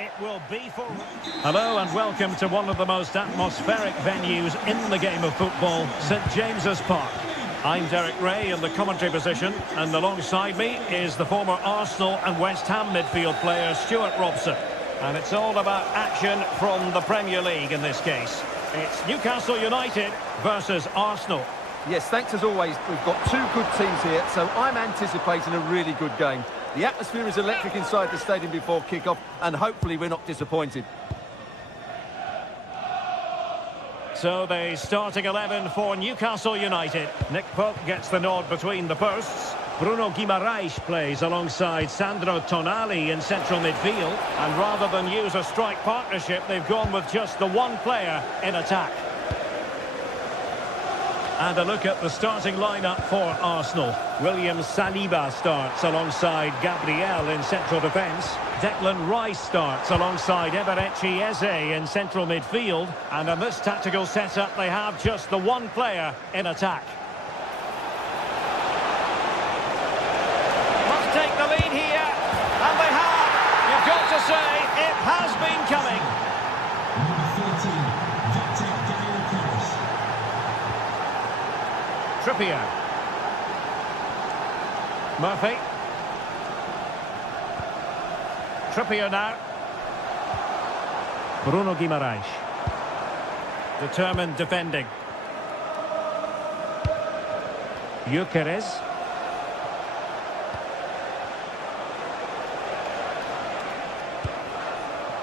It will be for... Hello and welcome to one of the most atmospheric venues in the game of football, St James's Park. I'm Derek Ray in the commentary position, and alongside me is the former Arsenal and West Ham midfield player Stuart Robson. And it's all about action from the Premier League in this case. It's Newcastle United versus Arsenal. Yes, thanks as always. We've got two good teams here, so I'm anticipating a really good game. The atmosphere is electric inside the stadium before kick-off, and hopefully we're not disappointed. So the starting 11 for Newcastle United. Nick Pope gets the nod between the posts. Bruno Guimaraes plays alongside Sandro Tonali in central midfield. And rather than use a strike partnership, they've gone with just the one player in attack. And a look at the starting lineup for Arsenal. William Saliba starts alongside Gabriel in central defence. Declan Rice starts alongside Eberechi Eze in central midfield. And in this tactical setup, they have just the one player in attack. Must take the lead here. And they have. You've got to say, it has been coming. Trippier. Murphy. Trippier now. Bruno Guimaraes. Determined defending. Gyökeres.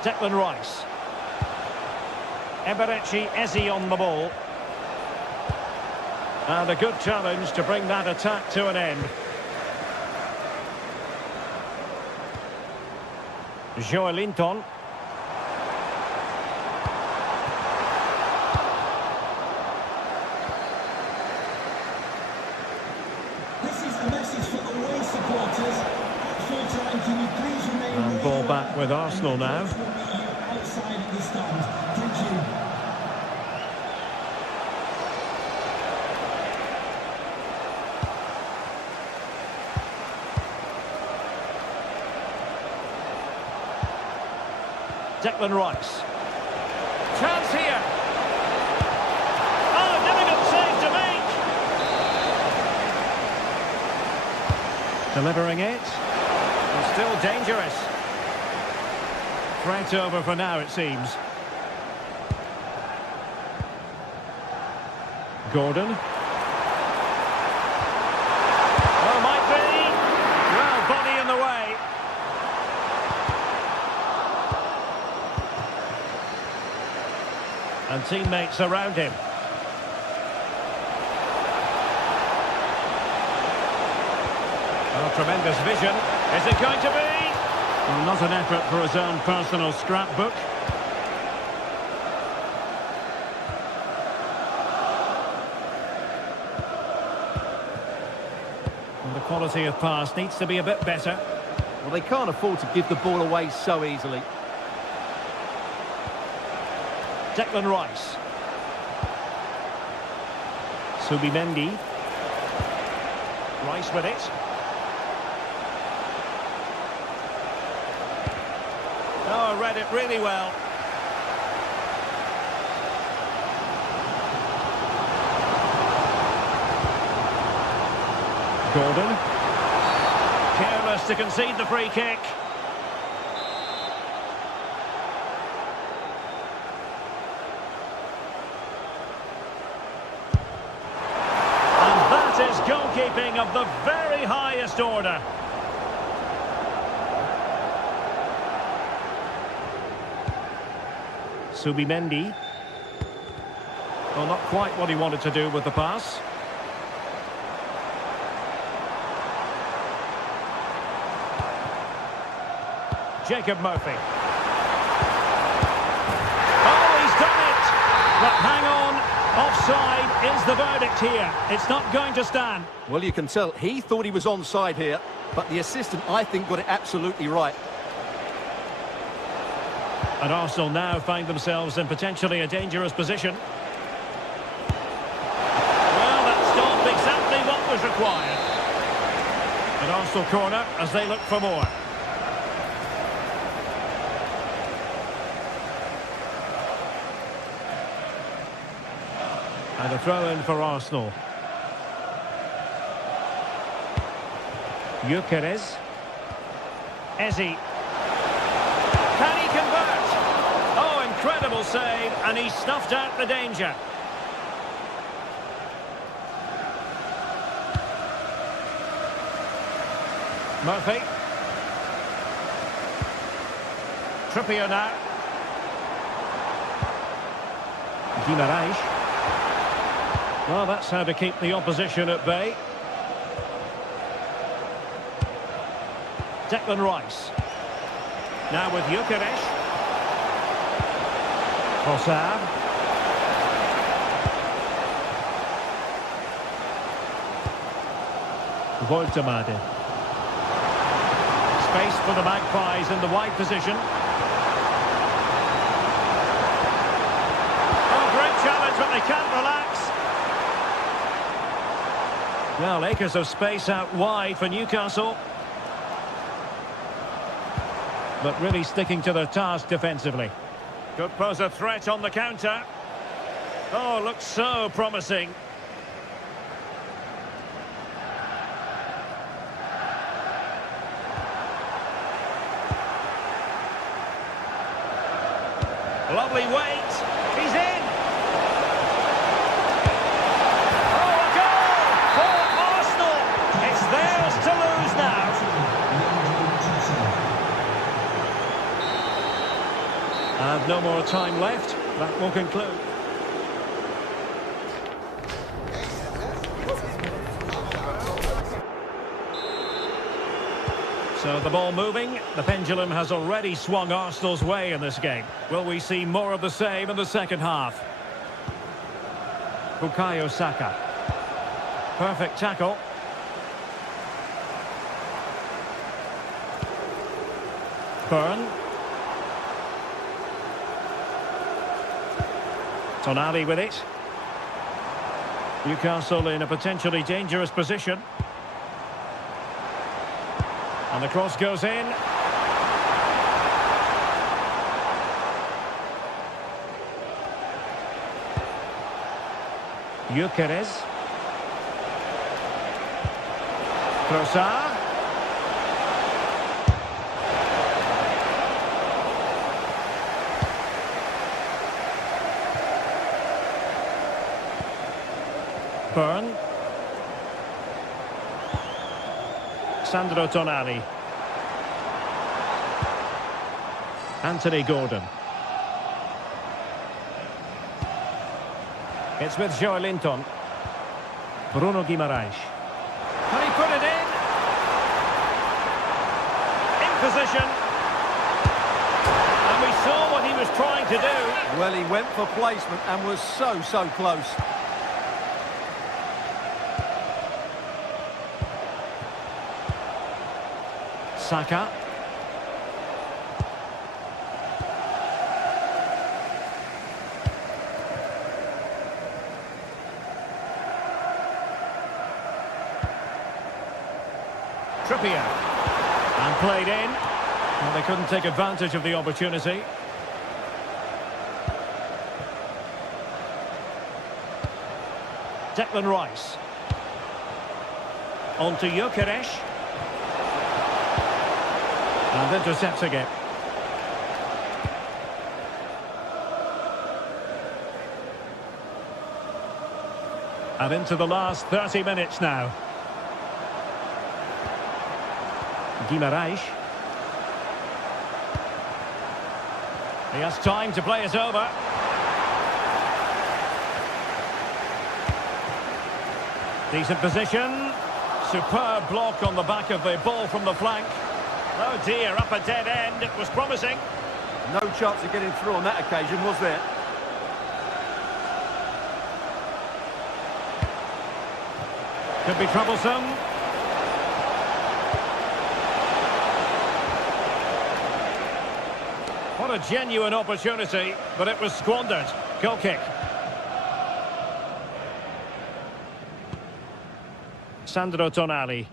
Declan Rice. Eberechi Eze on the ball. And a good challenge to bring that attack to an end. Joelinton. This is the message for away supporters. At full time, can you please remain and ball back with Arsenal now. Outside the stand. Thank you. Declan Rice. Chance here. Oh, difficult save to make. Delivering it. And still dangerous. Threat over for now, it seems. Gordon. Oh, might be. Well, body in the way. And teammates around him. Oh, tremendous vision. Is it going to be? Well, not an effort for his own personal scrapbook. And the quality of pass needs to be a bit better. Well, they can't afford to give the ball away so easily. Declan Rice. Subimendi. Rice with it. Oh, read it really well. Gordon. Careless to concede the free kick. Is goalkeeping of the very highest order. Subimendi. Well, not quite what he wanted to do with the pass. Jacob Murphy. Oh, he's done it! But hang on. Offside is the verdict here. It's not going to stand. Well, you can tell he thought he was onside here, but the assistant, I think, got it absolutely right. And Arsenal now find themselves in potentially a dangerous position. Well, that stopped exactly what was required. An Arsenal corner as they look for more. And a throw-in for Arsenal. Gyökeres. Ezi. Can he convert? Oh, incredible save, and he snuffed out the danger. Murphy. Trippier now. Guimaraes. Well, that's how to keep the opposition at bay. Declan Rice. Now with Gyökeres. Trossard. Woltemade. Space for the Magpies in the wide position. Oh, great challenge, but they can't relax. Well, acres of space out wide for Newcastle. But really sticking to their task defensively. Could pose a threat on the counter. Oh, looks so promising. Lovely weight. He's in. Oh, a goal for Arsenal. It's theirs to lose now. And no more time left. That will conclude. So the ball moving. The pendulum has already swung Arsenal's way in this game. Will we see more of the same in the second half? Bukayo Saka. Perfect tackle. Byrne. Tonali with it. Newcastle in a potentially dangerous position. And the cross goes in. Gyökeres. Trossard. Byrne. Sandro Tonali. Anthony Gordon. It's with Joelinton. Bruno Guimaraes. Can he put it in? In position. And we saw what he was trying to do. Well, he went for placement and was so close. Saka. Trippier. And played in. Well, they couldn't take advantage of the opportunity. Declan Rice. On to Gyökeres. And intercepts again. And into the last 30 minutes now. Guimaraes. He has time to play it over. Decent position. Superb block on the back of the ball from the flank. Oh dear, up a dead end. It was promising. No chance of getting through on that occasion, was there? Could be troublesome. What a genuine opportunity, but it was squandered. Goal kick. Sandro Tonali.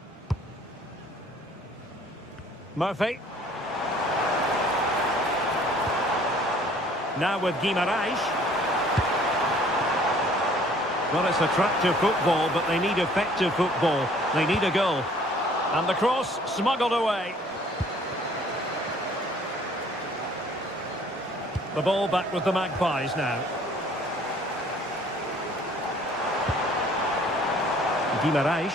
Murphy. Now with Guimaraes. Well, it's attractive football, but they need effective football. They need a goal. And the cross smuggled away. The ball back with the Magpies now. Guimaraes.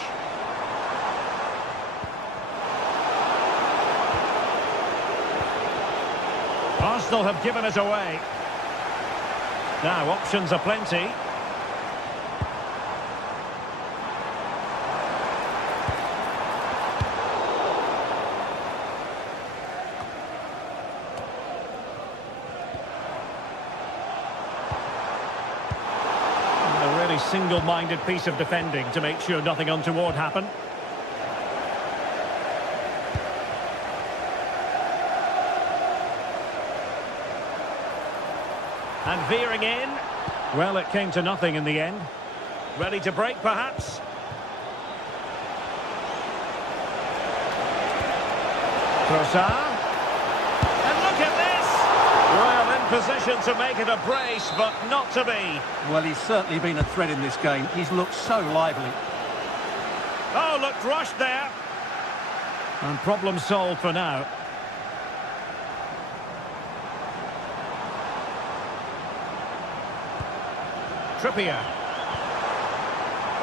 Arsenal have given it away. Now options are plenty. A really single-minded piece of defending to make sure nothing untoward happened. And veering in. Well, it came to nothing in the end. Ready to break, perhaps? Trossard. And look at this! Well, in position to make it a brace, but not to be. Well, he's certainly been a threat in this game. He's looked so lively. Oh, looked rushed there. And problem solved for now. Trippier.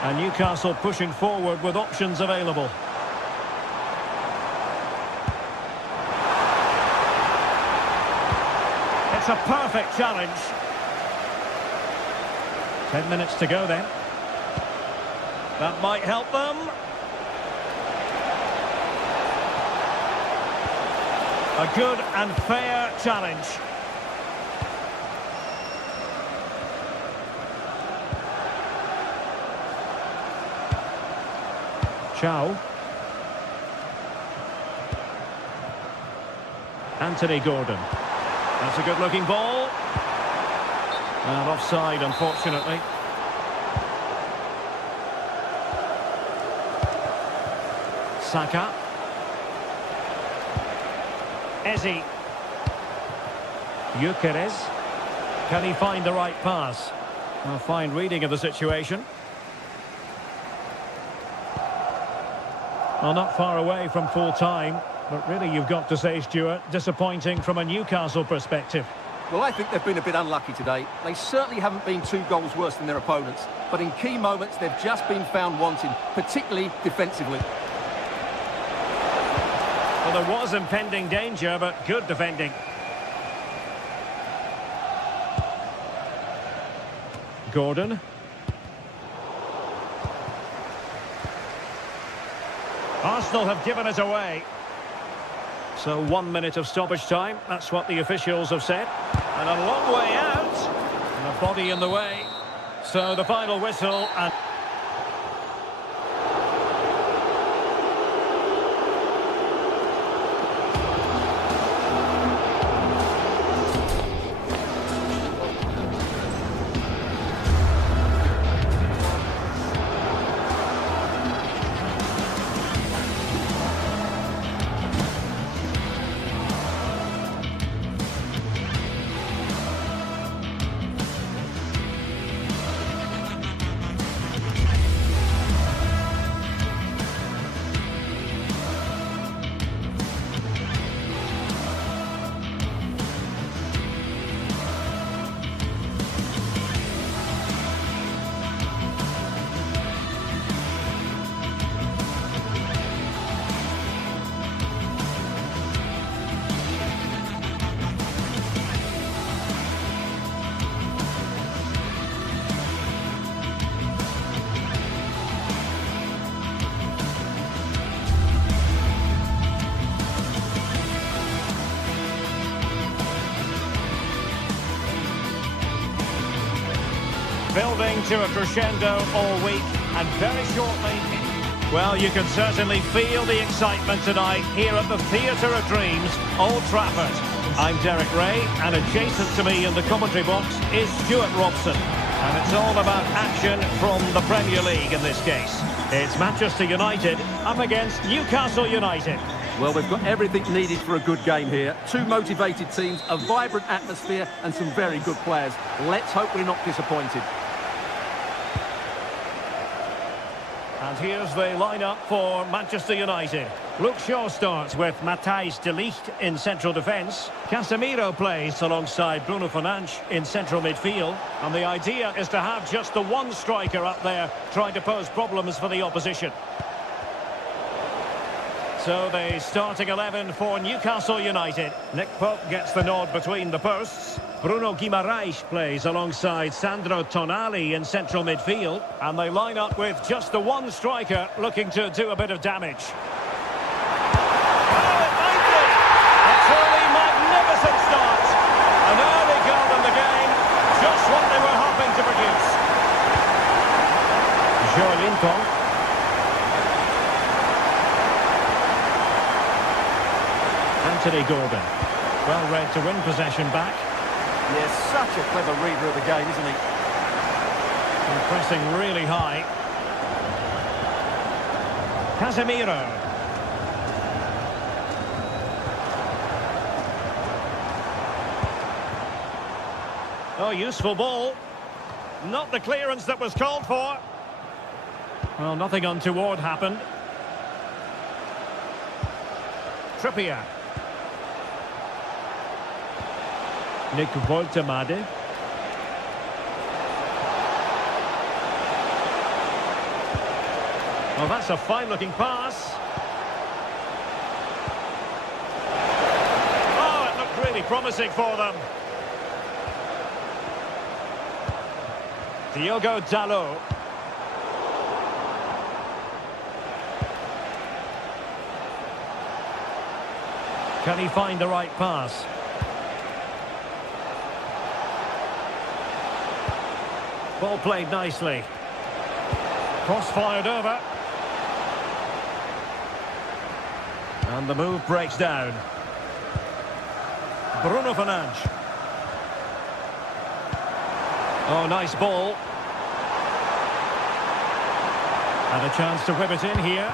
And Newcastle pushing forward with options available. It's a perfect challenge. 10 minutes to go then. That might help them. A good and fair challenge. Chow. Anthony Gordon. That's a good-looking ball. And offside, unfortunately. Saka. Eze. Gyökeres. Can he find the right pass? A fine reading of the situation. Well, not far away from full time, but really you've got to say, Stuart, disappointing from a Newcastle perspective. Well, I think they've been a bit unlucky today. They certainly haven't been 2 goals worse than their opponents, but in key moments they've just been found wanting, particularly defensively. Well, there was impending danger, but good defending. Gordon. Arsenal have given it away. So 1 minute of stoppage time. That's what the officials have said. And a long way out. And a body in the way. So the final whistle and... Building to a crescendo all week, and very shortly... Well, you can certainly feel the excitement tonight here at the Theatre of Dreams, Old Trafford. I'm Derek Ray, and adjacent to me in the commentary box is Stuart Robson. And it's all about action from the Premier League in this case. It's Manchester United up against Newcastle United. Well, we've got everything needed for a good game here. 2 motivated teams, a vibrant atmosphere, and some very good players. Let's hope we're not disappointed. And here's the lineup for Manchester United. Luke Shaw starts with Matthijs de Ligt in central defence. Casemiro plays alongside Bruno Fernandes in central midfield. And the idea is to have just the one striker up there trying to pose problems for the opposition. So the starting 11 for Newcastle United. Nick Pope gets the nod between the posts. Bruno Guimaraes plays alongside Sandro Tonali in central midfield. And they line up with just the one striker looking to do a bit of damage. Oh, it might be! A truly magnificent start. An early goal in the game. Just what they were hoping to produce. Joelinton. Anthony Gordon. Well read to win possession back. Yes, such a clever reader of the game, isn't he? And pressing really high. Casemiro. Oh, useful ball. Not the clearance that was called for. Well, nothing untoward happened. Trippier. Nick Woltemade. Well, that's a fine-looking pass. Oh, it looked really promising for them. Diogo Dalot. Can he find the right pass? Ball played nicely. Cross fired over. And the move breaks down. Bruno Fernandes. Oh, nice ball. And a chance to whip it in here.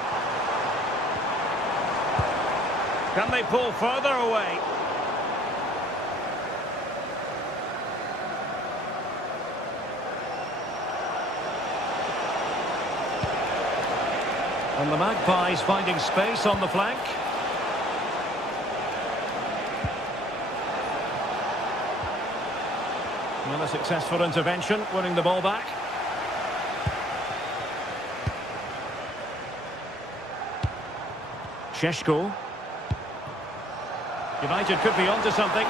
Can they pull further away? And the Magpies finding space on the flank. Well, a successful intervention, winning the ball back. Šeško. United could be onto something.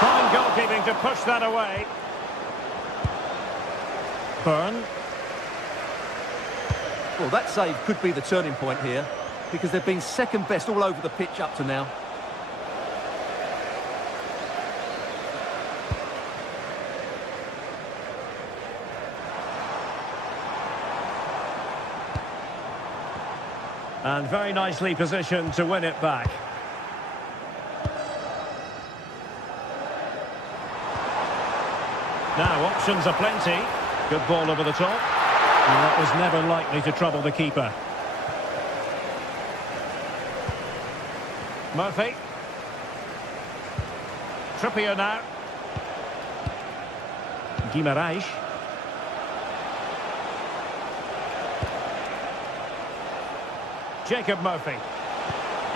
Fine goalkeeping to push that away. Byrne. Well, that save could be the turning point here, because they've been second best all over the pitch up to now. And very nicely positioned to win it back. Now, options are plenty. Good ball over the top. And that was never likely to trouble the keeper. Murphy. Trippier now. Guimaraes. Jacob Murphy.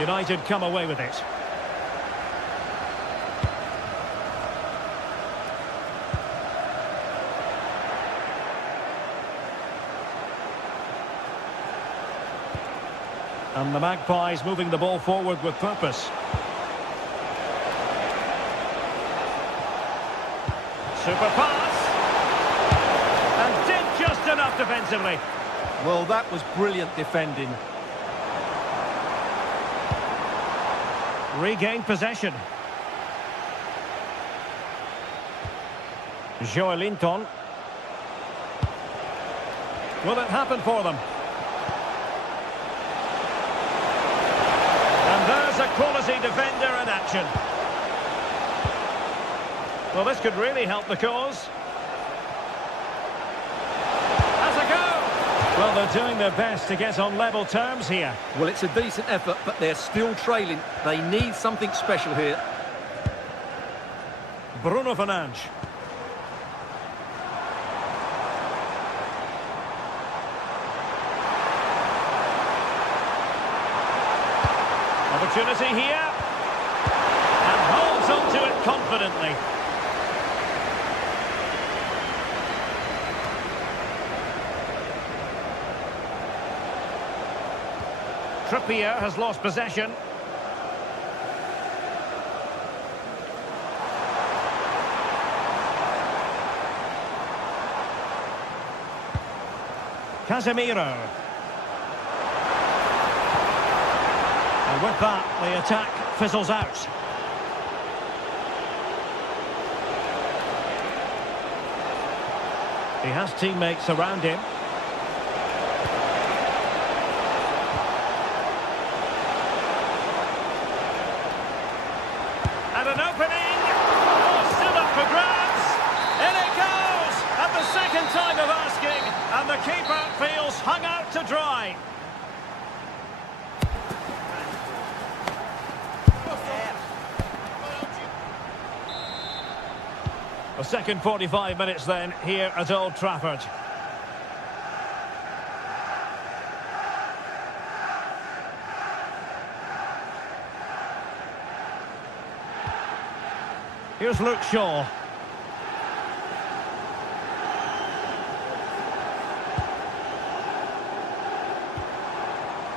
United come away with it. And the Magpies moving the ball forward with purpose. Super pass. And did just enough defensively. Well, that was brilliant defending. Regained possession. Joelinton. Will it happen for them? And there's a quality defender in action. Well, this could really help the cause. Has a go! Well, they're doing their best to get on level terms here. Well, it's a decent effort, but they're still trailing. They need something special here. Bruno Fernandes. Opportunity here. And holds on to it confidently. Trippier has lost possession. Casemiro. And with that, the attack fizzles out. He has teammates around him. And an opening. Oh, still up for grabs. In it goes. At the second time of asking. And the keeper feels hung out to dry. A second 45 minutes then here at Old Trafford. Here's Luke Shaw.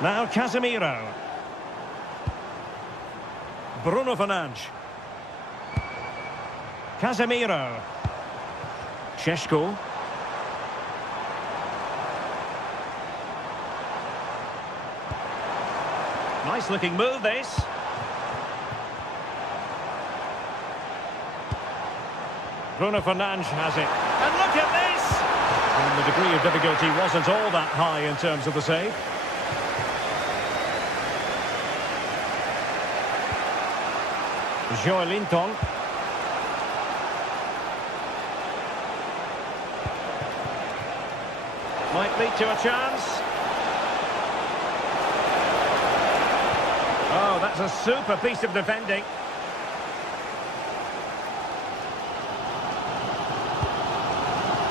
Now Casemiro. Bruno Fernandes. Casemiro. Šeško. Nice looking move this. Bruno Fernandes has it. And look at this! And the degree of difficulty wasn't all that high in terms of the save. Joelinton. Might lead to a chance. Oh, that's a super piece of defending.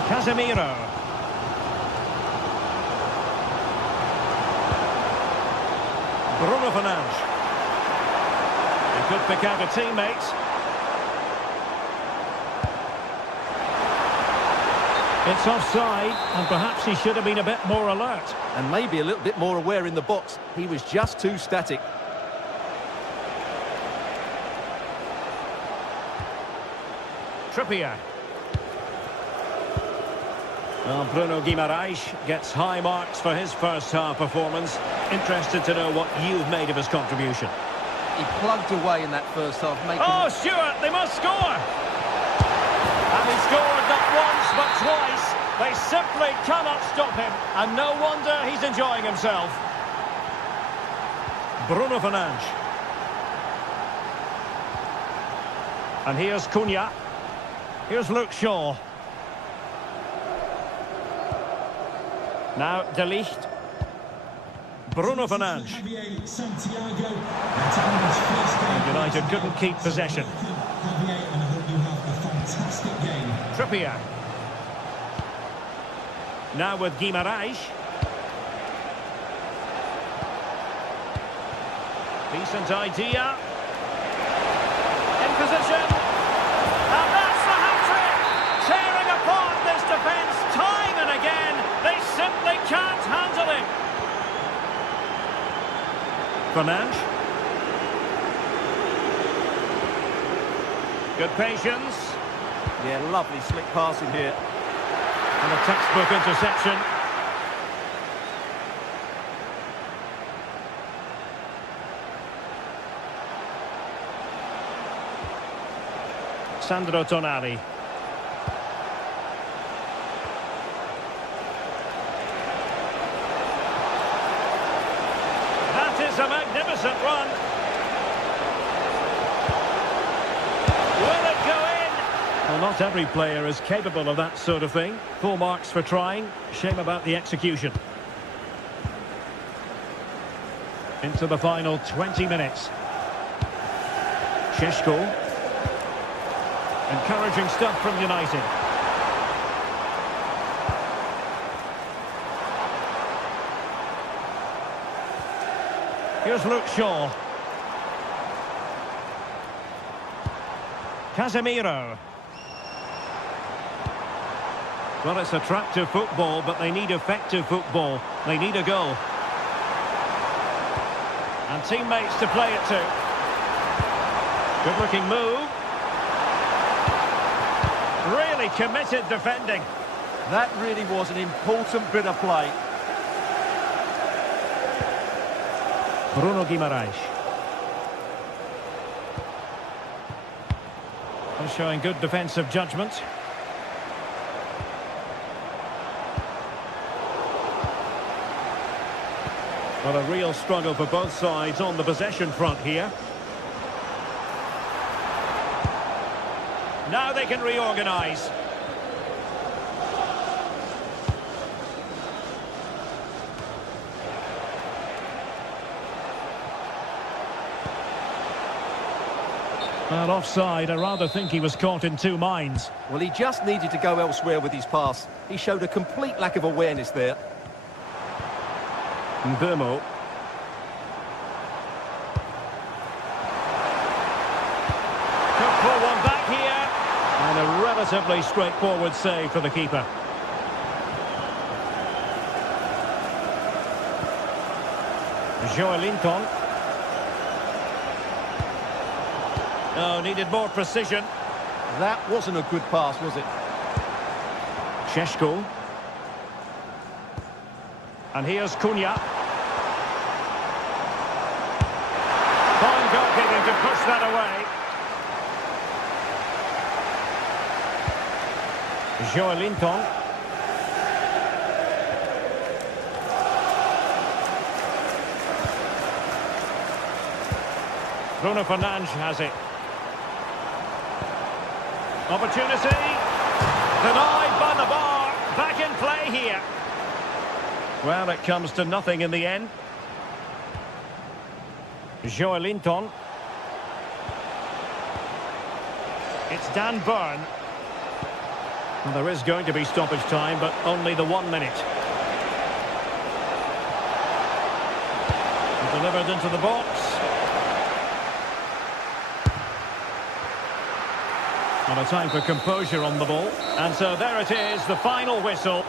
Casemiro. Bruno Fernandes. He could pick out a teammate. It's offside, and perhaps he should have been a bit more alert. And maybe a little bit more aware in the box. He was just too static. Trippier. Well, Bruno Guimaraes gets high marks for his first half performance. Interested to know what you've made of his contribution. He plugged away in that first half, making... Oh, Stuart, they must score! And he scored not once, but twice. They simply cannot stop him, and no wonder he's enjoying himself. Bruno Fernandes. And here's Cunha. Here's Luke Shaw. Now De Ligt. Bruno Fernandes. And United couldn't keep possession. Trippier. Now with Guimaraes. Decent idea. In position. And that's the hat-trick! Tearing apart this defence time and again. They simply can't handle him. Fernandes. Good patience. Yeah, lovely slick passing here. And a textbook interception. Sandro Tonali. That is a magnificent run. Will it go in? Well, not every player is capable of that sort of thing. Full marks for trying. Shame about the execution. Into the final 20 minutes. Šeško. Encouraging stuff from United. Here's Luke Shaw. Casemiro. Well, it's attractive football, but they need effective football. They need a goal. And teammates to play it to. Good-looking move. Really committed defending. That really was an important bit of play. Bruno Guimaraes. Well, showing good defensive judgment. Well, a real struggle for both sides on the possession front here. Now they can reorganise. Well, offside. I rather think he was caught in two minds. Well, he just needed to go elsewhere with his pass. He showed a complete lack of awareness there. Mbeumo. Could pull one back here. And a relatively straightforward save for the keeper. Joelinton. Oh, needed more precision. That wasn't a good pass, was it? Šeško. And here's Cunha. Fine goalkeeping to push that away. Joelinton. Bruno Fernandes has it. Opportunity. Denied by the bar. Back in play here. Well, it comes to nothing in the end. Joelinton. It's Dan Burn. Well, there is going to be stoppage time, but only the 1 minute. Delivered into the box. Well, a time for composure on the ball. And so there it is, the final whistle.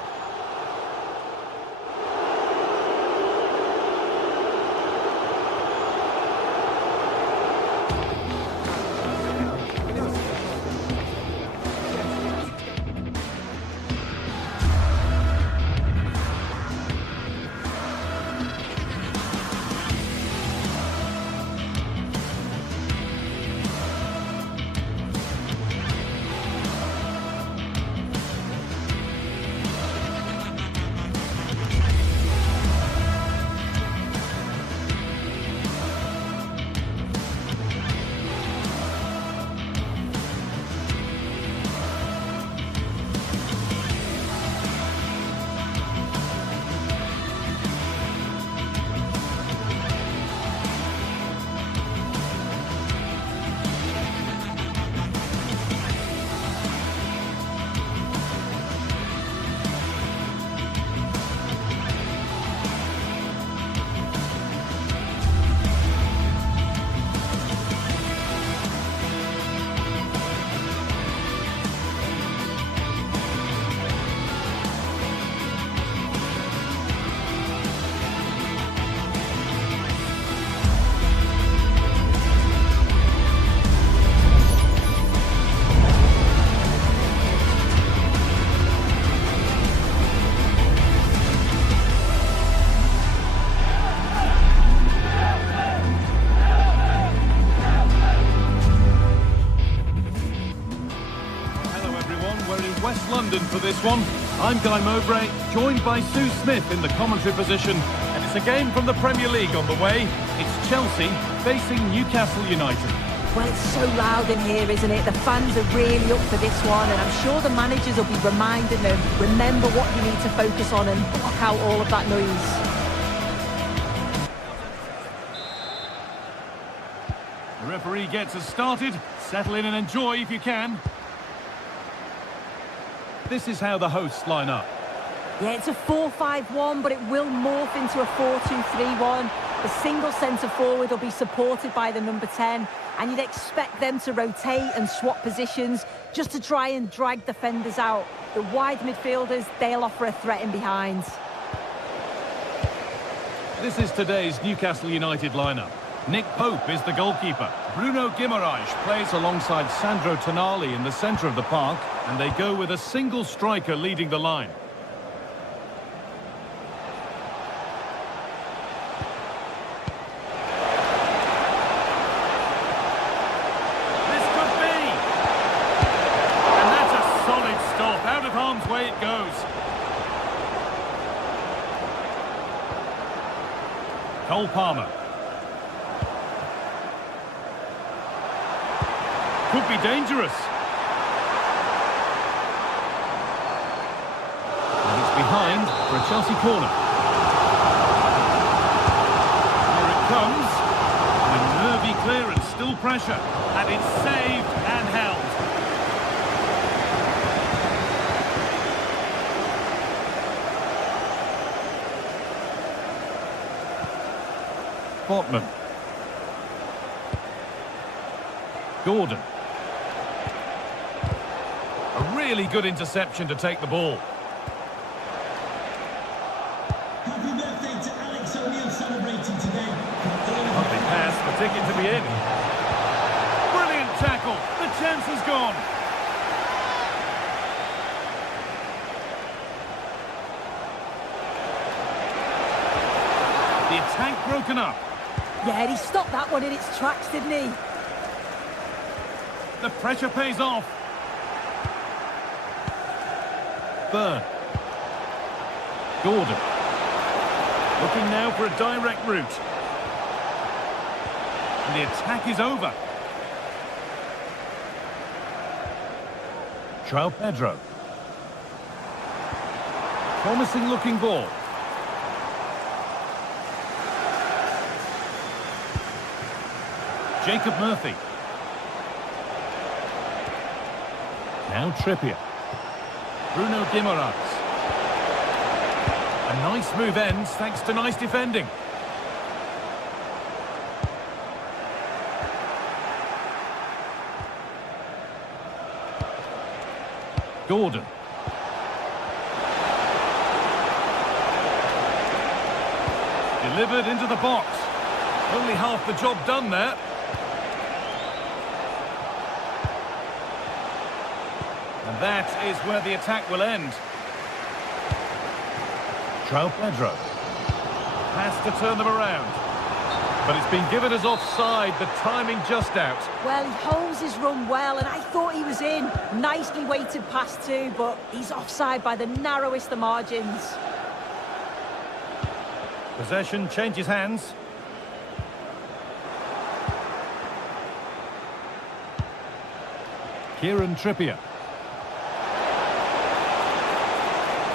West London for this one. I'm Guy Mowbray, joined by Sue Smith in the commentary position. And it's a game from the Premier League on the way. It's Chelsea facing Newcastle United. Well, it's so loud in here, isn't it? The fans are really up for this one, and I'm sure the managers will be reminding them, remember what you need to focus on and block out all of that noise. The referee gets us started. Settle in and enjoy if you can. This is how the hosts line up. Yeah, it's a 4-5-1, but it will morph into a 4-2-3-1. The single centre-forward will be supported by the number 10, and you'd expect them to rotate and swap positions just to try and drag defenders out. The wide midfielders, they'll offer a threat in behind. This is today's Newcastle United lineup. Nick Pope is the goalkeeper. Bruno Guimaraes plays alongside Sandro Tonali in the centre of the park, and they go with a single striker leading the line. This could be! And that's a solid stop. Out of harm's way it goes. Cole Palmer. Could be dangerous. And it's behind for a Chelsea corner. Here it comes. A nervy clearance, still pressure. And it's saved and held. Botman. Gordon. A really good interception to take the ball. Happy birthday to Alex O'Neill celebrating today. Lovely pass, the ticket to be in. Brilliant tackle. The chance is gone. The attack broken up. Yeah, he stopped that one in its tracks, didn't he? The pressure pays off. Burn. Gordon. Looking now for a direct route. And the attack is over. João Pedro. Promising looking ball. Jacob Murphy. Now Trippier. Bruno Guimaraes. A nice move ends thanks to nice defending. Gordon. Delivered into the box. Only half the job done there. And that is where the attack will end. João Pedro. Has to turn them around. But it's been given as offside, the timing just out. Well, he holds his run well, and I thought he was in. Nicely weighted pass too, but he's offside by the narrowest of margins. Possession changes hands. Kieran Trippier.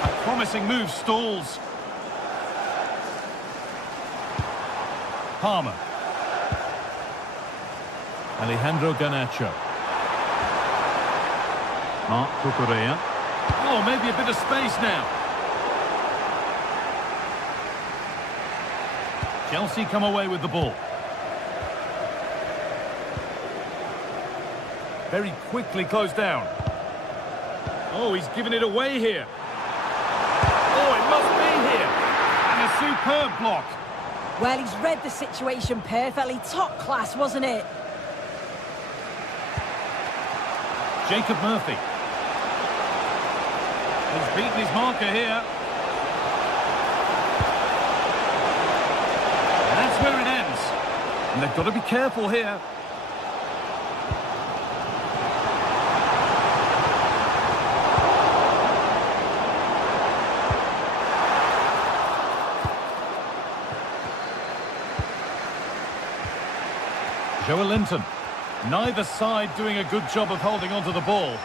A promising move stalls. Palmer. Alejandro Garnacho. Mark Cucurella. Oh, maybe a bit of space now. Chelsea come away with the ball. Very quickly closed down. Oh, he's given it away here. Oh, it must be here. And a superb block. Well, he's read the situation perfectly. Top class, wasn't it? Jacob Murphy. He's beaten his marker here. And that's where it ends. And they've got to be careful here. Joelinton. Neither side doing a good job of holding onto the ball.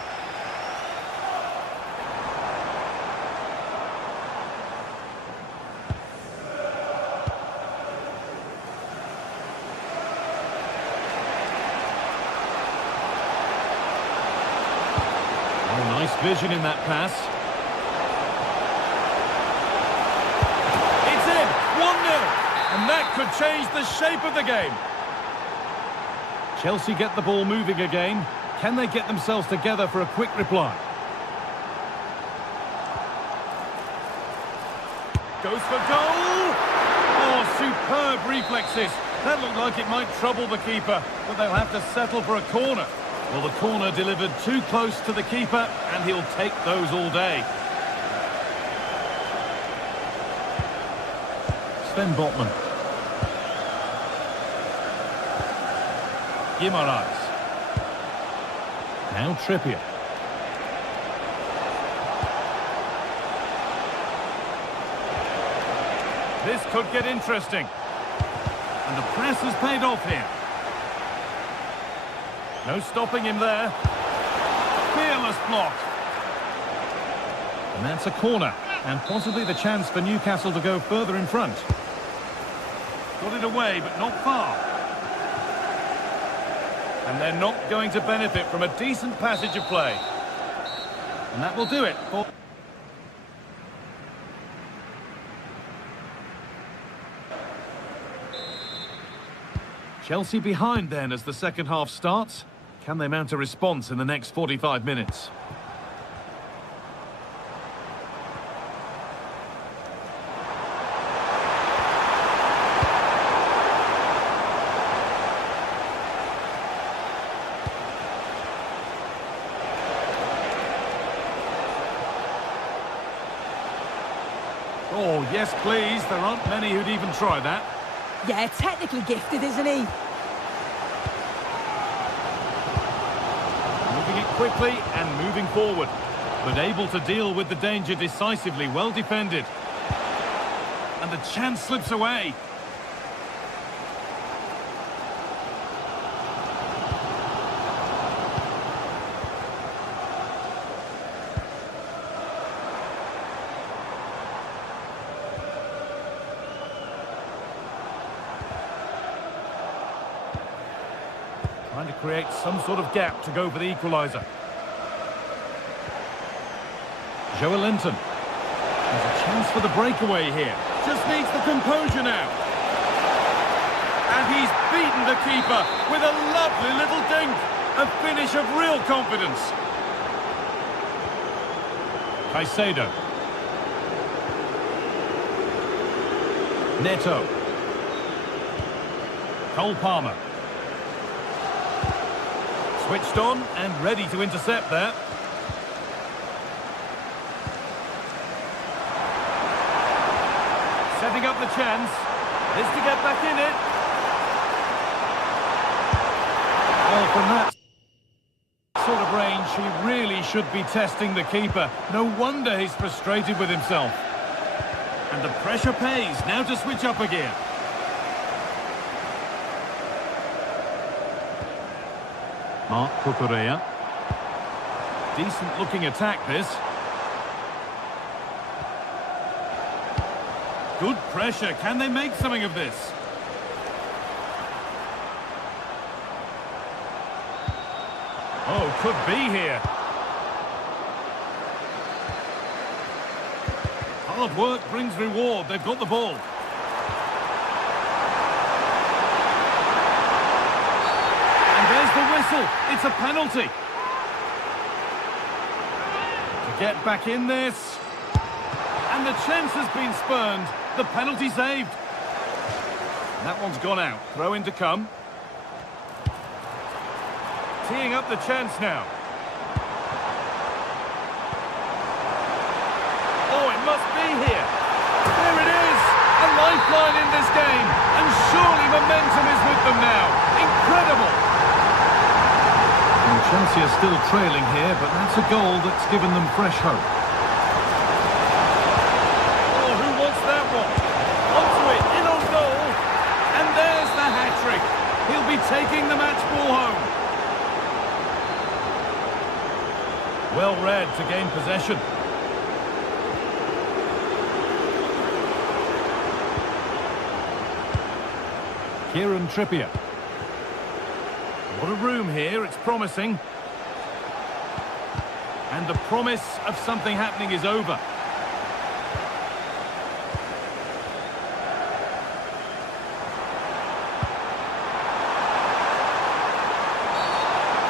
Oh, nice vision in that pass. It's in! 1-0! And that could change the shape of the game. Chelsea get the ball moving again. Can they get themselves together for a quick reply? Goes for goal! Oh, superb reflexes. That looked like it might trouble the keeper, but they'll have to settle for a corner. Well, the corner delivered too close to the keeper, and he'll take those all day. Sven Botman. Guimaraes. Now Trippier. This could get interesting. And the press has paid off here. No stopping him there. Fearless block. And that's a corner. And possibly the chance for Newcastle to go further in front. Got it away, but not far. And they're not going to benefit from a decent passage of play. And that will do it for... Chelsea behind then as the second half starts. Can they mount a response in the next 45 minutes? Oh, yes, please. There aren't many who'd even try that. Yeah, technically gifted, isn't he? Moving it quickly and moving forward. But able to deal with the danger decisively. Well defended. And the chance slips away. Trying to create some sort of gap to go for the equaliser. Joelinton. There's a chance for the breakaway here. Just needs the composure now. And he's beaten the keeper with a lovely little dink. A finish of real confidence. Caicedo. Neto. Cole Palmer. Switched on and ready to intercept there. Setting up the chance. Is to get back in it. Well, from that sort of range, he really should be testing the keeper. No wonder he's frustrated with himself. And the pressure pays. Now to switch up again. Mark Cucurella. Decent looking attack this. Good pressure. Can they make something of this? Oh, could be here. Hard work brings reward. They've got the ball. There's the whistle. It's a penalty. To get back in this. And the chance has been spurned. The penalty saved. And that one's gone out. Throw in to come. Teeing up the chance now. Oh, it must be here. There it is. A lifeline in this game. And surely momentum is with them now. Incredible. And Chelsea are still trailing here, but that's a goal that's given them fresh hope. Oh, who wants that one? Onto it, in on goal. And there's the hat-trick. He'll be taking the match ball home. Well read to gain possession. Kieran Trippier. What a room here, it's promising. And the promise of something happening is over.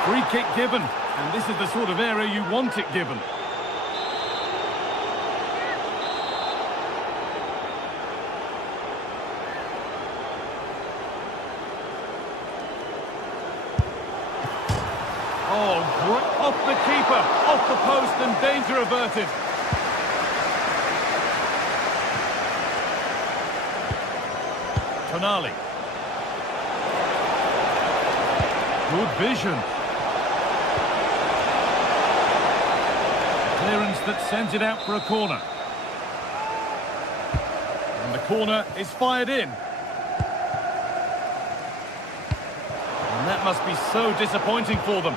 Free kick given, and this is the sort of area you want it given. Oh, off the keeper, off the post, and danger averted. Tonali. Good vision. Clearance that sends it out for a corner. And the corner is fired in. And that must be so disappointing for them.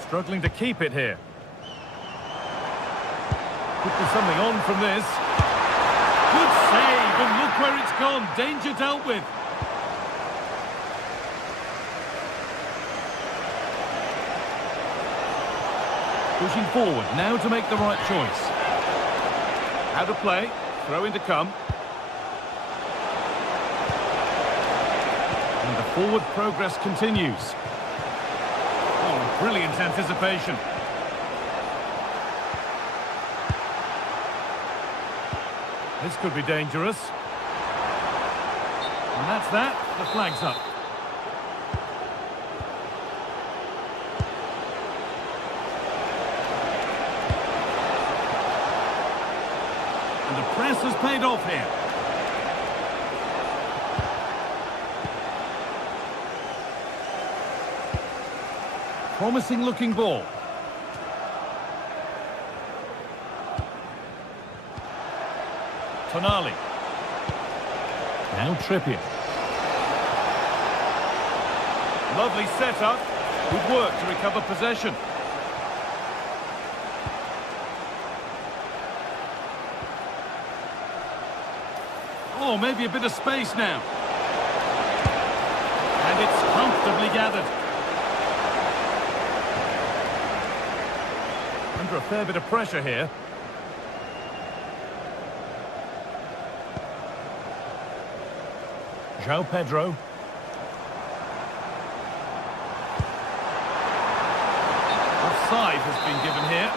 Struggling to keep it here. Could be something on from this. Good save, and look where it's gone. Danger dealt with. Pushing forward, now to make the right choice. Out of play, throw in to come. And the forward progress continues. Oh, brilliant anticipation. This could be dangerous. And that's that. The flag's up. And the press has paid off here. Promising looking ball. Tonali. Now Trippier. Lovely setup. Good work to recover possession. Oh, maybe a bit of space now. And it's comfortably gathered. Under a fair bit of pressure here. João Pedro. Offside has been given here.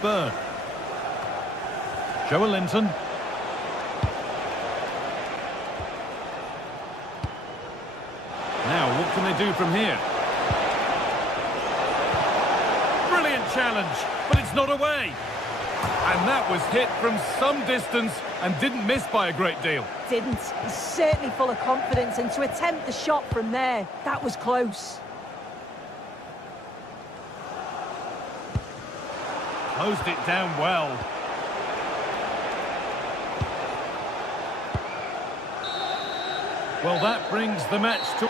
Burn. Joelinton. Now, what can they do from here? Brilliant challenge, but it's not away. And that was hit from some distance and didn't miss by a great deal. Didn't. He's certainly full of confidence, and to attempt the shot from there, that was close. Closed it down well. Well, that brings the match to...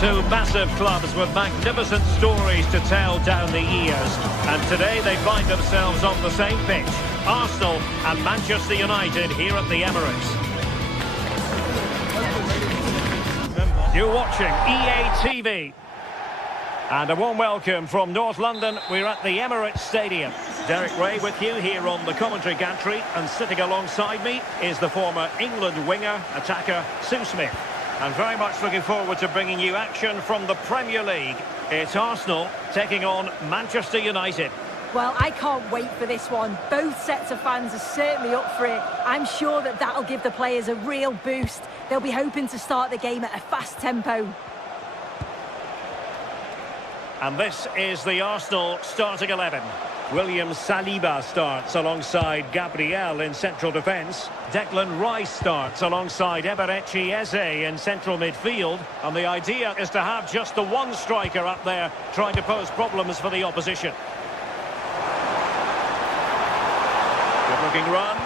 Two massive clubs with magnificent stories to tell down the years. And today they find themselves on the same pitch. Arsenal and Manchester United here at the Emirates. You're watching EA TV. And a warm welcome from North London. We're at the Emirates Stadium. Derek Ray with you here on the commentary gantry, and sitting alongside me is the former England winger, attacker, Sue Smith. And very much looking forward to bringing you action from the Premier League. It's Arsenal taking on Manchester United. Well, I can't wait for this one. Both sets of fans are certainly up for it. I'm sure that that'll give the players a real boost. They'll be hoping to start the game at a fast tempo. And this is the Arsenal starting 11. William Saliba starts alongside Gabriel in central defence. Declan Rice starts alongside Eberechi Eze in central midfield. And the idea is to have just the one striker up there trying to pose problems for the opposition. Good looking run.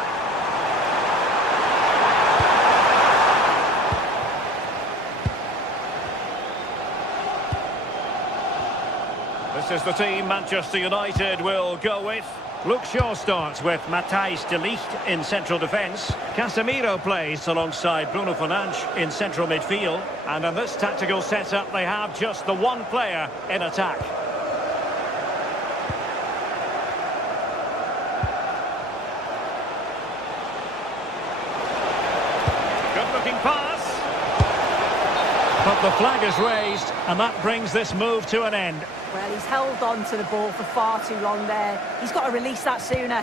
This is the team Manchester United will go with. Luke Shaw starts with Matthijs de Ligt in central defence. Casemiro plays alongside Bruno Fernandes in central midfield. And in this tactical setup, they have just the one player in attack. Good-looking pass. But the flag is raised, and that brings this move to an end. Well, he's held on to the ball for far too long there. He's got to release that sooner.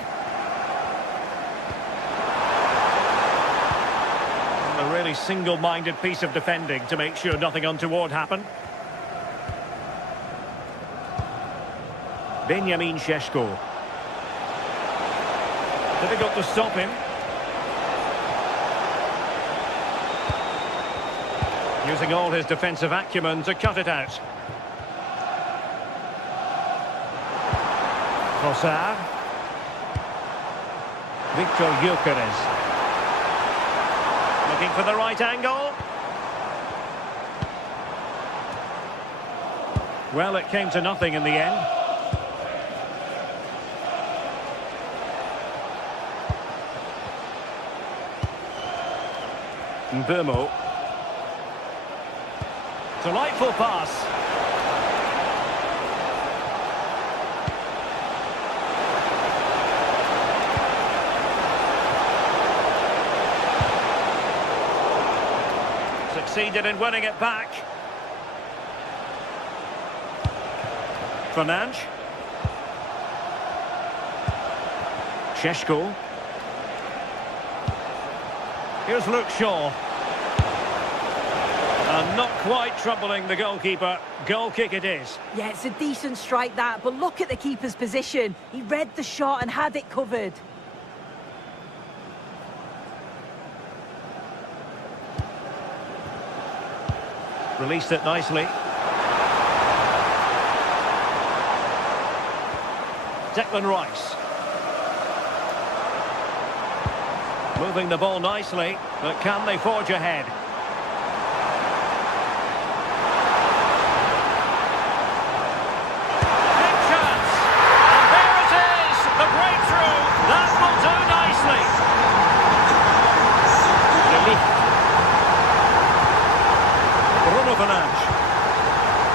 A really single-minded piece of defending to make sure nothing untoward happened. Benjamin Šeško. Difficult to stop him. Using all his defensive acumen to cut it out. Trossard. Victor Gyökeres. Looking for the right angle. Well, it came to nothing in the end. Mbeumo. Delightful pass. Succeeded in winning it back. Fernandes. Šeško. Here's Luke Shaw. And not quite troubling the goalkeeper. Goal kick it is. Yeah, it's a decent strike that, but look at the keeper's position. He read the shot and had it covered. Released it nicely. Declan Rice. Moving the ball nicely, but can they forge ahead? Big chance! And there it is! The breakthrough! That will do nicely! Bruno Fernandes.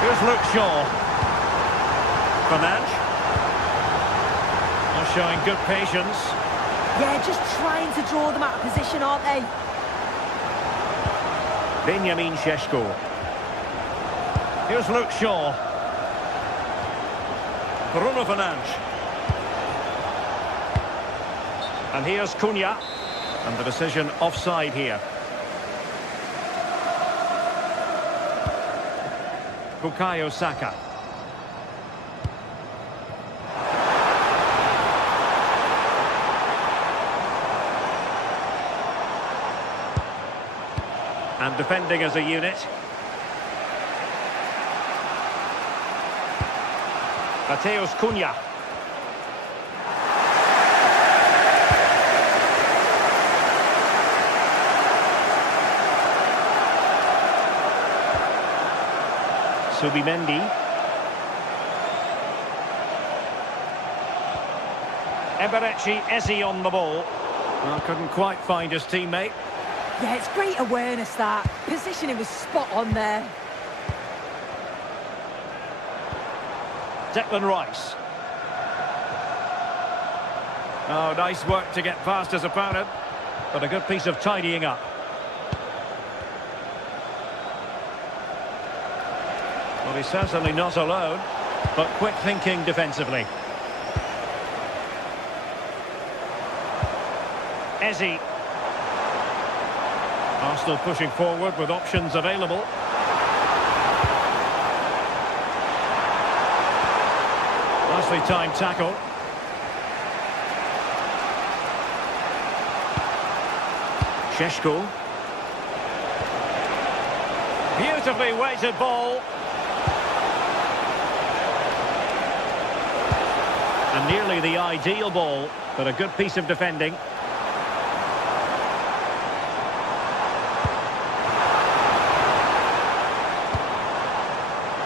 Here's Luke Shaw. Fernandes. They're showing good patience. Yeah, just trying to draw them out of position, aren't they? Benjamin Šeško. Here's Luke Shaw. Bruno Fernandes. And here's Cunha. And the decision offside here. Bukayo Saka. And defending as a unit. Mateus Cunha. Subimendi. Eberechi Eze on the ball. Well, couldn't quite find his teammate. Yeah, it's great awareness that. Positioning was spot on there. Declan Rice. Oh, nice work to get past his opponent, but a good piece of tidying up. Well, he's certainly not alone, but quick thinking defensively. Eze. Arsenal pushing forward with options available. Nicely timed tackle. Šeško. Beautifully weighted ball. And nearly the ideal ball, but a good piece of defending.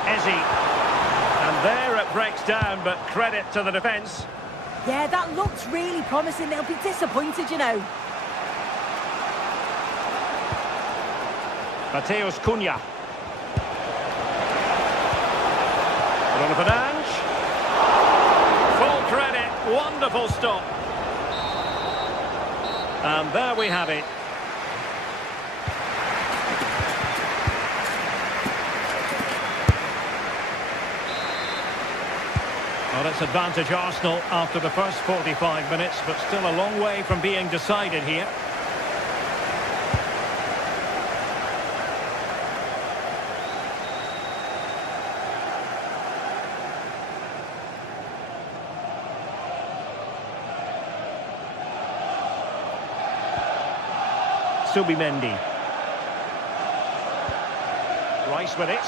Eze. And there it breaks down, but credit to the defence. Yeah, that looks really promising. They'll be disappointed, you know. Mateus Cunha. Bruno Fernandes. Full credit, wonderful stop. And there we have it. Well, it's advantage Arsenal after the first 45 minutes, but still a long way from being decided here. Subimendi. Rice with it.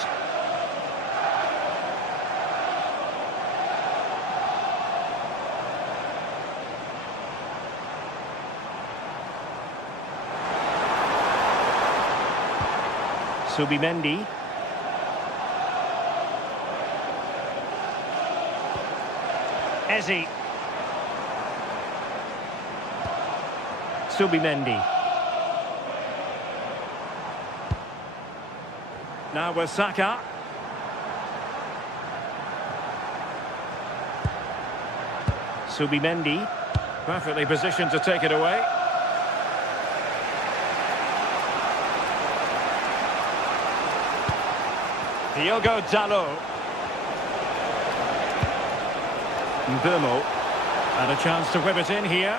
Subimendi. Eze. Subimendi. Now with Saka. Subimendi. Perfectly positioned to take it away. Diogo Dalot. Mbeumo. And a chance to whip it in here.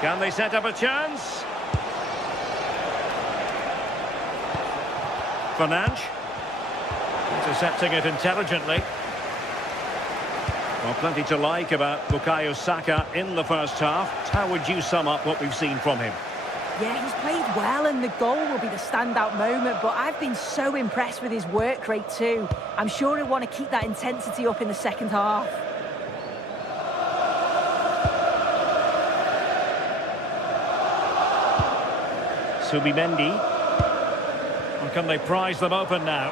Can they set up a chance? Fernandes. Intercepting it intelligently. Well, plenty to like about Bukayo Saka in the first half. How would you sum up what we've seen from him? Yeah, he's played well and the goal will be the standout moment, but I've been so impressed with his work rate too. I'm sure he'll want to keep that intensity up in the second half. Subimendi. Or can they prise them open now?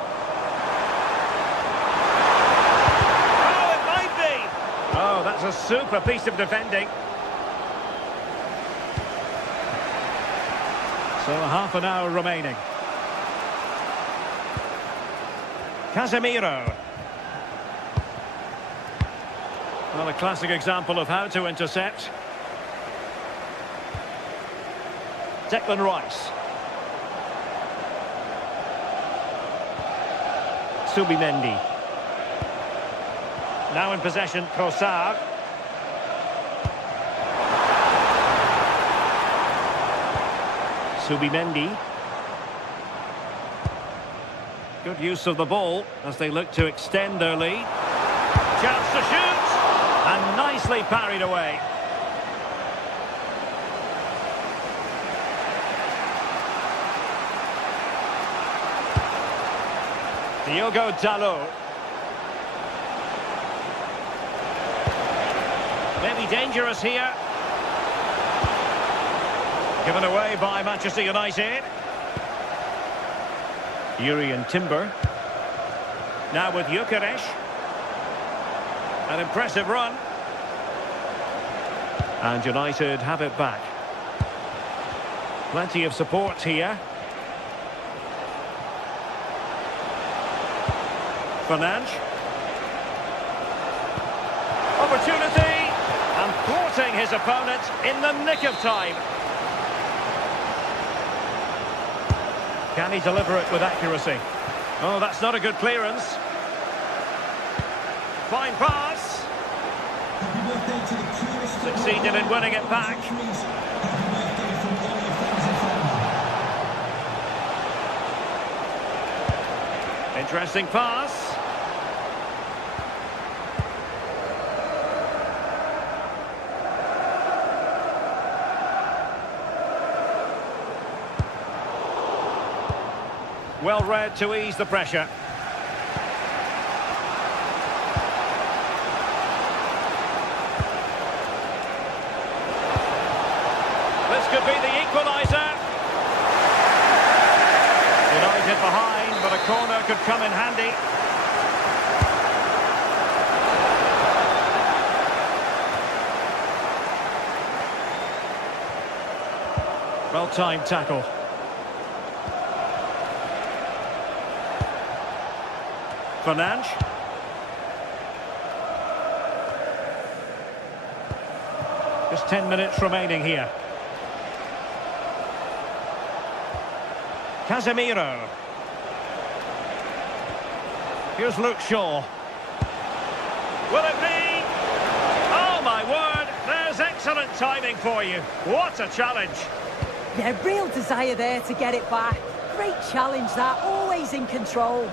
Oh, it might be! Oh, that's a super piece of defending. So half an hour remaining. Casemiro. Well, a classic example of how to intercept. Declan Rice. Subimendi. Now in possession, Trossard. Subimendi. Good use of the ball as they look to extend their lead. Chance to shoot! And nicely parried away. Diogo Dalot. Maybe dangerous here. Given away by Manchester United. Jurriën Timber. Now with Gyökeres. An impressive run. And United have it back. Plenty of support here. Fernandes. Over opportunity, and thwarting his opponent in the nick of time. Can he deliver it with accuracy? Oh, that's not a good clearance. Fine pass. Happy birthday to the cutest footballer. Succeeded in winning it back. Happy birthday from all your fans and family. Interesting pass. Well read to ease the pressure. This could be the equaliser. United behind, but a corner could come in handy. Well-timed tackle. Fernandes. Just 10 minutes remaining here. Casemiro. Here's Luke Shaw. Will it be? Oh my word, there's excellent timing for you. What a challenge. Yeah, real desire there to get it back. Great challenge that, always in control.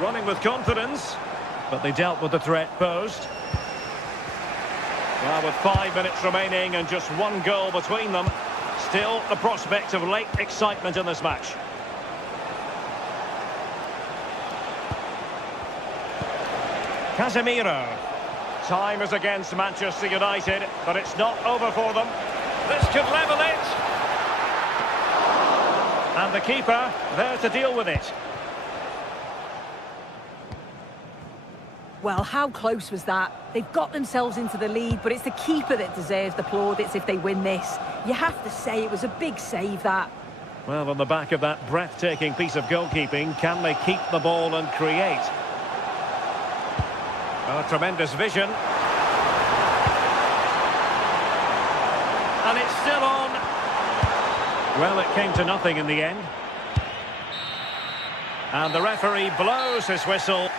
Running with confidence, but they dealt with the threat posed. Well, with 5 minutes remaining and just one goal between them, still the prospect of late excitement in this match. Casemiro. Time is against Manchester United, but it's not over for them. This could level it. And the keeper there to deal with it. Well, how close was that? They've got themselves into the lead, but it's the keeper that deserves the plaudits if they win this. You have to say it was a big save, that. Well, on the back of that breathtaking piece of goalkeeping, can they keep the ball and create? Oh, tremendous vision. And it's still on. Well, it came to nothing in the end. And the referee blows his whistle.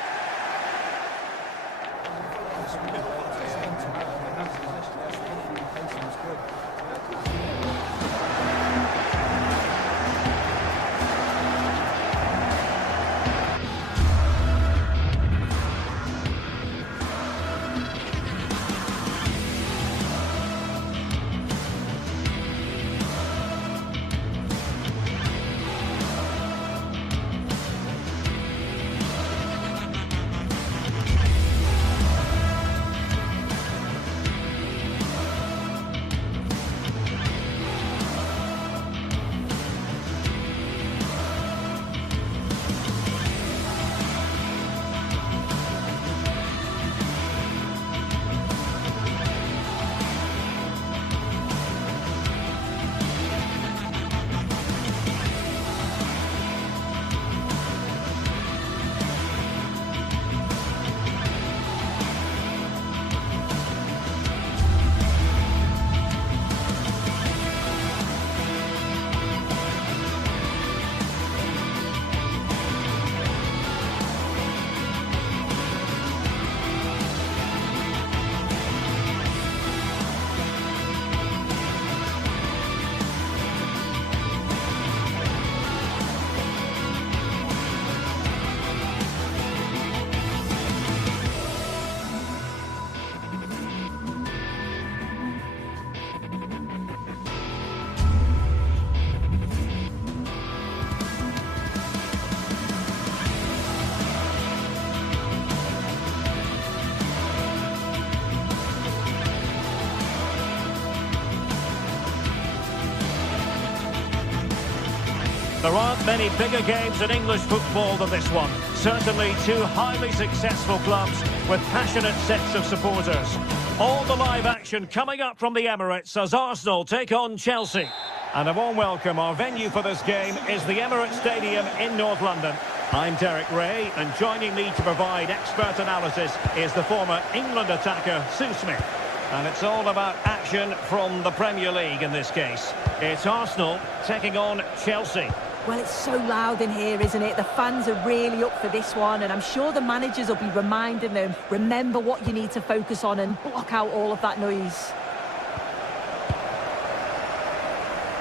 There aren't many bigger games in English football than this one. Certainly two highly successful clubs with passionate sets of supporters. All the live action coming up from the Emirates as Arsenal take on Chelsea. And a warm welcome. Our venue for this game is the Emirates Stadium in North London. I'm Derek Ray, and joining me to provide expert analysis is the former England attacker, Sue Smith. And it's all about action from the Premier League in this case. It's Arsenal taking on Chelsea. Well, it's so loud in here, isn't it? The fans are really up for this one, and I'm sure the managers will be reminding them, remember what you need to focus on and block out all of that noise.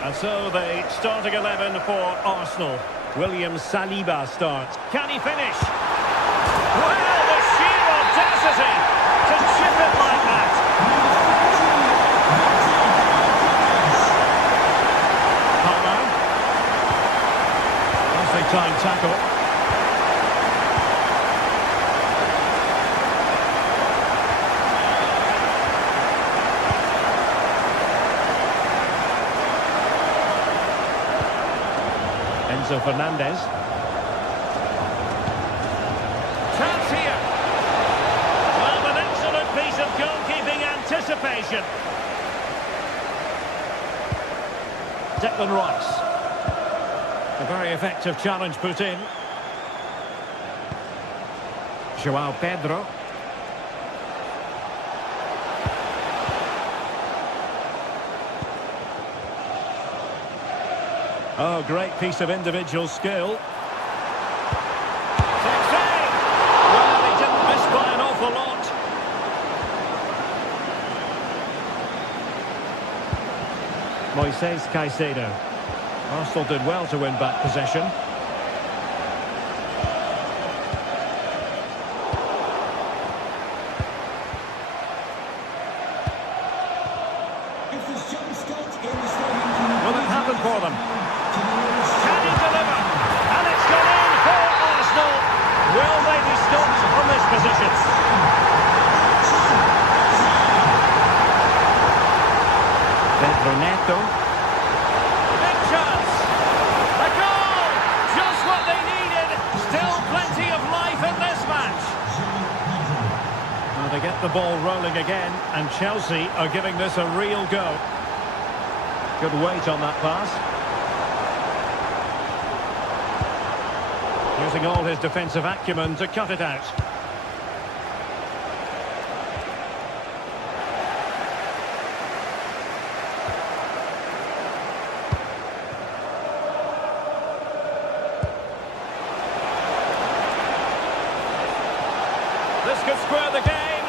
And so the starting 11 for Arsenal. William Saliba starts. Can he finish? Well, the sheer audacity to chip it like that. Palmer. Nicely timed tackle. Enzo Fernandez. Chance here. Well, an excellent piece of goalkeeping anticipation. Declan Rice. A very effective challenge put in. Joao Pedro. Oh, great piece of individual skill. Takes aim. Well, he didn't miss by an awful lot. Moises Caicedo. Arsenal did well to win back possession. If there's John Scott in the stadium, Will it happen for them? Can he deliver? And it's gone in for Arsenal. Will they be stopped from this position? Pedro Neto. Big chance. A goal! Just what they needed. Still plenty of life in this match. Well, they get the ball rolling again, and Chelsea are giving this a real go. Good weight on that pass. Using all his defensive acumen to cut it out. This could square the game,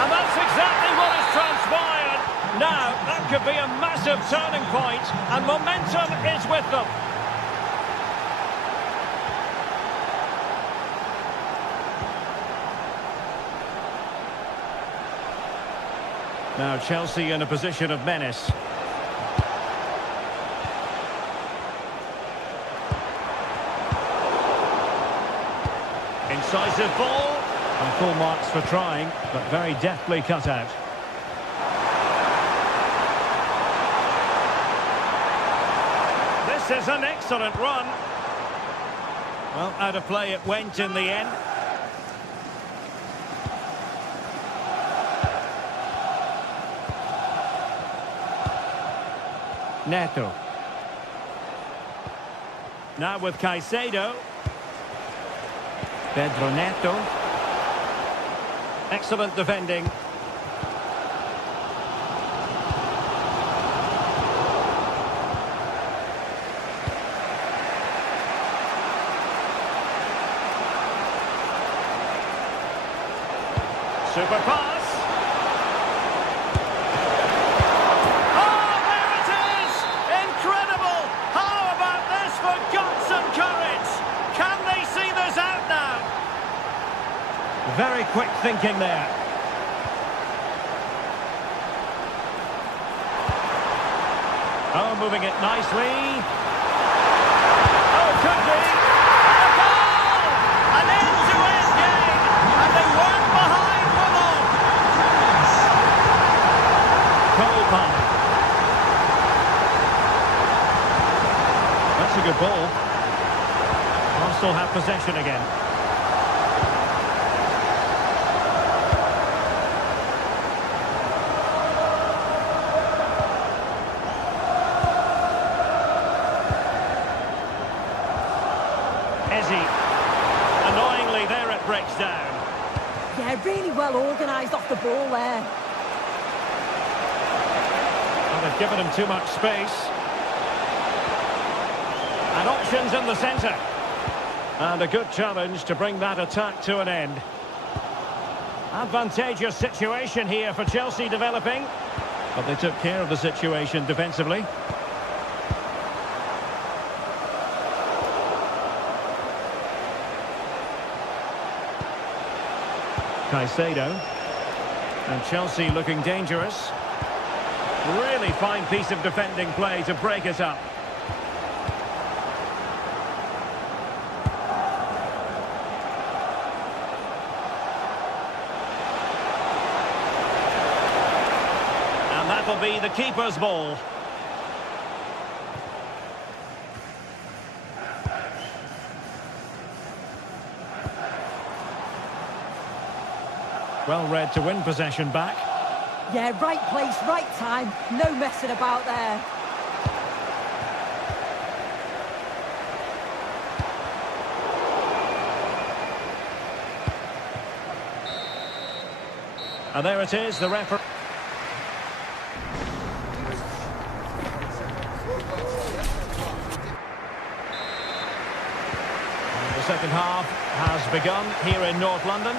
and that's exactly what has transpired. Now, that could be a massive turning point, and momentum is with them. Now Chelsea in a position of menace. Incisive ball. And full marks for trying, but very deftly cut out. This is an excellent run. Well, out of play it went in the end. Neto. Now with Caicedo. Pedro Neto. Excellent defending. Super pass. Oh, there it is! Incredible! How about this for guts and courage? Can they see this out now? Very quick thinking there. Oh, moving it nicely. Oh, could be. And a goal! An end-to-end game, and they weren't behind for long. Cole Palmer. That's a good ball. Arsenal have possession again. Ezzy. that breaks down. Yeah, really well organised off the ball there. And they've given him too much space. And options in the centre. And a good challenge to bring that attack to an end. Advantageous situation here for Chelsea developing. But they took care of the situation defensively. Caicedo. And Chelsea looking dangerous. Really fine piece of defending play to break it up. And that'll be the keeper's ball. Well read to win possession back. Yeah, right place, right time. No messing about there. And there it is, the referee. The second half has begun here in North London.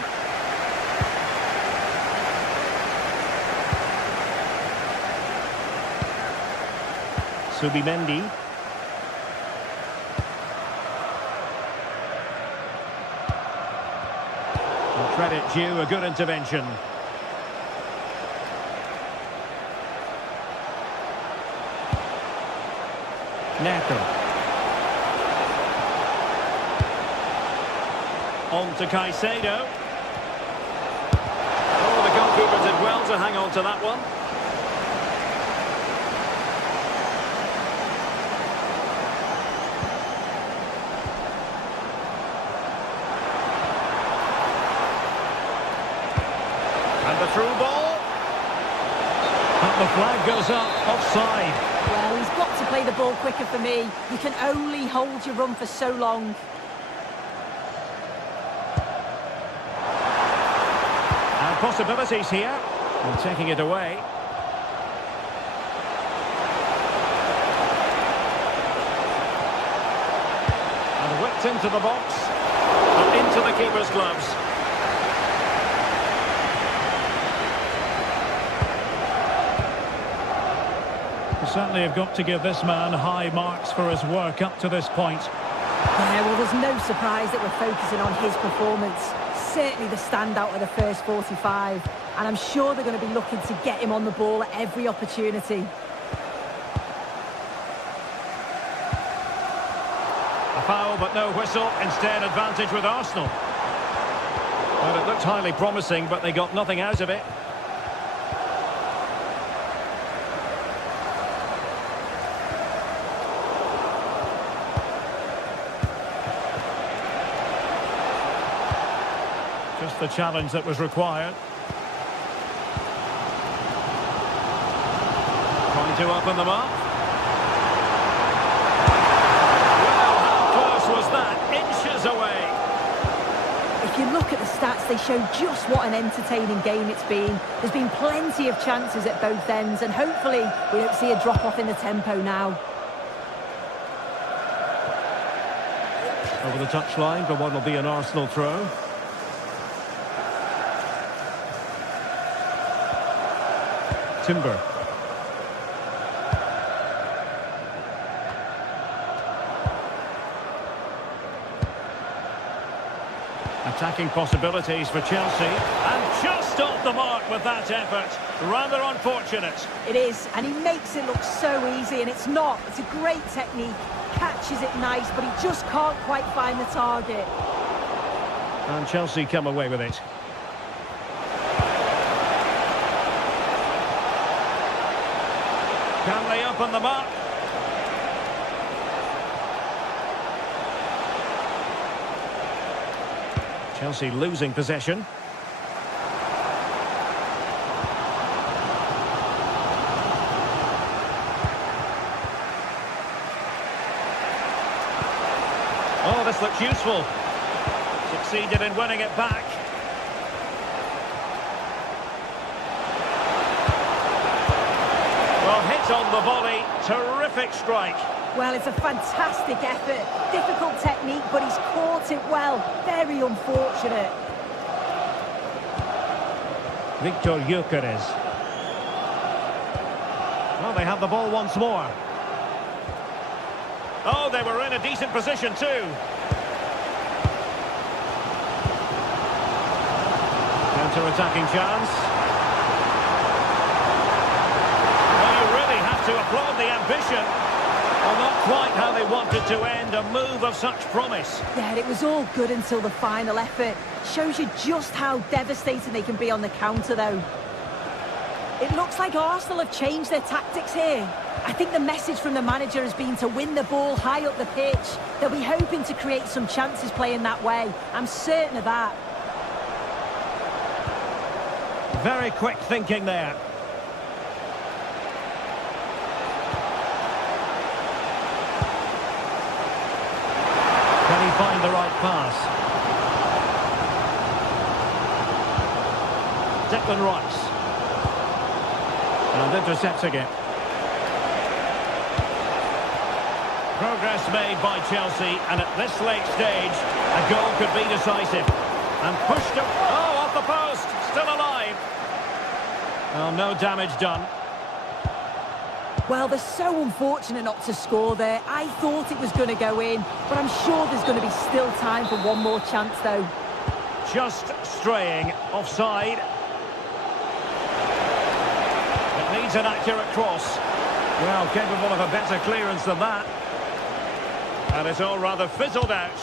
Subimendi. And credit due, a good intervention. Neto. On to Caicedo. Oh, the goalkeeper did well to hang on to that one. And the through ball. But the flag goes up, offside. Well, he's got to play the ball quicker for me. You can only hold your run for so long. And possibilities here. And taking it away. And whipped into the box. And into the keeper's gloves. Certainly have got to give this man high marks for his work up to this point. Yeah, well, there's no surprise that we're focusing on his performance. Certainly the standout of the first 45. And I'm sure they're going to be looking to get him on the ball at every opportunity. A foul, but no whistle. Instead, advantage with Arsenal. Well, it looked highly promising, but they got nothing out of it. Just the challenge that was required. Trying to open them up. Well, how close was that? Inches away. If you look at the stats, they show just what an entertaining game it's been. There's been plenty of chances at both ends, and hopefully we don't see a drop-off in the tempo now. Over the touchline for what will be an Arsenal throw. Timber. Attacking possibilities for Chelsea. And just off the mark with that effort. Rather unfortunate. It is, and he makes it look so easy, and it's not. It's a great technique. Catches it nice, but he just can't quite find the target. And Chelsea come away with it. Can they open them up? Chelsea losing possession. Oh, this looks useful. succeeded in winning it back. Well, hit on the volley, terrific strike. Well, it's a fantastic effort. Difficult technique, but he's caught it well. Very unfortunate. Victor Gyökeres. Well, they have the ball once more. Oh, they were in a decent position too. Counter-attacking chance. Well, you really have to applaud the ambition. Well, not quite how they wanted to end a move of such promise. Yeah, it was all good until the final effort. Shows you just how devastating they can be on the counter, though. It looks like Arsenal have changed their tactics here. I think the message from the manager has been to win the ball high up the pitch. They'll be hoping to create some chances playing that way. I'm certain of that. Very quick thinking there. Can he find the right pass? Declan Rice. And intercepting it. Progress made by Chelsea, and at this late stage, a goal could be decisive. And pushed up. Oh, off the post. Still alive. Well, no damage done. Well, they're so unfortunate not to score there. I thought it was going to go in, but I'm sure there's going to be still time for one more chance, though. Just straying offside. It needs an accurate cross. Well, capable of a better clearance than that. And it's all rather fizzled out.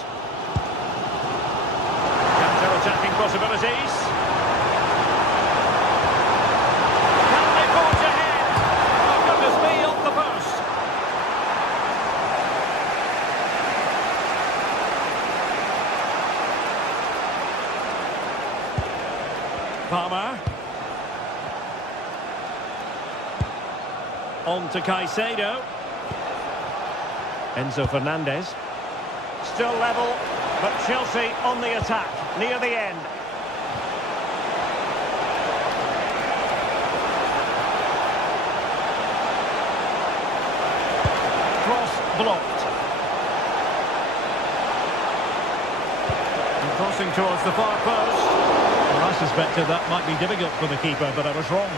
Counter-attacking possibilities. Can they forge ahead? Oh, goodness me, off the post. Palmer. On to Caicedo. Enzo Fernandez. Still level, but Chelsea on the attack, near the end. Cross blocked. And crossing towards the far post. Well, I suspected that might be difficult for the keeper, but I was wrong.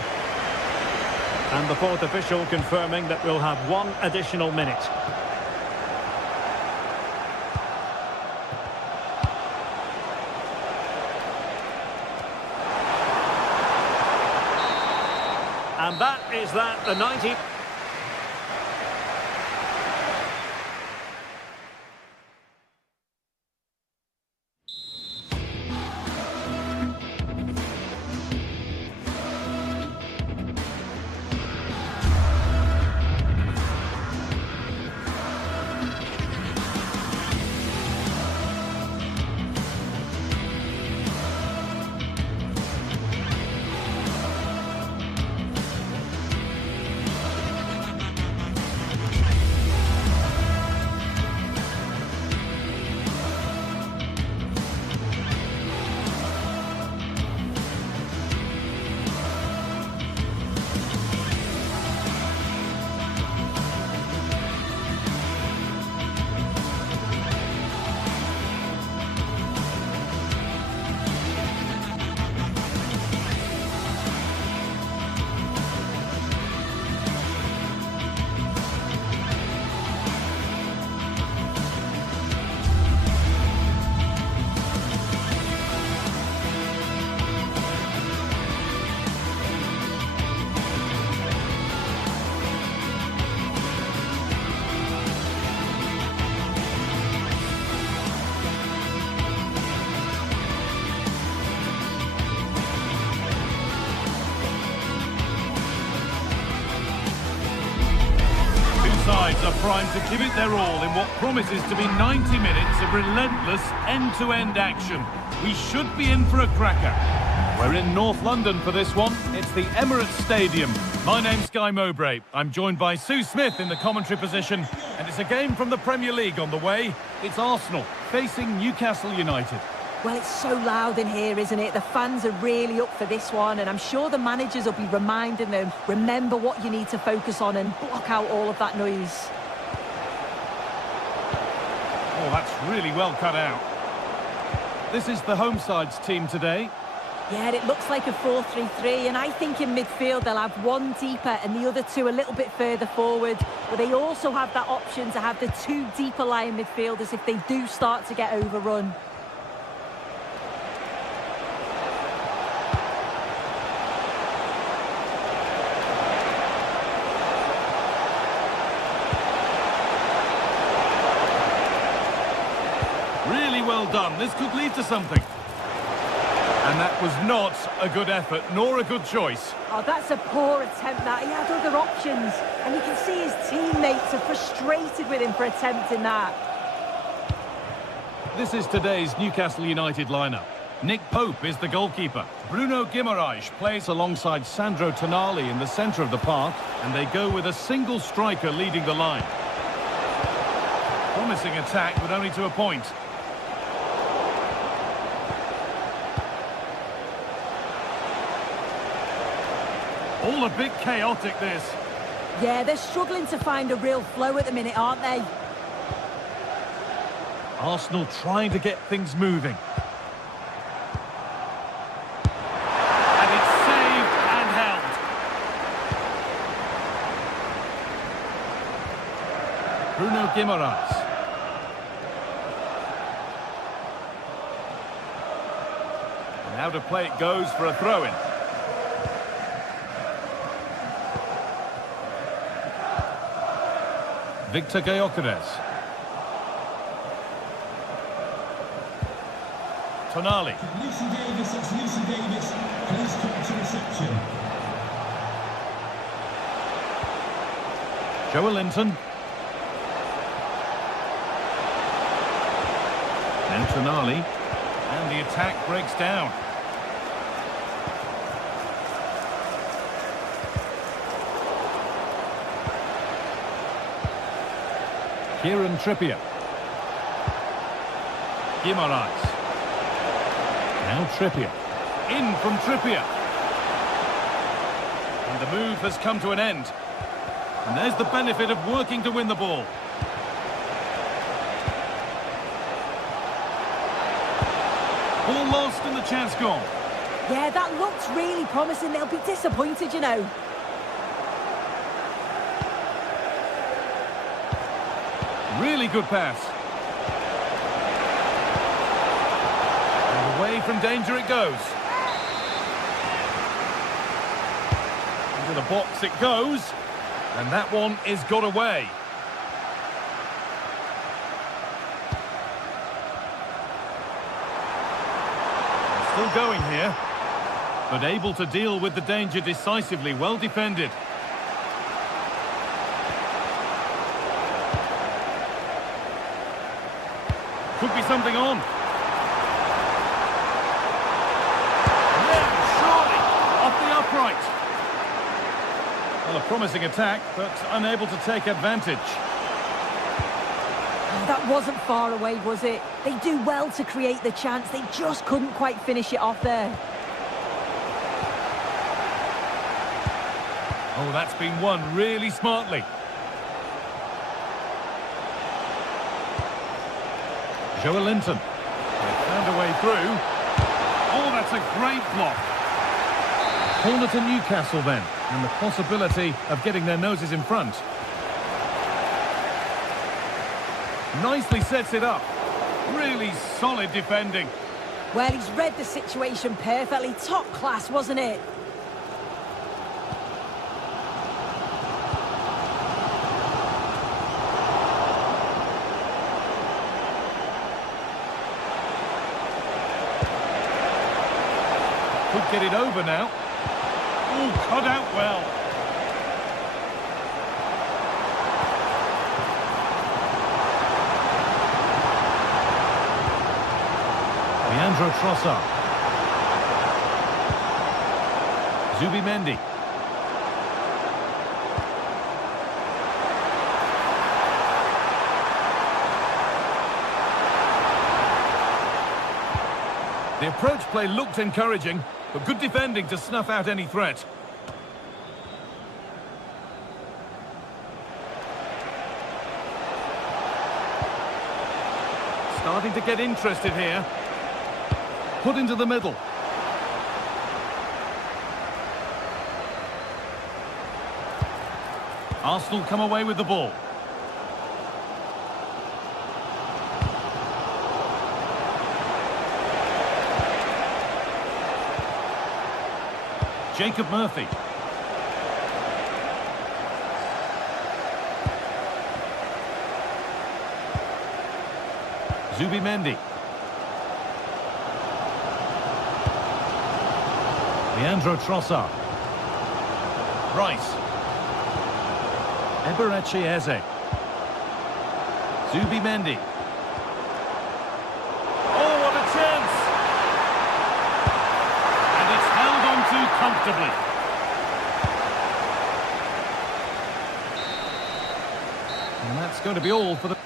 And the fourth official confirming that we'll have one additional minute. And that is that, the 90th. Sides are primed to give it their all in what promises to be 90 minutes of relentless end-to-end action. We should be in for a cracker. We're in North London for this one. It's the Emirates Stadium. My name's Guy Mowbray. I'm joined by Sue Smith in the commentary position, and it's a game from the Premier League on the way. It's Arsenal facing Newcastle United. Well, it's so loud in here, isn't it? The fans are really up for this one, and I'm sure the managers will be reminding them, remember what you need to focus on and block out all of that noise. Oh, that's really well cut out. This is the home side's team today. Yeah, it looks like a 4-3-3, and I think in midfield they'll have one deeper and the other two a little bit further forward. But they also have that option to have the two deeper lying midfielders if they do start to get overrun. Really well done. This could lead to something. And that was not a good effort, nor a good choice. Oh, that's a poor attempt, that. He had other options. And you can see his teammates are frustrated with him for attempting that. This is today's Newcastle United lineup. Nick Pope is the goalkeeper. Bruno Guimaraes plays alongside Sandro Tonali in the centre of the park, and they go with a single striker leading the line. Promising attack, but only to a point. All a bit chaotic, this. Yeah, they're struggling to find a real flow at the minute, aren't they? Arsenal trying to get things moving. And it's saved and held. Bruno Guimaraes. And out of play it goes for a throw-in. Victor Gyökeres. Tonali. Lucy Davis, it's Lucy Davis. Please come to reception. Joelinton. And Tonali. And the attack breaks down. Kieran Trippier. Guimaraes. Now Trippier. In from Trippier. And the move has come to an end. And there's the benefit of working to win the ball. Ball lost and the chance gone. Yeah, that looks really promising. They'll be disappointed, you know. Really good pass. And away from danger it goes. Into the box it goes. And that one is got away. Still going here. But able to deal with the danger decisively. Well defended. Could be something on. No, surely! Off the upright. Well, a promising attack, but unable to take advantage. That wasn't far away, was it? They do well to create the chance. They just couldn't quite finish it off there. Oh, that's been won really smartly. Joelinton. They found a way through. Oh, that's a great block. Corner to Newcastle then, and the possibility of getting their noses in front. Nicely sets it up. Really solid defending. Well, he's read the situation perfectly. Top class, wasn't it? Could get it over now. Oh, cut out well. Leandro Trossard. Zubimendi. The approach play looked encouraging, but good defending to snuff out any threat. Starting to get interested here. Put into the middle. Arsenal come away with the ball. Jacob Murphy. Zubimendi. Leandro Trossard. Rice. Eberechi Eze. Zubimendi. Oh, what a chance! And it's held on to comfortably. And that's going to be all for the...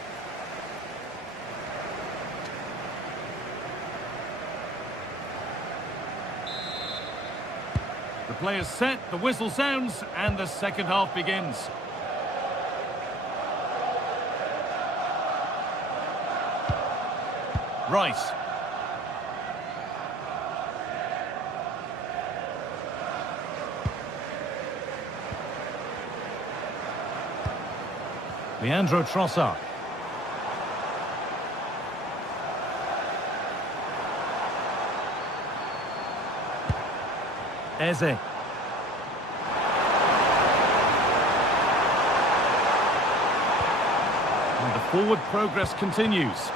The players set, the whistle sounds, and the second half begins. Rice. Leandro Trossard. Eze. And the forward progress continues.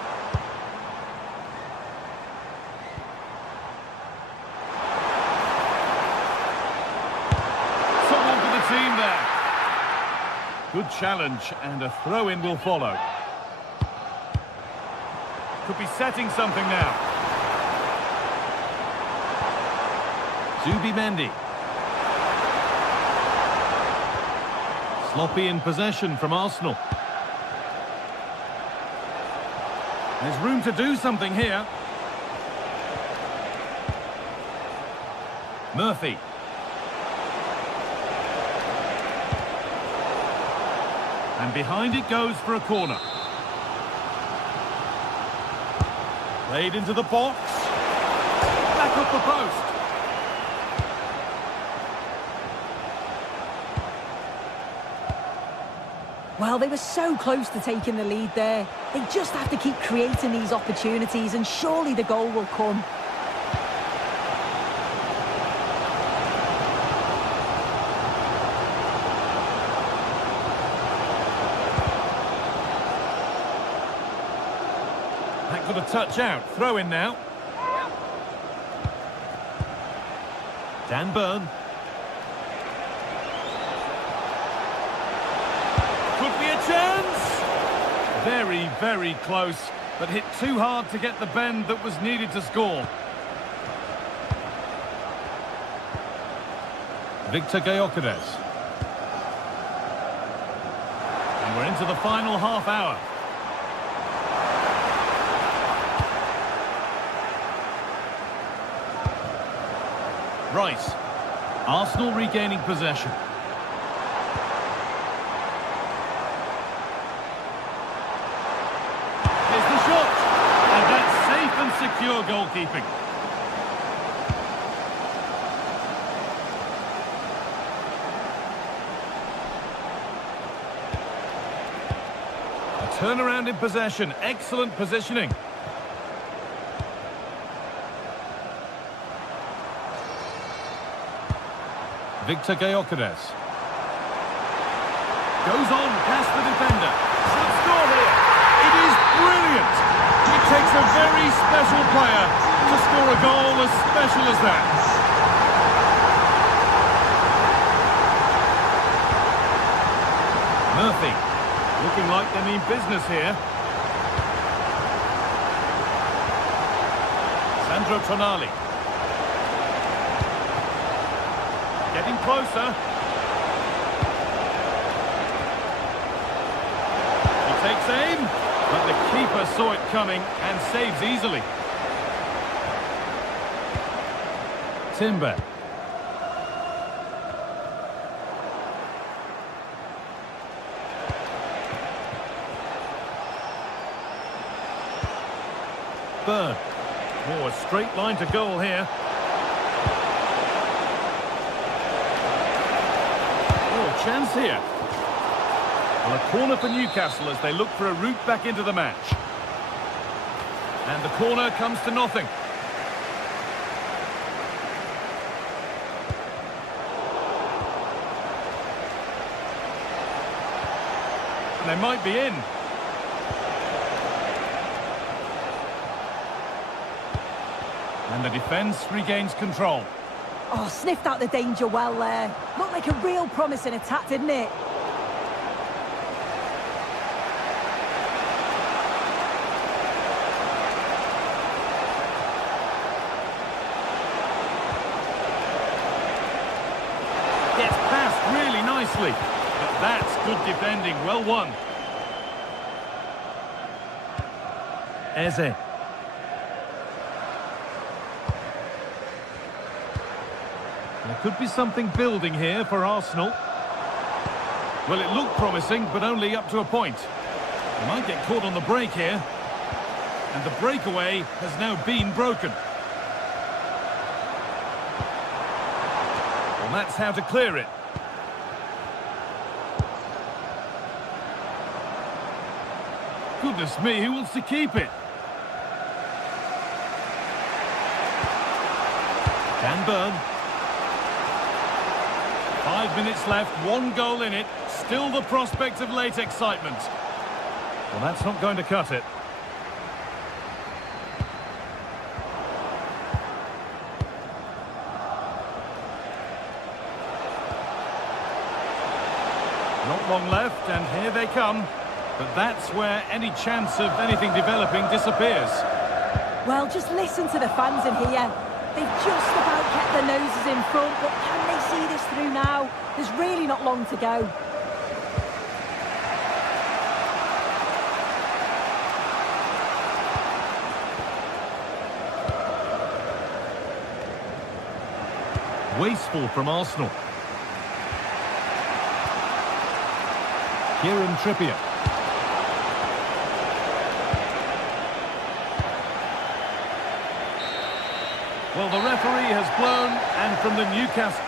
Someone for the team there. Good challenge, and a throw-in will follow. Could be setting something now. Zubimendi. Sloppy in possession from Arsenal. There's room to do something here. Murphy. And behind it goes for a corner. Played into the box. Back up the post. Well, they were so close to taking the lead there. They just have to keep creating these opportunities, and surely the goal will come. That got a touch out. Throw in now. Dan Burn. Could be a chance. Very, very close, but hit too hard to get the bend that was needed to score. Victor Gyökeres. And we're into the final half hour. Rice. Arsenal regaining possession. Here's the shot. And that's safe and secure goalkeeping. A turnaround in possession. Excellent positioning. Victor Gyökeres. Goes on past the defender. Should score here. It is brilliant. It takes a very special player to score a goal as special as that. Murphy. Looking like they mean business here. Sandro Tonali. Getting closer. He takes aim, but the keeper saw it coming and saves easily. Timber. Bird. Oh, a straight line to goal here. Oh, chance here. Well, a corner for Newcastle as they look for a route back into the match. And the corner comes to nothing. And they might be in. And the defence regains control. Oh, sniffed out the danger well there. Looked like a real promising attack, didn't it? Gets past really nicely. But that's good defending. Well won. Eze. There could be something building here for Arsenal. Well, it looked promising, but only up to a point. They might get caught on the break here. And the breakaway has now been broken. Well, that's how to clear it. Goodness me, who wants to keep it? Dan Burn. 5 minutes left, 1 goal in it. Still the prospect of late excitement. Well, that's not going to cut it. Not long left, and here they come. But that's where any chance of anything developing disappears. Well, just listen to the fans in here. They've just about kept their noses in front, but can they see this through now? There's really not long to go. Wasteful from Arsenal. Kieran Trippier. Well, the referee has blown, and from the Newcastle...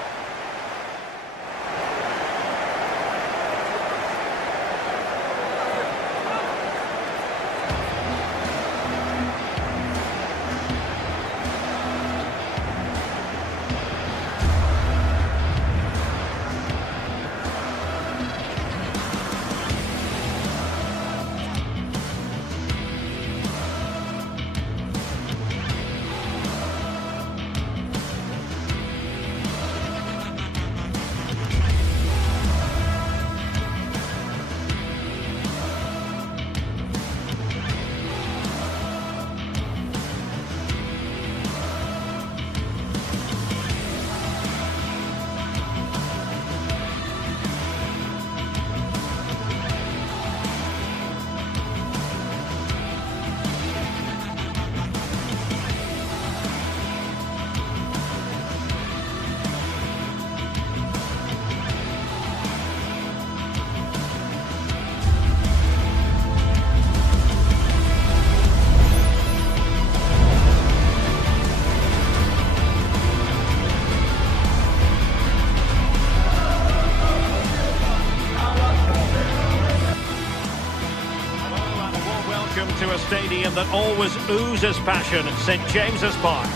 To a stadium that always oozes passion, St James's Park.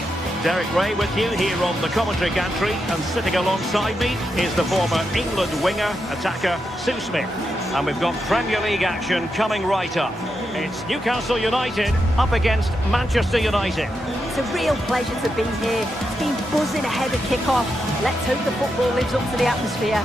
Derek Ray with you here on the commentary gantry, and sitting alongside me is the former England winger, attacker, Sue Smith. And we've got Premier League action coming right up. It's Newcastle United up against Manchester United. It's a real pleasure to be here. It's been buzzing ahead of kick-off. Let's hope the football lives up to the atmosphere.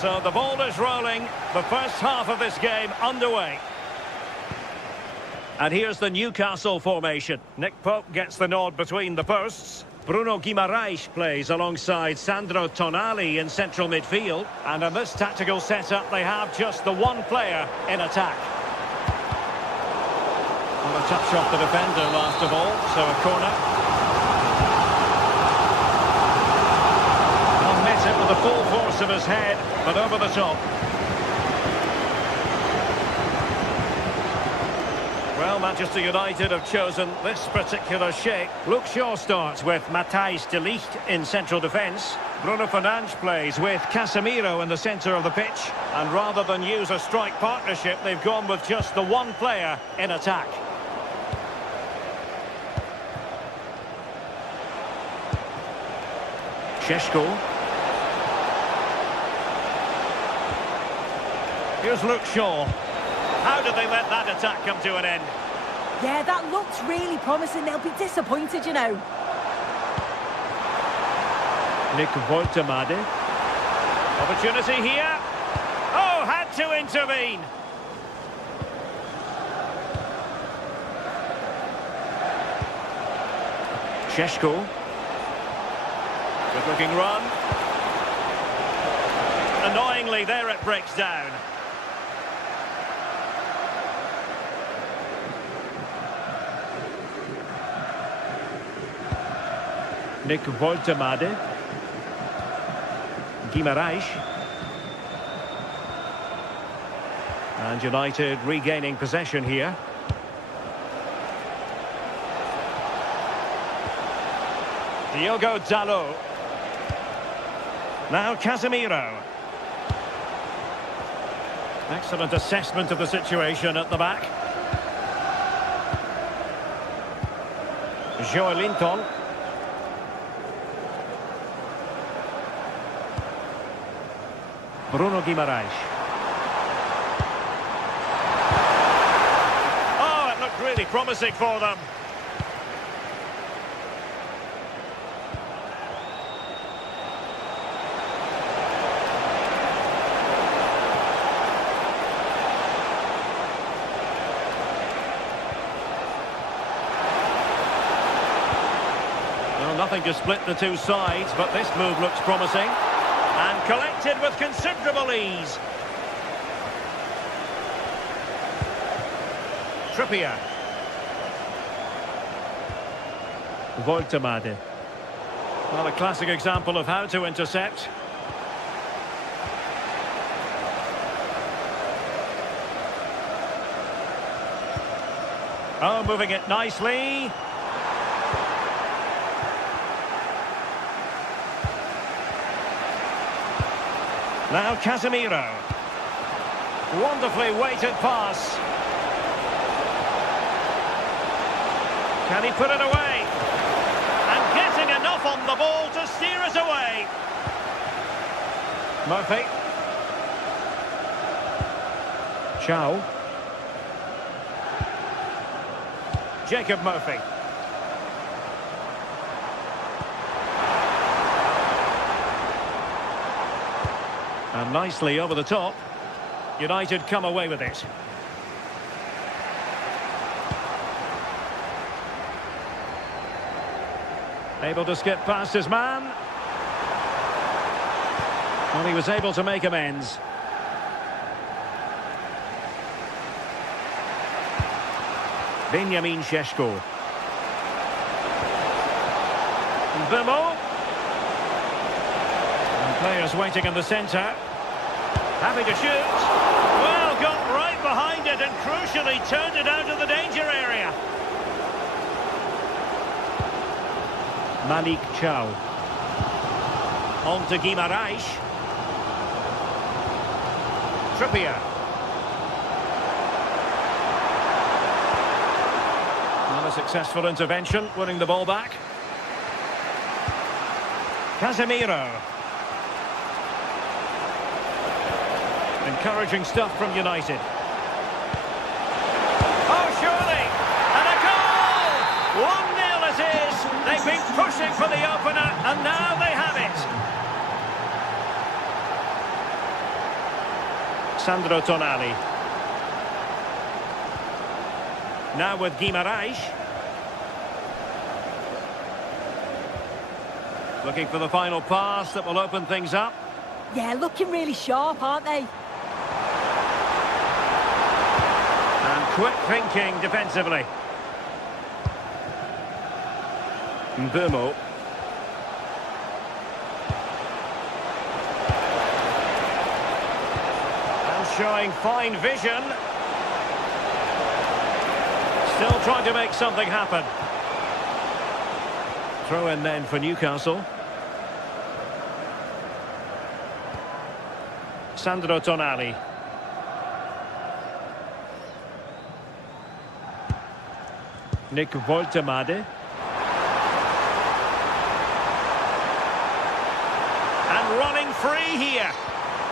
So the ball is rolling, the first half of this game underway. And here's the Newcastle formation. Nick Pope gets the nod between the posts. Bruno Guimaraes plays alongside Sandro Tonali in central midfield. And in this tactical setup, they have just the one player in attack. Well, a touch off the defender last of all, so a corner. Well, met it with the full force of his head, but over the top. Well, Manchester United have chosen this particular shape. Luke Shaw starts with Matthijs de Ligt in central defence. Bruno Fernandes plays with Casemiro in the centre of the pitch. And rather than use a strike partnership, they've gone with just the one player in attack. Šeško. Here's Luke Shaw. How did they let that attack come to an end? Yeah, that looked really promising. They'll be disappointed, you know. Nick Woltemade. Opportunity here. Oh, had to intervene. Šeško. Good looking run. Annoyingly, there it breaks down. Nick Woltemade. Guimaraes. And United regaining possession here. Diogo Dalot. Now Casemiro. Excellent assessment of the situation at the back. Joelinton. Bruno Guimaraes. Oh, it looked really promising for them. Well, nothing to split the two sides, but this move looks promising. And collected with considerable ease. Trippier. Woltemade. Well, a classic example of how to intercept. Oh, moving it nicely. Now Casemiro. Wonderfully weighted pass. Can he put it away? And getting enough on the ball to steer it away. Murphy. Chow. Jacob Murphy. And nicely over the top. United come away with it. Able to skip past his man. Well, he was able to make amends. Benjamin Šeško. Bimo. And players waiting in the centre. Happy to shoot. Well, got right behind it and crucially turned it out of the danger area. Malik Chow. On to Guimaraes. Trippier. Not a successful intervention, winning the ball back. Casemiro. Encouraging stuff from United. Oh, surely! And a goal! 1-0 it is! They've been pushing for the opener, and now they have it! Sandro Tonali. Now with Guimaraes. Looking for the final pass that will open things up. Yeah, looking really sharp, aren't they? And quick thinking defensively. Mbumo. And showing fine vision. Still trying to make something happen. Throw in then for Newcastle. Sandro Tonali. Nick Woltemade. And running free here.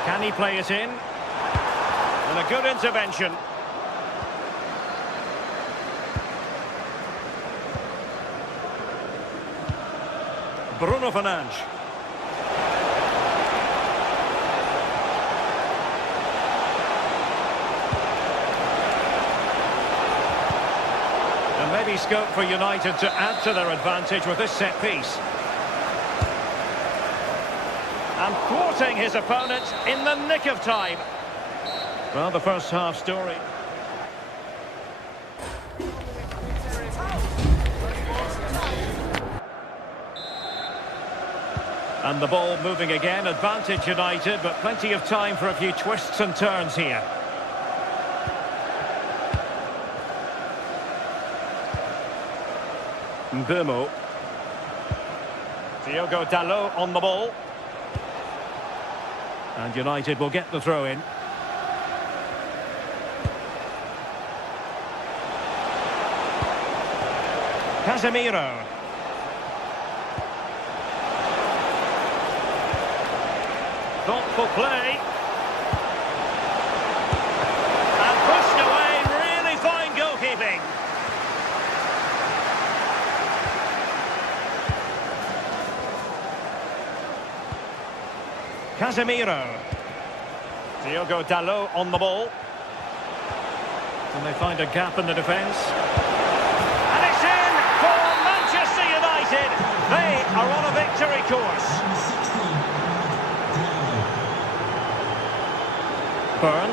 Can he play it in? And a good intervention. Bruno Fernandes. And maybe scope for United to add to their advantage with this set piece. And thwarting his opponent in the nick of time. Well, the first half story. And the ball moving again, advantage United, but plenty of time for a few twists and turns here. Mbumo. Diogo Dalot on the ball. And United will get the throw in. Casemiro. Thoughtful play. And pushed away, really fine goalkeeping. Casemiro. Diogo Dalot on the ball. And they find a gap in the defence. And it's in for Manchester United. They are on a victory course. Burn.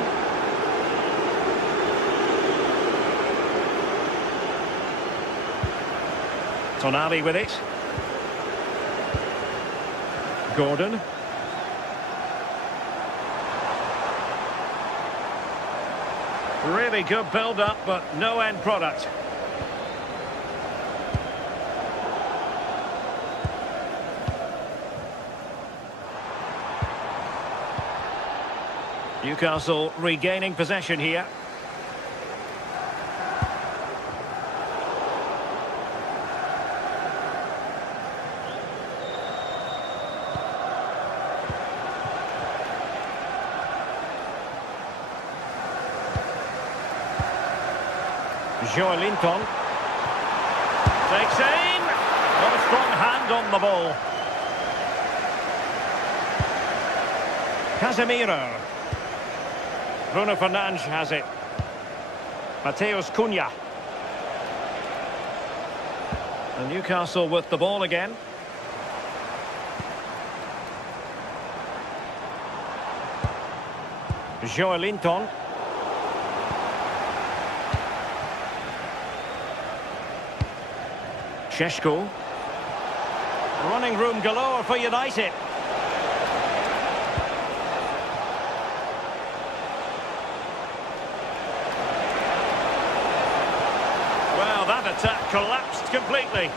Tonali with it. Gordon. Really good build-up, but no end product. Newcastle regaining possession here. Joelinton takes aim. Got a strong hand on the ball. Casemiro. Bruno Fernandes has it. Mateus Cunha. And Newcastle with the ball again. Joelinton. Šeško. Running room galore for United. Well, that attack collapsed completely.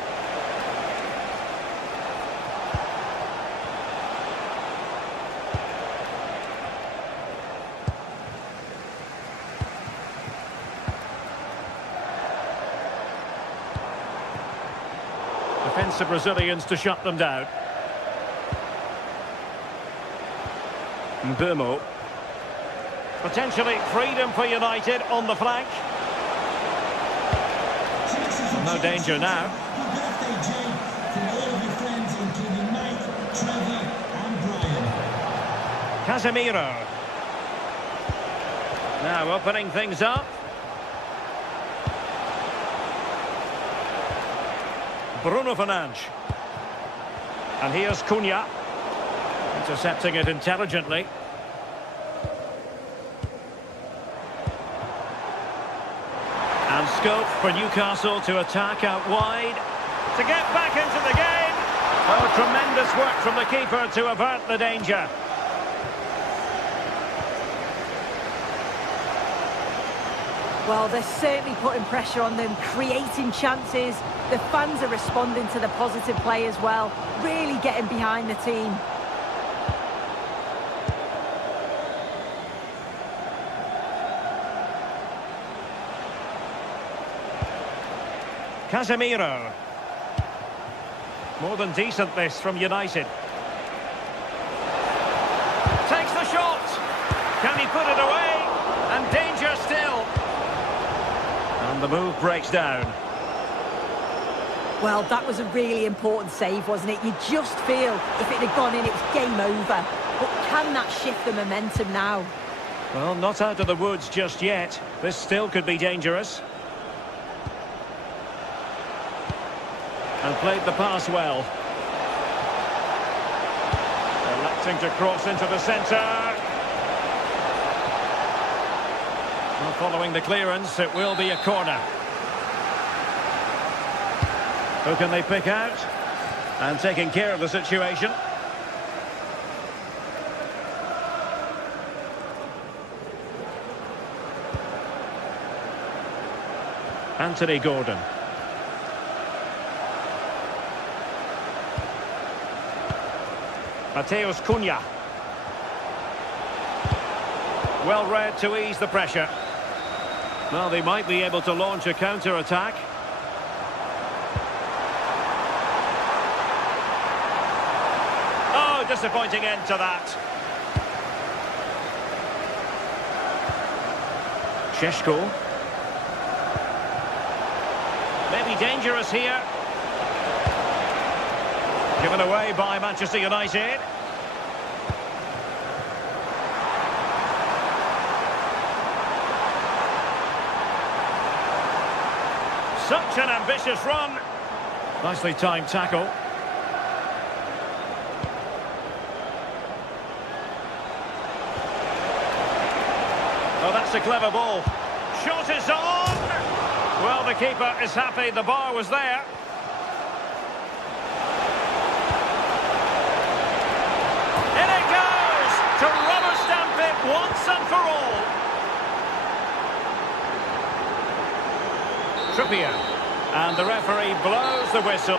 Defensive Brazilians to shut them down. Mbumo. Potentially freedom for United on the flank. No danger now. Happy birthday, Jay, from all of your friends, including Mike, Trevor and Brian. Casemiro. Now opening things up. Bruno Fernandes. And here's Cunha. Intercepting it intelligently. And scope for Newcastle to attack out wide. To get back into the game. Oh, tremendous work from the keeper to avert the danger. Well, they're certainly putting pressure on them, creating chances. The fans are responding to the positive play as well, really getting behind the team. Casemiro. More than decent this from United. Takes the shot. Can he put it away? And danger still. And the move breaks down. Well, that was a really important save, wasn't it? You just feel if it had gone in, it's game over. But can that shift the momentum now? Well, not out of the woods just yet. This still could be dangerous. And played the pass well. Electing to cross into the centre. Well, following the clearance, it will be a corner. Who can they pick out? And taking care of the situation. Anthony Gordon. Mateus Cunha. Well read to ease the pressure. Well, they might be able to launch a counter-attack. Oh, disappointing end to that. Šeško. Maybe dangerous here. Given away by Manchester United. Such an ambitious run. Nicely timed tackle. Oh, that's a clever ball. Shot is on. Well, the keeper is happy the bar was there. To rubber stamp it once and for all. Trippier. And the referee blows the whistle.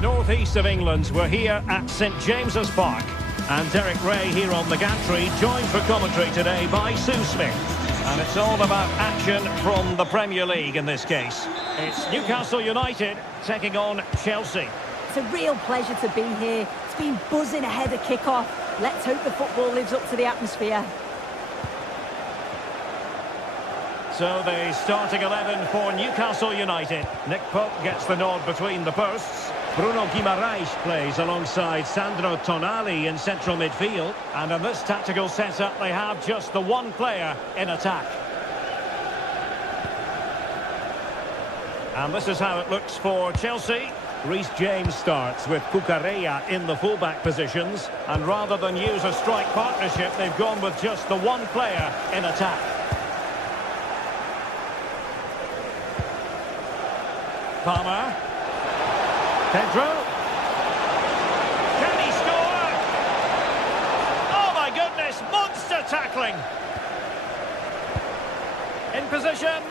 Northeast of England. We're here at St James's Park, and Derek Ray here on the gantry, joined for commentary today by Sue Smith. And it's all about action from the Premier League in this case. It's Newcastle United taking on Chelsea. It's a real pleasure to be here. It's been buzzing ahead of kick-off. Let's hope the football lives up to the atmosphere. So the starting 11 for Newcastle United. Nick Pope gets the nod between the posts. Bruno Guimaraes plays alongside Sandro Tonali in central midfield. And in this tactical setup, they have just the one player in attack. And this is how it looks for Chelsea. Reece James starts with Cucurella in the fullback positions. And rather than use a strike partnership, they've gone with just the one player in attack. Palmer. Pedro. Can he score? Oh my goodness, monster tackling. In position.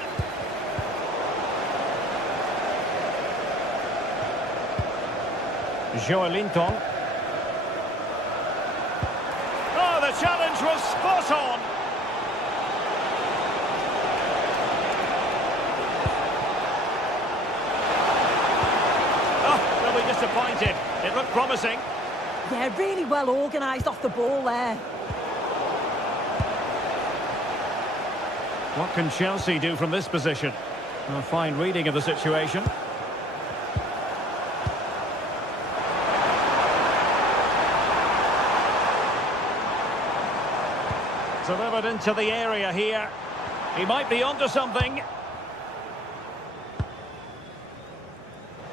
Joelinton. Oh, the challenge was spot on. Oh, they'll be disappointed. It looked promising. Yeah, really well organised off the ball there. What can Chelsea do from this position? A fine reading of the situation. Delivered into the area here. He might be onto something.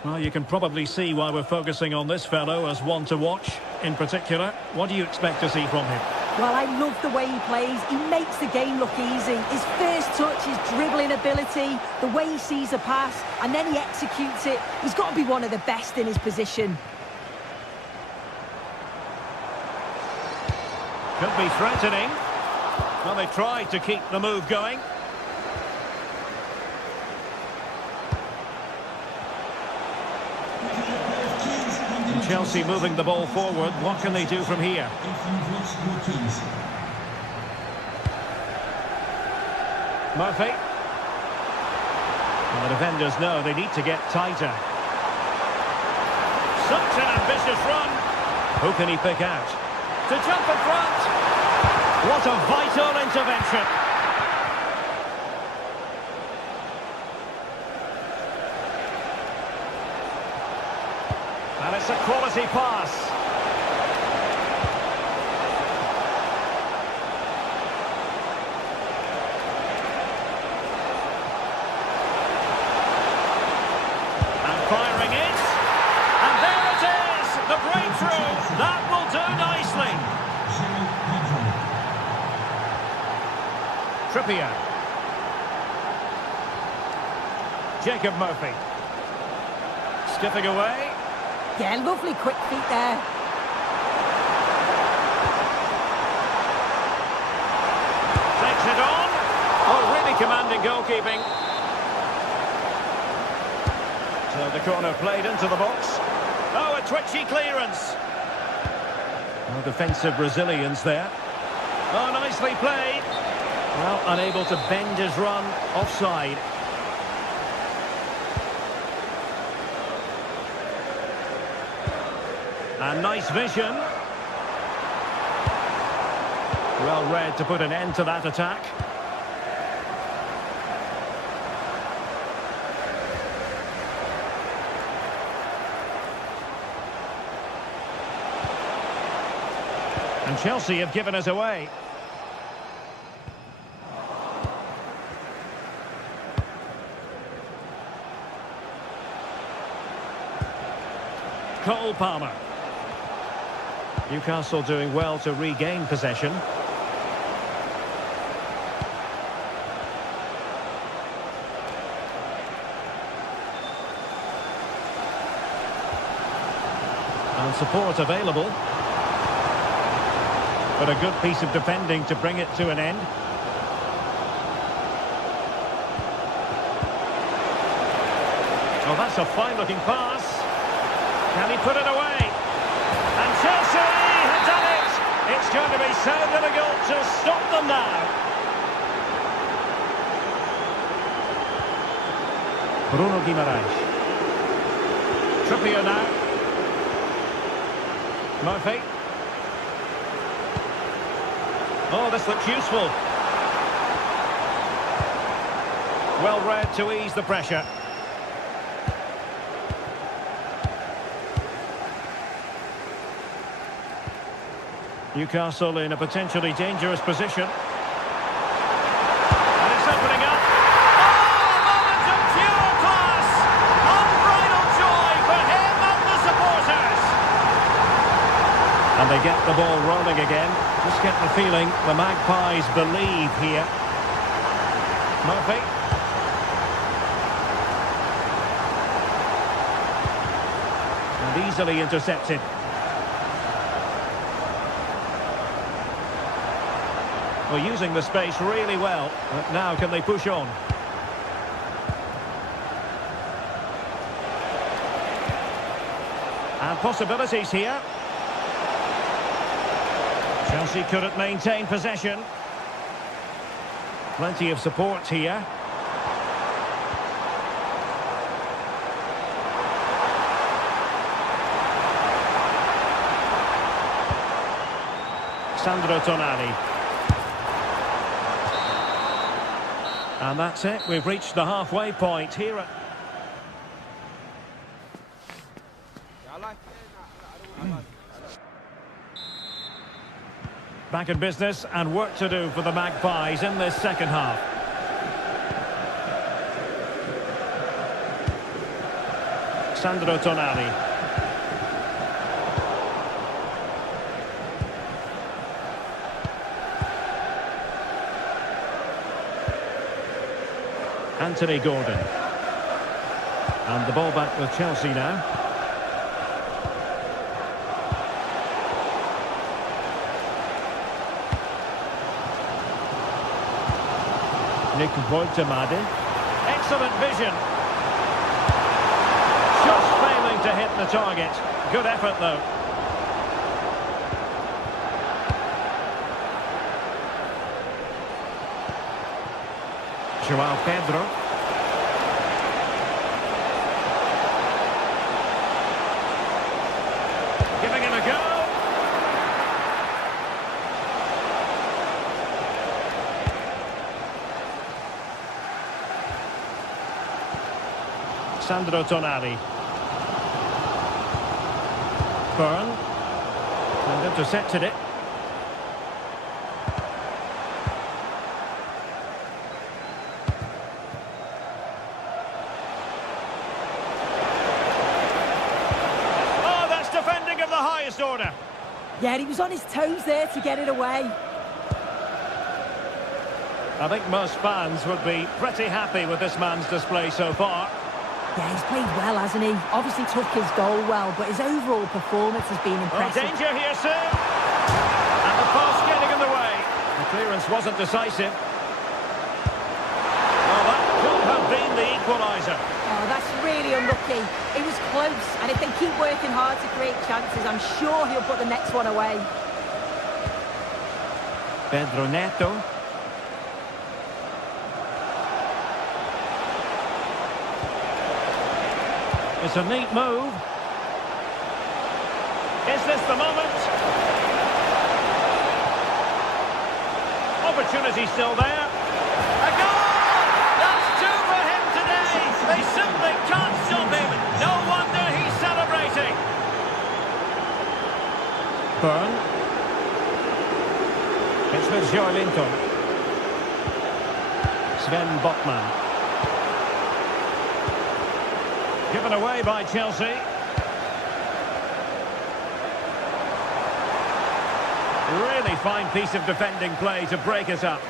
Well, you can probably see why we're focusing on this fellow as one to watch in particular. What do you expect to see from him? Well, I love the way he plays. He makes the game look easy. His first touch, his dribbling ability, the way he sees a pass, and then he executes it. He's got to be one of the best in his position. Could be threatening. Well, they tried to keep the move going. And Chelsea moving the ball forward. What can they do from here? Murphy. And the defenders know they need to get tighter. Such an ambitious run. Who can he pick out? To jump in front. What a vital intervention. And it's a quality pass. And firing it. And there it is. The breakthrough. That will do nicely. Trippier. Jacob Murphy. Skipping away. Yeah, lovely quick feet there. Takes it on. Oh, really commanding goalkeeping. So the corner played into the box. Oh, a twitchy clearance. Oh, defensive resilience there. Oh, nicely played. Well, unable to bend his run, offside. And nice vision. Well read to put an end to that attack. And Chelsea have given us away. Cole Palmer. Newcastle doing well to regain possession. And support available. But a good piece of defending to bring it to an end. Oh, that's a fine-looking pass. Can he put it away? And Chelsea have done it! It's going to be so difficult to stop them now. Bruno Guimaraes. Trippier now. Murphy. Oh, this looks useful. Well read to ease the pressure. Newcastle in a potentially dangerous position. And it's opening up. Oh, a moment of pure class! Unbridled joy for him and the supporters! And they get the ball rolling again. Just get the feeling the Magpies believe here. Murphy. And easily intercepted. Well, using the space really well. But now can they push on? And possibilities here. Chelsea couldn't maintain possession. Plenty of support here. Sandro Tonali. And that's it, we've reached the halfway point here at... Back in business and work to do for the Magpies in this second half. Sandro Tonali. Anthony Gordon. And the ball back with Chelsea now. Nick Voitemade. Excellent vision. Just failing to hit the target. Good effort though. João Pedro. Giving him a go. Sandro Tonali. Byrne. And intercepted it. Order. Yeah, he was on his toes there to get it away. I think most fans would be pretty happy with this man's display so far. Yeah, he's played well, hasn't he? Obviously took his goal well, but his overall performance has been impressive. Oh, danger here, sir. And the pass getting in the way. The clearance wasn't decisive. Well, that could have been the equaliser. Oh, that's really unlucky. It was close, and if they keep working hard to create chances, I'm sure he'll put the next one away. Pedro Neto. It's a neat move. Is this the moment? Opportunity still there. A goal! That's two for him today. They simply can't stop him. No wonder he's celebrating. Byrne. It's with Joelinton. Sven Botman. Given away by Chelsea. Really fine piece of defending play to break it up.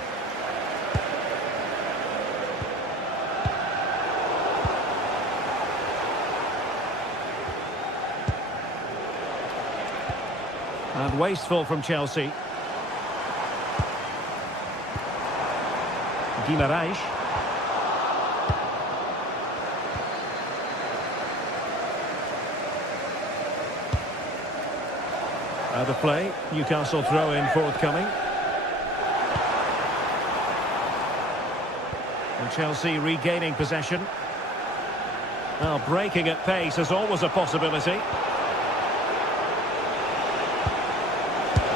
And wasteful from Chelsea. Guimarães. Out of play. Newcastle throw in forthcoming. And Chelsea regaining possession. Now breaking at pace is always a possibility.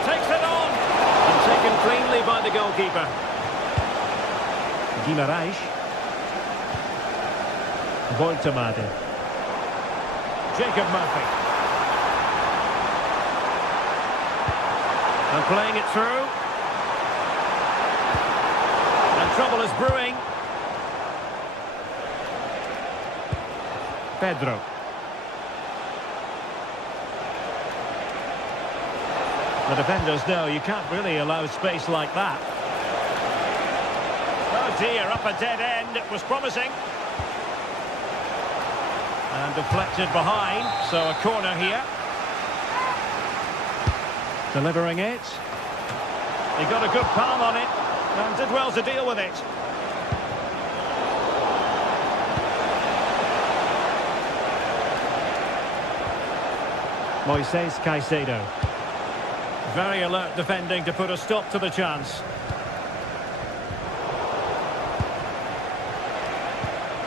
Takes it on. And taken cleanly by the goalkeeper. Guimarães. Boitamadi. Jacob Murphy. And playing it through. And trouble is brewing. Pedro. The defenders know you can't really allow space like that. Oh dear, up a dead end. It was promising. And deflected behind, so a corner here. Delivering it. He got a good palm on it and did well to deal with it. Moises Caicedo. Very alert defending to put a stop to the chance.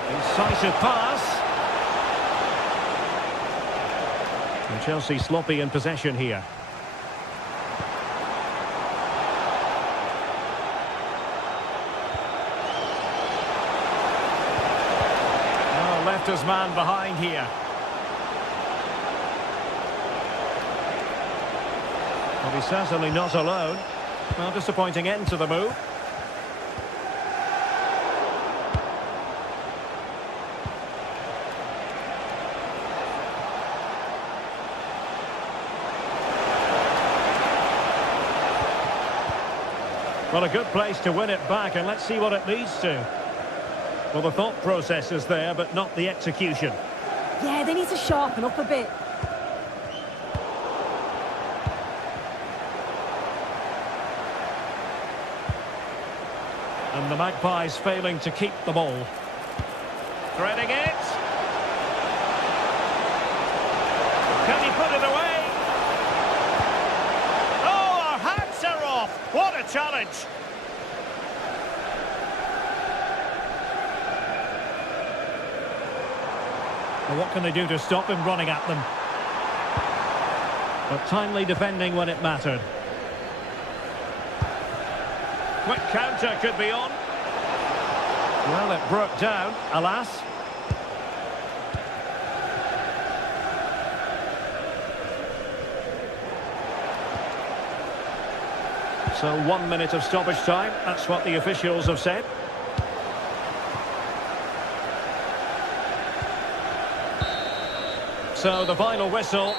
Incisive pass. And Chelsea sloppy in possession here. Oh, left his man behind here. Well, he's certainly not alone. Well, disappointing end to the move. Well, a good place to win it back, and let's see what it leads to. Well, the thought process is there, but not the execution. Yeah, they need to sharpen up a bit. And the Magpies failing to keep the ball. Threading it. Can he put it away? Oh, our hats are off. What a challenge. Well, what can they do to stop him running at them? But timely defending when it mattered. Quick counter could be on. Well, it broke down, alas. So 1 minute of stoppage time, that's what the officials have said. So the final whistle.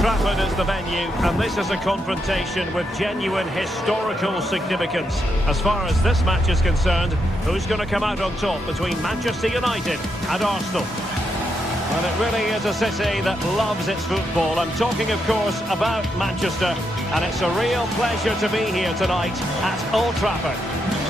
Trafford is the venue, and this is a confrontation with genuine historical significance. As far as this match is concerned, who's going to come out on top between Manchester United and Arsenal? And it really is a city that loves its football. I'm talking, of course, about Manchester, and it's a real pleasure to be here tonight at Old Trafford.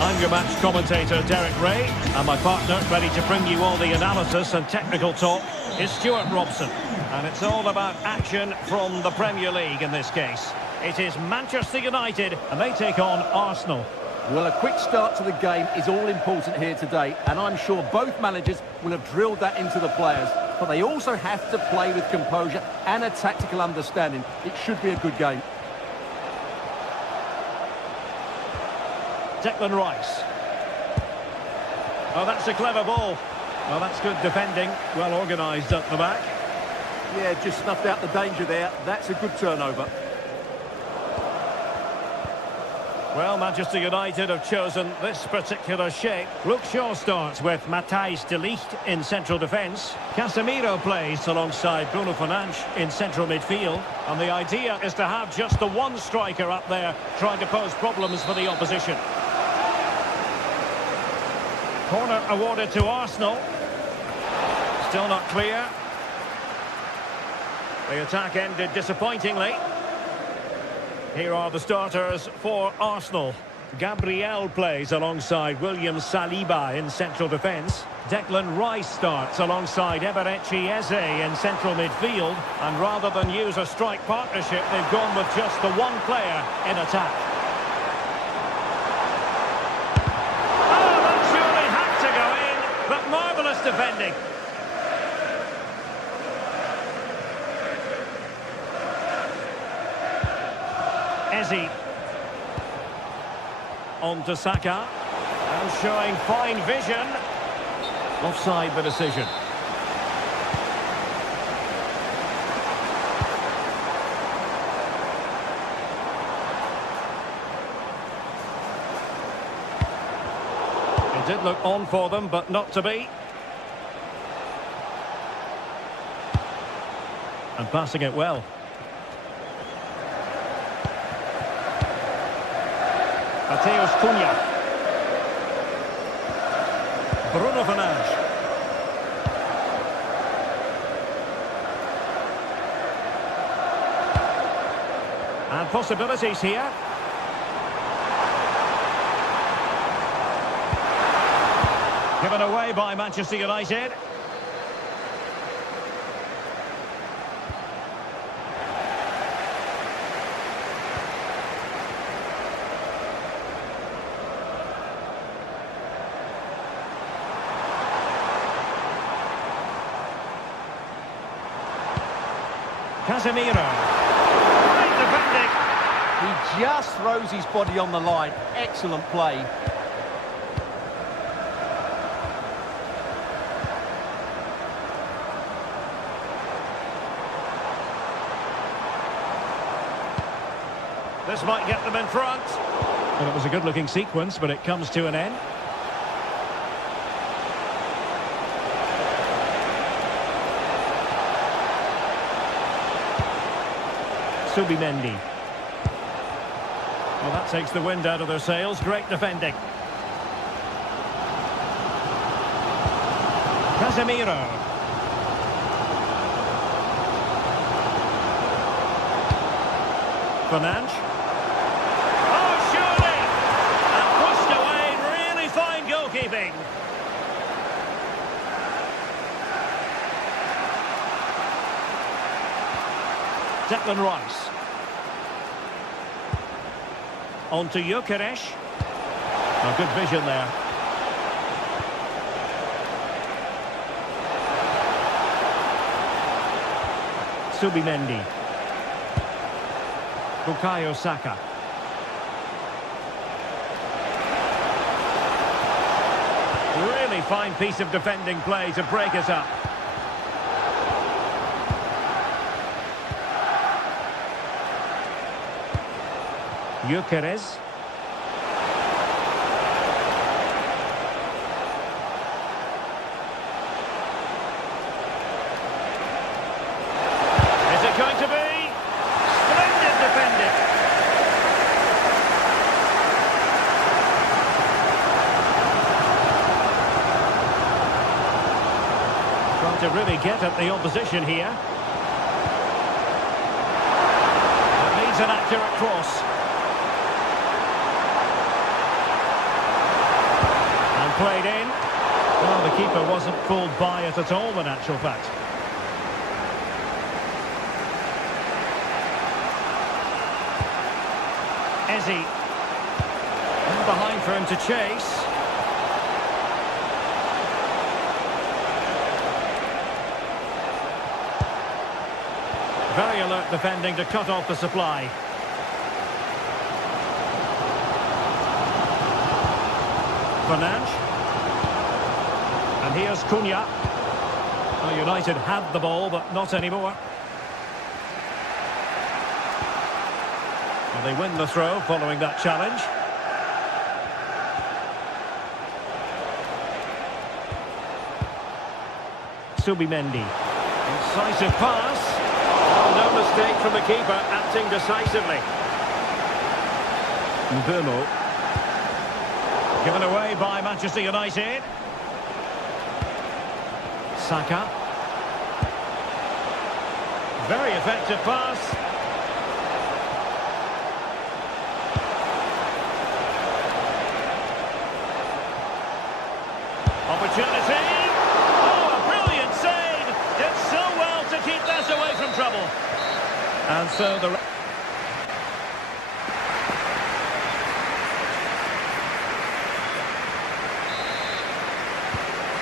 I'm your match commentator, Derek Ray, and my partner, ready to bring you all the analysis and technical talk, is Stuart Robson. And it's all about action from the Premier League in this case. It is Manchester United, and they take on Arsenal. Well, a quick start to the game is all important here today, and I'm sure both managers will have drilled that into the players. But they also have to play with composure and a tactical understanding. It should be a good game. Declan Rice. Oh, that's a clever ball. Well, that's good defending. Well organised at the back. Yeah, just snuffed out the danger there. That's a good turnover. Well, Manchester United have chosen this particular shape. Luke Shaw starts with Matthijs de Ligt in central defence. Casemiro plays alongside Bruno Fernandes in central midfield. And the idea is to have just the one striker up there trying to pose problems for the opposition. Corner awarded to Arsenal. Still not clear. The attack ended disappointingly. Here are the starters for Arsenal. Gabriel plays alongside William Saliba in central defence. Declan Rice starts alongside Eberechi Eze in central midfield. And rather than use a strike partnership, they've gone with just the one player in attack. Oh, that surely had to go in, but marvellous defending. Eze. On to Saka. And showing fine vision. Offside the decision. It did look on for them, but not to be. And passing it well. Mateus Cunha. Bruno Fernandes. And possibilities here. Given away by Manchester United. Casemiro. Great defending. He just throws his body on the line. Excellent play. This might get them in front. Well, it was a good-looking sequence, but it comes to an end. Subimendi. Well, that takes the wind out of their sails. Great defending. Casemiro. Fernandes. Oh, surely! And pushed away. Really fine goalkeeping. Declan Rice. On to Gyökeres. Oh, good vision there. Subimendi. Bukayo Saka. Really fine piece of defending play to break us up. Gyökeres. Is it going to be? Splendid defending. Trying to really get at the opposition here. It needs an accurate cross. Played in. Well, the keeper wasn't pulled by it at all, in actual fact. Eze. And behind for him to chase. Very alert defending to cut off the supply. Fernandes. And here's Cunha. Well, United had the ball, but not anymore. And they win the throw following that challenge. Subimendi. Incisive pass. Oh, no mistake from the keeper, acting decisively. Mbeumo. Given away by Manchester United. Saka. Very effective pass. Opportunity. Oh, a brilliant save. Did so well to keep that away from trouble. And so the...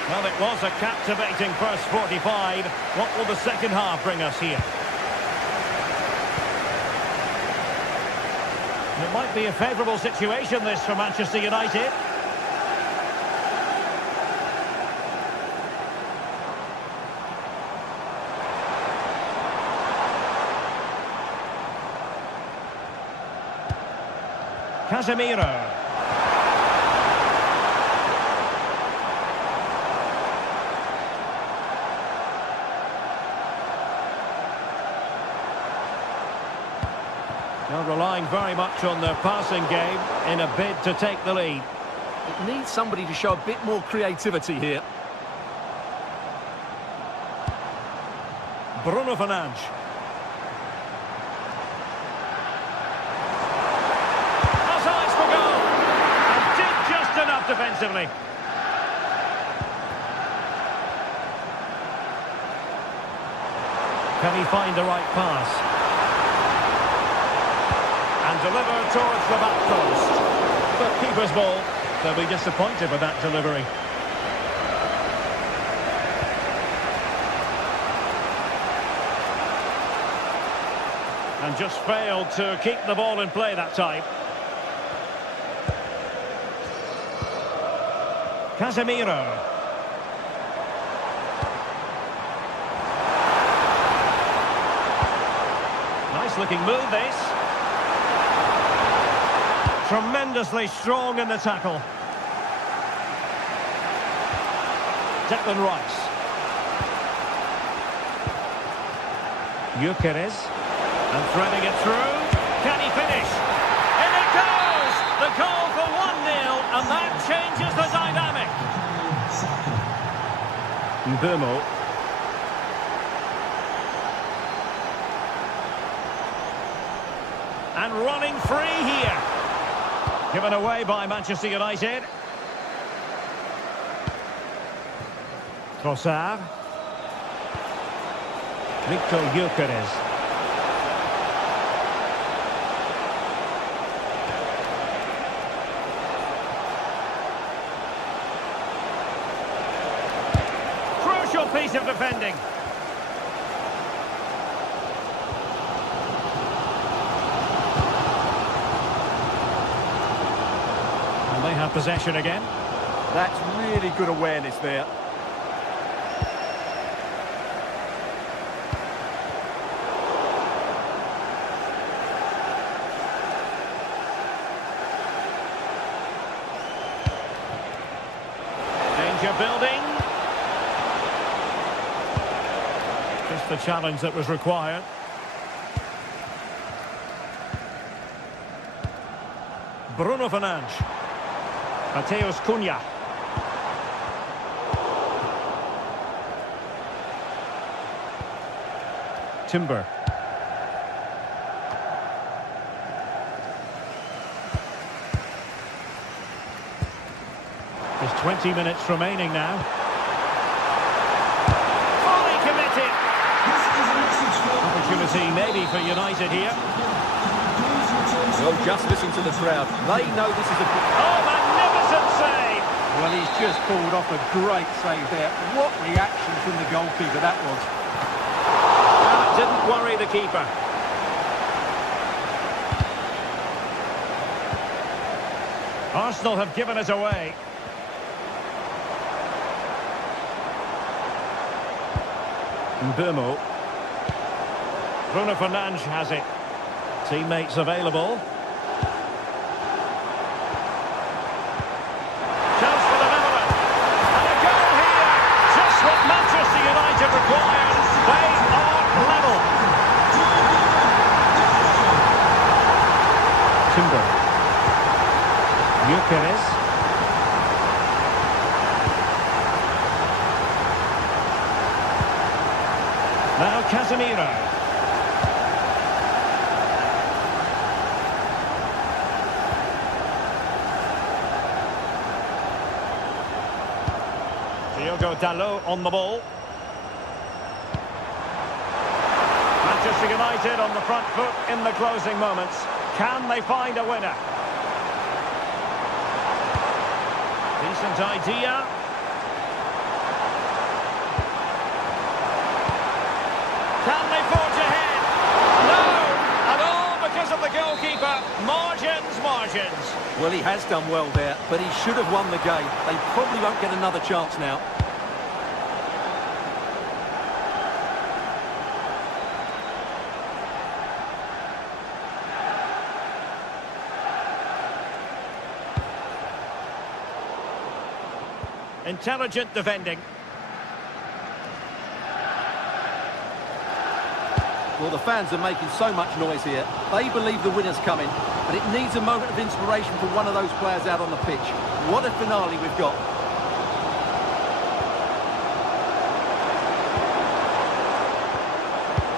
Well, it was a captivating first 45. What will the second half bring us here? It might be a favourable situation, this, for Manchester United. Casemiro. Well, relying very much on their passing game in a bid to take the lead. It needs somebody to show a bit more creativity here. Bruno Fernandes. Has eyes for goal. And did just enough defensively. Can he find the right pass? And deliver towards the back post. The keeper's ball. They'll be disappointed with that delivery. And just failed to keep the ball in play that time. Casemiro. Nice looking move, this. Tremendously strong in the tackle. Declan Rice. Gyökeres. And threading it through. Can he finish? In it goes! The goal for 1-0, and that changes the dynamic. Mbeumo. And running free here. Given away by Manchester United. Trossard. Victor Gyökeres. Crucial piece of defending. They have possession again. That's really good awareness there. Danger building. Just the challenge that was required. Bruno Fernandes. Mateus Cunha. Timber. There's 20 minutes remaining now. Fully committed. Opportunity maybe for United here. Well, just listen to the crowd. They know this is a... Oh, magnificent save! Well, he's just pulled off a great save there. What reaction from the goalkeeper that was. That didn't worry the keeper. Arsenal have given it away. Mbumo. Bruno Fernandes has it. Teammates available. Chance for the Netherlands. And a goal here. Just what Manchester United requires. They are level. Timber. Gyökeres. Now Casemiro. Diogo Dalot on the ball. Manchester United on the front foot in the closing moments. Can they find a winner? Decent idea. Can they forge ahead? No! And all because of the goalkeeper. Margins, margins. Well, he has done well there, but he should have won the game. They probably won't get another chance now. Intelligent defending. Well, the fans are making so much noise here. They believe the winner's coming, but it needs a moment of inspiration for one of those players out on the pitch. What a finale we've got.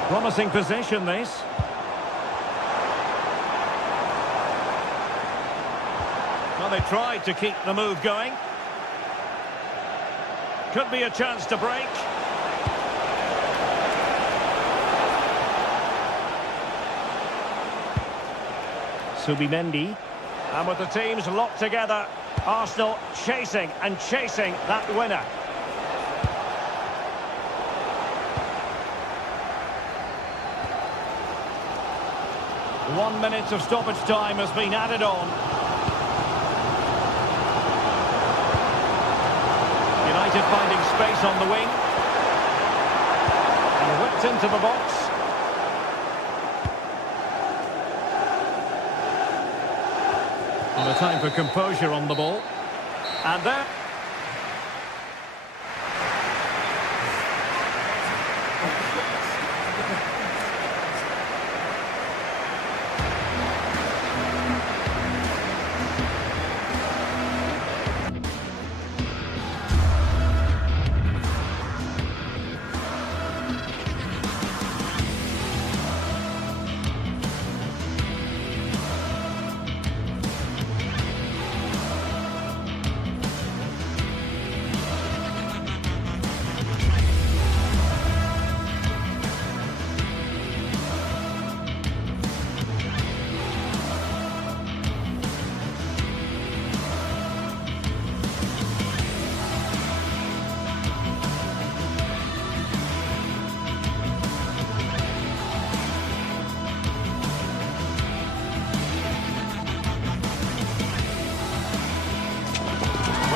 Promising possession, this. Well, they tried to keep the move going. Could be a chance to break. Subimendi. And with the teams locked together, Arsenal chasing and chasing that winner. One minute of stoppage time has been added on. United finding space on the wing. And whipped into the box. And a time for composure on the ball. And there...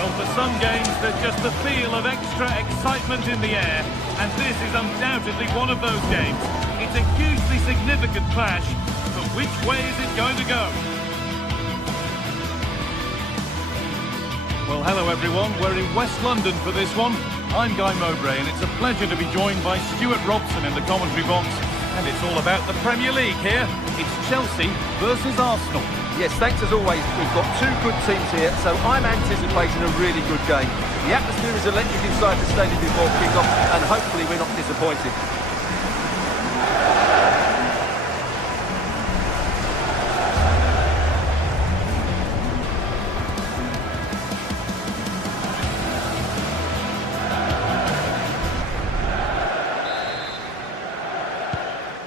Well, for some games, there's just the feel of extra excitement in the air, and this is undoubtedly one of those games. It's a hugely significant clash, but which way is it going to go? Well, hello everyone, we're in West London for this one. I'm Guy Mowbray, and it's a pleasure to be joined by Stuart Robson in the commentary box. And it's all about the Premier League here. It's Chelsea versus Arsenal. Yes, thanks as always. We've got two good teams here, so I'm anticipating a really good game. The atmosphere is electric inside the stadium before kick-off, and hopefully we're not disappointed.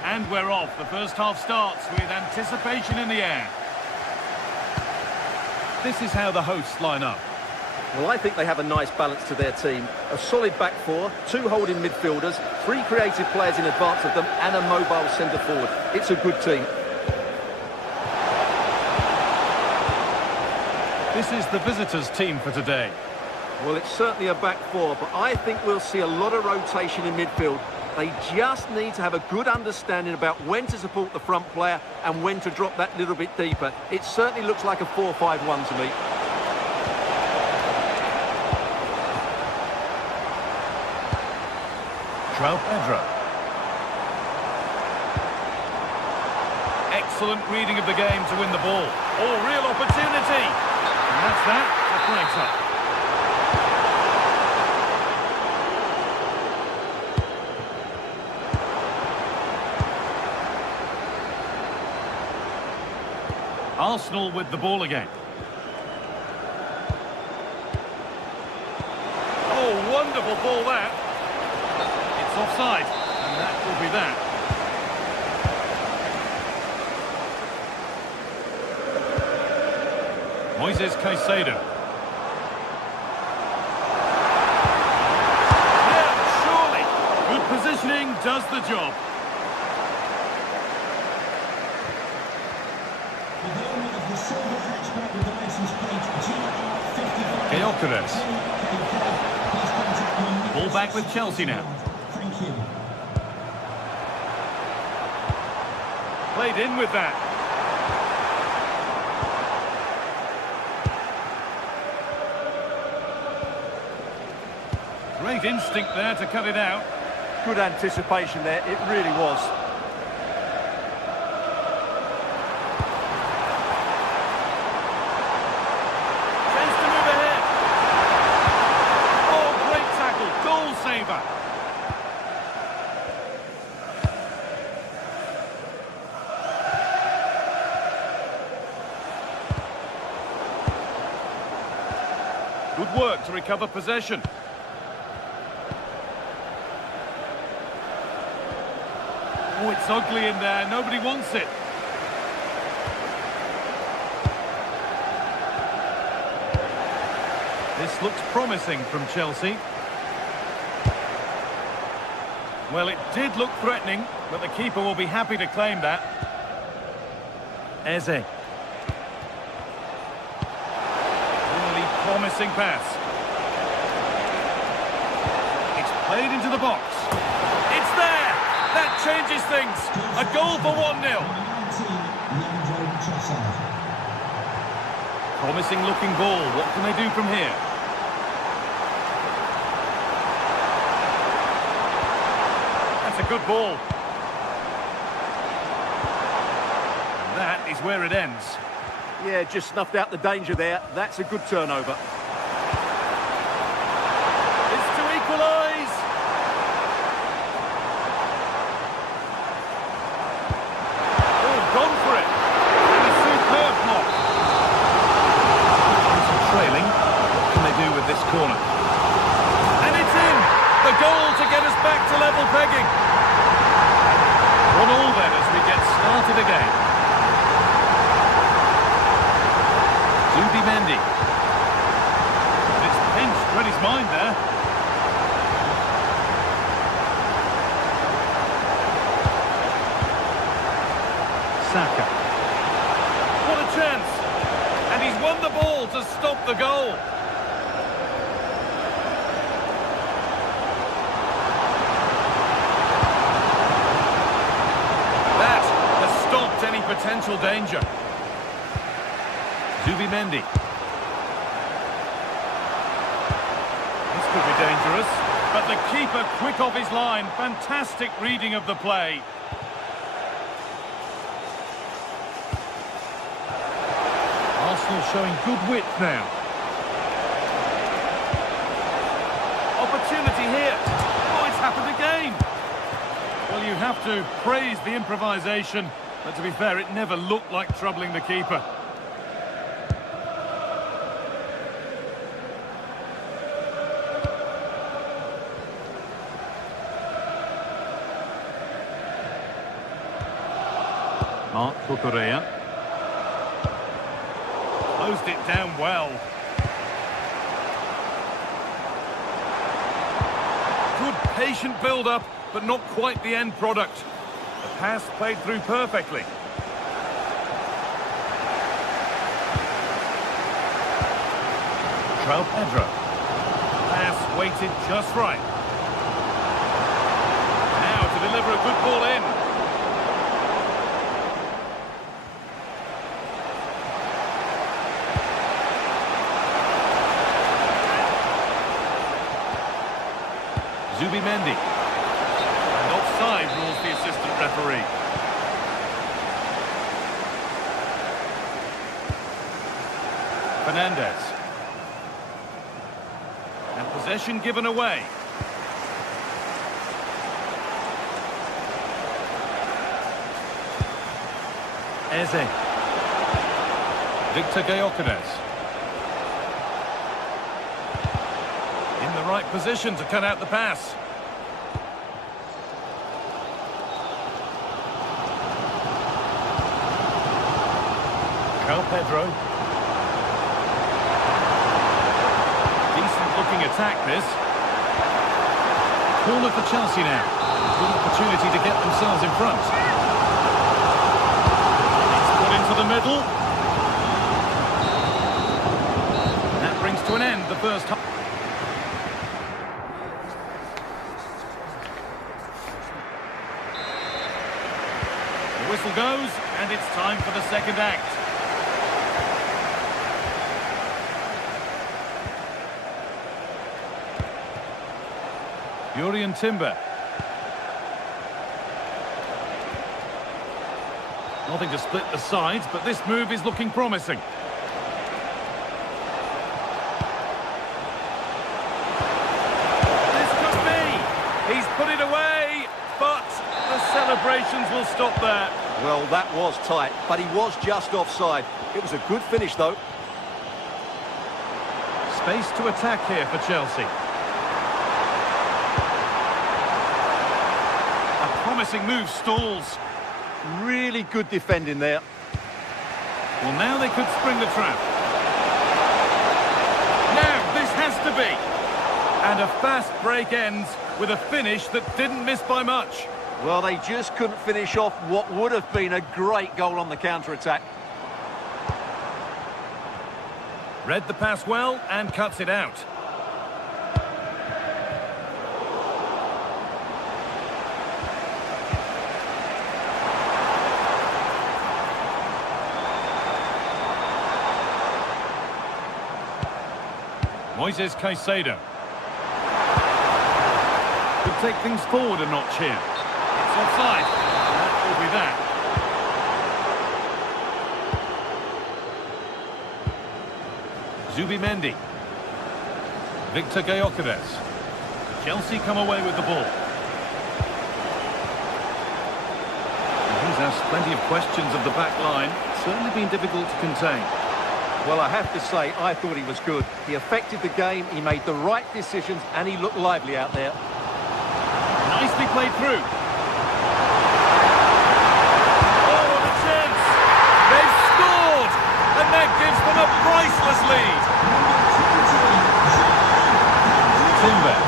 And we're off. The the first half starts with anticipation in the air. This is how the hosts line up. Well, I think they have a nice balance to their team. A solid back four, 2 holding midfielders, 3 creative players in advance of them, and a mobile centre-forward. It's a good team. This is the visitors' team for today. Well, it's certainly a back four, but I think we'll see a lot of rotation in midfield. They just need to have a good understanding about when to support the front player and when to drop that little bit deeper. It certainly looks like a 4-5-1 to me. João Pedro. Excellent reading of the game to win the ball. Oh, real opportunity. And that's that. The breaks up. Arsenal with the ball again. Oh, wonderful ball that. It's offside, and that will be that. Moises Caicedo. Yeah, surely. Good positioning does the job. The owner of the silver hatchback with the license plate GR55. Gyökeres. Ball back with Chelsea now. Thank you. Played in with that. Great instinct there to cut it out. Good anticipation there, it really was. Chance to move ahead. Oh, great tackle. Goal saver. Good work to recover possession. Oh, it's ugly in there. Nobody wants it. This looks promising from Chelsea. Well, it did look threatening, but the keeper will be happy to claim that. Eze. Really promising pass. It's played into the box. It's there! That changes things. A goal for 1-0. Promising looking ball. What can they do from here? That's a good ball. And that is where it ends. Yeah, just snuffed out the danger there. That's a good turnover. It's to equalise. Oh, gone for it. And a superb block. Trailing. What can they do with this corner? And it's in. The goal to get us back to level pegging. 1-1 then as we get started again. Mendy. It's pinched, read his mind there. Saka. What a chance! And he's won the ball to stop the goal. That has stopped any potential danger. Mendy. This could be dangerous, but the keeper quick off his line. Fantastic reading of the play. Arsenal showing good width now. Opportunity here. Oh, it's happened again. Well, you have to praise the improvisation, but to be fair, it never looked like troubling the keeper. Mark Cucurella. Closed it down well. Good patient build-up, but not quite the end product. The pass played through perfectly. Pedro. Pass weighted just right. Now to deliver a good ball in. Zubimendi. And offside rules the assistant referee. Fernandez. And possession given away. Eze. Victor Gyökeres. In the right position to cut out the pass. Pedro. Looking attack this. Corner for Chelsea now. Good opportunity to get themselves in front. It's put into the middle. That brings to an end the first half. The whistle goes, and it's time for the second act. Jurrien Timber. Nothing to split the sides, but this move is looking promising. This could be. He's put it away, but the celebrations will stop there. Well, that was tight, but he was just offside. It was a good finish, though. Space to attack here for Chelsea. Promising move stalls. Really good defending there. Well, now they could spring the trap. Now, this has to be. And a fast break ends with a finish that didn't miss by much. Well, they just couldn't finish off what would have been a great goal on the counter-attack. Read the pass well and cuts it out. Moises Caicedo. Could take things forward a notch here. It's offside. That will be that. Zubimendi. Victor Gyökeres. Chelsea come away with the ball. He's asked plenty of questions of the back line. Certainly been difficult to contain. Well, I have to say, I thought he was good. He affected the game, he made the right decisions, and he looked lively out there. Nicely played through. Oh, what a chance! They've scored! And that gives them a priceless lead. Timber.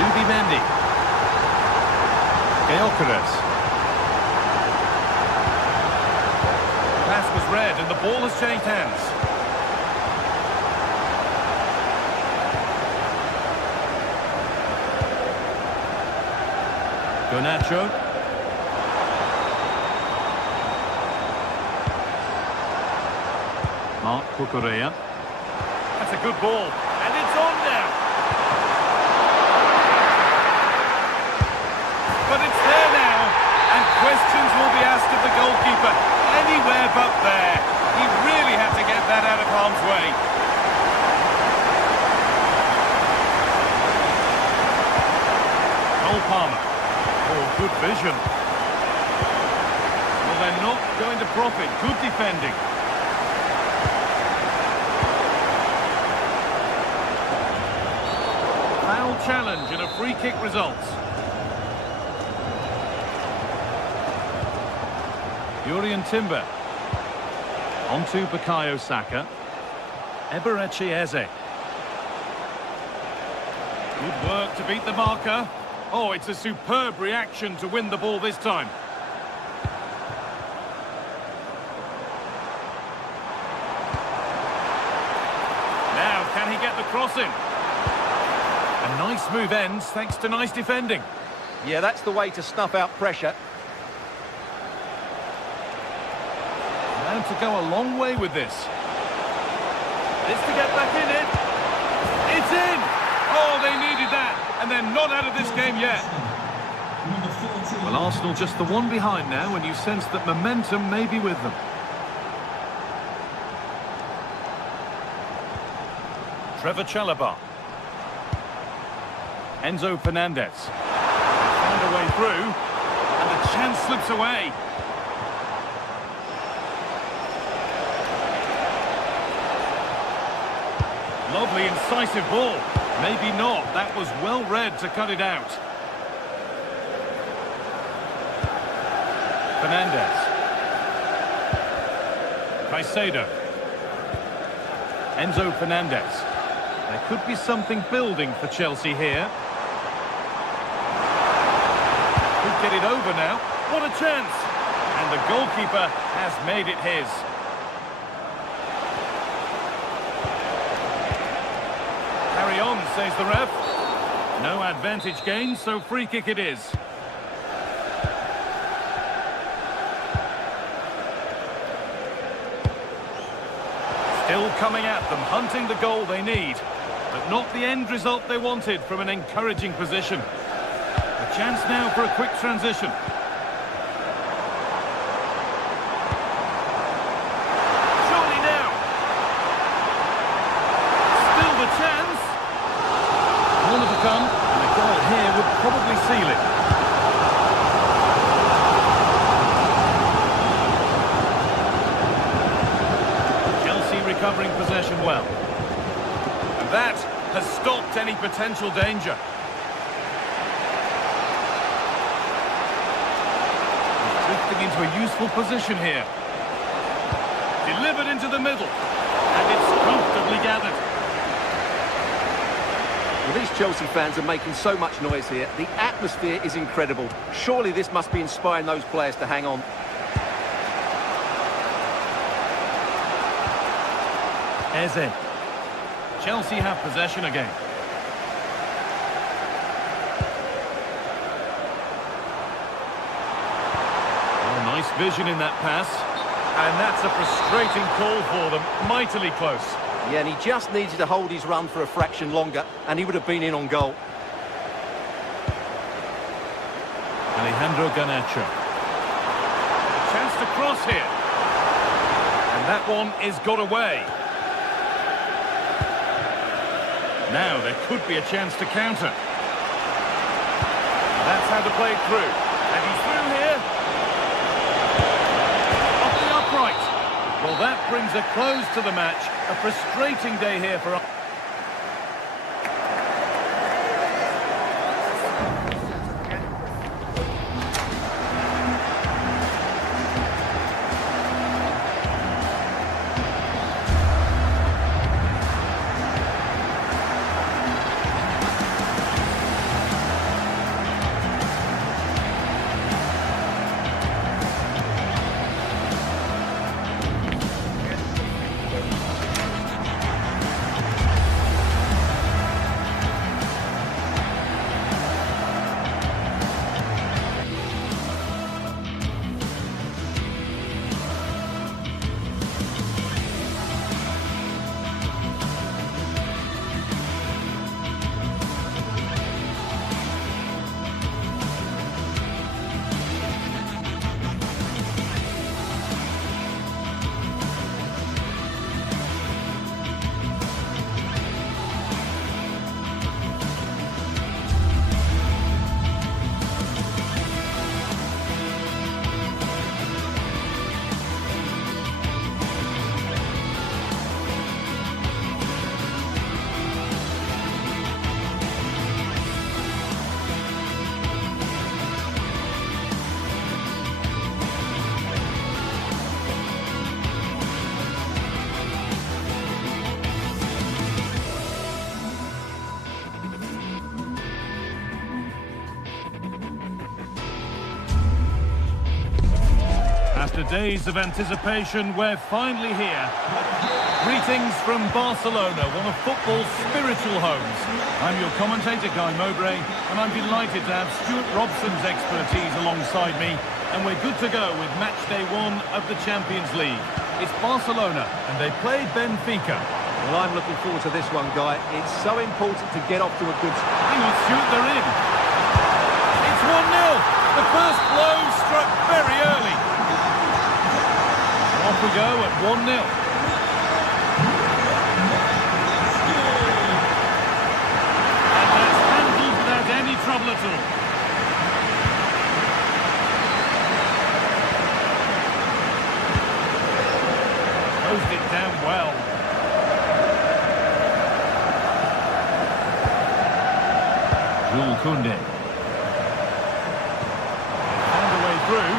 Zubimendi. Gyökeres. Pass was read and the ball has changed hands. Garnacho. Mark Cucurella. That's a good ball. And it's on now. But it's there now. And questions will be asked of the goalkeeper. Anywhere but there. He really had to get that out of harm's way. Cole Palmer. Oh, good vision. Well, they're not going to profit. Good defending. Foul challenge and a free kick results. Jurriën Timber. On to Bukayo Saka. Eberechi Eze. Good work to beat the marker. Oh, it's a superb reaction to win the ball this time. Now, can he get the cross in? A nice move ends thanks to nice defending. Yeah, that's the way to snuff out pressure. Allowed to go a long way with this. This to get back in it. It's in! Oh, they needed that, and they're not out of this game yet. Well, Arsenal just the one behind now, and you sense that momentum may be with them. Trevor Chalobah. Enzo Fernandez. Found a way through, and the chance slips away. Lovely, incisive ball. Maybe not. That was well read to cut it out. Fernandez. Caicedo. Enzo Fernandez. There could be something building for Chelsea here. Could get it over now. What a chance! And the goalkeeper has made it his. Carry on, says the ref. No advantage gained, so free kick it is. Still coming at them, hunting the goal they need, but not the end result they wanted from an encouraging position. A chance now for a quick transition. Surely now. Still the chance. Corner to come, and a goal here would probably seal it. Recovering possession well. And that has stopped any potential danger. Drifting into a useful position here. Delivered into the middle. And it's comfortably gathered. Well, these Chelsea fans are making so much noise here. The atmosphere is incredible. Surely this must be inspiring those players to hang on. Eze. Chelsea have possession again. Oh, nice vision in that pass. And that's a frustrating call for them. Mightily close. Yeah, and he just needed to hold his run for a fraction longer, and he would have been in on goal. Alejandro Garnacho. Chance to cross here. And that one is got away. Now there could be a chance to counter. That's how to play it through. And he's through here. Off the upright. Well, that brings a close to the match. A frustrating day here for us. After days of anticipation, we're finally here. Greetings from Barcelona, one of football's spiritual homes. I'm your commentator, Guy Mowbray, and I'm delighted to have Stuart Robson's expertise alongside me, and we're good to go with match day 1 of the Champions League. It's Barcelona, and they play Benfica. Well, I'm looking forward to this one, Guy. It's so important to get off to a good... Hang on, Stuart, they're in. It's 1-0. The first blow struck very early. Off we go at 1-0. And that's handled without any trouble at all. Closed it down well. Jules Koundé. Found a way through.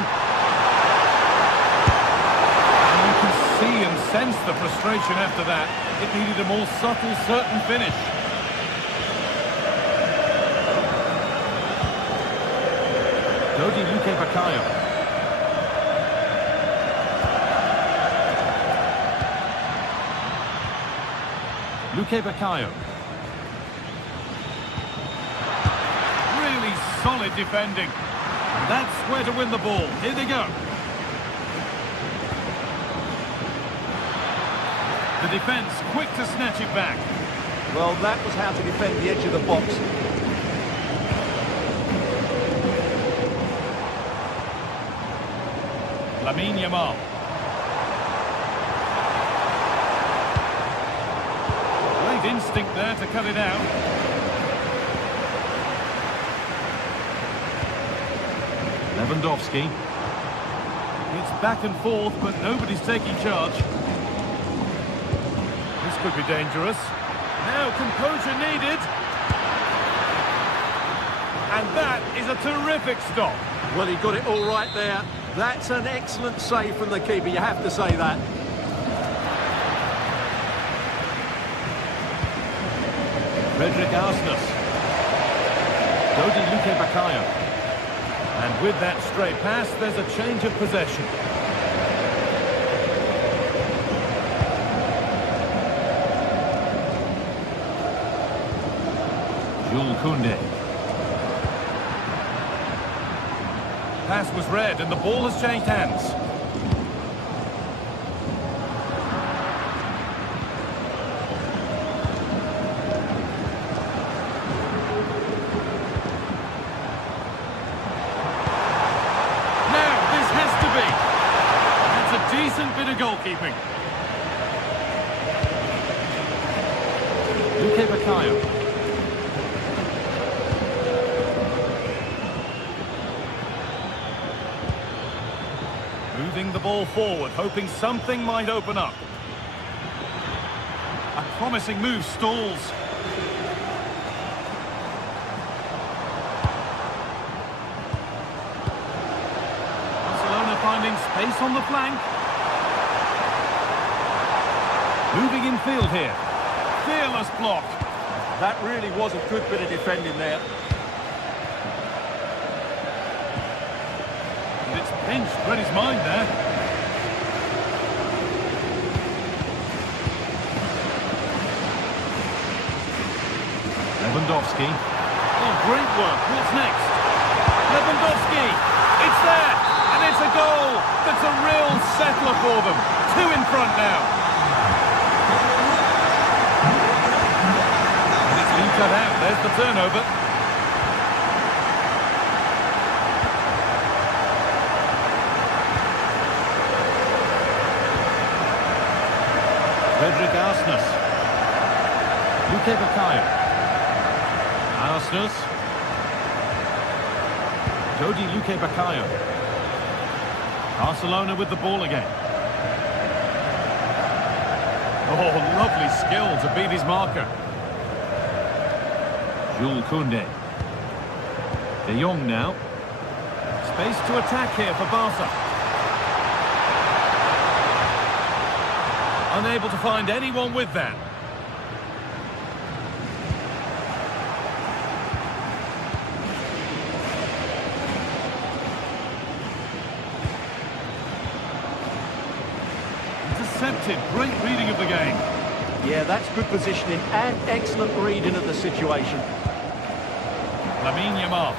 And you can see and sense the frustration after that. It needed a more subtle, certain finish. Dodi Luque Baccaio. Luque Baccaio. Really solid defending. That's where to win the ball. Here they go. The defence quick to snatch it back. Well, that was how to defend the edge of the box. Lamine Yamal. Great instinct there to cut it out. Lewandowski. It's back and forth, but nobody's taking charge. This could be dangerous. Now composure needed. And that is a terrific stop. Well, he got it all right there. That's an excellent save from the keeper, you have to say that. Frederick Arsnus. Dodi Luque Baccaio. And with that stray pass, there's a change of possession. Jules Koundé. Pass was read and the ball has changed hands. Now, this has to be. That's a decent bit of goalkeeping. Luque Baccaio. Moving the ball forward, hoping something might open up. A promising move stalls. Barcelona finding space on the flank. Moving in field here. Fearless block. That really was a good bit of defending there. Pinched, read his mind there. Lewandowski. Oh, great work. What's next? Lewandowski. It's there. And it's a goal. That's a real settler for them. 2 in front now. And it's been cut out. There's the turnover. Frederick Arsnus. Luque Baccaio. Arsnus. Dodi Luque Baccaio. Barcelona with the ball again. Oh, lovely skill to beat his marker. Jules Koundé. De Jong now. Space to attack here for Barca. Unable to find anyone with that. unexpected. Great reading of the game. Yeah, that's good positioning and excellent reading of the situation. Lamine Yamal.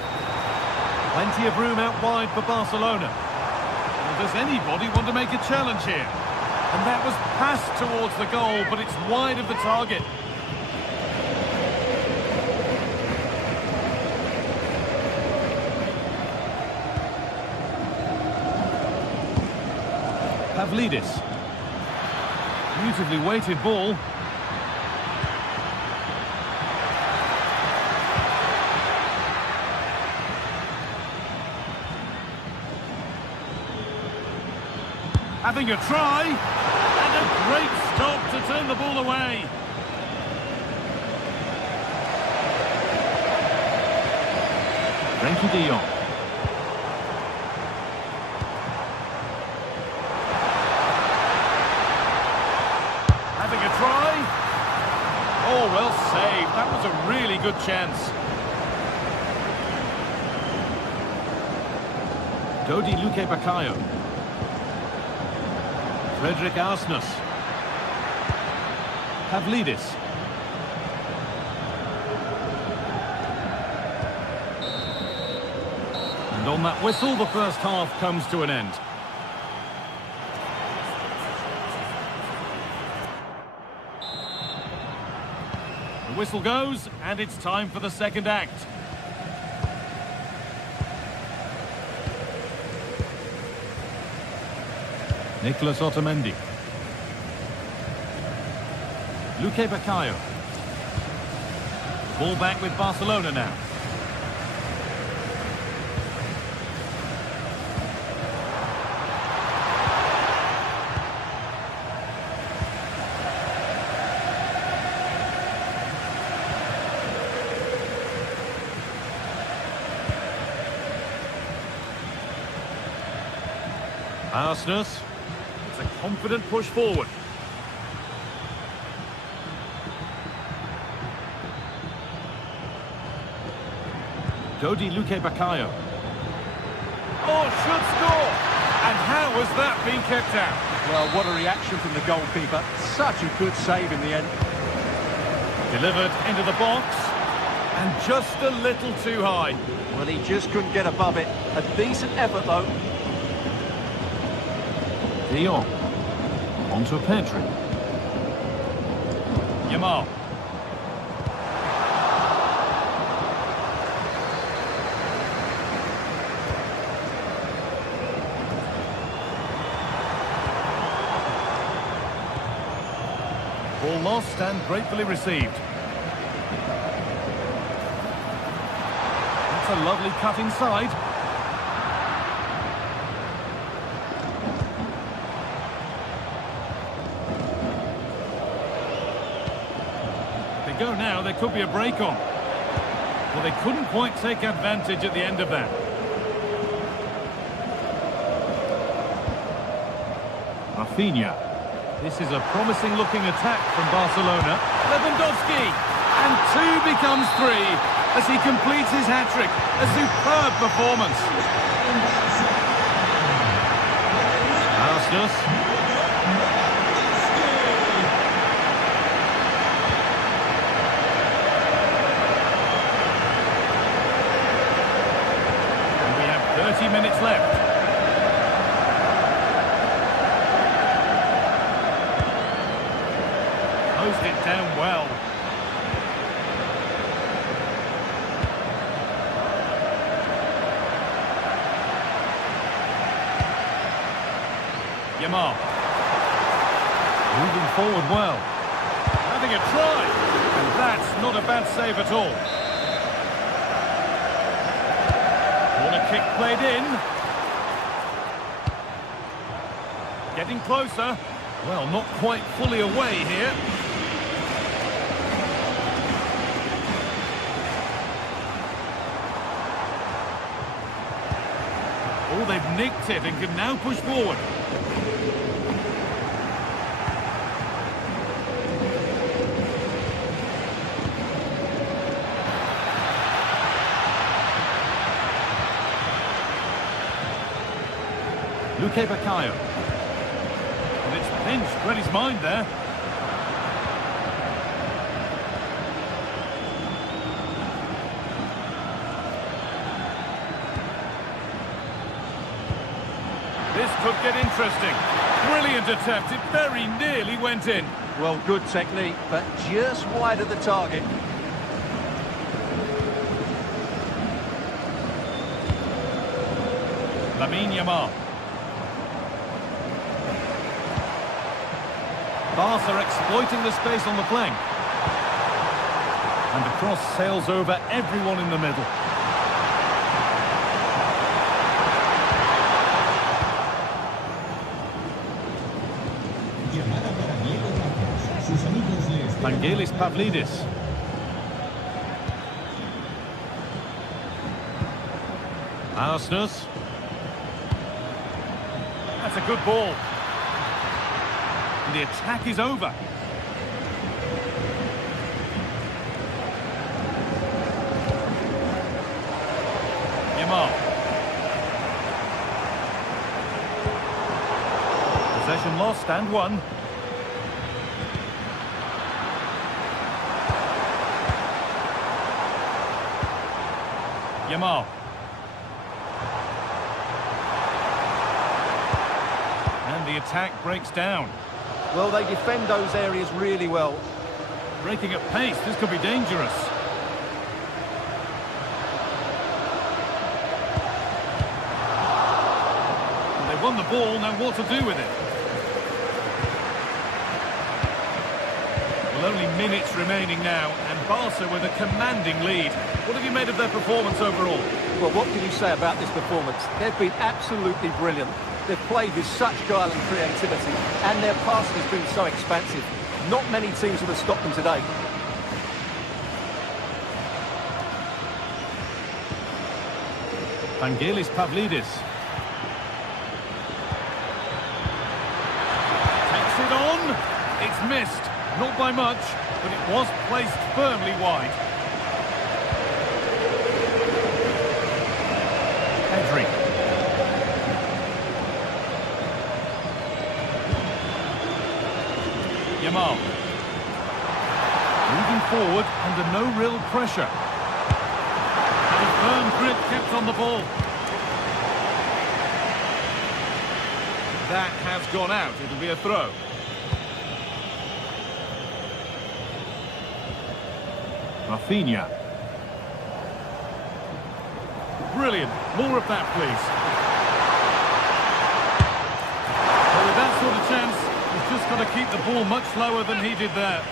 Plenty of room out wide for Barcelona. Well, does anybody want to make a challenge here? And that was passed towards the goal, but it's wide of the target. Pavlidis. Beautifully weighted ball. Having a try, and a great stop to turn the ball away. Frenkie de Jong. Having a try. Oh, well saved. That was a really good chance. Dodi Luque Baccaio. Frederick Arsnus. Pavlidis. And on that whistle, the first half comes to an end. The whistle goes, and it's time for the second act. Nicolas Otamendi. Luque Baccaio. Ball back with Barcelona now. Arsnus. It's a confident push forward. Dodi Luque Baccaio. Oh, should score! And how has that been kept out? Well, what a reaction from the goalkeeper. Such a good save in the end. Delivered into the box. And just a little too high. Well, he just couldn't get above it. A decent effort, though. De Jong. On to Pedri. Yamal. Ball lost and gratefully received. That's a lovely cut inside. Go now, there could be a break on. Well, they couldn't quite take advantage at the end of that. Rafinha. This is a promising looking attack from Barcelona. Lewandowski. And two becomes three as he completes his hat-trick. A superb performance. Arsnus. Minutes left. Closed it down well. Yamal. Moving forward well. Having a try. And that's not a bad save at all. Kick played in. Getting closer. Well, not quite fully away here. Oh, they've nicked it and can now push forward. Luque Baccaio. And it's French, read his mind there. This could get interesting. Brilliant attempt. It very nearly went in. Well, good technique, but just wide of the target. Lamine Yamal. Barca exploiting the space on the flank. And the cross sails over everyone in the middle. Llamada para Diego Ramos. Sus amigos le esperan. Vangelis Pavlidis. Arsenal. That's a good ball. And the attack is over. Yamal. Possession lost and won. Yamal. And the attack breaks down. Well, they defend those areas really well. Breaking at pace, this could be dangerous. And they've won the ball, now what to do with it? Well, only minutes remaining now, and Barca with a commanding lead. What have you made of their performance overall? Well, what can you say about this performance? They've been absolutely brilliant. They've played with such guile and creativity, and their passing has been so expansive. Not many teams would have stopped them today. Vangelis Pavlidis. Takes it on. It's missed. Not by much, but it was placed firmly wide. Pedri. Yamal. Moving forward under no real pressure. And a firm grip kept on the ball. That has gone out. It'll be a throw. Rafinha. Brilliant. More of that, please. Well, with that sort of chance, he's just got to keep the ball much lower than he did there.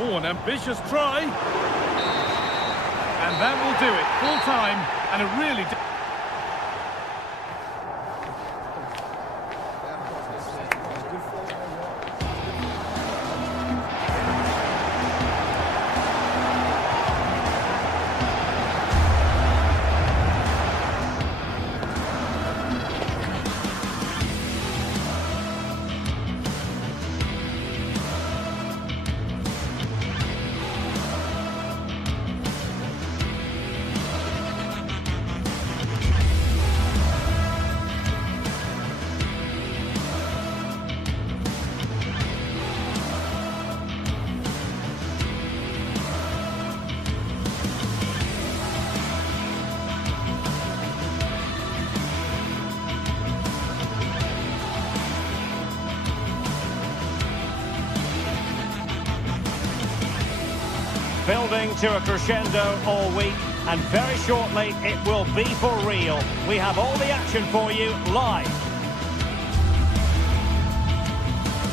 Oh, an ambitious try. And that will do it. Full time, and a really... Building to a crescendo all week, and very shortly it will be for real. We have all the action for you live.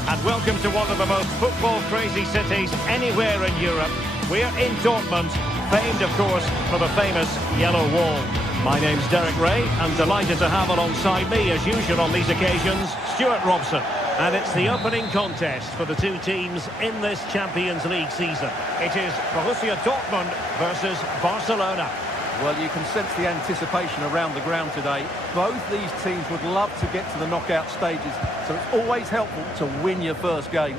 And welcome to one of the most football-crazy cities anywhere in Europe. We're in Dortmund, famed, of course, for the famous Yellow Wall. My name's Derek Ray. I'm delighted to have alongside me, as usual on these occasions, Stuart Robson. And it's the opening contest for the two teams in this Champions League season. It is Borussia Dortmund versus Barcelona. Well, you can sense the anticipation around the ground today. Both these teams would love to get to the knockout stages, so it's always helpful to win your first game.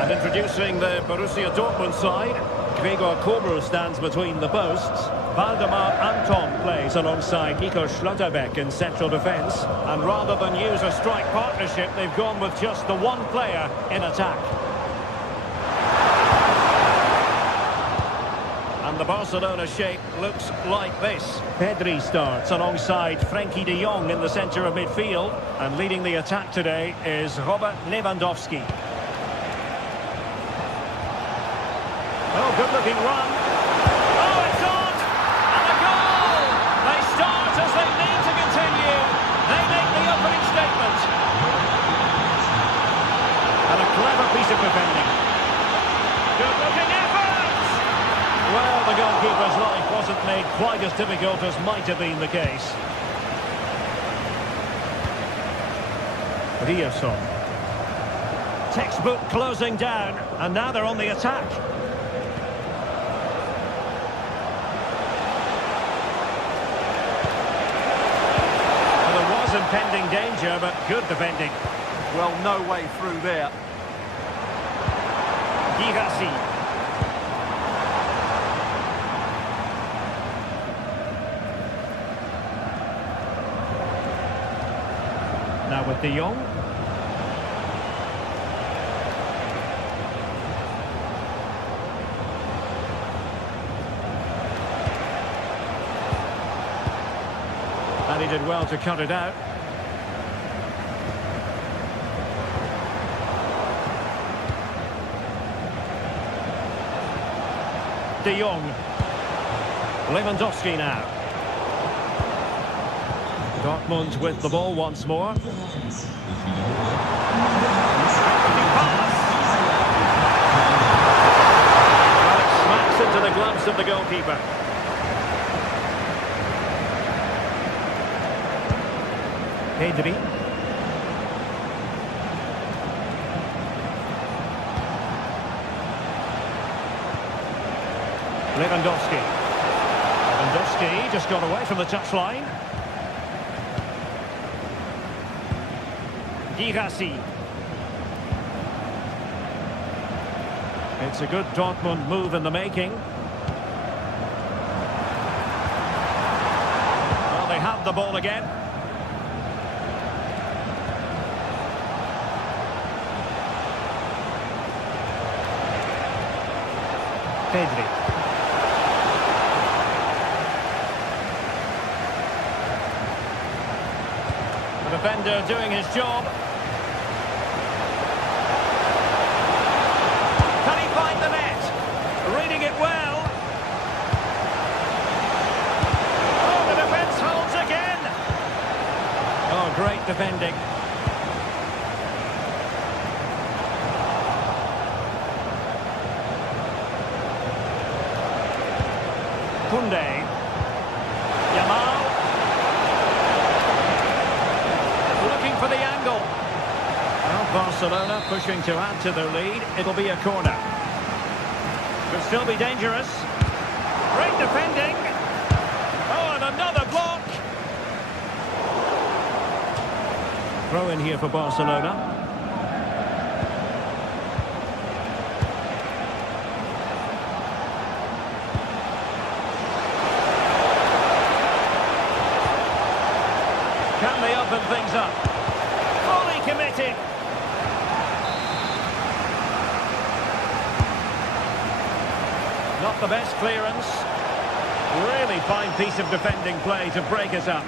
And And introducing the Borussia Dortmund side, Gregor Kobel stands between the posts. Waldemar Anton plays alongside Nico Schlotterbeck in central defence. And rather than use a strike partnership, they've gone with just the one player in attack. And the Barcelona shape looks like this. Pedri starts alongside Frenkie de Jong in the centre of midfield. And leading the attack today is Robert Lewandowski. Oh, good-looking run. Oh, it's on! And a goal! They start as they need to continue. They make the opening statement. And a clever piece of defending. Good-looking effort! Well, the goalkeeper's life wasn't made quite as difficult as might have been the case. Riasson. Textbook closing down, and now they're on the attack. Impending danger, but good defending. Well, no way through there. Girassi. Now with de Jong. And he did well to cut it out. De Jong. Lewandowski now. Dortmund with the ball once more. Pass. Well, it smacks into the gloves of the goalkeeper. Pedri. Lewandowski. Lewandowski just got away from the touchline. Girassi. It's a good Dortmund move in the making. Well, they have the ball again. Pedri. The defender doing his job. Can he find the net? Reading it well. Oh, the defence holds again. Oh, great defending. Koundé. Yamal. Looking for the angle. Well, Barcelona pushing to add to their lead. It'll be a corner. Could still be dangerous. Great defending. Oh, and another block. Throw in here for Barcelona. Can they open things up? Fully committed. Not the best clearance. Really fine piece of defending play to break us up.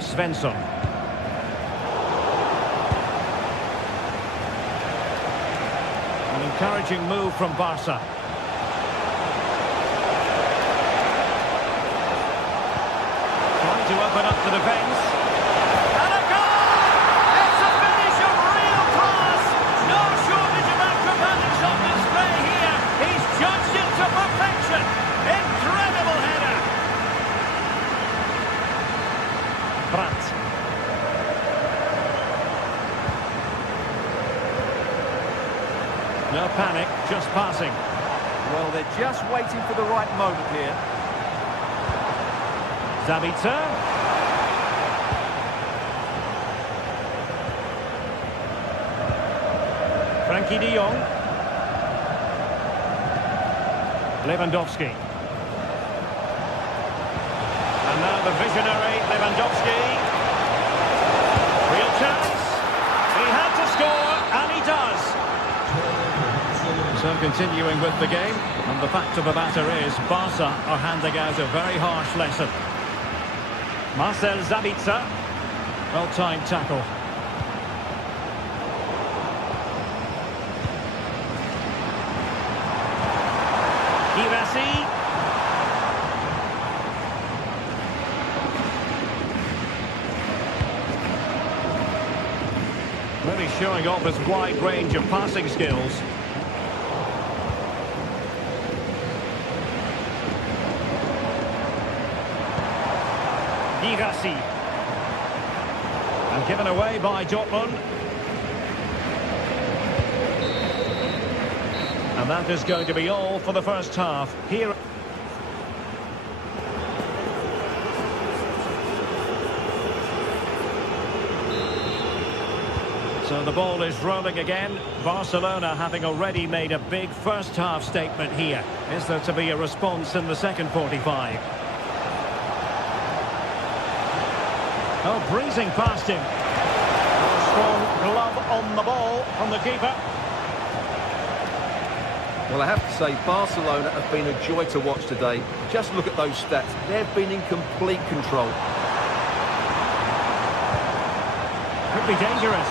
Svensson. An encouraging move from Barca. Trying to open up the defence. And a goal! It's a finish of real class! No shortage of acrobatics on display here. He's judged it to perfection. Incredible header. Brandt. No panic, just passing. Well, they're just waiting for the right moment here. Zabitzer. Frankie de Jong. Lewandowski. And now the visionary Lewandowski. Real chance. He had to score, and he does. So continuing with the game, and the fact of the matter is Barca are handing out a very harsh lesson. Marcel Sabitzer. Well-timed tackle. Girassi. Really showing off his wide range of passing skills. Girassi. And given away by Dortmund. And that is going to be all for the first half. Here. So the ball is rolling again. Barcelona having already made a big first half statement here. Is there to be a response in the second 45? Oh, breezing past him. A strong glove on the ball from the keeper. Well, I have to say, Barcelona have been a joy to watch today. Just look at those stats. They've been in complete control. Could be dangerous.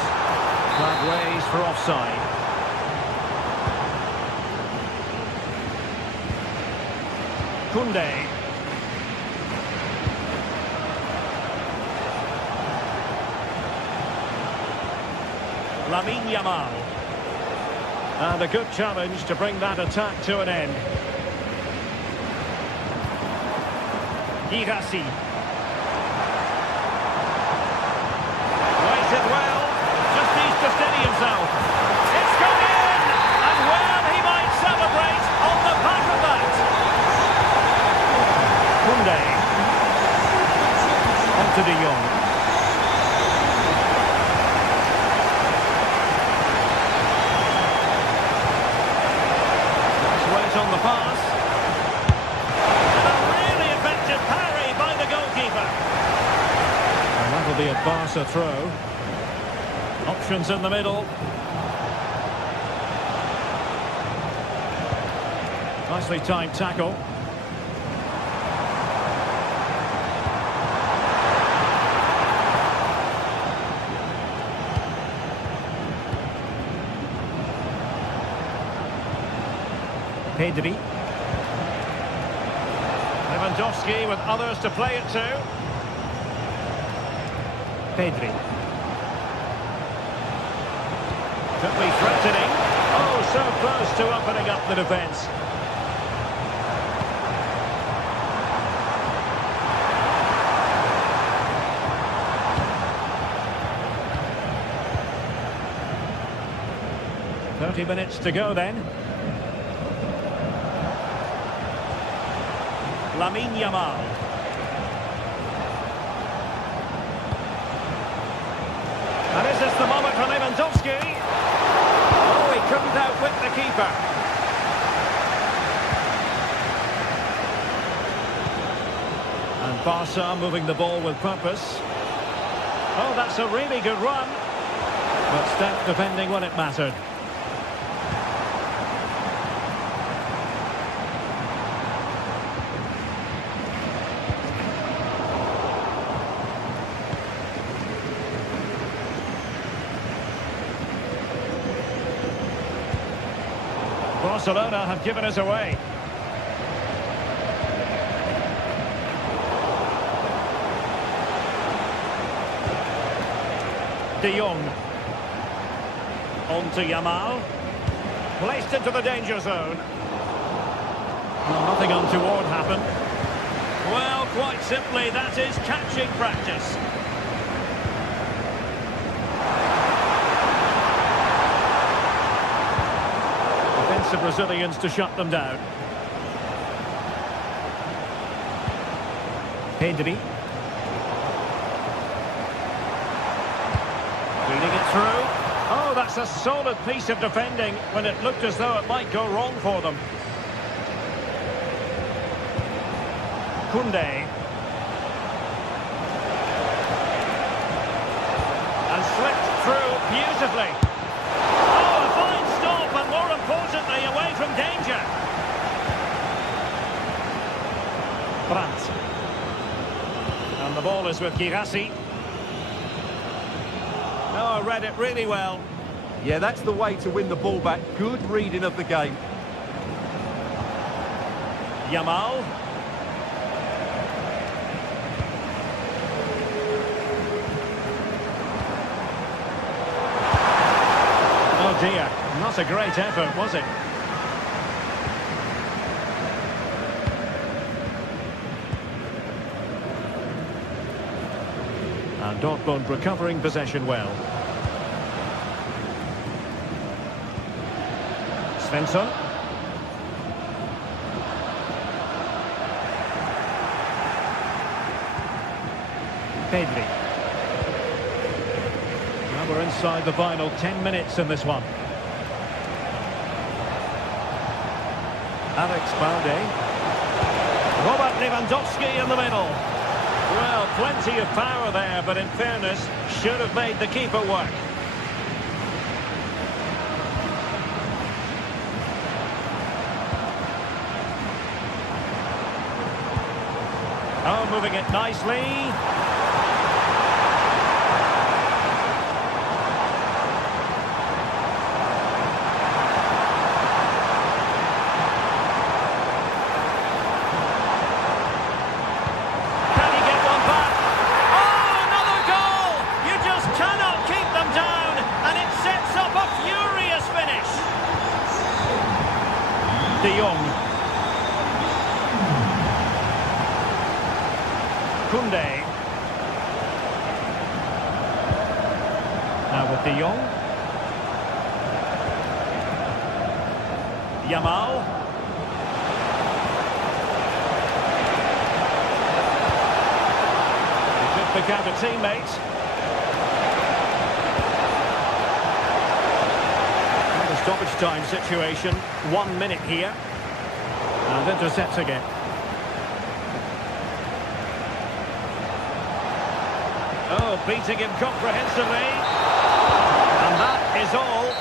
Flag raised for offside. Koundé. Lamine Yamal. And a good challenge to bring that attack to an end. Girassi. Waited well. Just needs to steady himself. It's gone in! And well, he might celebrate on the back of that. Koundé. On to de Jong. On the pass. And a really effective parry by the goalkeeper. And that'll be a Barca throw. Options in the middle. Nicely timed tackle. Pedri. Lewandowski with others to play it to. Pedri. Could be threatening. Oh, so close to opening up the defence. "30 minutes to go then. Lamine Yamal. And is this the moment for Lewandowski? Oh, he couldn't outwit the keeper. And Barca moving the ball with purpose. Oh, that's a really good run. But stout defending when it mattered. Barcelona have given us away. De Jong. On to Yamal. Placed into the danger zone. Well, nothing untoward happened. Well, quite simply, that is catching practice. The Brazilians to shut them down. Pedri. Reading it through. Oh, that's a solid piece of defending when it looked as though it might go wrong for them. Koundé. And slipped through beautifully. Oh, a fine stop, and more importantly, away from danger. Brandt. And the ball is with Girassi. Oh, read it really well. Yeah, that's the way to win the ball back. Good reading of the game. Yamal. Oh dear, not a great effort, was it? And Dortmund recovering possession well. Svensson. Pedri. Now we're inside the final 10 minutes in this one. Alex Balde. Robert Lewandowski in the middle. Well, plenty of power there, but in fairness, should have made the keeper work. Oh, moving it nicely. De Jong. Koundé. Now with De Jong. Yamal. He could pick out a teammate. Stoppage time situation, 1 minute here, and intercepts again. Oh, beating him comprehensively, and that is all.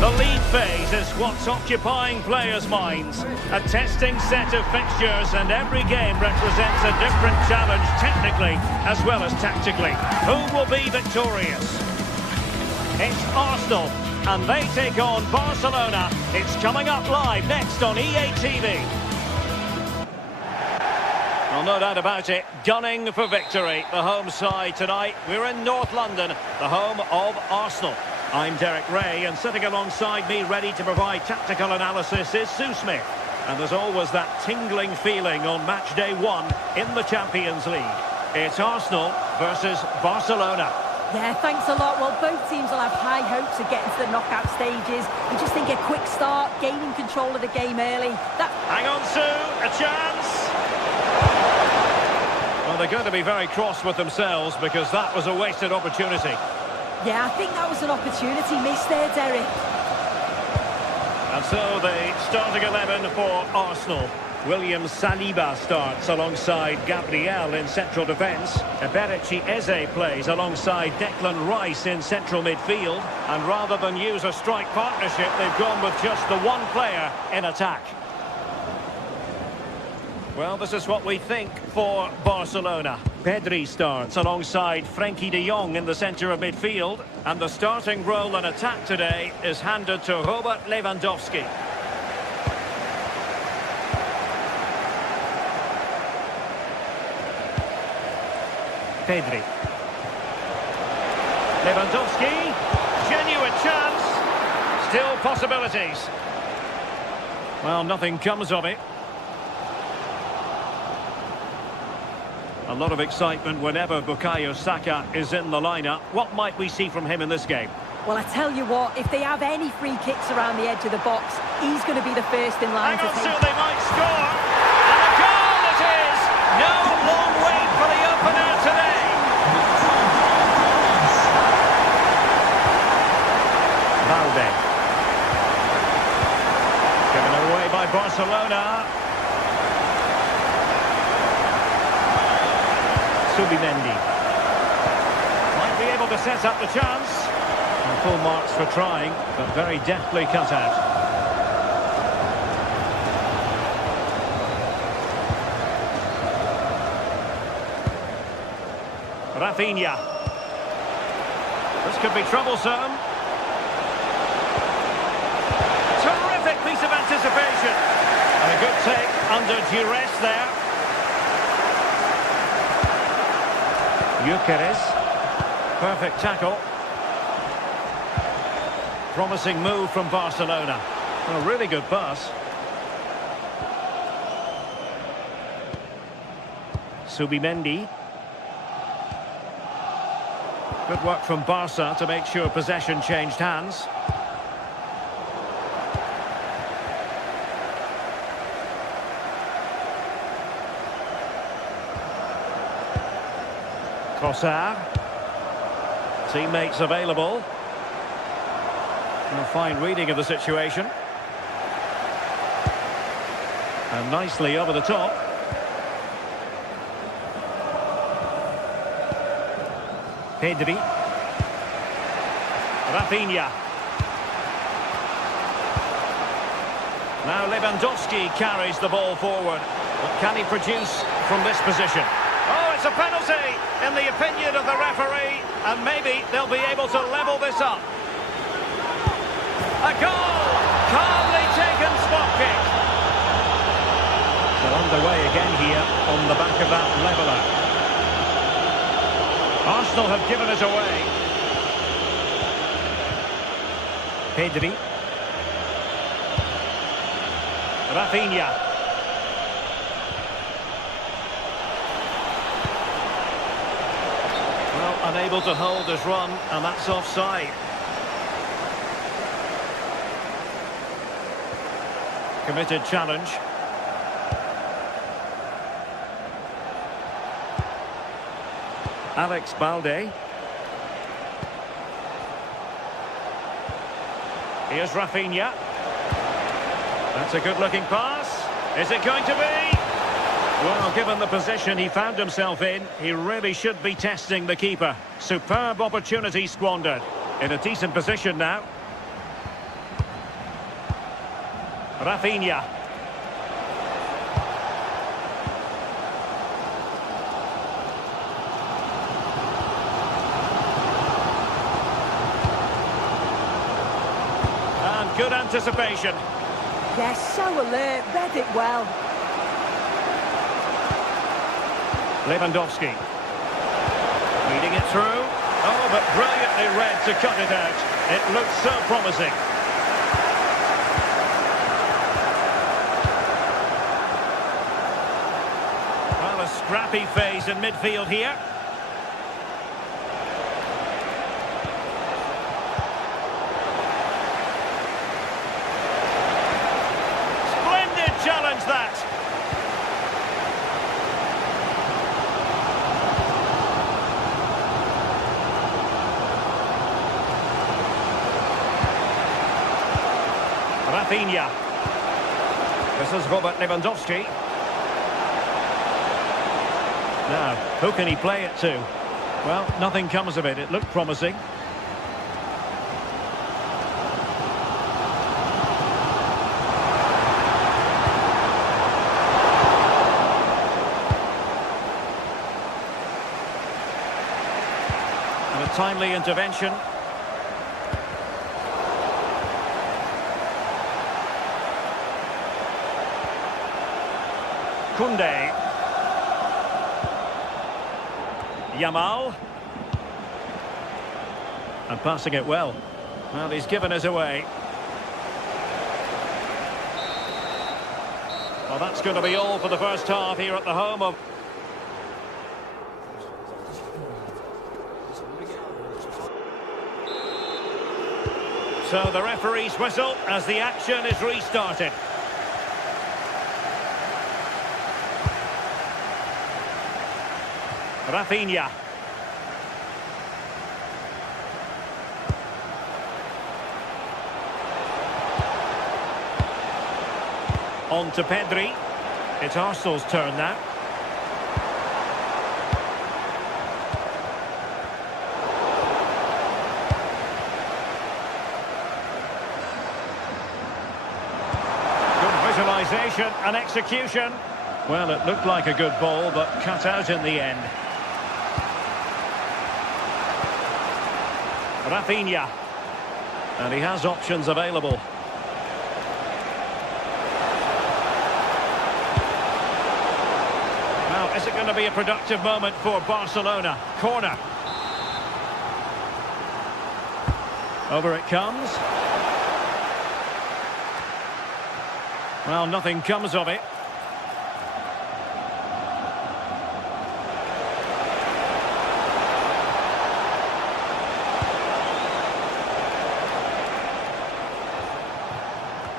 The lead phase is what's occupying players' minds. A testing set of fixtures, and every game represents a different challenge technically as well as tactically. Who will be victorious? It's Arsenal, and they take on Barcelona. It's coming up live next on EA TV. Well, no doubt about it, gunning for victory. The home side tonight. We're in North London, the home of Arsenal. I'm Derek Ray, and sitting alongside me ready to provide tactical analysis is Sue Smith. And there's always that tingling feeling on match day 1 in the Champions League. It's Arsenal versus Barcelona. Yeah, thanks a lot. Well, both teams will have high hopes of getting to the knockout stages. We just think a quick start, gaining control of the game early. Hang on, Sue, a chance. Well, they're going to be very cross with themselves because that was a wasted opportunity. Yeah, I think that was an opportunity missed there, Derek. And so the starting 11 for Arsenal. William Saliba starts alongside Gabriel in central defence. Eberici Eze plays alongside Declan Rice in central midfield. And rather than use a strike partnership, they've gone with just the one player in attack. Well, this is what we think for Barcelona. Pedri starts alongside Frenkie de Jong in the centre of midfield. And the starting role in attack today is handed to Robert Lewandowski. Pedri. Lewandowski. Genuine chance. Still possibilities. Well, nothing comes of it. A lot of excitement whenever Bukayo Saka is in the lineup. What might we see from him in this game? Well, I tell you what, if they have any free kicks around the edge of the box, he's going to be the first in line to take. So they might score. And a goal it is! No long wait for the opener today. Valde. Given away by Barcelona. Subimendi. Might be able to set up the chance. And full marks for trying, but very deftly cut out. Rafinha. This could be troublesome. Terrific piece of anticipation. And a good take under duress there. Gyökeres. Perfect tackle. Promising move from Barcelona. A really good pass. Subimendi. Good work from Barca to make sure possession changed hands. Trossard. Teammates available. A fine reading of the situation. And nicely over the top. Pedri. Rafinha. Now Lewandowski carries the ball forward. What can he produce from this position? Oh, it's a penalty in the opinion of the referee, and maybe they'll be able to level this up. A goal! Calmly taken spot kick. So underway again here on the back of that leveller. Arsenal have given it away. Pedri. Rafinha. Well, unable to hold his run, and that's offside. Committed challenge. Alex Balde. Here's Rafinha. That's a good-looking pass. Is it going to be? Well, given the position he found himself in, he really should be testing the keeper. Superb opportunity squandered. In a decent position now. Rafinha. And good anticipation. Yes, so alert, read it well. Lewandowski. Feeding it through. Oh, but brilliantly read to cut it out. It looks so promising. Well, a scrappy phase in midfield here. Rafinha. This is Robert Lewandowski. Now, who can he play it to? Well, nothing comes of it. It looked promising. And a timely intervention. Koundé. Yamal. And passing it well. Well, he's given us away. Well, that's going to be all for the first half here at the home of... So the referee's whistle as the action is restarted. Rafinha. On to Pedri. It's Arsenal's turn now. Good visualisation and execution. Well, it looked like a good ball, but cut out in the end. Rafinha. And he has options available. Now, is it going to be a productive moment for Barcelona? Corner. Over it comes. Well, nothing comes of it.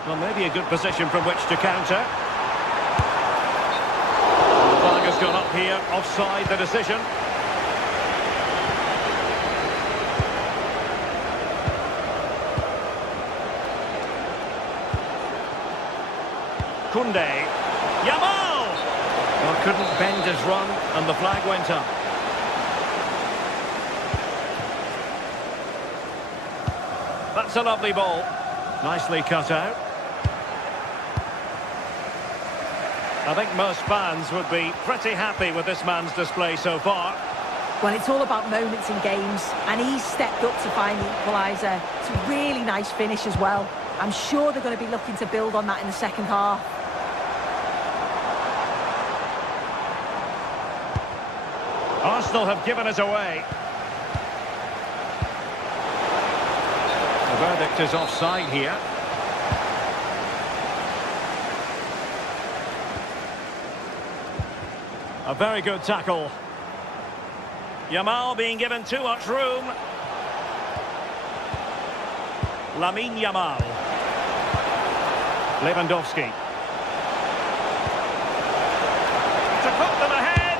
Well, maybe a good position from which to counter. The flag has gone up here, offside the decision. Koundé. Yamal! Well, couldn't bend his run, and the flag went up. That's a lovely ball. Nicely cut out. I think most fans would be pretty happy with this man's display so far. Well, it's all about moments in games, and he's stepped up to find the equaliser. It's a really nice finish as well. I'm sure they're going to be looking to build on that in the second half. Arsenal have given us away. The verdict is offside here. A very good tackle. Yamal being given too much room. Yamal. Lewandowski. To put them ahead.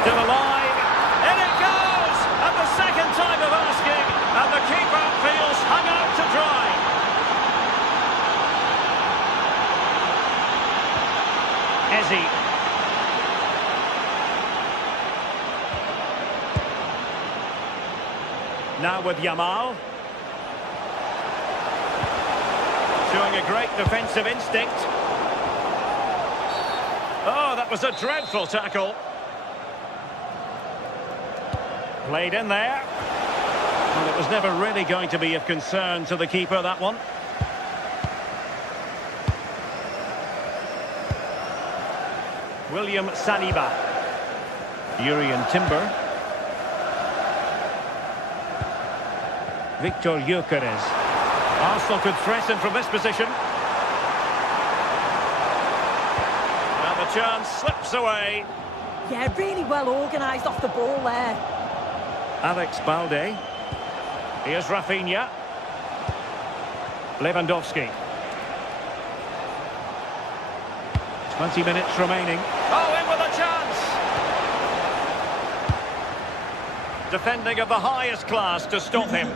Still alive. In it goes! And the second time of asking. And the keeper feels hung out to dry. Ezzy. Now with Yamal. Showing a great defensive instinct. Oh, that was a dreadful tackle. Played in there. Well, it was never really going to be of concern to the keeper, that one. William Saliba. Jurrien Timber. Victor Gyökeres. Arsenal could threaten from this position. And the chance slips away. Yeah, really well organised off the ball there. Alex Balde. Here's Rafinha. Lewandowski. 20 minutes remaining. Oh, in with a chance! Defending of the highest class to stop him.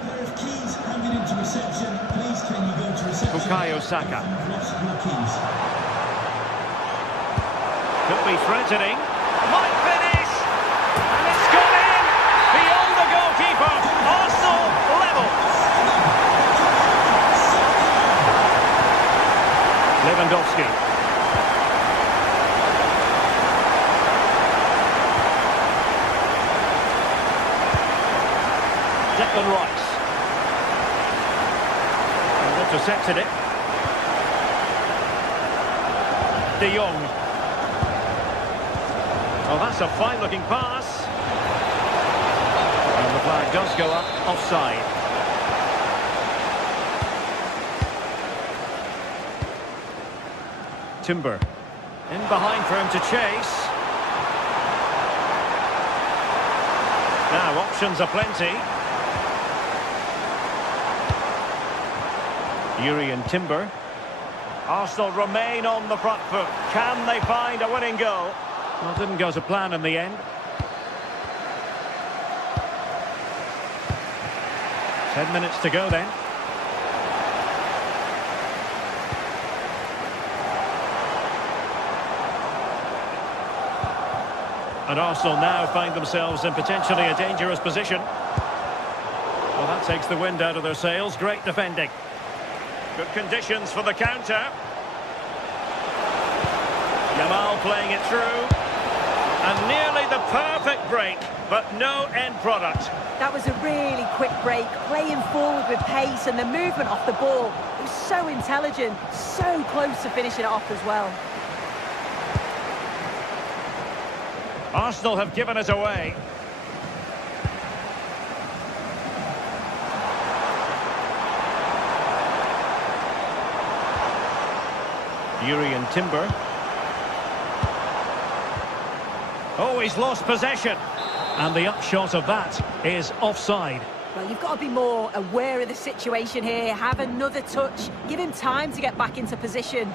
Bukayo Saka. Could be threatening. Might finish! And it's gone in! Beyond the goalkeeper. Arsenal level. Lewandowski. Declan Rice. And intercepted it. De Jong. Oh, that's a fine-looking pass. And the flag does go up offside. Timber. In behind for him to chase. Now, options are plenty. Yuri and Timber. Arsenal remain on the front foot. Can they find a winning goal? Well, it didn't go to plan in the end. 10 minutes to go then. And Arsenal now find themselves in potentially a dangerous position. Well, that takes the wind out of their sails. Great defending. Good conditions for the counter. Yamal playing it through. And nearly the perfect break, but no end product. That was a really quick break, playing forward with pace, and the movement off the ball. It was so intelligent, so close to finishing it off as well. Arsenal have given it away. Yuri and Timber. Oh, he's lost possession. And the upshot of that is offside. Well, you've got to be more aware of the situation here. Have another touch. Give him time to get back into position.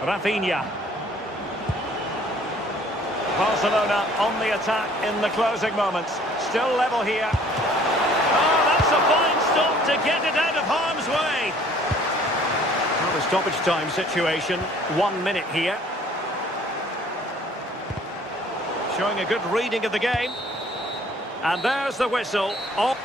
Rafinha. Barcelona on the attack in the closing moments. Still level here. Oh, that's a fine stop to get it out of harm's way. Well, the stoppage time situation. 1 minute here. Showing a good reading of the game. And there's the whistle. Oh.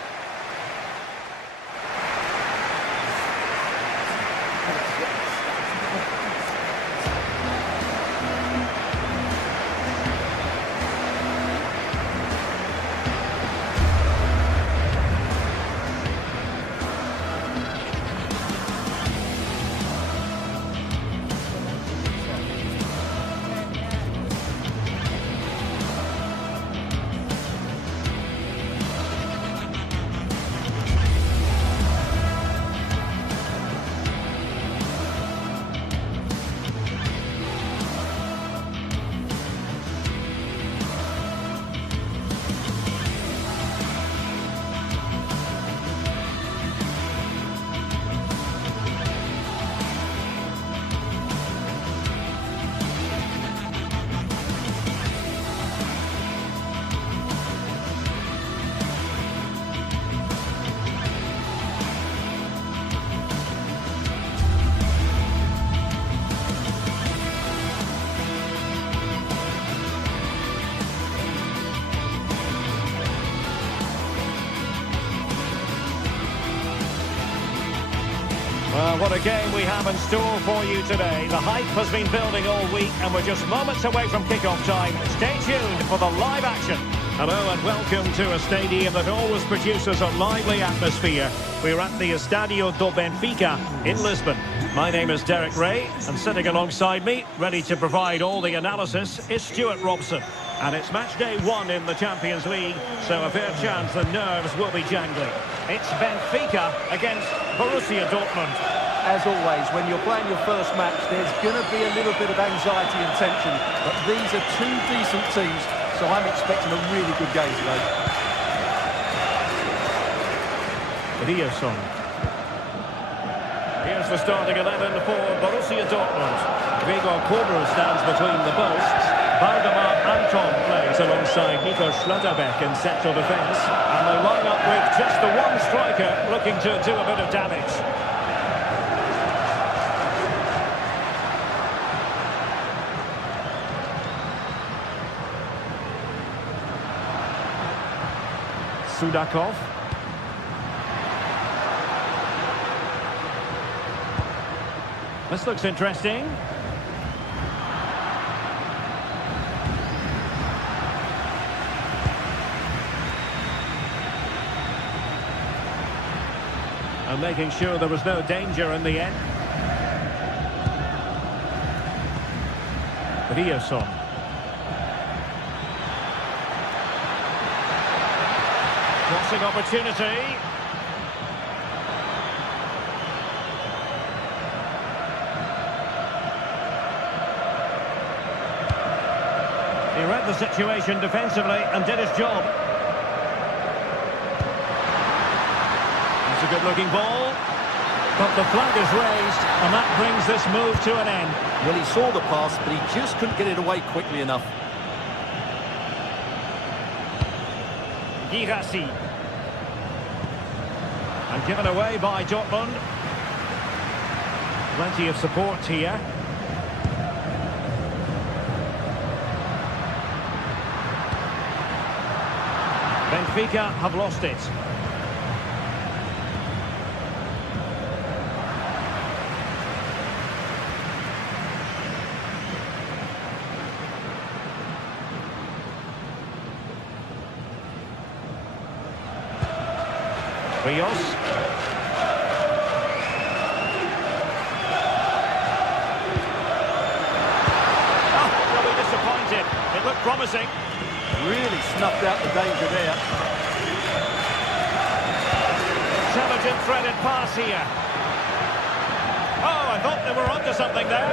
Well, what a game we have in store for you today. The hype has been building all week and we're just moments away from kickoff time. Stay tuned for the live action. Hello and welcome to a stadium that always produces a lively atmosphere. We're at the Estadio do Benfica in Lisbon. My name is Derek Ray, and sitting alongside me, ready to provide all the analysis, is Stuart Robson. And it's match day 1 in the Champions League, so a fair chance the nerves will be jangling. It's Benfica against Borussia Dortmund. As always, when you're playing your first match, there's going to be a little bit of anxiety and tension. But these are two decent teams, so I'm expecting a really good game today. Riasson. Here's the starting 11 for Borussia Dortmund. Gregor Kobel stands between the posts. Valdemar Anton plays alongside Nico Schlotterbeck in central defence. And they line up with just the one striker looking to do a bit of damage. Sudakov. This looks interesting. And making sure there was no danger in the end. Rioson. Crossing opportunity. He read the situation defensively and did his job. It's a good-looking ball. But the flag is raised, and that brings this move to an end. Well, he saw the pass, but he just couldn't get it away quickly enough. Girassi. And given away by Dortmund. Plenty of support here. Benfica have lost it. Rios. Oh, really disappointed. It looked promising. Really snuffed out the danger there. Intelligent threaded pass here. Oh, I thought they were onto something there.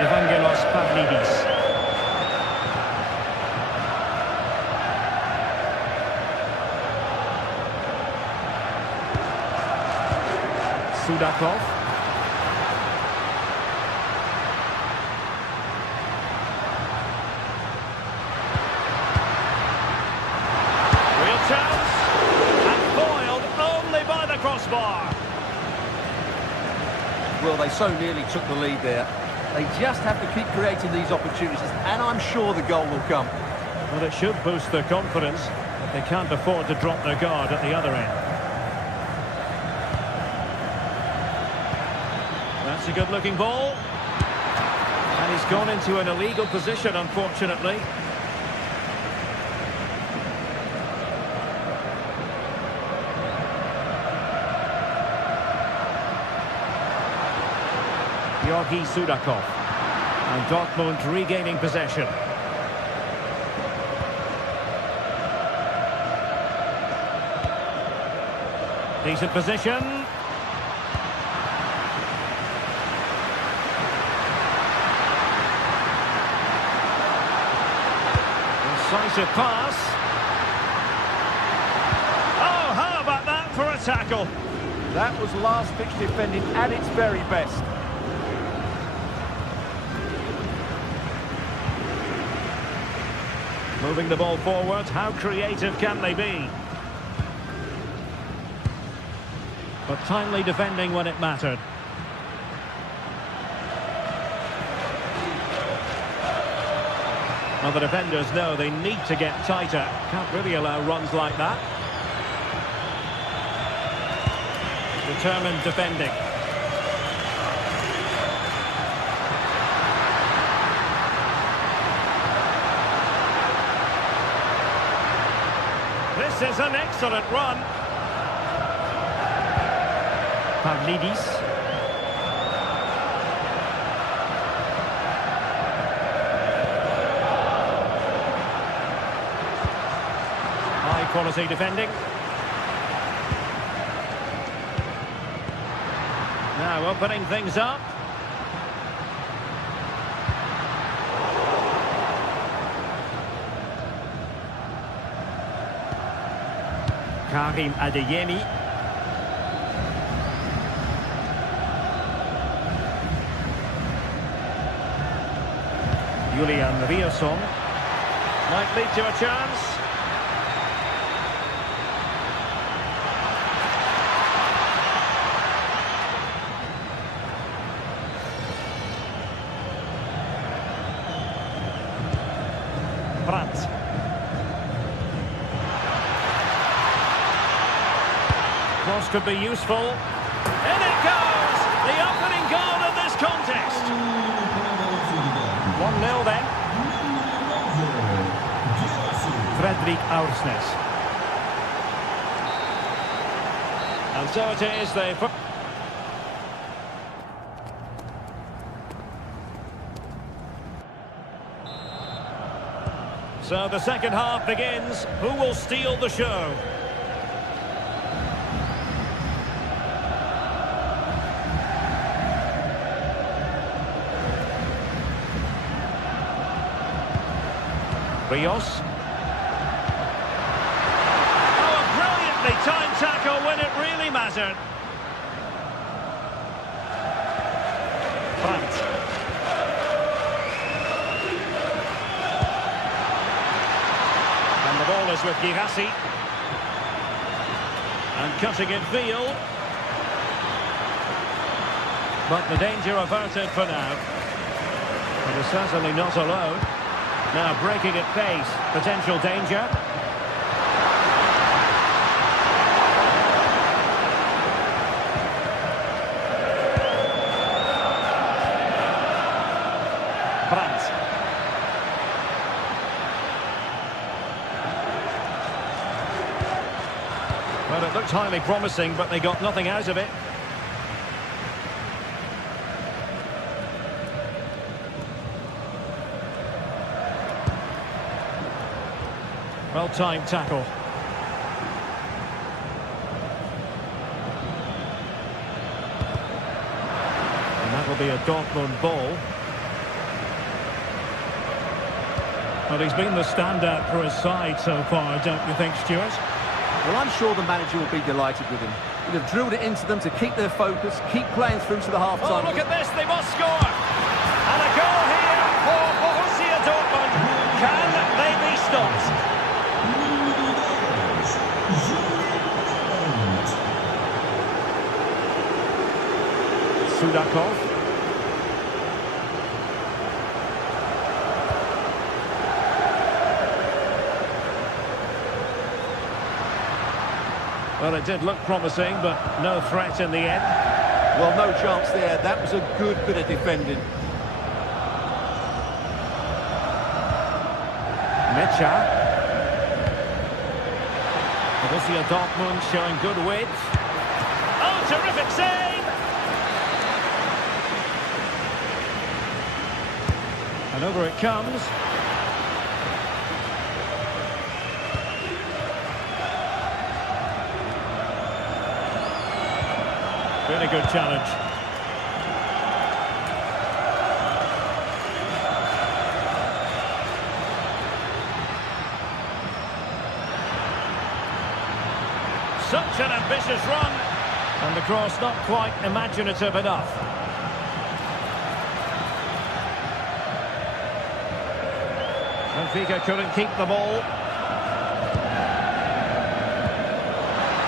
Evangelos Pavlidis. Sudakov. Real chance. And foiled only by the crossbar. Well, they so nearly took the lead there. They just have to keep creating these opportunities, and I'm sure the goal will come. Well, it should boost their confidence. They can't afford to drop their guard at the other end. That's a good-looking ball. And he's gone into an illegal position, unfortunately. Georgi Sudakov. And Dortmund regaining possession. Decent position. Decisive pass. Oh, how about that for a tackle? That was last pitch defending at its very best. Moving the ball forward, how creative can they be? But timely defending when it mattered. Well, the defenders know they need to get tighter. Can't really allow runs like that. Determined defending. This is an excellent run. Pavlidis. High quality defending. Now opening things up. Karim Adeyemi. Julian Rierson. Might lead to a chance. Brandt. Cross could be useful. In it goes! The opening goal in this contest. 1-0 then. Fredrik Aursnes. And so it is, they put... So the second half begins. Who will steal the show? Rios. Oh, a brilliantly timed tackle when it really mattered. Brandt. And the ball is with Girassi. And cutting it field. But the danger averted for now. But he's certainly not alone. Now breaking at pace, potential danger. Brandt. Well, it looked highly promising, but they got nothing out of it. Well-timed tackle. And that will be a Dortmund ball. Well, he's been the standout for his side so far, don't you think, Stuart? Well, I'm sure the manager will be delighted with him. He'll have drilled it into them to keep their focus, keep playing through to the half-time. Oh, look at this, they must score! And a goal here for Borussia Dortmund. Can they be stopped? Sudakov. Well, it did look promising, but no threat in the end. Well, no chance there. That was a good bit of defending. Mecha. Borussia Dortmund showing good width. Oh, terrific save! And over it comes. Really good challenge. Such an ambitious run. And the cross not quite imaginative enough. Benfica couldn't keep the ball.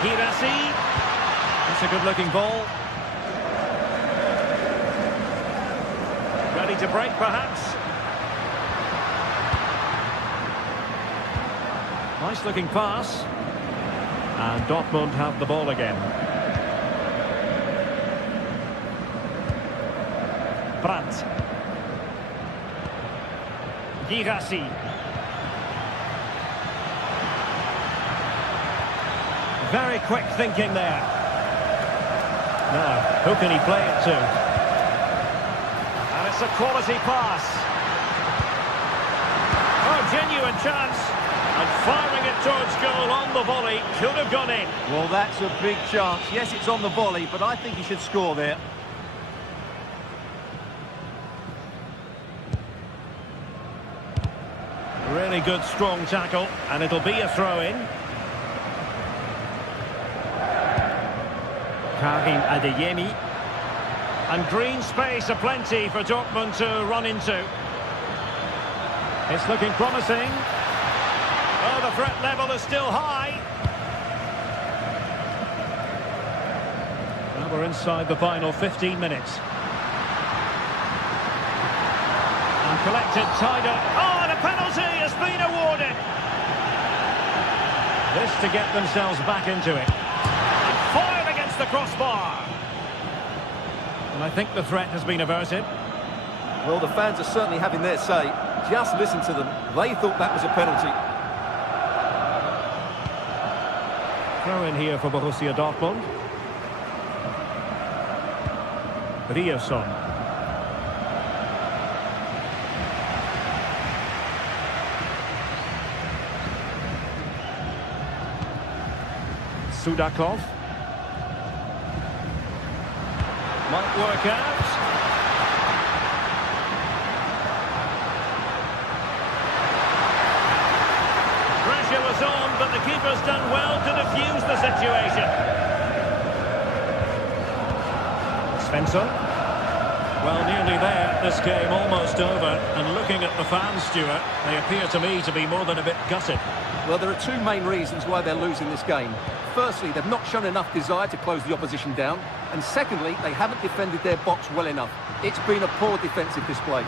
Girassi. It's a good-looking ball. Ready to break, perhaps. Nice-looking pass. And Dortmund have the ball again. Brandt. Girassi. Very quick thinking there. Now, who can he play it to? And it's a quality pass. Oh, genuine chance. And firing it towards goal on the volley. Could have gone in. Well, that's a big chance. Yes, it's on the volley, but I think he should score there. Really good, strong tackle. And it'll be a throw-in. Karim Adeyemi. And green space aplenty for Dortmund to run into. It's looking promising. Oh, the threat level is still high. Well, we're inside the final 15 minutes. And collected, tied up. Oh, and a penalty has been awarded. This to get themselves back into it. And fired against the crossbar. And I think the threat has been averted. Well, the fans are certainly having their say. Just listen to them. They thought that was a penalty. Throw in here for Borussia Dortmund. Riasson. Sudakov. Might work out. Pressure was on, but the keeper's done well to defuse the situation. Svensson. Well, nearly there. This game almost over. And looking at the fans, Stuart, they appear to me to be more than a bit gutted. Well, there are two main reasons why they're losing this game. Firstly, they've not shown enough desire to close the opposition down. And secondly, they haven't defended their box well enough. It's been a poor defensive display.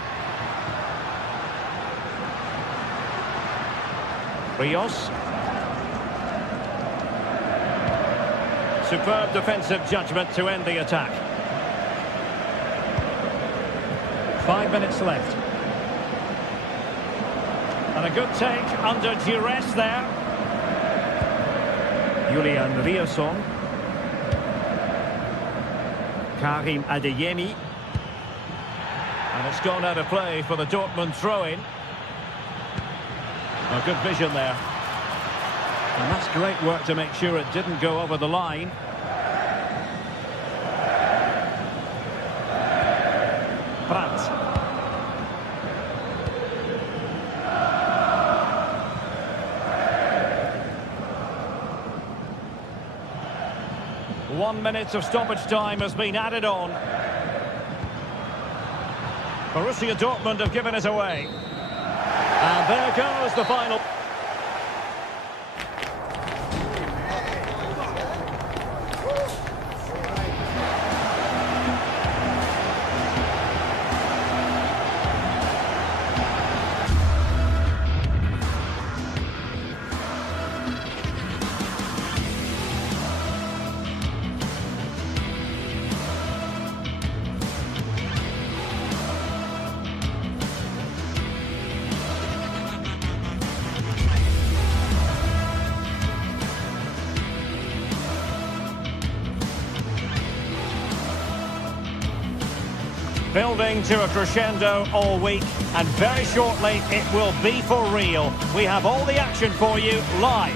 Rios. Superb defensive judgment to end the attack. 5 minutes left. And a good take under duress there. Julian Riasson. Karim Adeyemi. And it's gone out of play for the Dortmund throw-in. A good vision there. And that's great work to make sure it didn't go over the line. Brandt. One minute of stoppage time has been added on. Borussia Dortmund have given it away. And there goes the final. Building to a crescendo all week, and very shortly it will be for real. We have all the action for you live.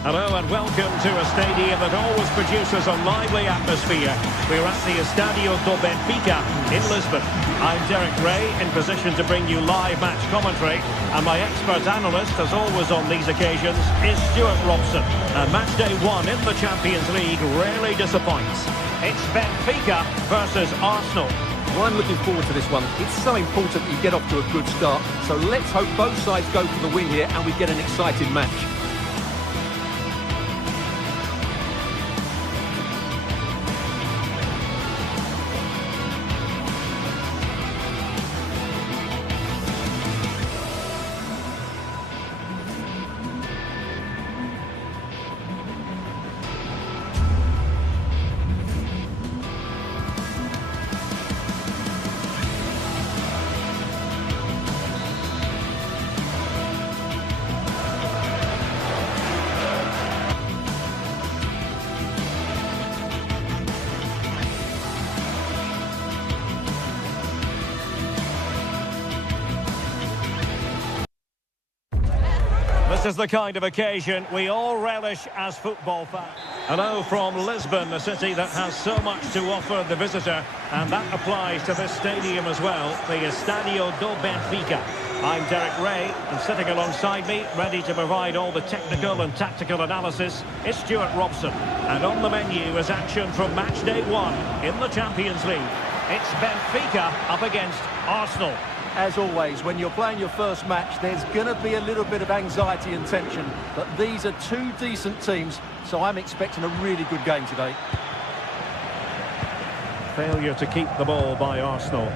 Hello and welcome to a stadium that always produces a lively atmosphere. We're at the Estadio do Benfica in Lisbon. I'm Derek Ray, in position to bring you live match commentary, and my expert analyst, as always on these occasions, is Stuart Robson. And match day one in the Champions League rarely disappoints. It's Benfica versus Arsenal. Well, I'm looking forward to this one. It's so important you get off to a good start. So let's hope both sides go for the win here and we get an exciting match. This is the kind of occasion we all relish as football fans. Hello from Lisbon, a city that has so much to offer the visitor, and that applies to this stadium as well, the Estadio do Benfica. I'm Derek Ray, and sitting alongside me, ready to provide all the technical and tactical analysis, is Stuart Robson. And on the menu is action from match day one in the Champions League. It's Benfica up against Arsenal. As always, when you're playing your first match, there's going to be a little bit of anxiety and tension. But these are two decent teams, so I'm expecting a really good game today. Failure to keep the ball by Arsenal.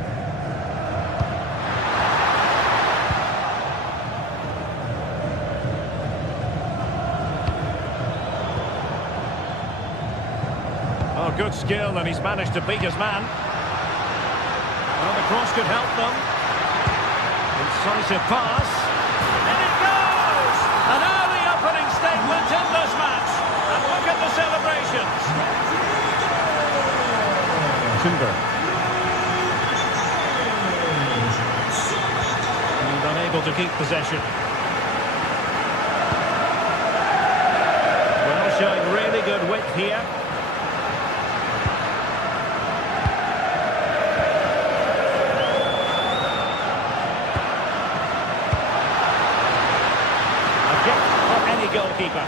Oh, good skill, and he's managed to beat his man. Well, the cross could help them. Incisive pass. In it goes! An early opening statement in this match. And look at the celebrations. Timber. And unable to keep possession. Well, showing really good width here. Goalkeeper.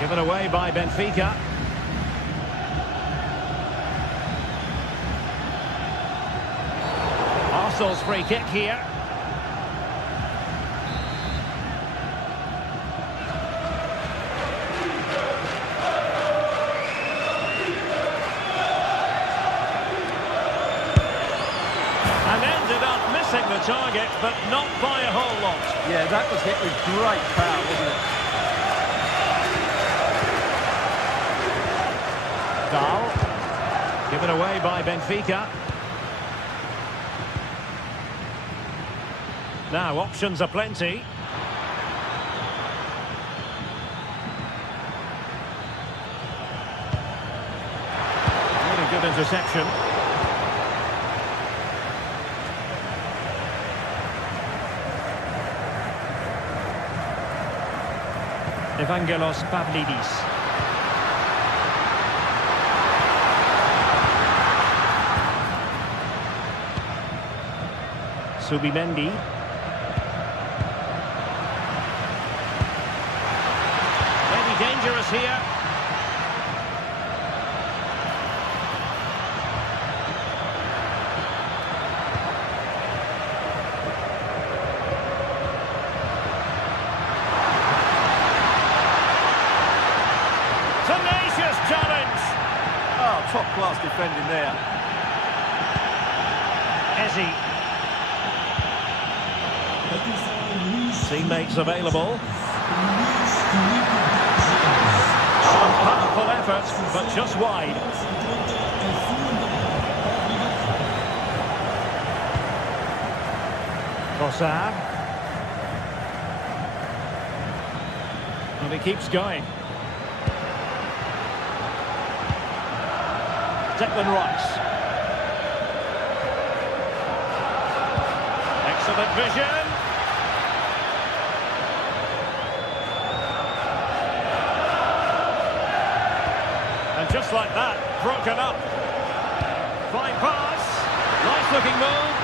Given away by Benfica. Arsenal's free kick here. The target, but not by a whole lot. Yeah, that was hit with great power, wasn't it? Dahl. Given away by Benfica. Now, options are plenty. Really good interception. Evangelos Pavlidis. Subimendi. Maybe dangerous here. Top-class defending there. Ezzy. Teammates available. Powerful effort, but just wide. Trossard. And he keeps going. Declan Rice. Excellent vision. And just like that, broken up. Fine pass. Nice looking move.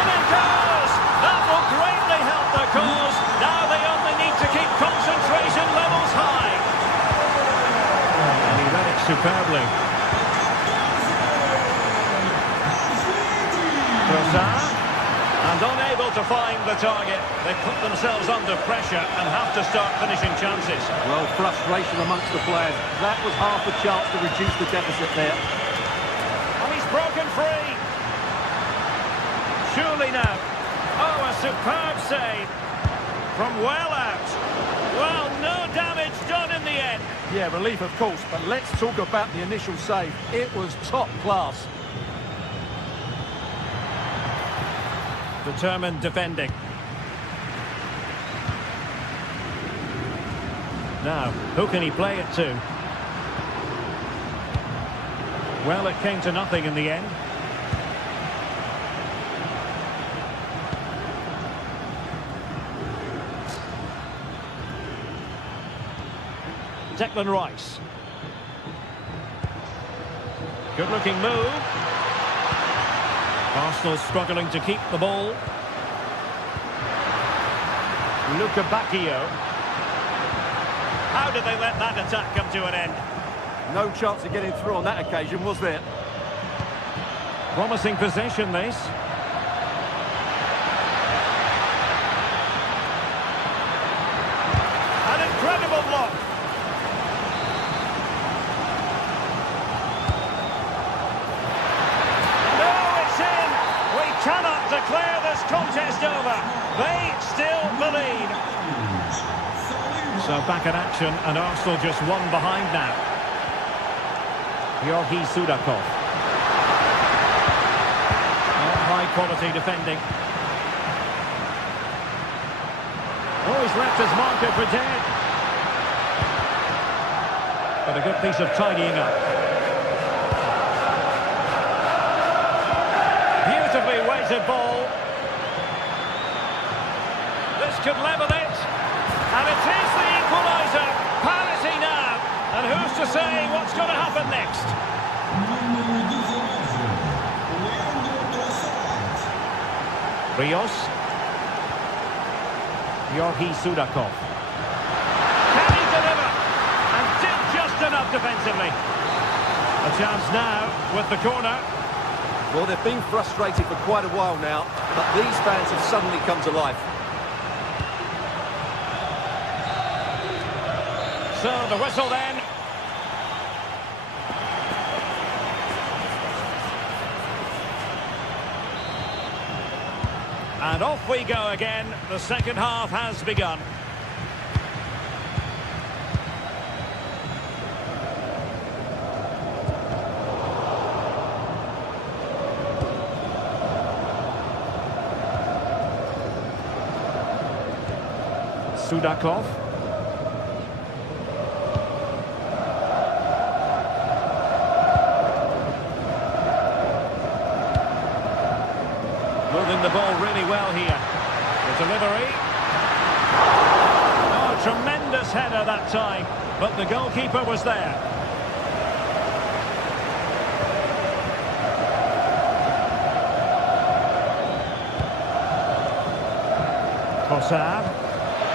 And it goes! That will greatly help the cause. Now they only need to keep concentration levels high. And he read it superbly. Trossard. And unable to find the target, they put themselves under pressure and have to start finishing chances. Well, frustration amongst the players. That was half a chance to reduce the deficit there. And he's broken free. Surely now. Oh, a superb save. From well out. Well, no damage done in the end. Yeah, relief of course, but let's talk about the initial save. It was top class. Determined defending. Now, who can he play it to? Well, it came to nothing in the end. Declan Rice. Good-looking move. Arsenal struggling to keep the ball. How did they let that attack come to an end? No chance of getting through on that occasion, was there? Promising possession, this. An incredible block. No, it's in. We cannot declare this contest over. They still believe. So back in action, and Arsenal just one behind now. Georgi Sudakov. High quality defending. Oh, he's left his marker for dead. But a good piece of tidying up. Beautifully weighted ball. This could level it. And it is the equaliser. Parity now. And who's to say what's going to happen next? Rios. Georgi Sudakov. Can he deliver? And did just enough defensively. A chance now with the corner. Well, they've been frustrated for quite a while now, but these fans have suddenly come to life. So the whistle then. And off we go again. The second half has begun. Sudakov. Moving the ball really well here. The delivery. Oh, tremendous header that time, but the goalkeeper was there. Kossar.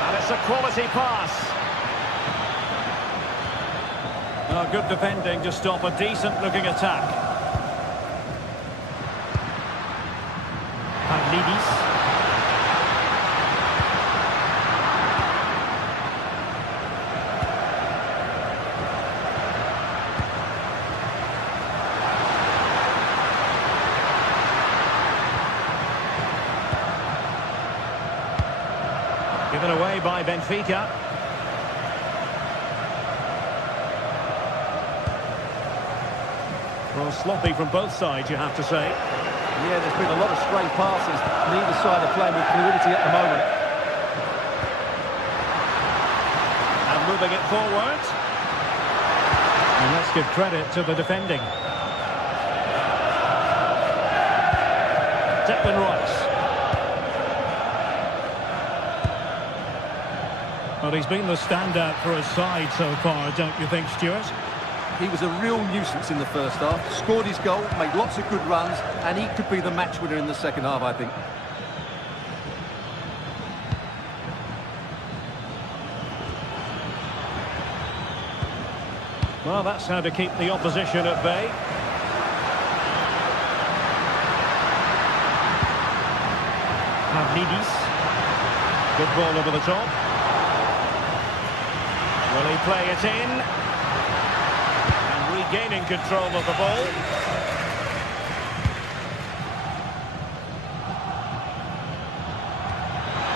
And it's a quality pass. Oh, good defending to stop a decent-looking attack. Given away by Benfica. Well, sloppy from both sides, you have to say. Yeah, there's been a lot of stray passes. Neither side are playing with fluidity at the moment. And moving it forward. And let's give credit to the defending. Declan Rice. Well, he's been the standout for his side so far, don't you think, Stuart? He was a real nuisance in the first half. Scored his goal, made lots of good runs, and he could be the match winner in the second half, I think. Well, that's how to keep the opposition at bay. Pavlidis. Good ball over the top. Will he play it in? And regaining control of the ball.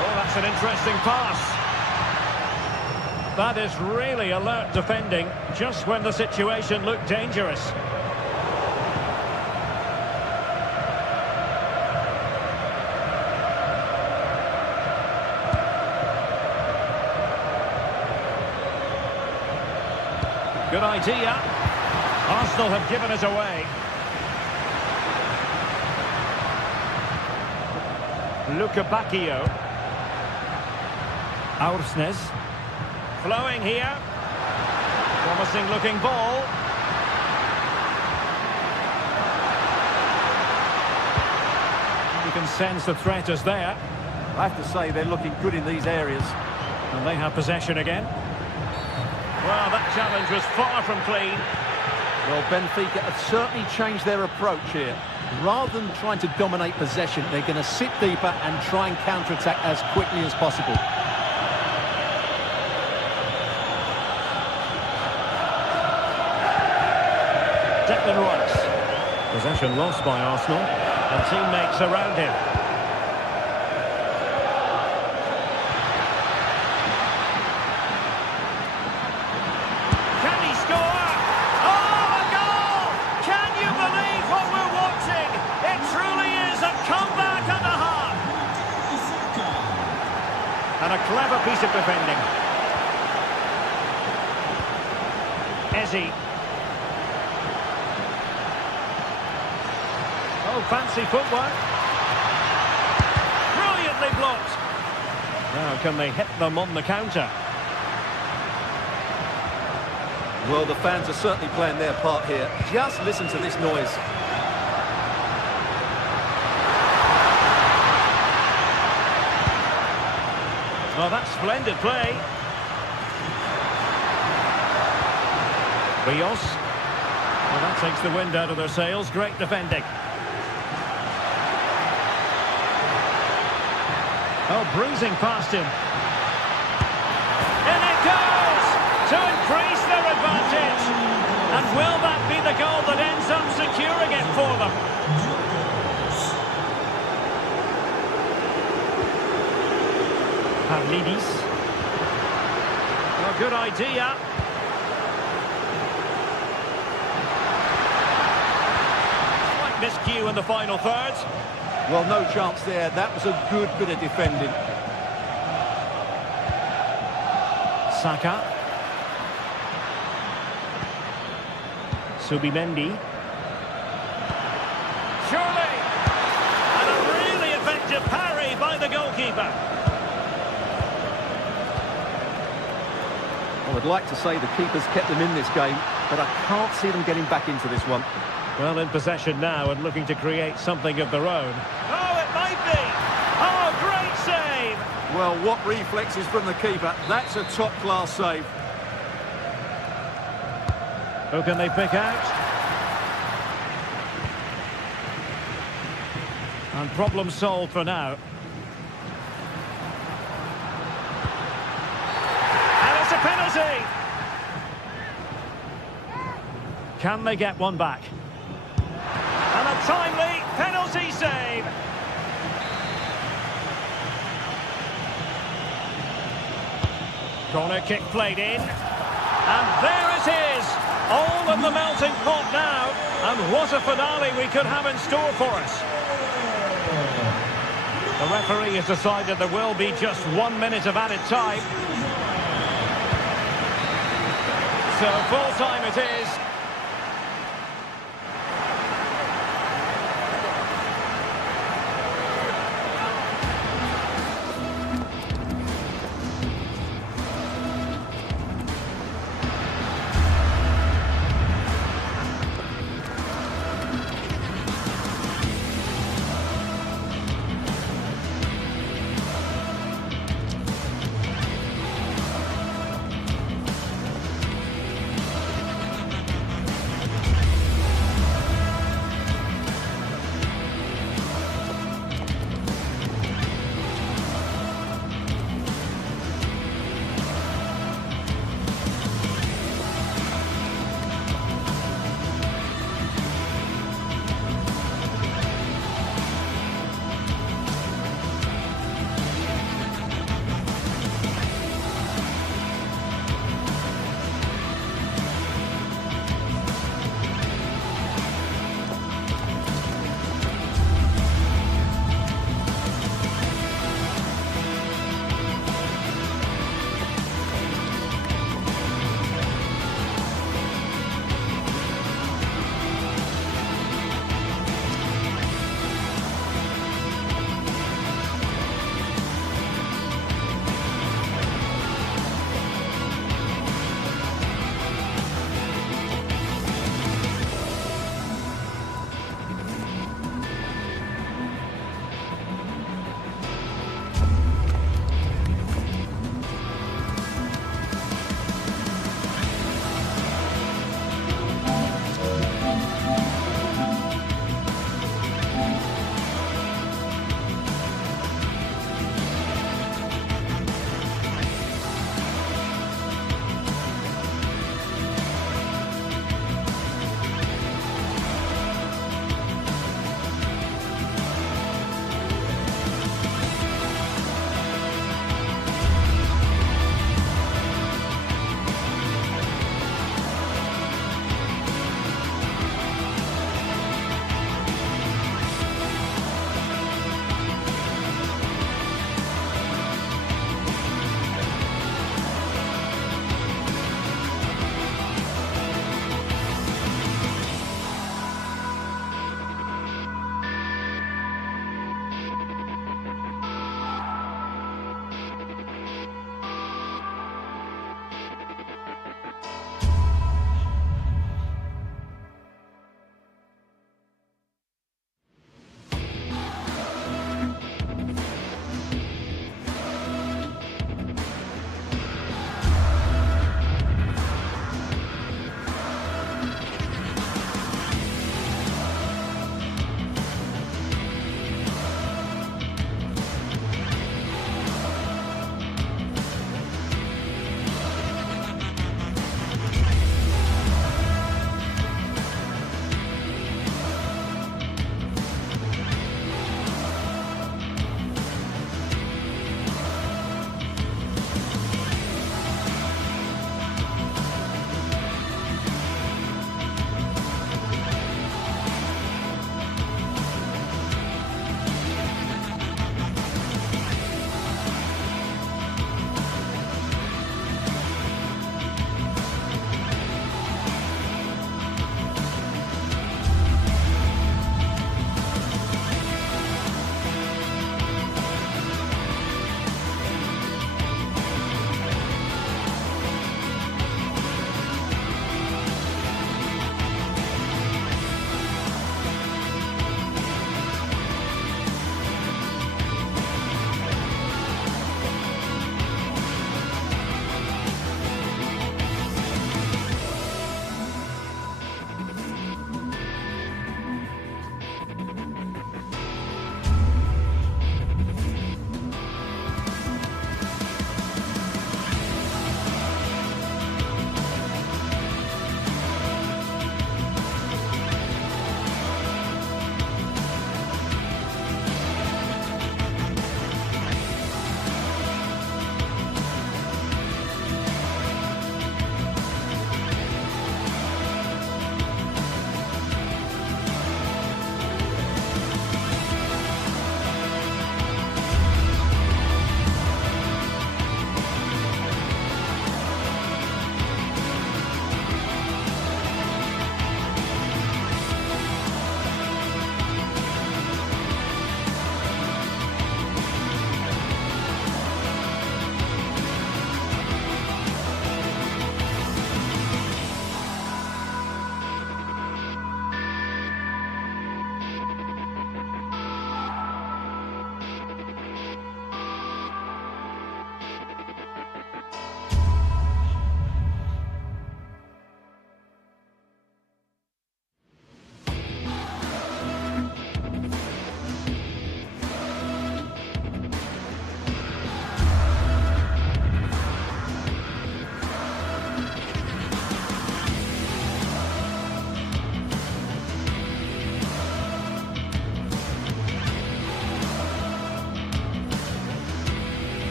Oh, that's an interesting pass. That is really alert defending, just when the situation looked dangerous. Good idea. Arsenal have given it away. Luca Bacchio. Aursnes. Flowing here. Promising looking ball. You can sense the threat is there. I have to say they're looking good in these areas. And they have possession again. Well, that challenge was far from clean. Well, Benfica have certainly changed their approach here. Rather than trying to dominate possession, they're going to sit deeper and try and counter-attack as quickly as possible. Declan Rice. Possession lost by Arsenal, and teammates around him. Can he score? Oh, a goal! Can you believe what we're watching? It truly is a comeback and a half. And a clever piece of defending. Eze. Oh, fancy footwork. Brilliantly blocked. Now, can they hit them on the counter? Well, the fans are certainly playing their part here. Just listen to this noise. Oh, that's splendid play. Rios. Well, that takes the wind out of their sails. Great defending. Oh, bruising past him. In it goes! To increase their advantage. And will that be the goal that ends up securing it for them? Pavlidis. Oh, good idea. Slight miscue in the final third. Well, no chance there. That was a good bit of defending. Saka. Subimendi. Surely! And a really effective parry by the goalkeeper. I would like to say the keeper's kept them in this game, but I can't see them getting back into this one. Well, in possession now and looking to create something of their own. Oh, it might be! Oh, great save! Well, what reflexes from the keeper. That's a top-class save. Who can they pick out? And problem solved for now. And it's a penalty! Can they get one back? And a timely penalty save! Corner kick played in. And there it is! All in the melting pot now. And what a finale we could have in store for us. The referee has decided there will be just 1 minute of added time. So full time it is.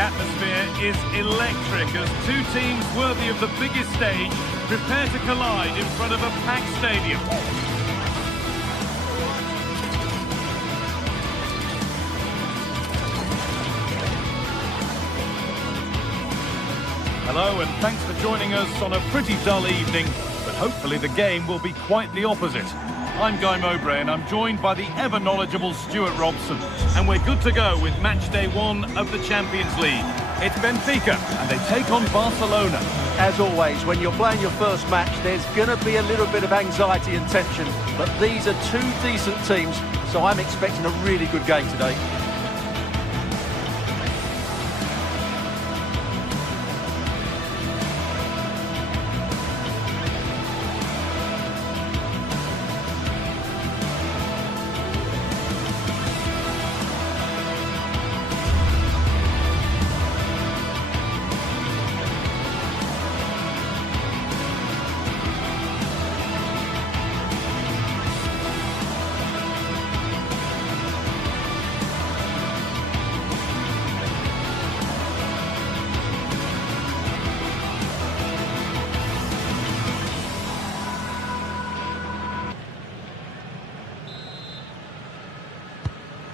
atmosphere is electric as two teams worthy of the biggest stage prepare to collide in front of a packed stadium. Hello and thanks for joining us on a pretty dull evening, but hopefully the game will be quite the opposite. I'm Guy Mowbray and I'm joined by the ever-knowledgeable Stuart Robson. And we're good to go with match day 1 of the Champions League. It's Benfica and they take on Barcelona. As always, when you're playing your first match, there's going to be a little bit of anxiety and tension. But these are two decent teams, so I'm expecting a really good game today.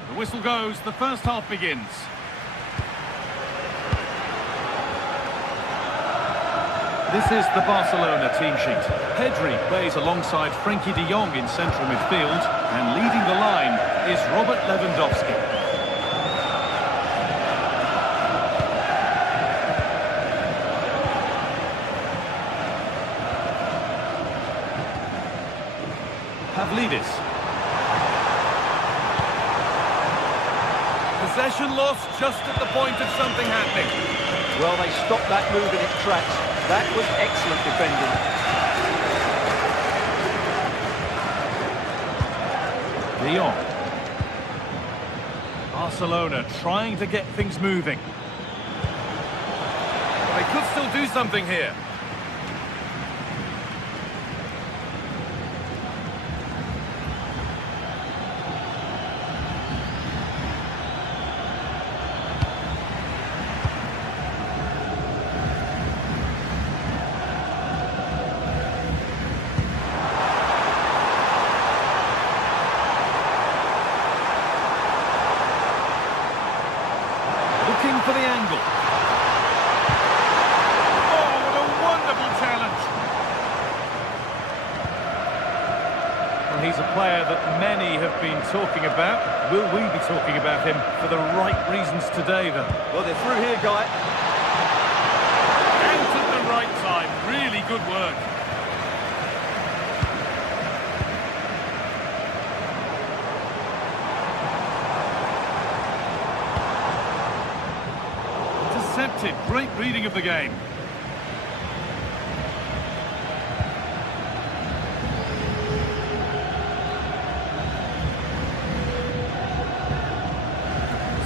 The whistle goes, the first half begins. This is the Barcelona team sheet. Pedri plays alongside Frenkie de Jong in central midfield, and leading the line is Robert Lewandowski. Pavlidis. Possession lost just at the point of something happening. Well, they stopped that move in its tracks. That was excellent defending. De Jong. Barcelona trying to get things moving. They could still do something here. Looking for the angle. Oh, what a wonderful challenge. Well, he's a player that many have been talking about. Will we be talking about him for the right reasons today, though? Well, they're through here, Guy. Out at the right time. Really good work. Intercepted. Great reading of the game.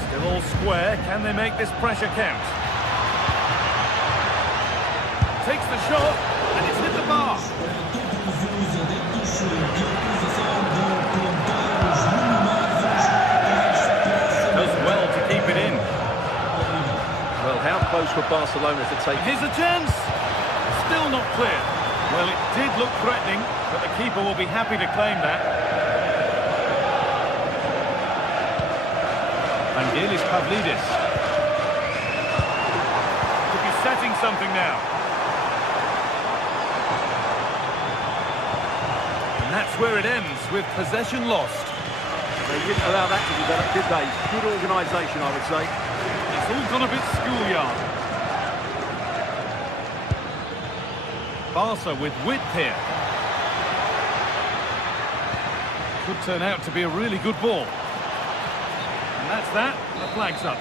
Still all square. Can they make this pressure count? Takes the shot, and it's hit the bar. Does well to keep it in. Well, how close were Barcelona to take? Here's a chance. Still not clear. Well, it did look threatening, but the keeper will be happy to claim that. Vangelis Pavlidis. Could be setting something now. And that's where it ends, with possession lost. They didn't allow that to develop, did they? Good organisation, I would say. It's all gone a bit schoolyard. Barca with width here. Could turn out to be a really good ball. And that's that. The flag's up.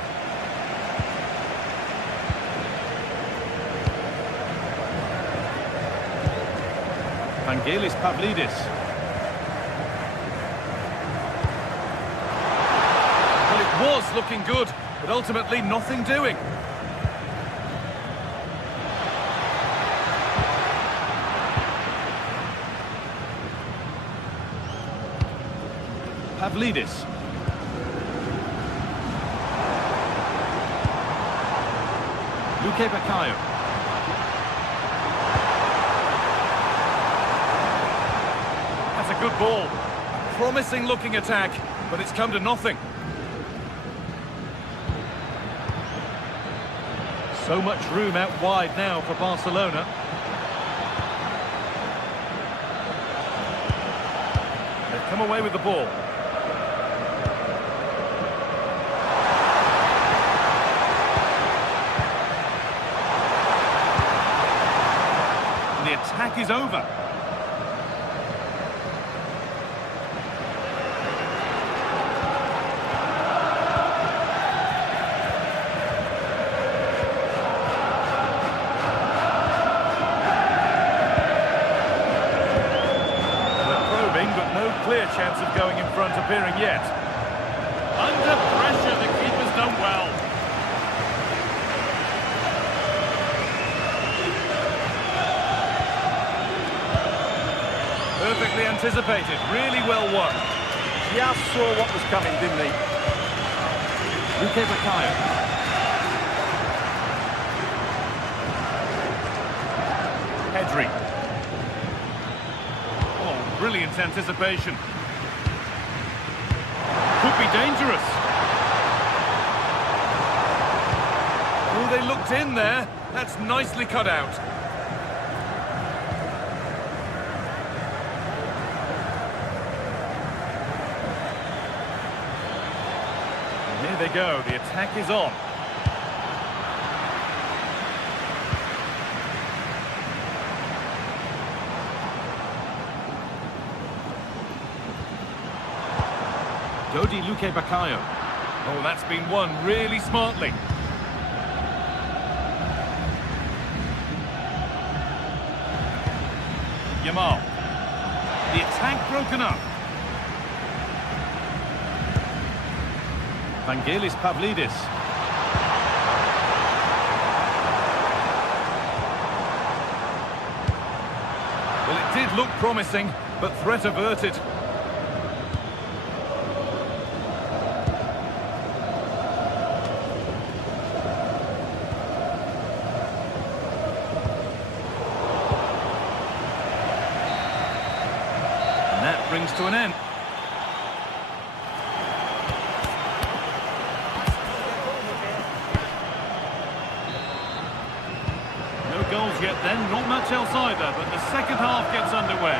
Vangelis Pavlidis. Well, it was looking good, but ultimately nothing doing. Pavlidis. Bakayo. That's a good ball. A promising looking attack, but it's come to nothing. So much room out wide now for Barcelona. They've come away with the ball. And the attack is over. Clear chance of going in front appearing yet. Under pressure, the keeper's done well. Perfectly anticipated, really well won. Just saw what was coming, didn't he? Bakayo. Pedri. Brilliant anticipation. Could be dangerous. Oh, they looked in there. That's nicely cut out. And here they go. The attack is on. Bakayo. Oh, that's been won really smartly. Yamal. The attack broken up. Vangelis Pavlidis. Well, it did look promising, but threat averted. Brings to an end. No goals yet then, not much else either, but the second half gets underway.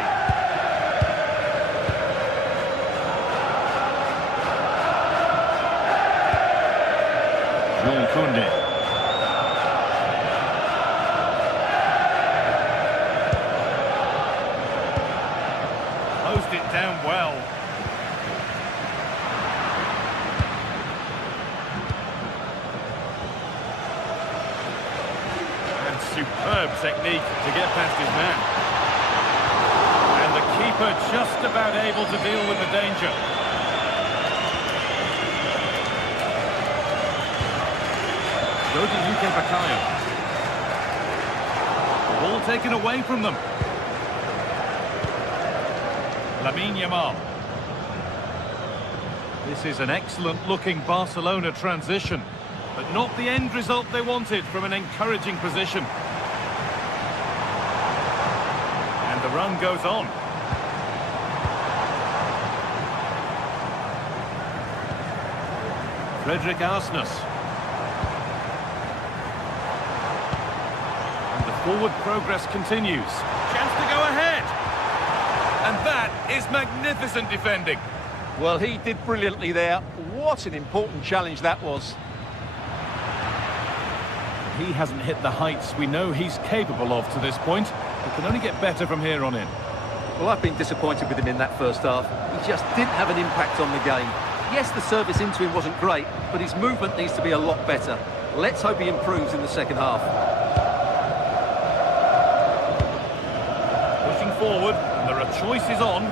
Jules Koundé. It down well. And superb technique to get past his man. And the keeper just about able to deal with the danger. Bakayo. The ball taken away from them. Yamal. This is an excellent-looking Barcelona transition, but not the end result they wanted from an encouraging position. And the run goes on. Frederick Arsnes. And the forward progress continues. Chance to go ahead. And that is magnificent defending. Well, he did brilliantly there. What an important challenge that was. He hasn't hit the heights we know he's capable of to this point. He can only get better from here on in. Well, I've been disappointed with him in that first half. He just didn't have an impact on the game. Yes, the service into him wasn't great, but his movement needs to be a lot better. Let's hope he improves in the second half. Pushing forward, and there are choices on.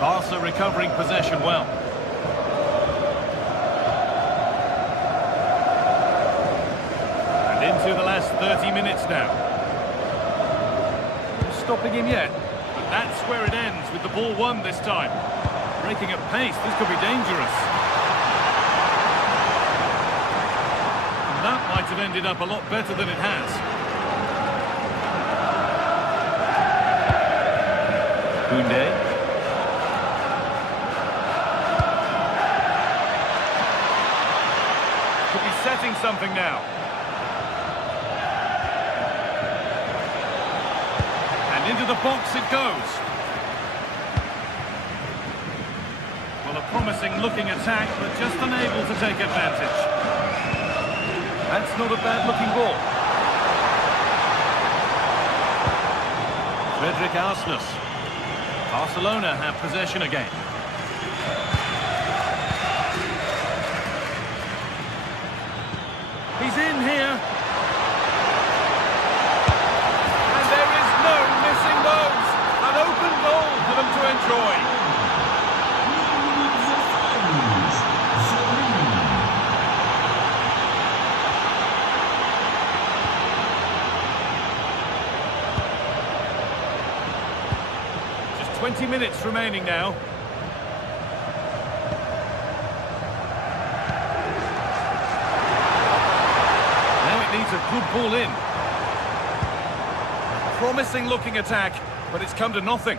Barca recovering possession well. And into the last 30 minutes now. Stopping him yet, but That's where it ends, with the ball won this time. Breaking at pace, this could be dangerous. And that might have ended up a lot better than it has. Koundé. Could be setting something now. And into the box it goes. Well, a promising looking attack, but just unable to take advantage. That's not a bad looking ball. Frederick Arsnus. Barcelona have possession again. He's in here. And there is no missing those. An open goal for them to enjoy. Just 20 minutes remaining now. Needs a good ball in. Promising looking attack, but it's come to nothing.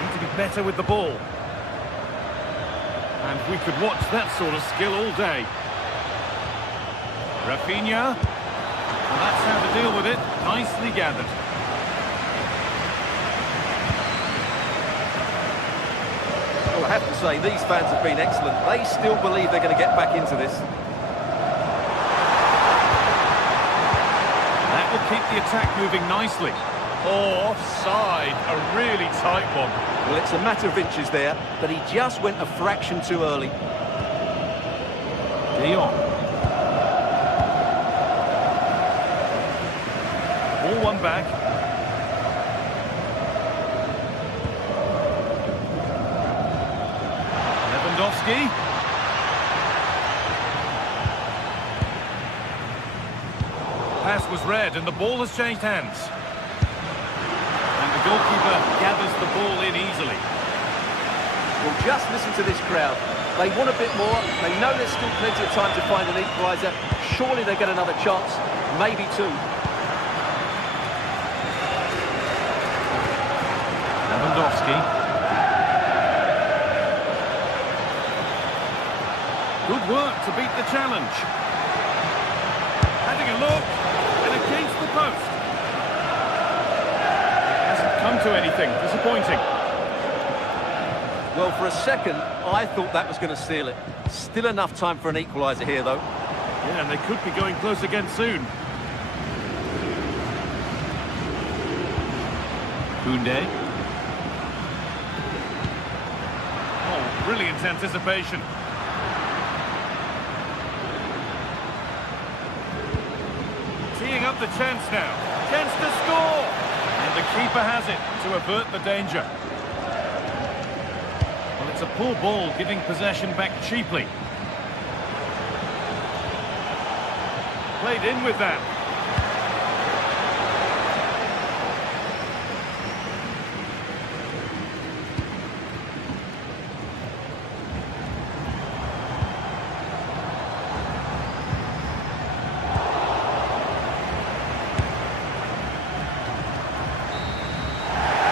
Need to be better with the ball. And we could watch that sort of skill all day. Rafinha. Well, that's how to deal with it. Nicely gathered. Well, I have to say, these fans have been excellent. They still believe they're going to get back into this. That will keep the attack moving nicely. Oh, offside. A really tight one. Well, it's a matter of inches there, but he just went a fraction too early. De Jong. Ball one back. Lewandowski. Pass was read and the ball has changed hands. And the goalkeeper gathers the ball in easily. Well, just listen to this crowd. They want a bit more. They know there's still plenty of time to find an equaliser. Surely they get another chance, maybe two. Lewandowski. Good work to beat the challenge. Having a look, and against the post. Hasn't come to anything, disappointing. Well, for a second, I thought that was going to seal it. Still enough time for an equaliser here, though. Yeah, and they could be going close again soon. Koundé. Oh, brilliant anticipation. Teeing up the chance now. Chance to score! And the keeper has it to avert the danger. Well, it's a poor ball, giving possession back cheaply. Played in with that.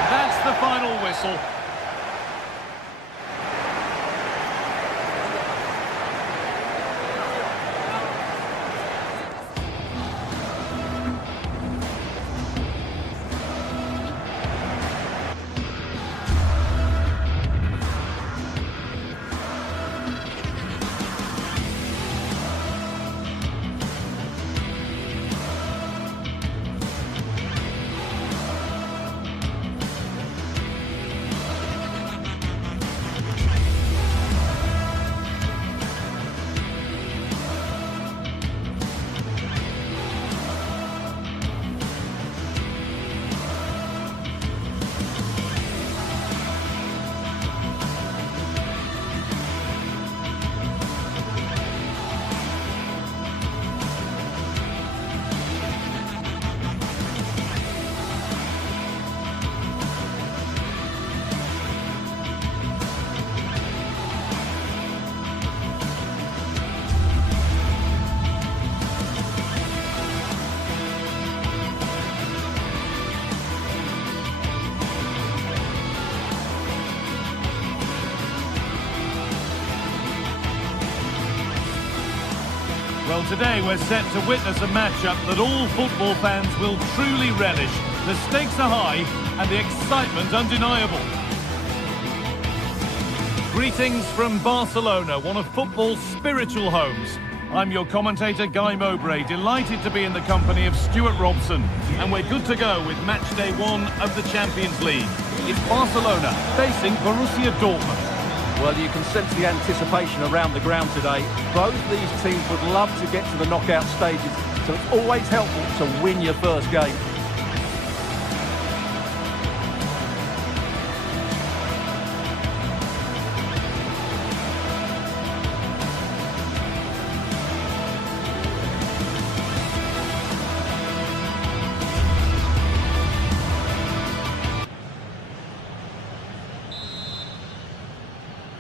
That's the final whistle. today we're set to witness a matchup that all football fans will truly relish. The stakes are high and the excitement undeniable. Greetings from Barcelona, one of football's spiritual homes. I'm your commentator, Guy Mowbray, delighted to be in the company of Stuart Robson. And we're good to go with match day 1 of the Champions League. It's Barcelona facing Borussia Dortmund. Well, you can sense the anticipation around the ground today. Both these teams would love to get to the knockout stages, so it's always helpful to win your first game.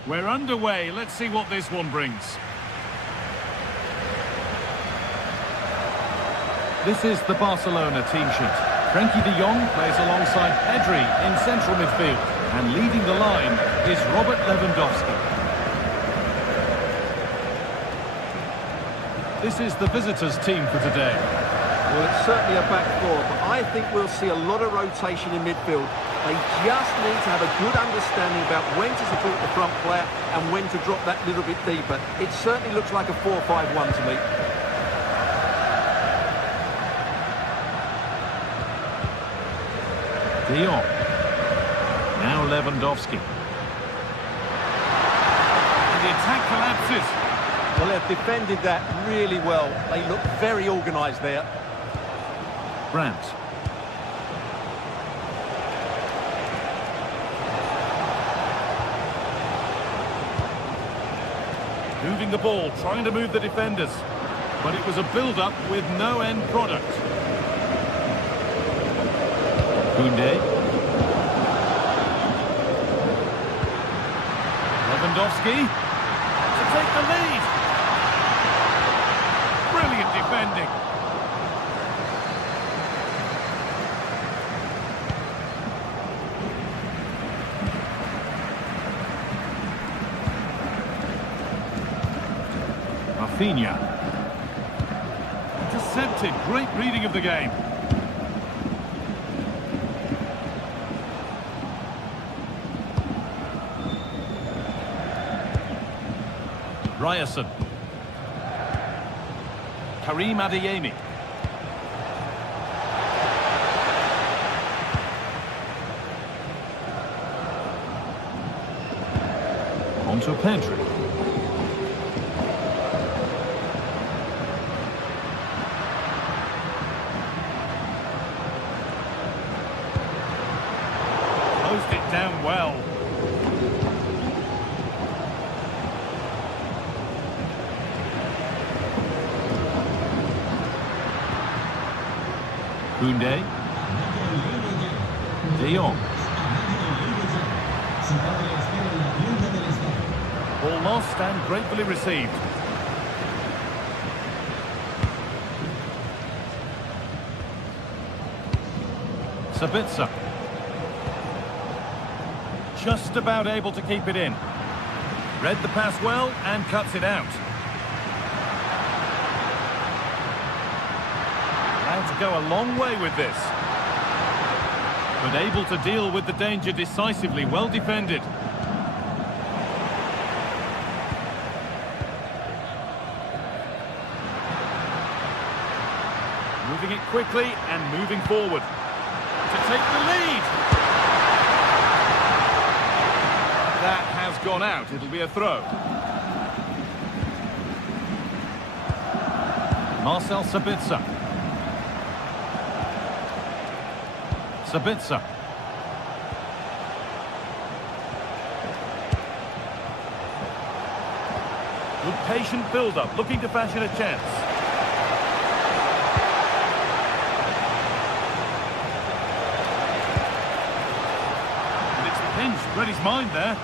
We're underway. Let's see what this one brings. This is the Barcelona team sheet. Frenkie de Jong plays alongside Pedri in central midfield. And leading the line is Robert Lewandowski. This is the visitors' team for today. Well, it's certainly a back four, but I think we'll see a lot of rotation in midfield. They just need to have a good understanding about when to support the front player and when to drop that little bit deeper. It certainly looks like a 4-5-1 to me. De Jong. Now Lewandowski. And the attack collapses. Well, they've defended that really well. They look very organised there. Brandt. Moving the ball, trying to move the defenders. But it was a build-up with no end product. Koundé. Lewandowski to take the lead. Brilliant defending. Rafinha. Intercepted. Great reading of the game. Ryerson. Karim Adeyemi. On to Pedri. Closed it down well. Koundé. De Jong. Ball lost and gratefully received. Sabitzer. Just about able to keep it in. Read the pass well and cuts it out. To go a long way with this. But able to deal with the danger decisively, well defended. Moving it quickly and moving forward. To take the lead. That has gone out. It'll be a throw. Marcel Sabitzer. Sabitzer. Good patient build-up, looking to fashion a chance. And it's pinched, read his mind there.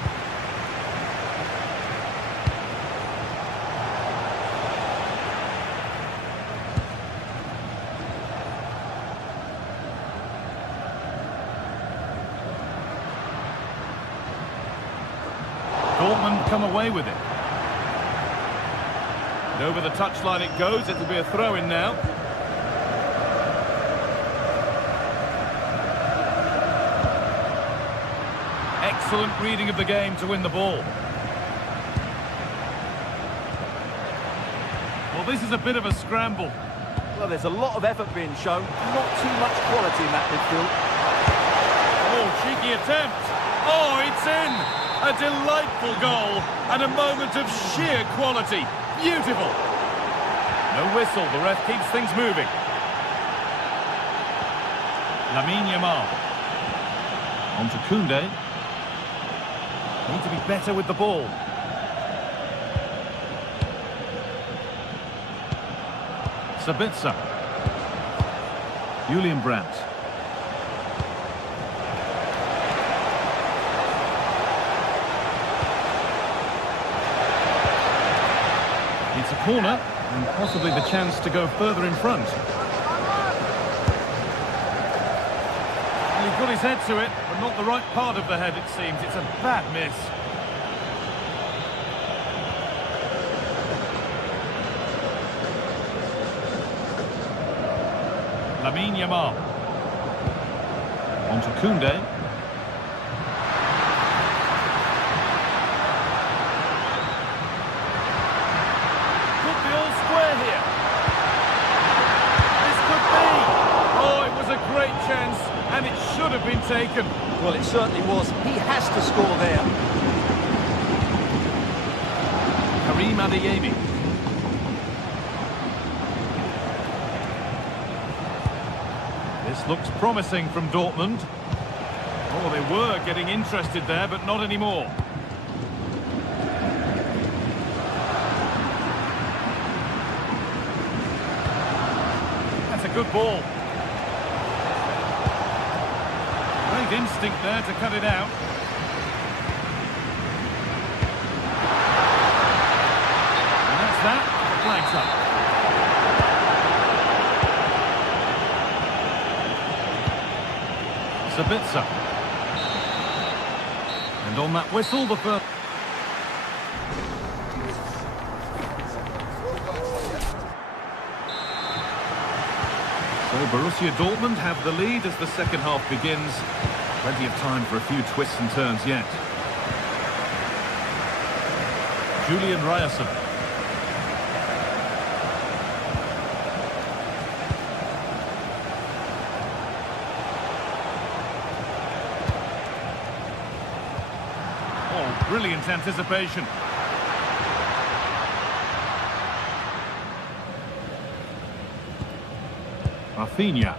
Dortmund come away with it. And over the touchline it goes. It'll be a throw-in now. Excellent reading of the game to win the ball. Well, this is a bit of a scramble. Well, there's a lot of effort being shown, not too much quality in that midfield. Oh, cheeky attempt. Oh, it's in. A delightful goal and a moment of sheer quality. Beautiful. No whistle. The ref keeps things moving. Lamine Yamal. On to Koundé. Need to be better with the ball. Sabitzer. Julian Brandt. It's a corner and possibly the chance to go further in front. Well, he got his head to it, but not the right part of the head, it seems. It's a bad miss. Lamine Yamal. On to Koundé. Could be all square here. This could be. Oh, it was a great chance, and it should have been taken. Well, it certainly was. He has to score there. Karim Adeyemi. This looks promising from Dortmund. Oh, they were getting interested there, but not anymore. That's a good ball. Great instinct there to cut it out. And that's that. The flag's up. Sabitzer. And on that whistle, the first... So Borussia Dortmund have the lead as the second half begins. Plenty of time for a few twists and turns yet. Julian Ryerson. Brilliant anticipation. Rafinha.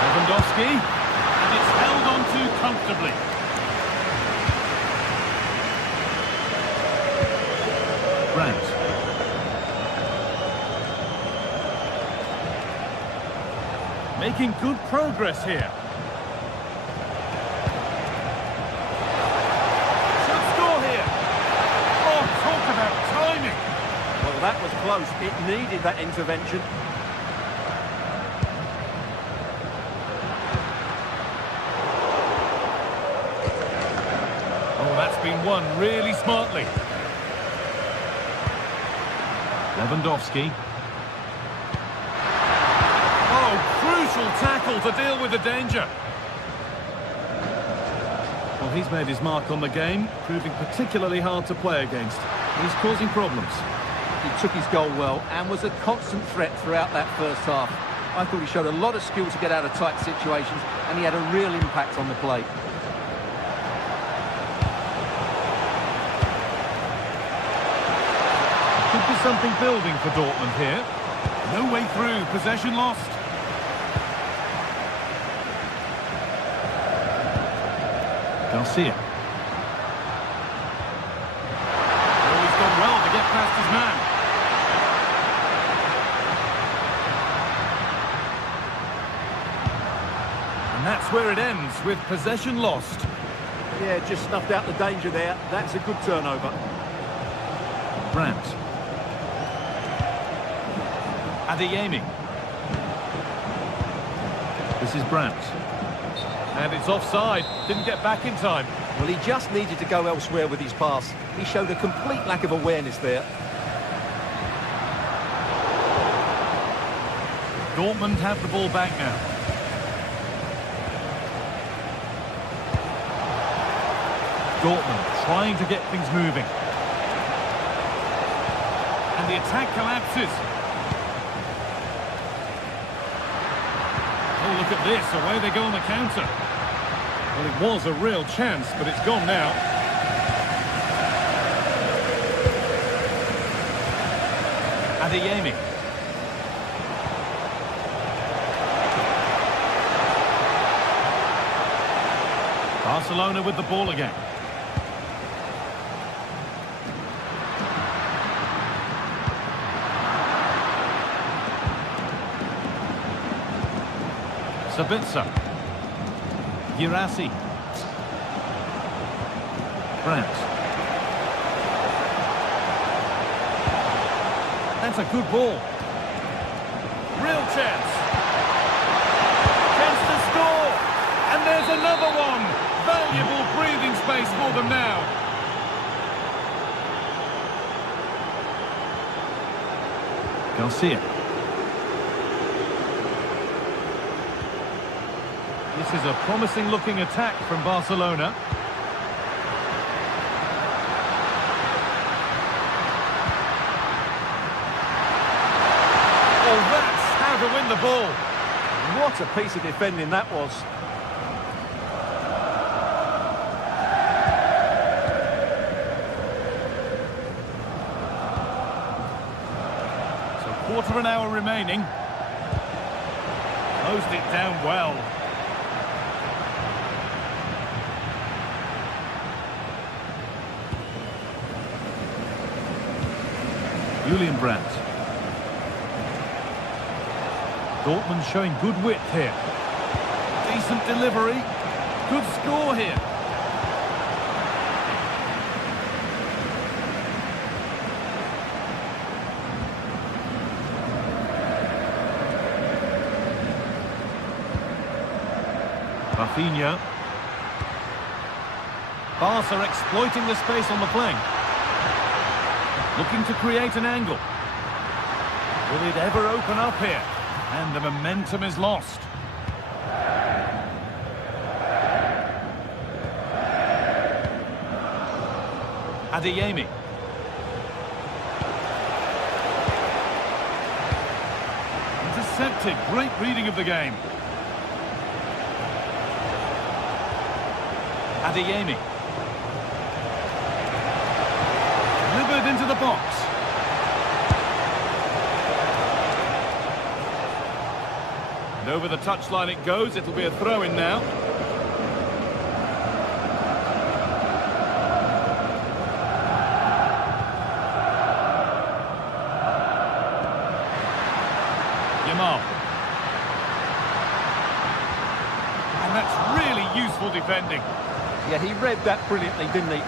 Lewandowski. And it's held on to comfortably. Brandt. Making good progress here. That was close. It needed that intervention. Oh, that's been won really smartly. Lewandowski. Oh, crucial tackle to deal with the danger. Well, he's made his mark on the game, proving particularly hard to play against. He's causing problems. He took his goal well and was a constant threat throughout that first half. I thought he showed a lot of skill to get out of tight situations, and he had a real impact on the play. Could be something building for Dortmund here. No way through, possession lost. Garcia. Oh, he's done well to get past his man. And that's where it ends, with possession lost. Yeah, just snuffed out the danger there. That's a good turnover. Brandt. Adeyemi. This is Brandt. And it's offside. Didn't get back in time. Well, he just needed to go elsewhere with his pass. He showed a complete lack of awareness there. Dortmund have the ball back now. Dortmund trying to get things moving. And the attack collapses. Oh, look at this. Away they go on the counter. Well, it was a real chance, but it's gone now. Adeyemi. Barcelona with the ball again. Sabitzer. Girassi. Brandt. That's a good ball. Real chance. Chance to score. And there's another one. Valuable breathing space for them now. Garcia. This is a promising-looking attack from Barcelona. Oh, that's how to win the ball. What a piece of defending that was. So quarter of an hour remaining. Closed it down well. Julian Brandt. Dortmund showing good width here. Decent delivery. Good score here. Rafinha. Barca exploiting the space on the flank. Looking to create an angle. Will it ever open up here? And the momentum is lost. Adeyemi. Intercepted. Great reading of the game. Adeyemi. Delivered into the box. And over the touchline it goes. It'll be a throw-in now. Yamal. And that's really useful defending. Yeah, he read that brilliantly, didn't he?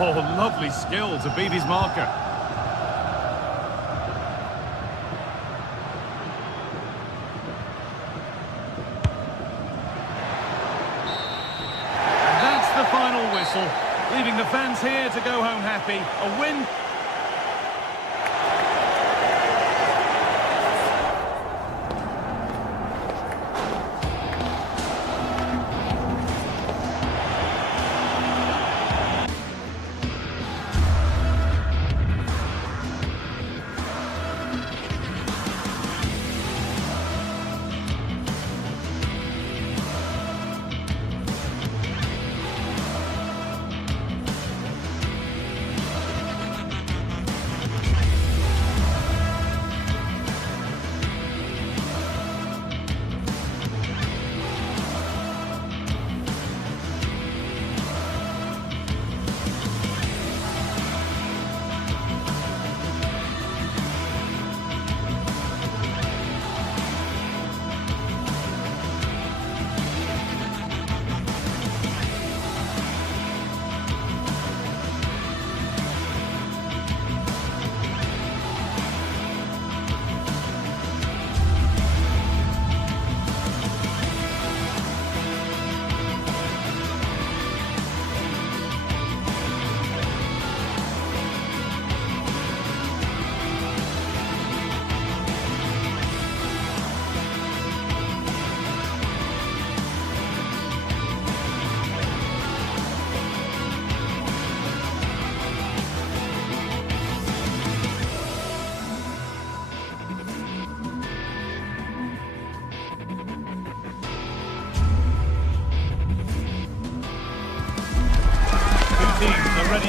Oh, lovely skill to beat his marker. And that's the final whistle, leaving the fans here to go home happy. A win.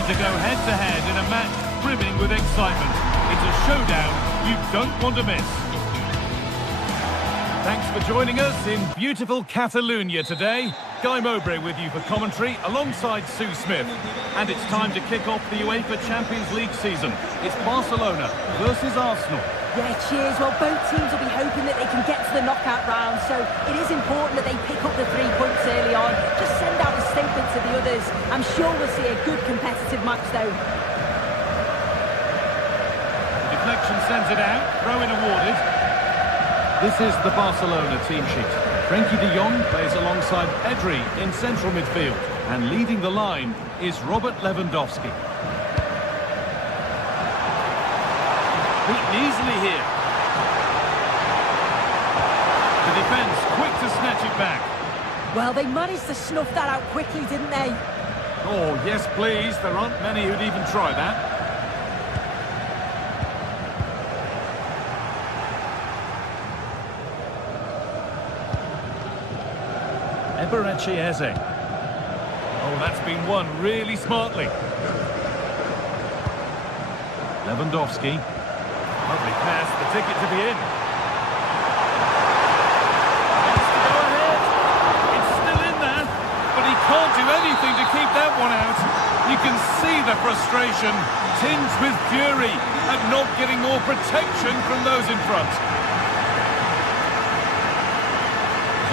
to go head-to-head in a match brimming with excitement. It's a showdown you don't want to miss. Thanks for joining us in beautiful Catalonia today. Guy Mowbray with you for commentary alongside Sue Smith. And it's time to kick off the UEFA Champions League season. It's Barcelona versus Arsenal. Yeah, cheers. Well, both teams will be hoping that they can get to the knockout round, so it is important that they pick up the 3 points early on. Just send out a statement to the others. I'm sure we'll see a good competitive match, though. Deflection sends it out. Throw-in awarded. This is the Barcelona team sheet. Frenkie de Jong plays alongside Pedri in central midfield. And leading the line is Robert Lewandowski. Beaten easily here. The defence quick to snatch it back. Well, they managed to snuff that out quickly, didn't they? Oh, yes, please. There aren't many who'd even try that. Eberechi. Oh, that's been won really smartly. Lewandowski. Lovely pass, the ticket to be in. Has to go ahead. It's still in there, but he can't do anything to keep that one out. You can see the frustration, tinged with fury at not getting more protection from those in front.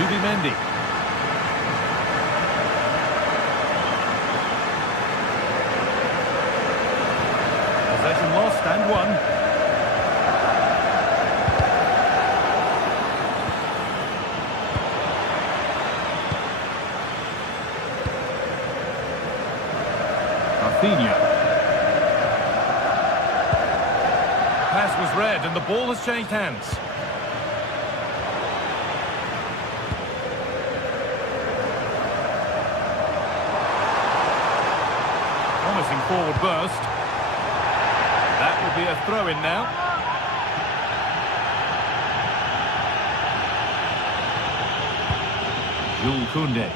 Zubimendi. Possession lost and won. Rafinha. Pass was read and the ball has changed hands. Promising forward burst. That will be a throw-in now. Jules Koundé.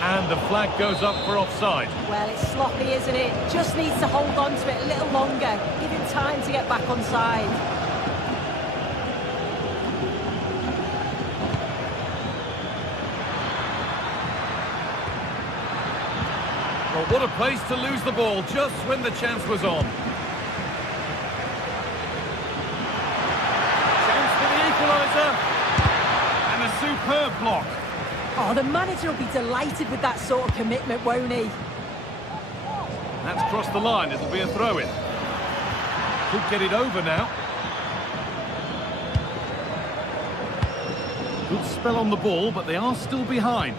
And the flag goes up for offside. Well, it's sloppy, isn't it? Just needs to hold on to it a little longer. Give him time to get back onside. Well, what a place to lose the ball just when the chance was on. Chance for the equaliser. And a superb block. Oh, the manager will be delighted with that sort of commitment, won't he? That's crossed the line. It'll be a throw-in. Could get it over now. Good spell on the ball, but they are still behind.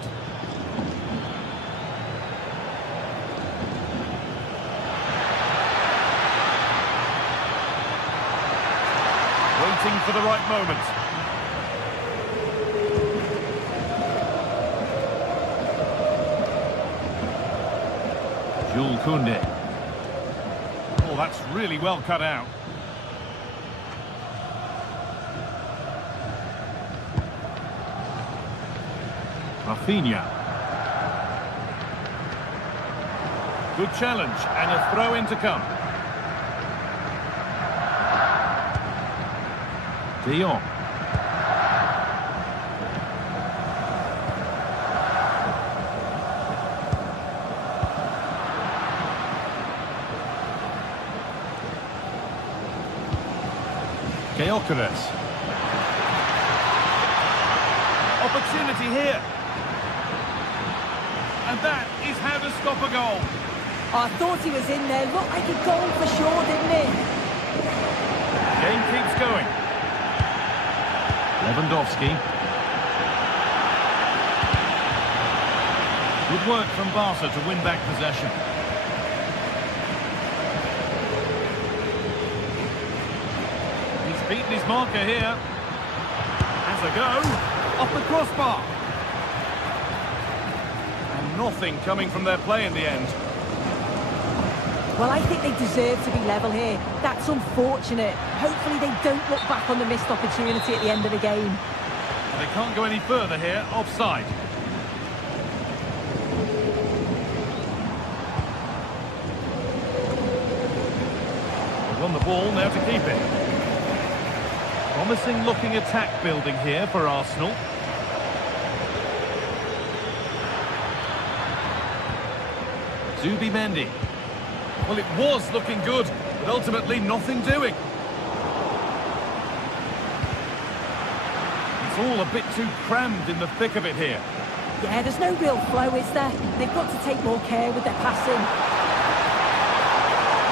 Waiting for the right moment. Jules Koundé. Oh, that's really well cut out. Rafinha. Good challenge and a throw-in to come. De Jong. Gyökeres. Opportunity here. And that is how to stop a goal. Oh, I thought he was in there. Looked like a goal for sure, didn't he? Game keeps going. Lewandowski. Good work from Barca to win back possession. He's beaten his marker here. Has a go. Off the crossbar. And nothing coming from their play in the end. Well, I think they deserve to be level here. That's unfortunate. Hopefully they don't look back on the missed opportunity at the end of the game. They can't go any further here. Offside. on the ball, now to keep it. Promising looking attack building here for Arsenal. Zubimendi. Well, it was looking good, but ultimately nothing doing. It's all a bit too crammed in the thick of it here. Yeah, there's no real flow, is there? They've got to take more care with their passing.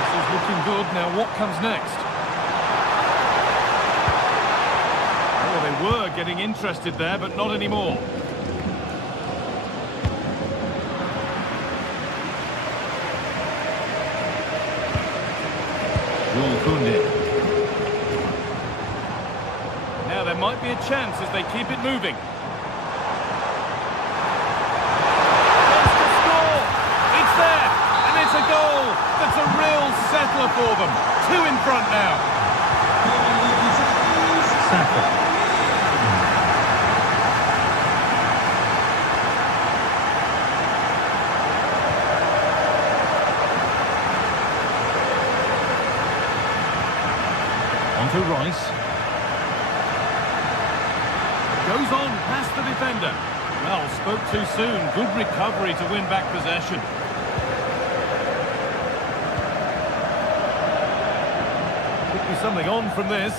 This is looking good. Now what comes next? Oh, they were getting interested there, but not anymore. Now there might be a chance as they keep it moving. It's there, and it's a goal. That's a real settler for them. 2 in front now. Saka. On to Rice. Goes on past the defender. Well, spoke too soon. Good recovery to win back possession. Could be something on from this.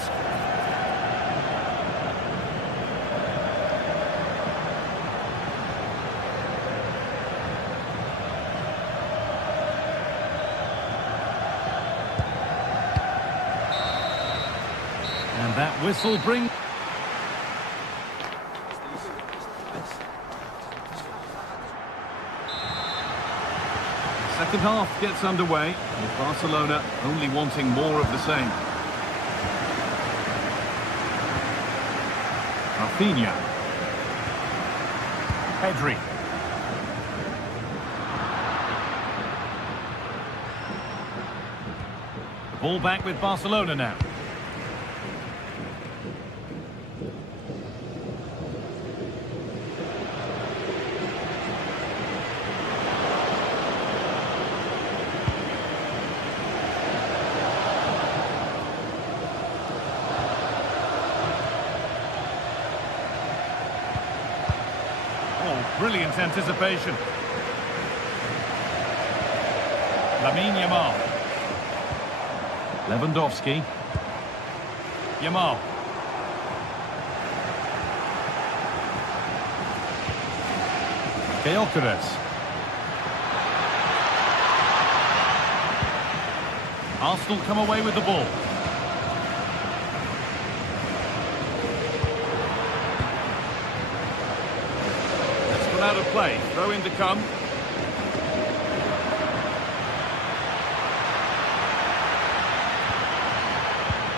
And that whistle brings... Second half gets underway, with Barcelona only wanting more of the same. Rafinha. Pedri. The ball back with Barcelona now. Brilliant anticipation. Lamine Yamal. Lewandowski. Yamal. Gyökeres. Arsenal come away with the ball. Out of play, throw in to come.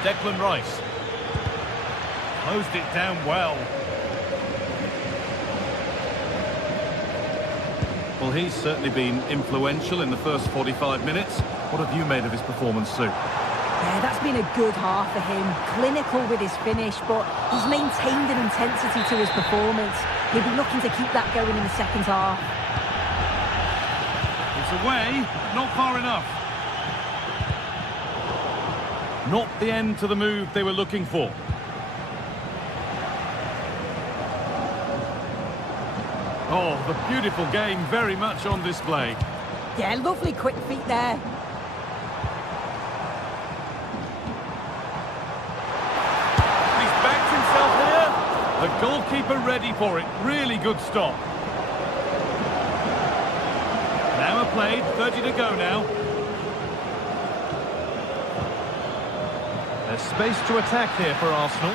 Declan Rice closed it down well. Well, he's certainly been influential in the first 45 minutes. What have you made of his performance, Sue? Yeah, that's been a good half for him. Clinical with his finish, but he's maintained an intensity to his performance. He'll be looking to keep that going in the second half. It's away, not far enough. Not the end to the move they were looking for. Oh, the beautiful game very much on display. Yeah, lovely quick feet there. The goalkeeper ready for it. Really good stop. Now played, 30 to go now. There's space to attack here for Arsenal.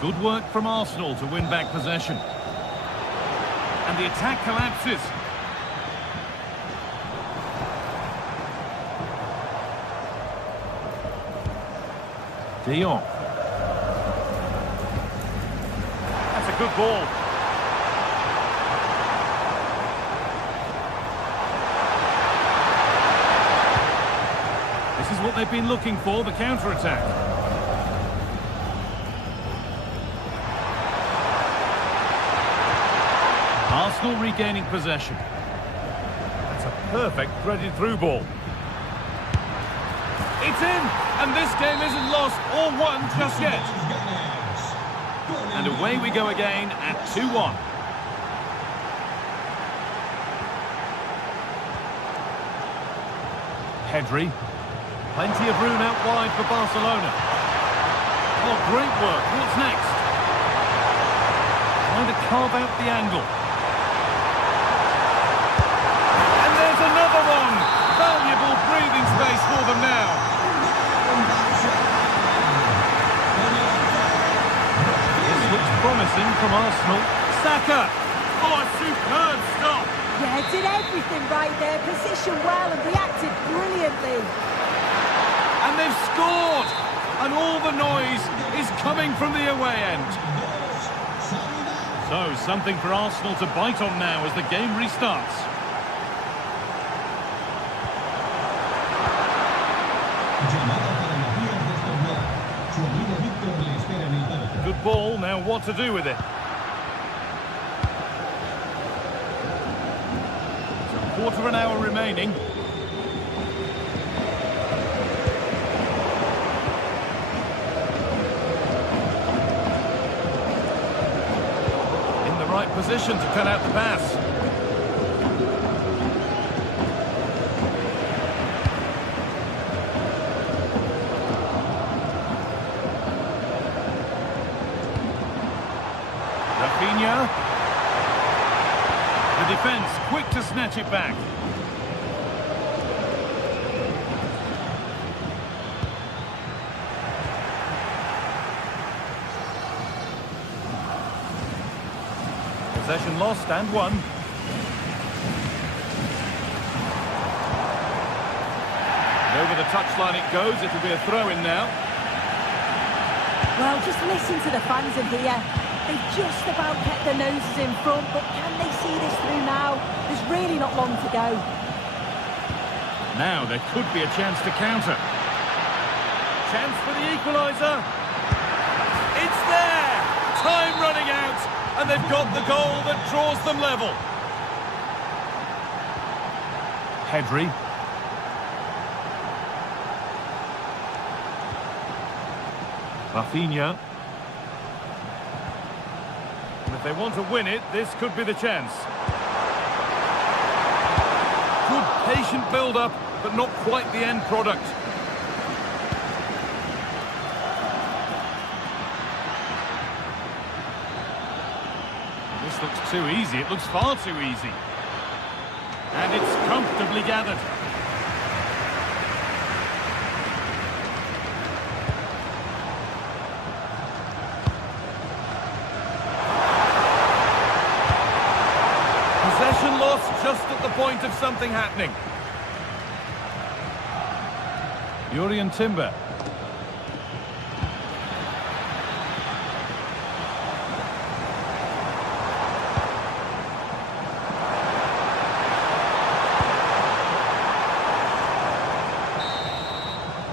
Good work from Arsenal to win back possession. And the attack collapses. De Jong. That's a good ball. This is what they've been looking for, the counter-attack. Arsenal regaining possession. That's a perfect threaded through ball. It's in, and this game isn't lost or won just yet. And away we go again at 2-1. Pedri. Plenty of room out wide for Barcelona. Oh, great work. What's next? Trying to carve out the angle. And there's another one. Valuable breathing space for them now. This looks promising from Arsenal. Saka. Oh, a superb stop. Yeah, did everything right there, positioned well and reacted brilliantly. And they've scored! And all the noise is coming from the away end. So, something for Arsenal to bite on now as the game restarts. Good ball, now what to do with it? Quarter of an hour remaining. In the right position to cut out the pass. Rafinha. The defence quick to snatch it back. Possession lost and won. And over the touchline it goes. It'll be a throw-in now. Well, just listen to the fans in here. They've just about kept their noses in front, but can they see this through now? There's really not long to go. Now there could be a chance to counter. Chance for the equaliser. It's there! Time running out, and they've got the goal that draws them level. Pedri. Rafinha. And if they want to win it, this could be the chance. Good patient build-up, but not quite the end product. This looks too easy. It looks far too easy. And it's comfortably gathered. Possession lost just at the point of something happening. Yuri Timber.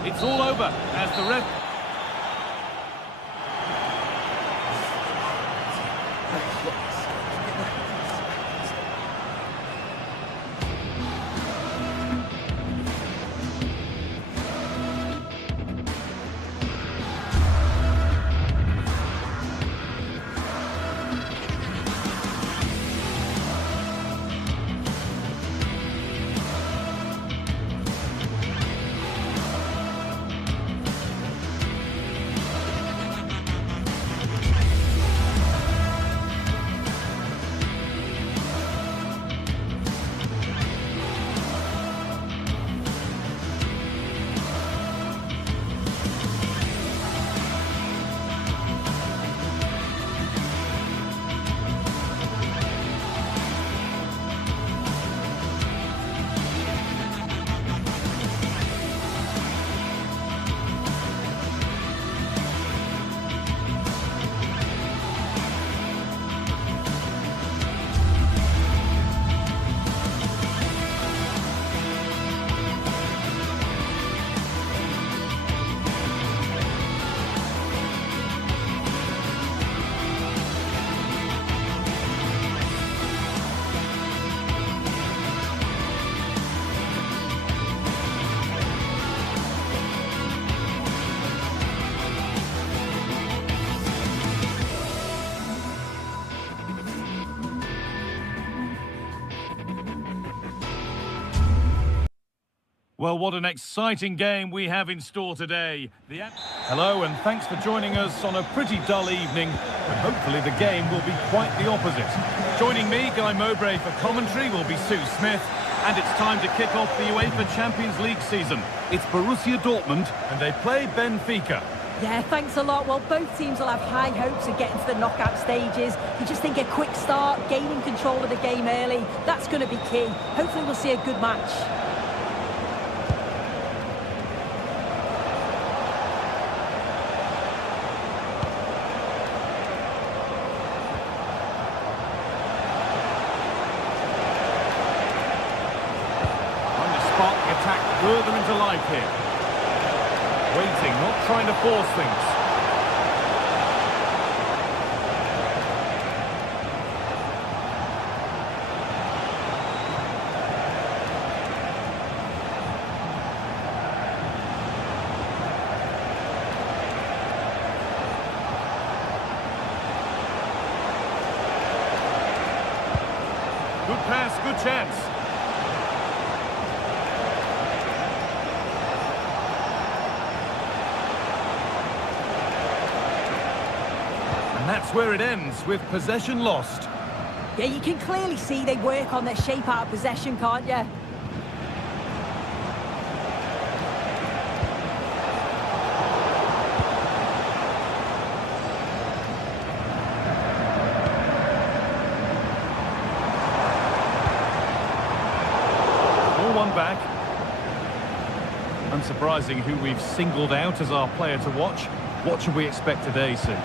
It's all over as the ref... Well, what an exciting game we have in store today. Hello, and thanks for joining us on a pretty dull evening, and hopefully the game will be quite the opposite. Joining me, Guy Mowbray, for commentary will be Sue Smith, and it's time to kick off the UEFA Champions League season. It's Borussia Dortmund, and they play Benfica. Yeah, thanks a lot. Well, both teams will have high hopes of getting to the knockout stages. You just think a quick start, gaining control of the game early, that's going to be key. Hopefully we'll see a good match. Attack further into life here. Waiting, not trying to force things. Good pass, good chance. And that's where it ends, with possession lost. Yeah, you can clearly see they work on their shape out of possession, can't you? Back. Unsurprising who we've singled out as our player to watch. What should we expect today, Sue?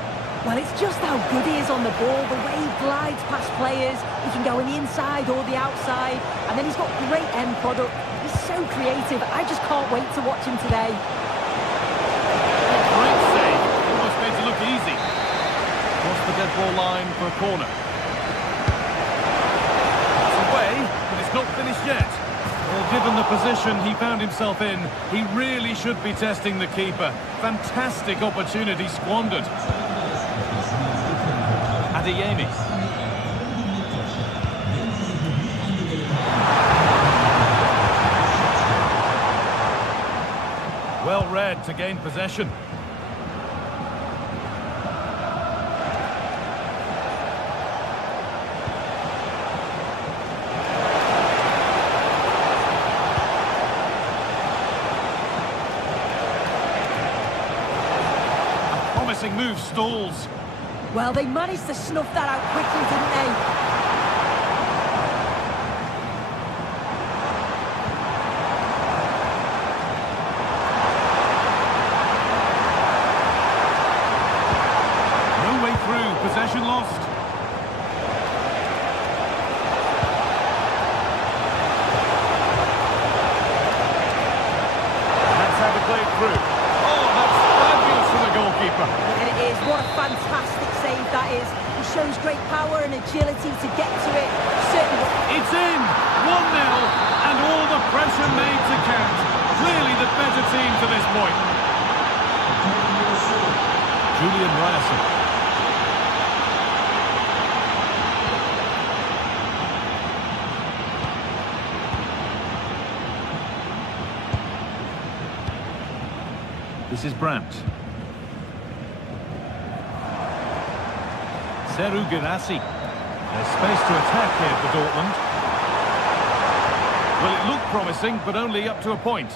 Well, it's just how good he is on the ball, the way he glides past players. He can go on the inside or the outside, and then he's got great end product. He's so creative. I just can't wait to watch him today. Great save. Almost made to look easy. Across the dead ball line for a corner. It's away, but it's not finished yet. Well, given the position he found himself in, he really should be testing the keeper. Fantastic opportunity squandered. Adeyemi. Well read to gain possession. Move stalls. Well, they managed to snuff that out quickly, didn't they? No way through. Possession lost. That's how to play it through. Oh, that's fabulous from the goalkeeper. What a fantastic save that is. He shows great power and agility to get to it. Certainly. It's in! 1-0, and all the pressure made to count. Clearly the better team to this point. Julian Ryerson. This is Brandt. Seru Girassi. There's space to attack here for Dortmund. Well, it looked promising, but only up to a point.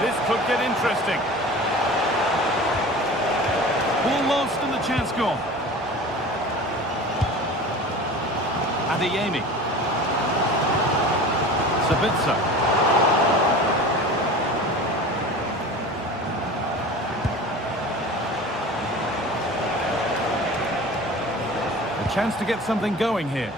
This could get interesting. Ball lost and the chance gone. Adeyemi. Sabitzer. A chance to get something going here.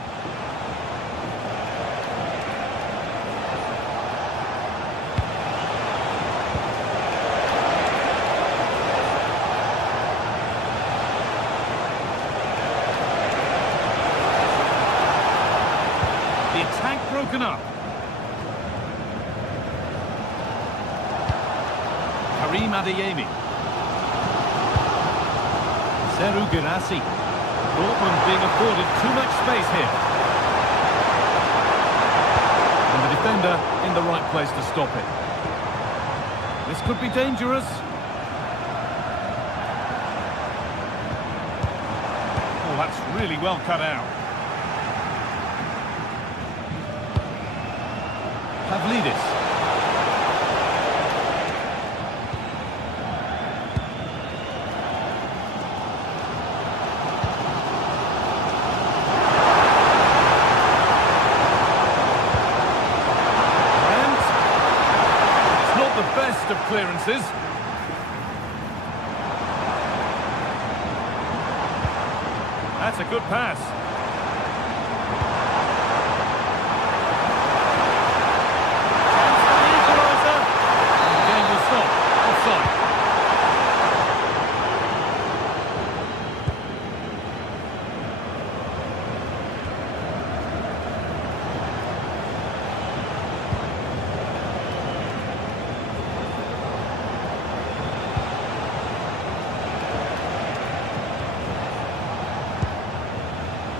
Attack broken up. Karim Adeyemi. Seru Girassi. Dortmund being afforded too much space here. And the defender in the right place to stop it. This could be dangerous. Oh, that's really well cut out. Pavlidis. Of clearances. That's a good pass. Chance for the equaliser. And the game will stop. Offside.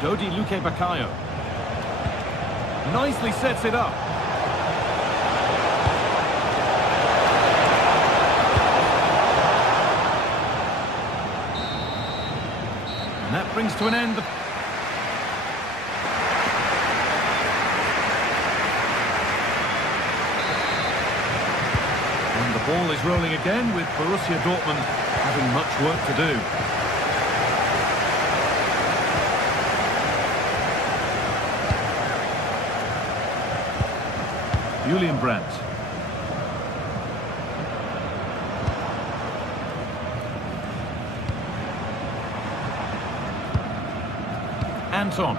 Dodi Luque Baccaio. Nicely sets it up. And that brings to an end the... And the ball is rolling again with Borussia Dortmund having much work to do. Julian Brandt. Anton.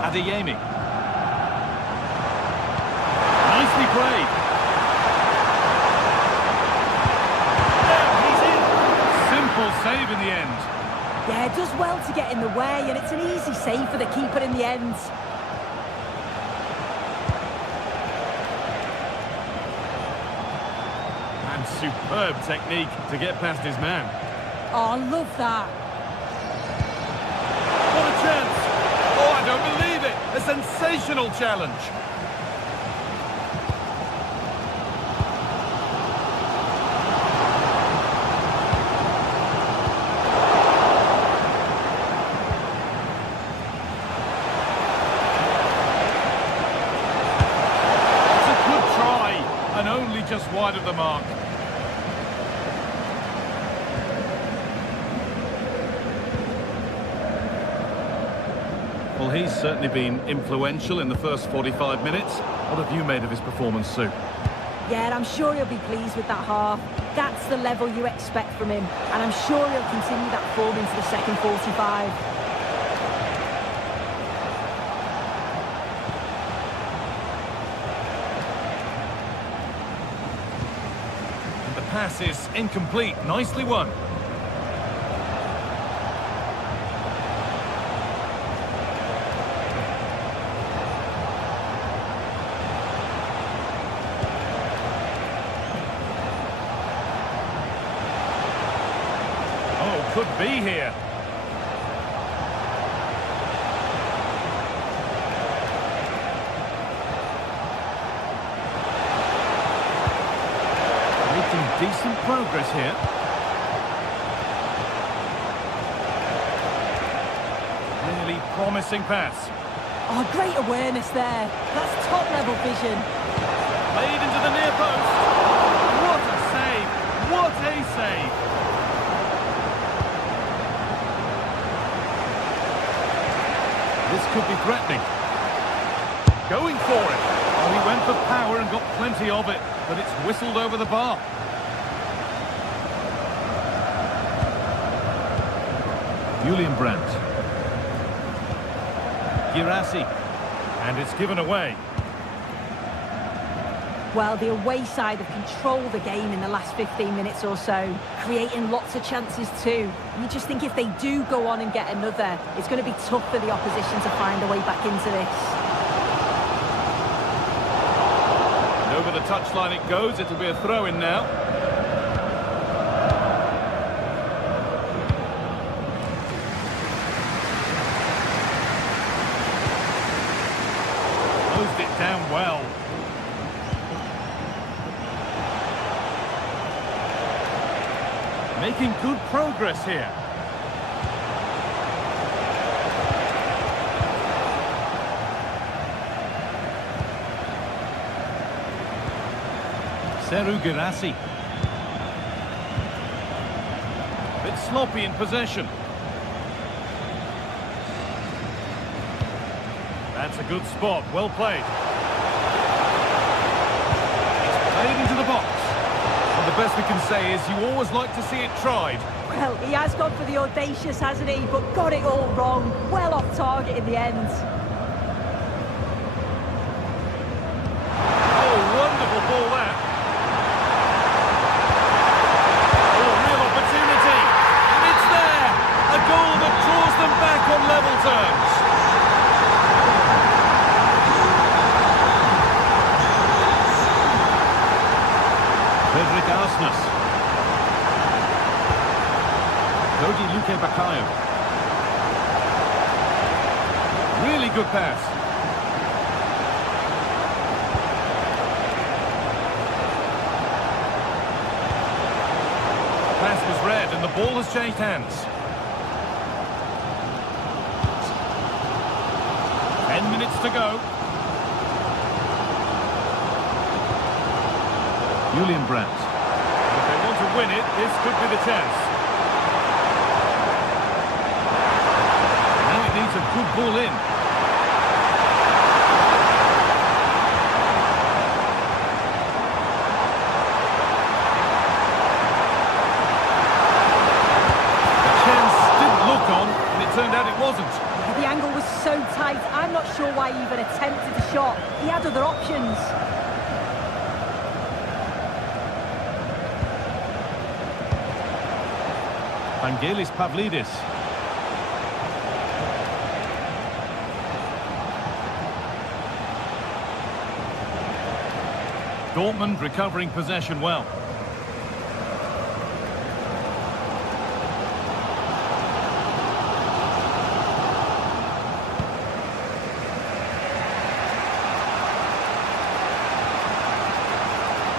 Adeyemi. Nicely played. There, he's in. Simple save in the end. Yeah, it does well to get in the way, and it's an easy save for the keeper in the end. Superb technique to get past his man. Oh, I love that. What a chance! Oh, I don't believe it! A sensational challenge. It's a good try, and only just wide of the mark. Well, he's certainly been influential in the first 45 minutes. What have you made of his performance, Sue? Yeah, I'm sure he'll be pleased with that half. That's the level you expect from him, and I'm sure he'll continue that form into the second 45. And the pass is incomplete. Nicely won. Could be here. Making decent progress here. Really promising pass. Oh, great awareness there. That's top-level vision. Played into the near post. What a save! What a save! This could be threatening. Going for it. Oh, he went for power and got plenty of it, but it's whistled over the bar. Julian Brandt. Girassi. And it's given away. Well, the away side have controlled the game in the last 15 minutes or so, creating lots of chances too. And you just think if they do go on and get another, it's going to be tough for the opposition to find a way back into this. No Over the touchline it goes. It'll be a throw-in now. Closed it down well. Making good progress here. Seru Girassi. Bit sloppy in possession. That's a good spot, well played. It's played into the box. And the best we can say is you always like to see it tried. Well, he has gone for the audacious, hasn't he? But got it all wrong. Well off target in the end. Oh, wonderful ball there. Oh, real opportunity. And it's there. A goal that draws them back on level terms. Frederick Arsness. Cody Luque Bakayo. Really good pass. Pass was read and the ball has changed hands. 10 minutes to go. Julian Brandt. If they want to win it, this could be the chance. Now it needs a good ball in. The chance did look on, and it turned out it wasn't. The angle was so tight, I'm not sure why he even attempted the shot. He had other options. Vangelis Pavlidis. Dortmund recovering possession well.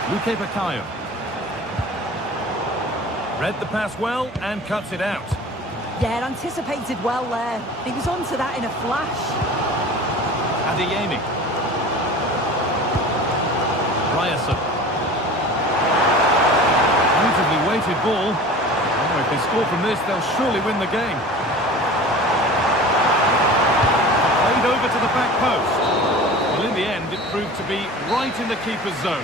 Luque Bakayo. Read the pass well and cuts it out. Yeah, anticipated well there. He was onto that in a flash. Adeyemi. Ryerson. Beautifully weighted ball. Oh, if they score from this, they'll surely win the game. Played over to the back post. Well, in the end, it proved to be right in the keeper's zone.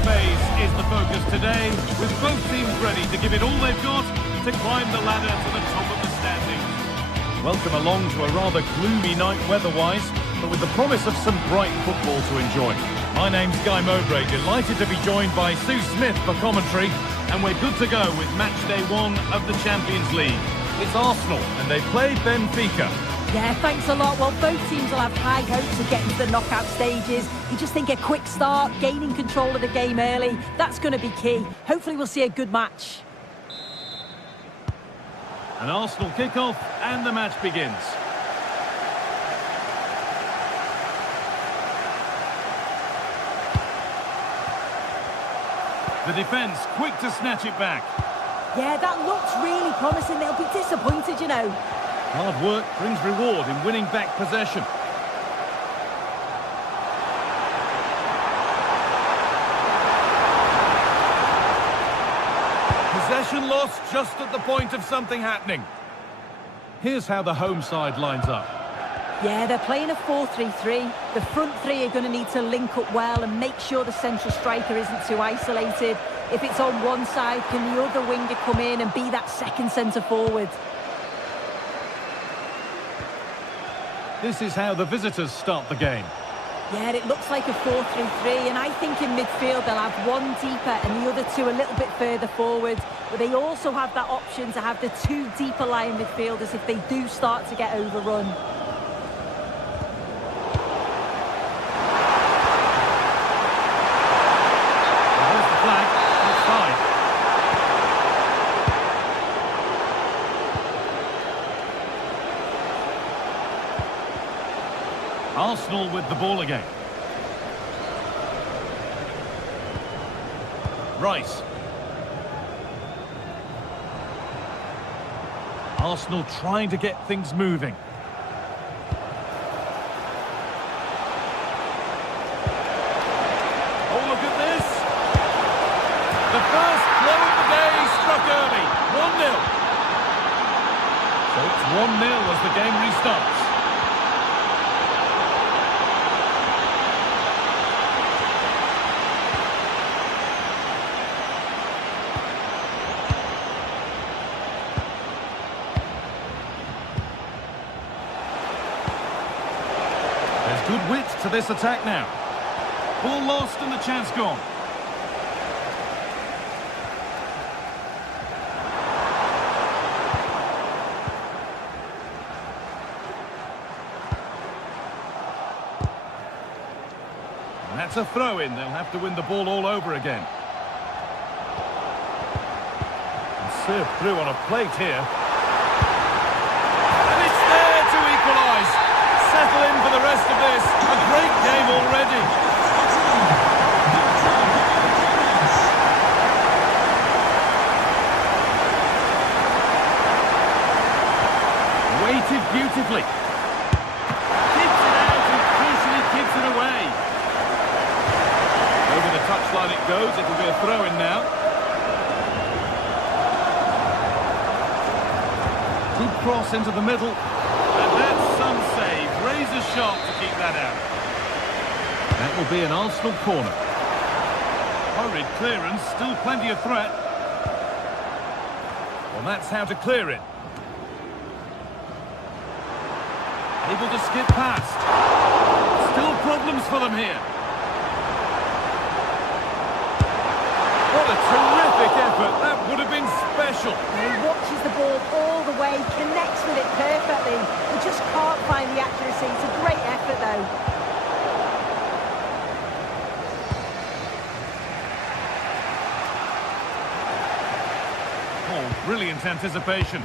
Phase is the focus today, with both teams ready to give it all they've got to climb the ladder to the top of the standings. Welcome along to a rather gloomy night weather-wise, but with the promise of some bright football to enjoy. My name's Guy Mowbray, delighted to be joined by Sue Smith for commentary, and we're good to go with match day 1 of the Champions League. It's Arsenal, and they played Benfica. Yeah, thanks a lot. Well, both teams will have high hopes of getting to the knockout stages. You just think a quick start, gaining control of the game early, that's going to be key. Hopefully we'll see a good match. An Arsenal kick-off, and the match begins. The defence quick to snatch it back. Yeah, that looks really promising. They'll be disappointed, you know. Hard work brings reward in winning back possession. Possession lost just at the point of something happening. Here's how the home side lines up. Yeah, they're playing a 4-3-3. The front three are going to need to link up well and make sure the central striker isn't too isolated. If it's on one side, can the other winger come in and be that second centre forward? This is how the visitors start the game. Yeah, it looks like a 4-3-3, and I think in midfield they'll have one deeper and the other two a little bit further forward. But they also have that option to have the two deeper lying midfielders if they do start to get overrun. There's the flag, outside. Arsenal with the ball again. Rice. Arsenal trying to get things moving. Oh, look at this! The first blow of the day struck early. 1-0. So it's 1-0 as the game restarts. There's good width to this attack now. Ball lost and the chance gone. And that's a throw-in. They'll have to win the ball all over again. And served through on a plate here. And it's there to equalise. Settle in for the rest of this. A great game already. Weighted beautifully. Keeps it out and crucially keeps it away. Over the touchline it goes. It'll be a throw-in now. Good cross into the middle. And that's some save. Razor sharp to keep that out. That will be an Arsenal corner. Hurried clearance, still plenty of threat. Well, that's how to clear it. Able to skip past. Still problems for them here. What a terrific effort. That would have been special. He watches the ball all the way, connects with it perfectly. He just can't find the accuracy. It's a great effort, though. Oh, brilliant anticipation.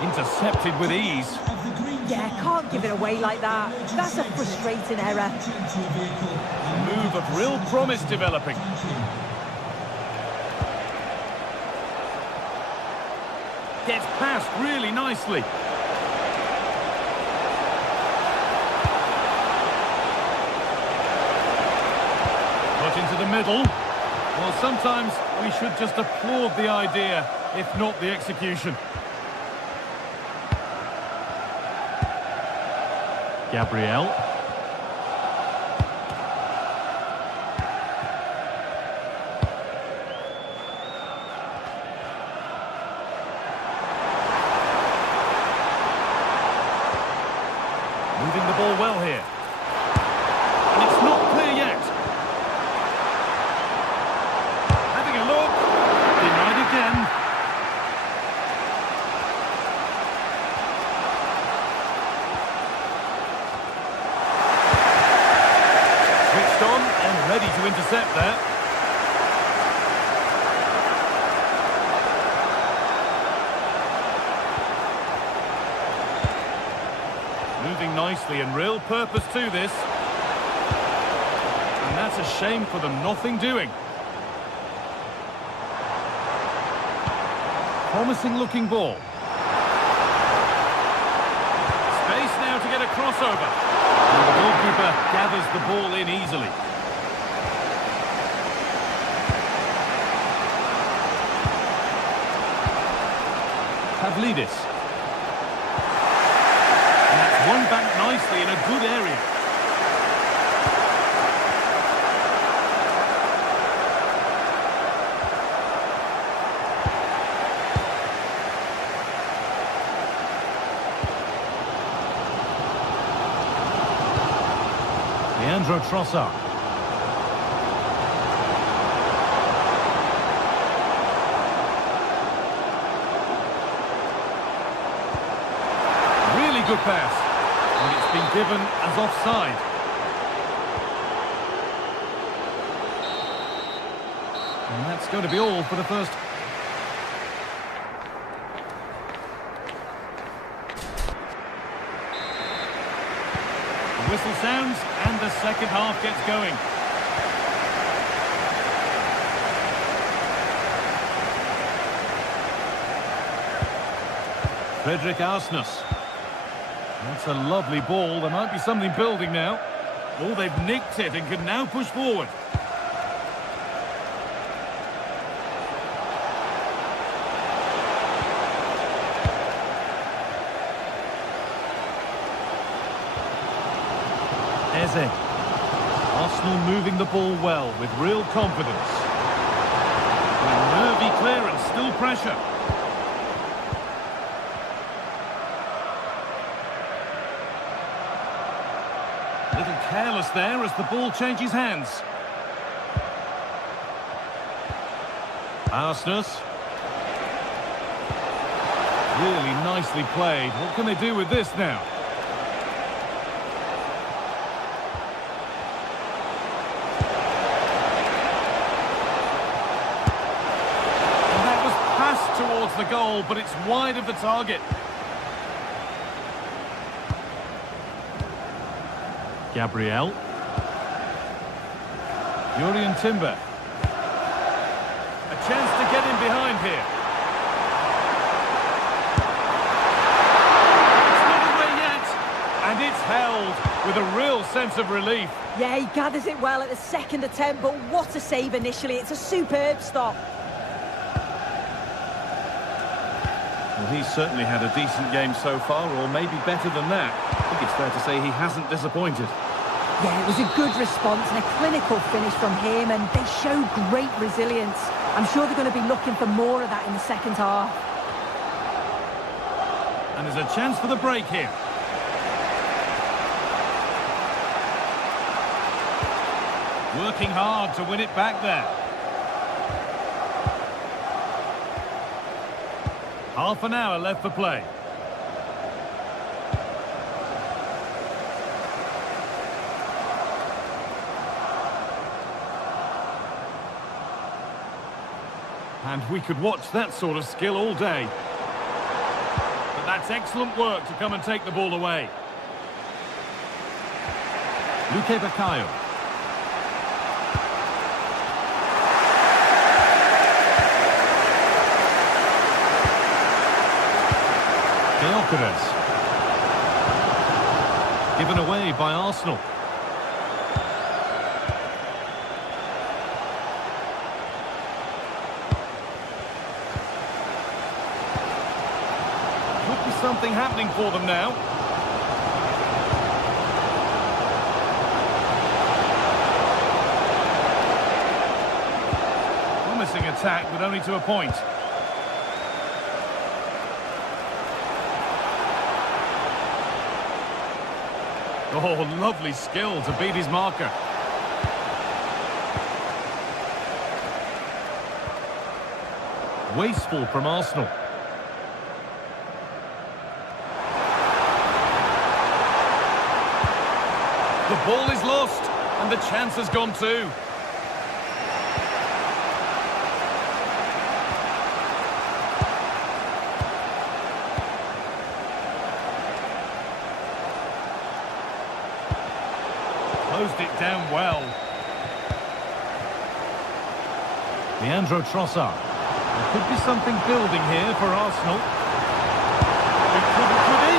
Intercepted with ease. Yeah, can't give it away like that. That's a frustrating error. A move of real promise developing. Gets past really nicely. Put into the middle. Well, sometimes we should just applaud the idea, if not the execution. Gabriel. Moving the ball well here. And it's not clear yet. Having a look. Denied again. threat there. Moving nicely and real purpose to this. And that's a shame for them, nothing doing. Promising looking ball. Space now to get a crossover. And the goalkeeper gathers the ball in easily. Pavlidis. And that's won back nicely in a good area. Leandro Trossard. Really good pass. And it's been given as offside. And that's going to be all for the first. The whistle sounds and the second half gets going. Frederick Arsnus. That's a lovely ball. There might be something building now. Oh, they've nicked it and can now push forward. Eze. Arsenal moving the ball well with real confidence. With nervy clearance, still pressure. Little careless there as the ball changes hands. Arsnus. Really nicely played. What can they do with this now? Towards the goal, but it's wide of the target. Gabriel. Jurrien Timber. A chance to get in behind here. It's not away yet, and it's held with a real sense of relief. Yeah, he gathers it well at the second attempt, but what a save initially. It's a superb stop. Well, he's certainly had a decent game so far, or maybe better than that. I think it's fair to say he hasn't disappointed. Yeah, it was a good response and a clinical finish from him, and they show great resilience. I'm sure they're going to be looking for more of that in the second half. And there's a chance for the break here. Working hard to win it back there. Half an hour left for play. And we could watch that sort of skill all day. But that's excellent work to come and take the ball away. Luque Baccaio. Gyökeres. Given away by Arsenal. Could be something happening for them now. Promising attack, but only to a point. Oh, lovely skill to beat his marker. Wasteful from Arsenal. The ball is lost, and the chance has gone too. closed it down well. Leandro Trossard. There could be something building here for Arsenal. It could he?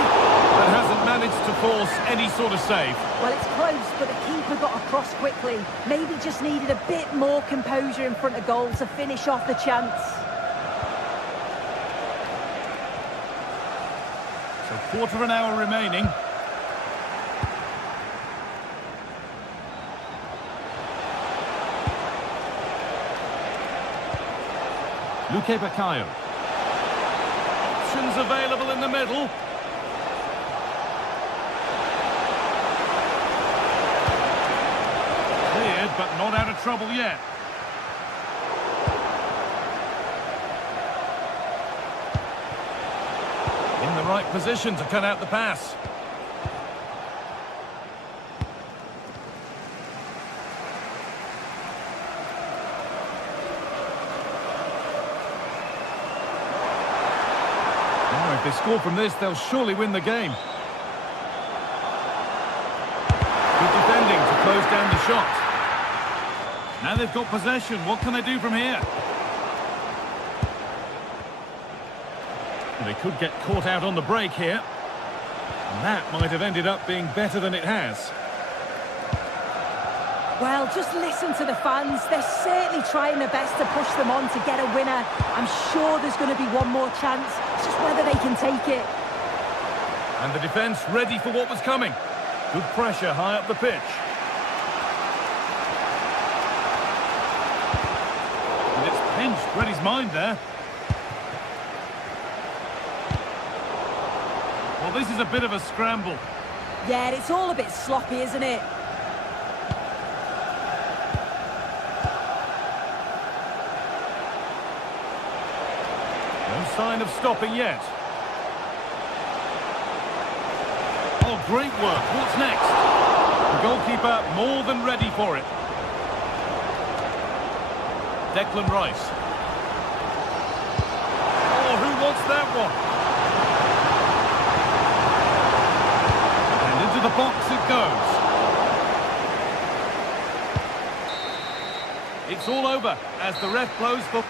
But hasn't managed to force any sort of save. Well, it's close, but the keeper got across quickly. Maybe just needed a bit more composure in front of goal to finish off the chance. So quarter of an hour remaining. Luque Baccaio. Options available in the middle. Cleared, but not out of trouble yet. In the right position to cut out the pass. If they score from this, they'll surely win the game. Good defending to close down the shot. Now they've got possession. What can they do from here? They could get caught out on the break here. And that might have ended up being better than it has. Well, just listen to the fans. They're certainly trying their best to push them on to get a winner. I'm sure there's going to be one more chance. It's just whether they can take it. And the defence ready for what was coming. Good pressure high up the pitch. And it's pinched Reddy's mind there. Well, this is a bit of a scramble. Yeah, it's all a bit sloppy, isn't it? No sign of stopping yet. Oh, great work. What's next? The goalkeeper more than ready for it. Declan Rice. Oh, who wants that one? And into the box it goes. It's all over as the ref blows for...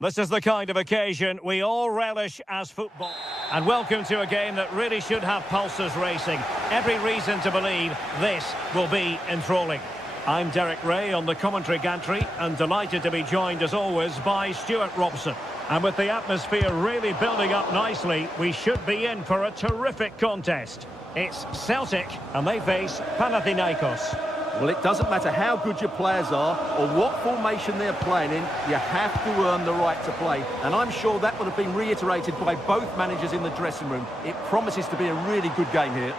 This is the kind of occasion we all relish as football. And welcome to a game that really should have pulses racing. Every reason to believe this will be enthralling. I'm Derek Ray on the commentary gantry and delighted to be joined as always by Stuart Robson. And with the atmosphere really building up nicely, we should be in for a terrific contest. It's Celtic, and they face Panathinaikos. Well, it doesn't matter how good your players are or what formation they're playing in, you have to earn the right to play. And I'm sure that would have been reiterated by both managers in the dressing room. It promises to be a really good game here.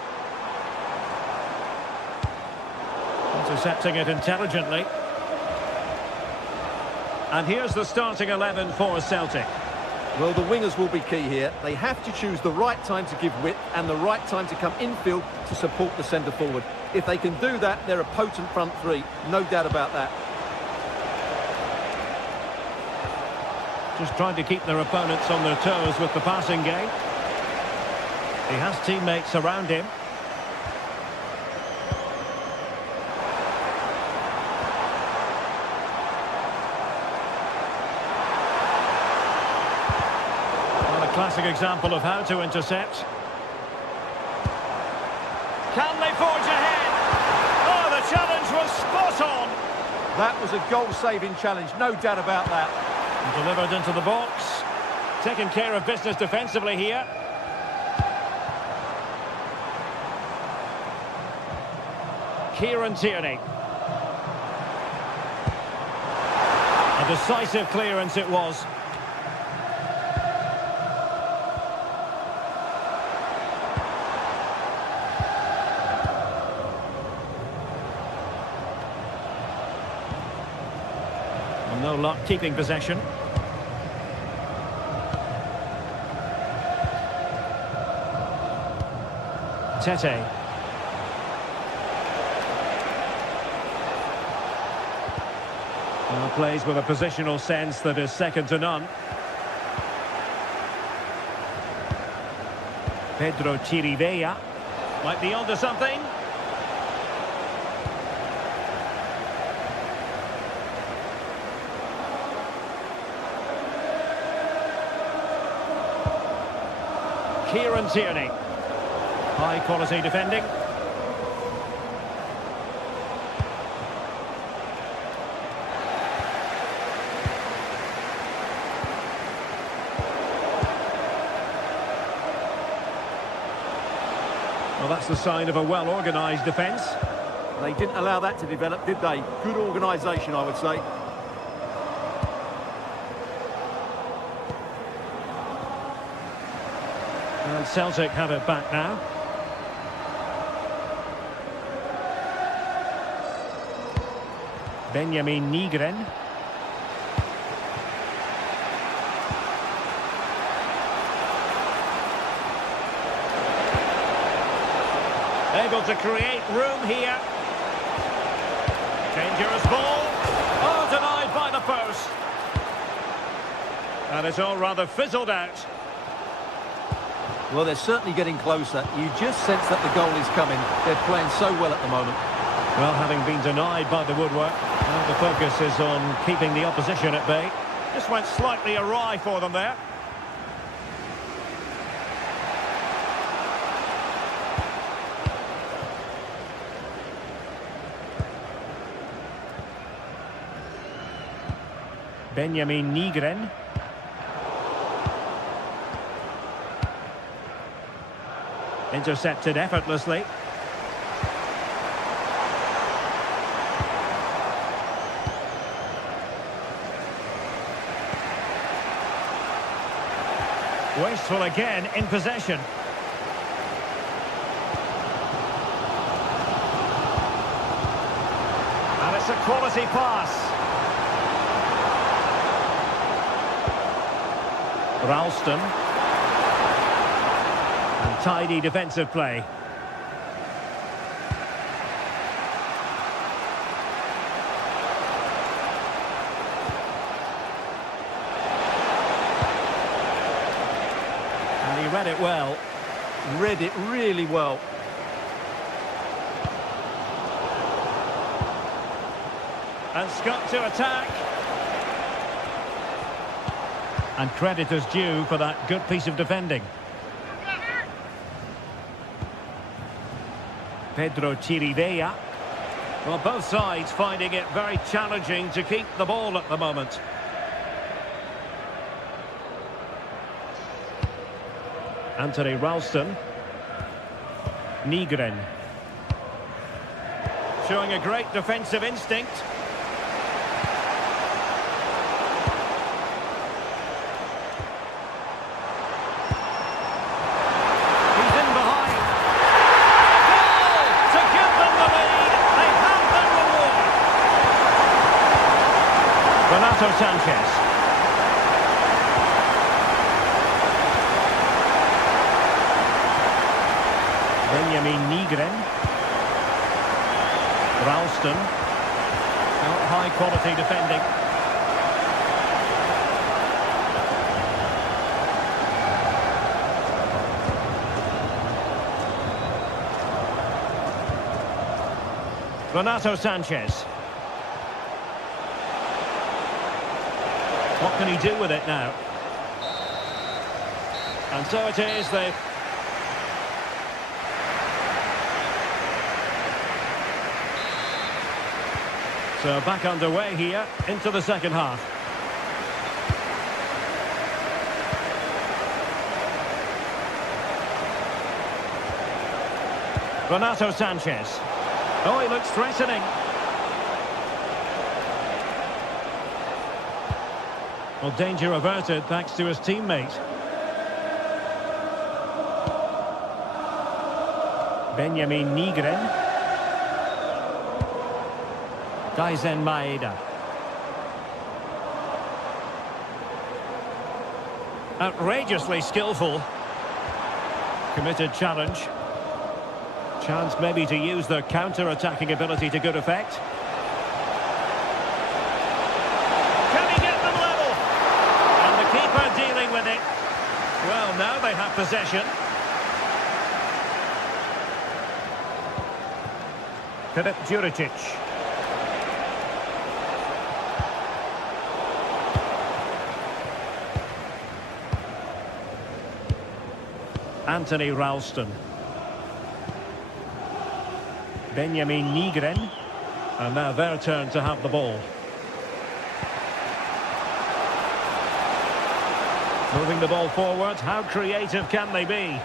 Intercepting it intelligently. And here's the starting 11 for Celtic. Well, the wingers will be key here. They have to choose the right time to give width and the right time to come infield to support the centre forward. If they can do that, they're a potent front three. No doubt about that. Just trying to keep their opponents on their toes with the passing game. He has teammates around him. Classic example of how to intercept. Can they forge ahead? Oh, the challenge was spot on. That was a goal-saving challenge, no doubt about that. And delivered into the box. Taking care of business defensively here. Kieran Tierney. A decisive clearance it was. No luck keeping possession. Tete. Well, plays with a positional sense that is second to none. Pedro Chirivella might be onto something. Kieran Tierney. High quality defending. Well, that's the sign of a well-organised defence. They didn't allow that to develop, did they? Good organisation, I would say. And Celtic have it back now. Benjamin Nygren. Able to create room here. Dangerous ball. Oh, denied by the post. And it's all rather fizzled out. Well, they're certainly getting closer. You just sense that the goal is coming. They're playing so well at the moment. Well, having been denied by the woodwork, now the focus is on keeping the opposition at bay. Just went slightly awry for them there. Benjamin Nygren. Intercepted effortlessly. Wasteful again in possession. And it's a quality pass. Ralston. And tidy defensive play. And he read it well. Read it really well. And Scott to attack. And credit is due for that good piece of defending. Pedro Chirivella. Well, both sides finding it very challenging to keep the ball at the moment. Anthony Ralston. Nygren. Showing a great defensive instinct. He's in behind. Goal to give them the lead. They have their reward. Renato Sanchez. Benjamin Nygren. Ralston. High quality defending. Renato Sanchez. What can he do with it now? And so it is, they've... So back underway here into the second half. Renato Sanchez. Oh, he looks threatening. Well, danger averted thanks to his teammate. Benjamin Nygren. Daizen Maeda. Outrageously skillful. Committed challenge. Chance maybe to use their counter-attacking ability to good effect. Can he get them level? And the keeper dealing with it. Well, now they have possession. Filip Juricic. Anthony Ralston. Benjamin Nygren. And now their turn to have the ball. Moving the ball forward. How creative can they be?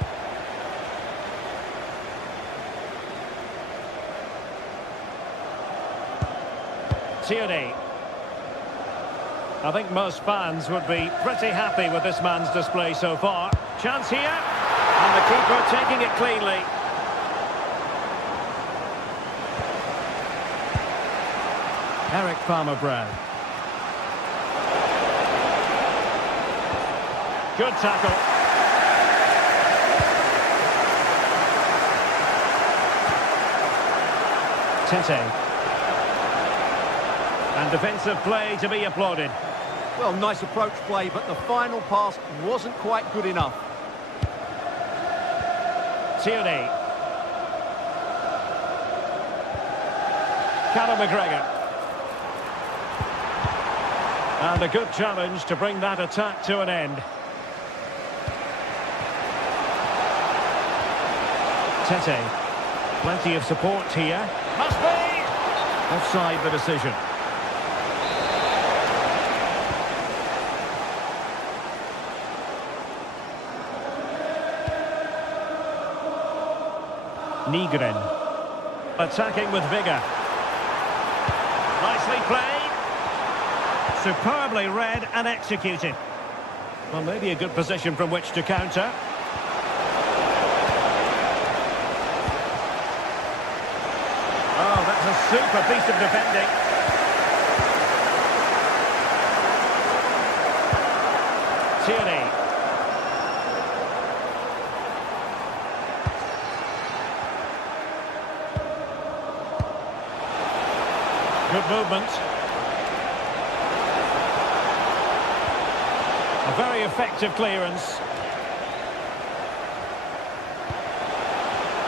Tierney. I think most fans would be pretty happy with this man's display so far. Chance here. And the keeper taking it cleanly. Eric Farmer-Brown. Good tackle. Tete. And defensive play to be applauded. Well, nice approach play, but the final pass wasn't quite good enough. Tierney. Callum McGregor. And a good challenge to bring that attack to an end. Tete. Plenty of support here. Must be! Offside the decision. Nygren. Attacking with vigour. Nicely played. Superbly read and executed. Well, maybe a good position from which to counter. Oh, that's a super piece of defending. Tierney. Good movement. A very effective clearance.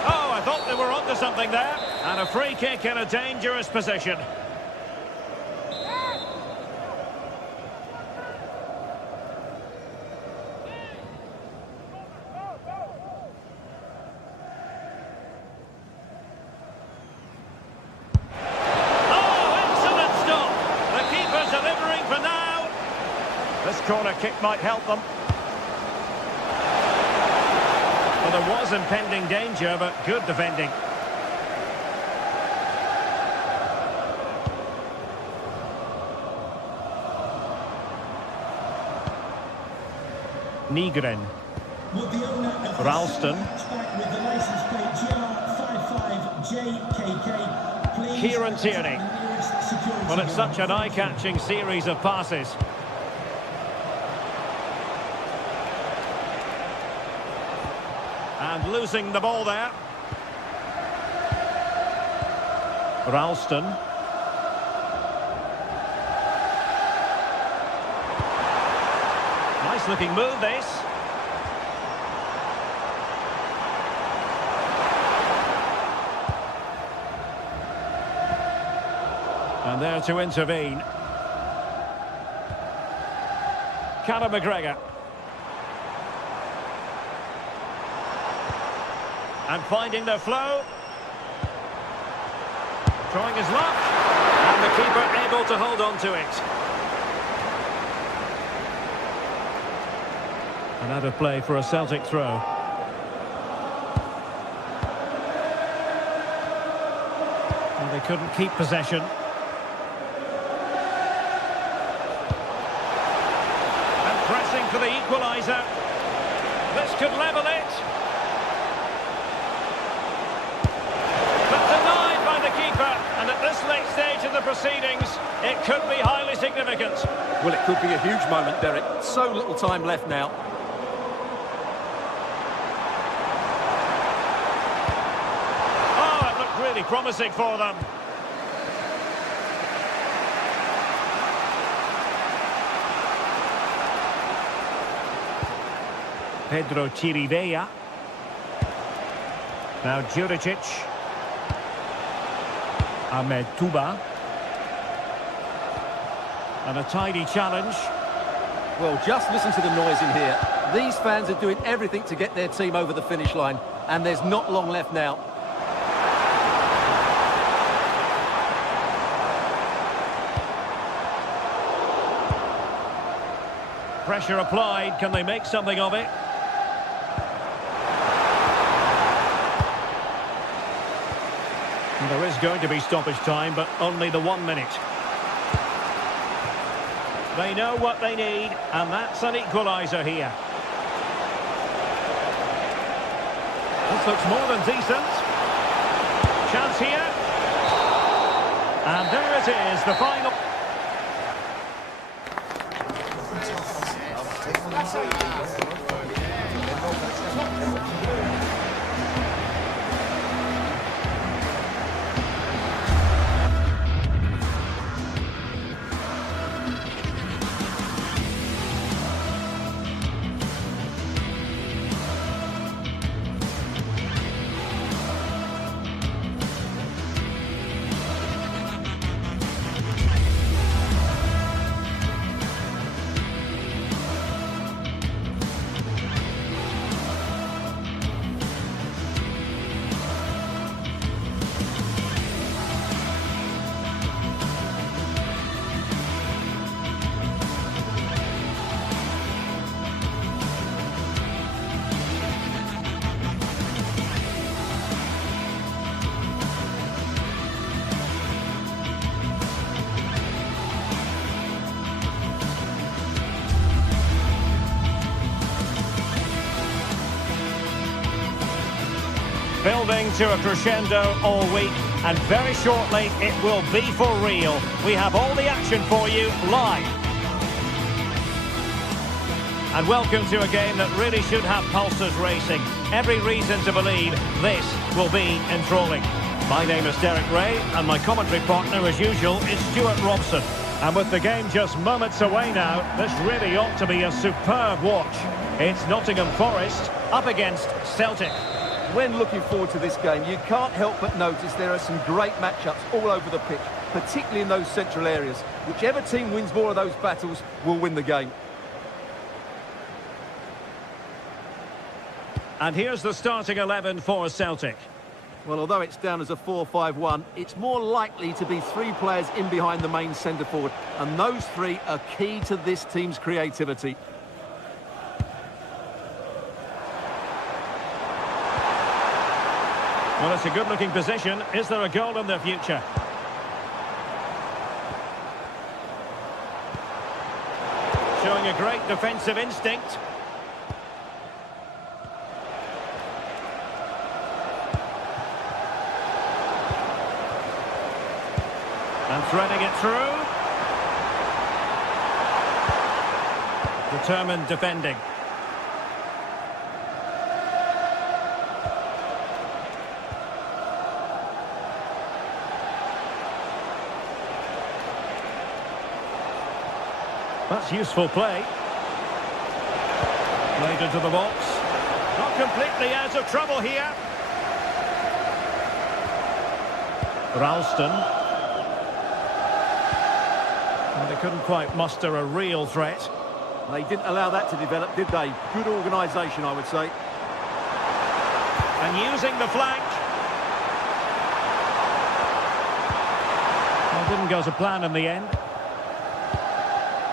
Oh, I thought they were onto something there. And a free kick in a dangerous position. This corner kick might help them. Well, there was impending danger, but good defending. Nygren. Ralston. Kieran Tierney. Well, it's such an eye-catching series of passes. And losing the ball there. Ralston. Nice looking move, this. And there to intervene. Callum McGregor. And finding their flow. Trying his luck. And the keeper able to hold on to it. And out of play for a Celtic throw. And they couldn't keep possession. And pressing for the equaliser. This could level it. But denied by the keeper. And at this late stage of the proceedings, it could be highly significant. Well, it could be a huge moment, Derek. So little time left now. Really promising for them. Pedro Chirivella. Now Juricic. Ahmed Touba. And a tidy challenge. Well, just listen to the noise in here. These fans are doing everything to get their team over the finish line, and there's not long left now. Pressure applied. Can they make something of it? And there is going to be stoppage time, but only the 1 minute. They know what they need, and that's an equaliser here. This looks more than decent. Chance here. And there it is, the final. Building to a crescendo all week, and very shortly it will be for real. We have all the action for you live. And welcome to a game that really should have pulses racing. Every reason to believe this will be enthralling. My name is Derek Ray, and my commentary partner, as usual, is Stuart Robson. And with the game just moments away now, this really ought to be a superb watch. It's Nottingham Forest up against Celtic. When looking forward to this game, you can't help but notice there are some great matchups all over the pitch, particularly in those central areas. Whichever team wins more of those battles will win the game. And here's the starting 11 for Celtic. Well, although it's down as a 4-5-1, it's more likely to be 3 players in behind the main centre-forward, and those 3 are key to this team's creativity. Well, it's a good-looking position. Is there a goal in the future? Showing a great defensive instinct. And threading it through. Determined defending. That's useful play. Played into the box. Not completely out of trouble here. Ralston. And they couldn't quite muster a real threat. They didn't allow that to develop, did they? Good organisation, I would say. And using the flank. Well, didn't go to plan in the end.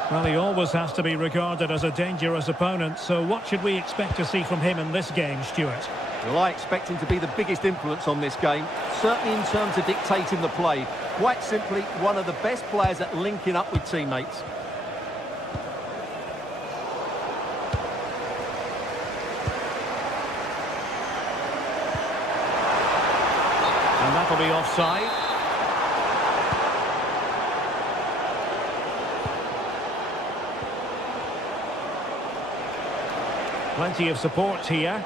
Well, he always has to be regarded as a dangerous opponent, so what should we expect to see from him in this game, Stuart? Well, I expect him to be the biggest influence on this game, certainly in terms of dictating the play. Quite simply, one of the best players at linking up with teammates. And that'll be offside. Plenty of support here.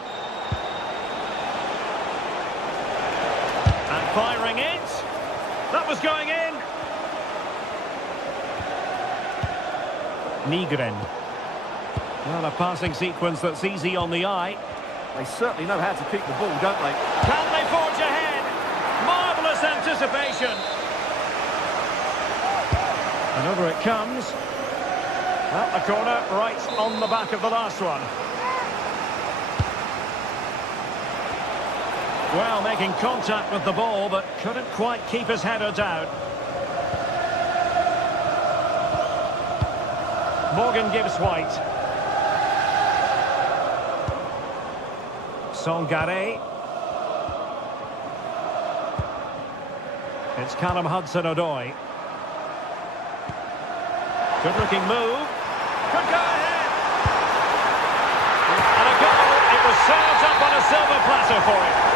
And firing it. That was going in. Nygren. Well, a passing sequence that's easy on the eye. They certainly know how to keep the ball, don't they? Can they forge ahead? Marvellous anticipation. And over it comes. Well, a corner right on the back of the last one. Well, making contact with the ball, but couldn't quite keep his header down. Morgan gives White. Songare. It's Callum Hudson-Odoi. Good-looking move. Could go ahead. And a goal. It was served up on a silver platter for him.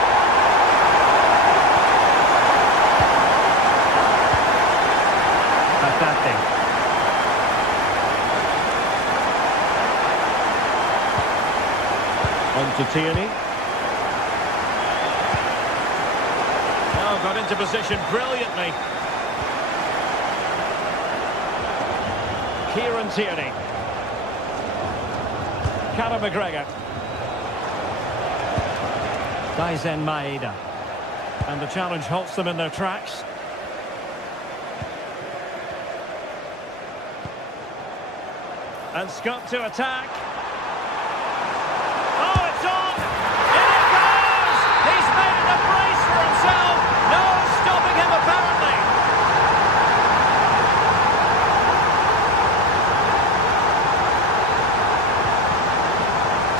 On to Tierney. Oh, got into position brilliantly. Kieran Tierney. Callum McGregor. Daizen Maeda. And the challenge halts them in their tracks. And Scott to attack. Oh, it's on! In it goes! He's made it a brace for himself. No stopping him, apparently.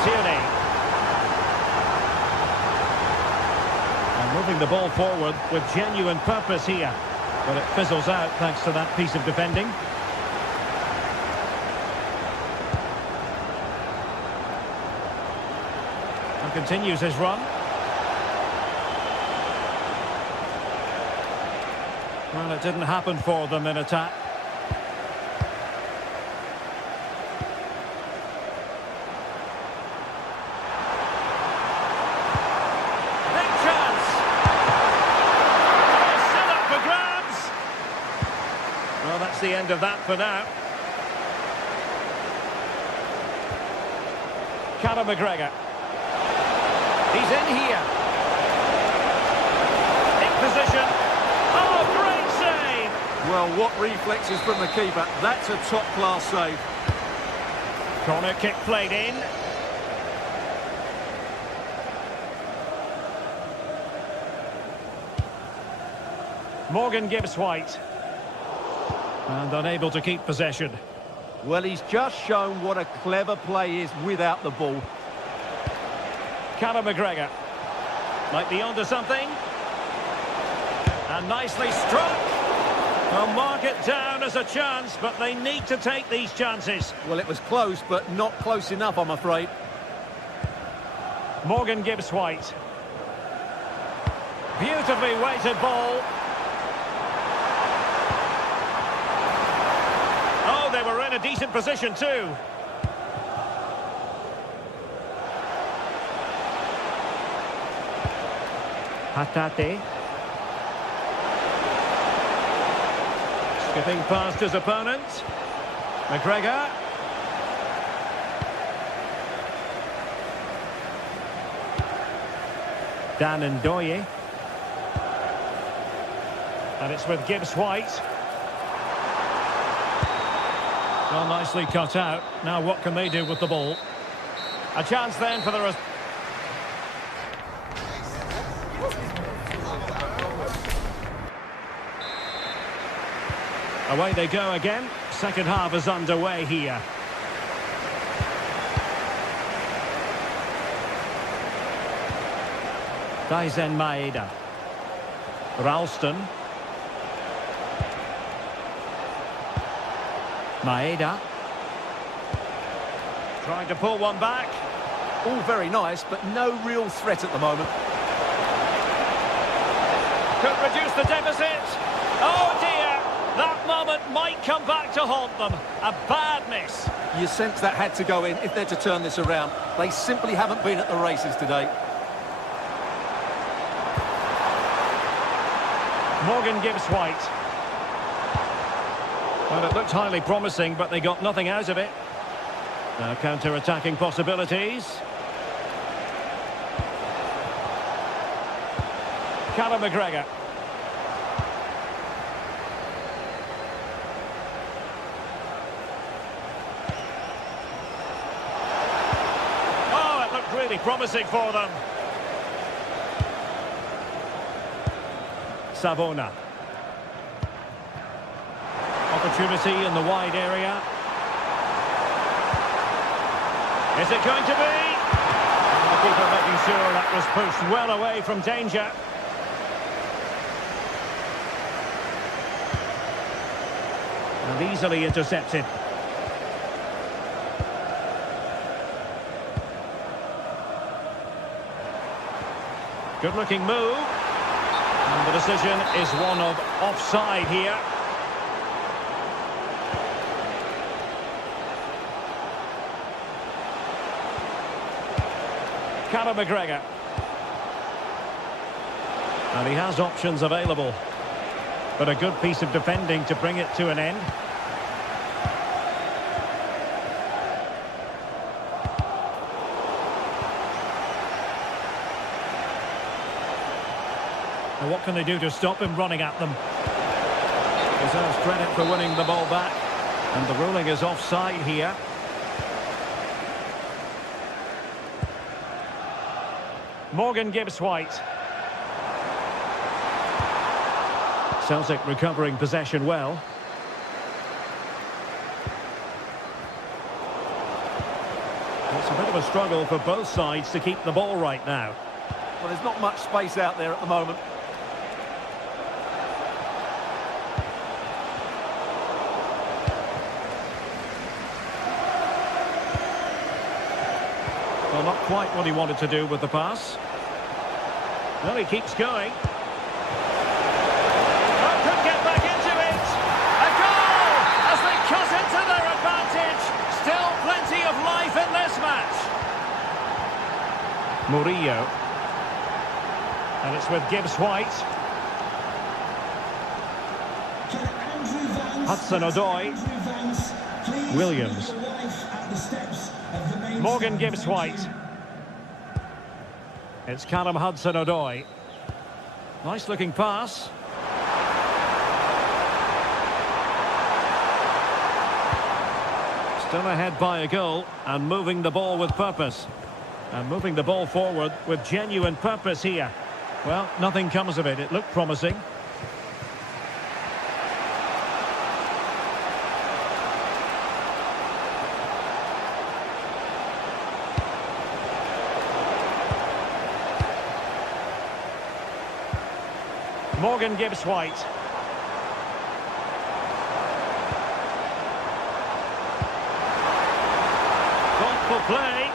Tierney. And moving the ball forward with genuine purpose here. But it fizzles out thanks to that piece of defending. Continues his run. Well, it didn't happen for them in attack. Big chance. Oh, still up for grabs. Well, that's the end of that for now. Callum McGregor. He's in here. In position. Oh, great save! Well, what reflexes from the keeper. That's a top-class save. Corner kick played in. Morgan gives White. And unable to keep possession. Well, he's just shown what a clever play is without the ball. Callum McGregor might be onto something. And nicely struck. They'll mark it down as a chance, but they need to take these chances. Well, it was close, but not close enough, I'm afraid. Morgan Gibbs-White. Beautifully weighted ball. Oh, they were in a decent position too. Hatate. Skipping past his opponent. McGregor. Dan Ndoye. And it's with Gibbs-White. Well, nicely cut out. Now what can they do with the ball? A chance then for the... Away they go again. Second half is underway here. Daisen Maeda. Ralston. Maeda. Trying to pull one back. All very nice, but no real threat at the moment. Could reduce the deficit. Oh dear, that moment might come back to haunt them. A bad miss. You sense that had to go in if they're to turn this around. They simply haven't been at the races today. Morgan Gibbs-White. Well, it looked highly promising, but they got nothing out of it. Now counter-attacking possibilities. Callum McGregor. Oh, it looked really promising for them. Savona. Opportunity in the wide area. Is it going to be? And the keeper making sure that was pushed well away from danger. And easily intercepted. Good-looking move. And the decision is one of offside here. Callum McGregor. And he has options available. But a good piece of defending to bring it to an end. Now what can they do to stop him running at them? Deserves credit for winning the ball back. And the ruling is offside here. Morgan Gibbs-White. Celtic recovering possession well. It's a bit of a struggle for both sides to keep the ball right now. Well, there's not much space out there at the moment. Well, not quite what he wanted to do with the pass. Well, he keeps going. Oh, could get back into it. A goal as they cut into their advantage. Still plenty of life in this match. Murillo. And it's with Gibbs-White. Hudson-Odoi. Williams. Morgan Gibbs-White. It's Callum Hudson-Odoi. Nice looking pass. Still ahead by a goal and moving the ball with purpose. And moving the ball forward with genuine purpose here. Well, nothing comes of it. It looked promising. Morgan Gibbs-White. Thoughtful play.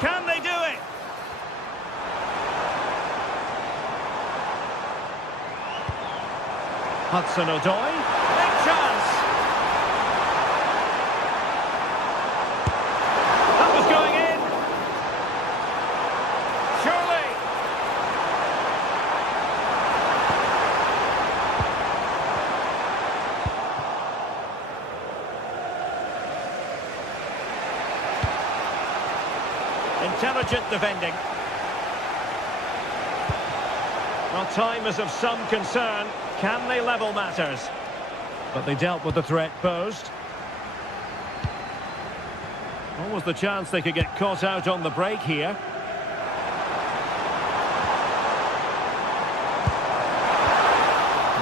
Can they do it? Hudson-Odoi. Big chance. That was going in. Surely. Intelligent defending. Well, time is of some concern. Can they level matters? But they dealt with the threat posed. What was the chance they could get caught out on the break here?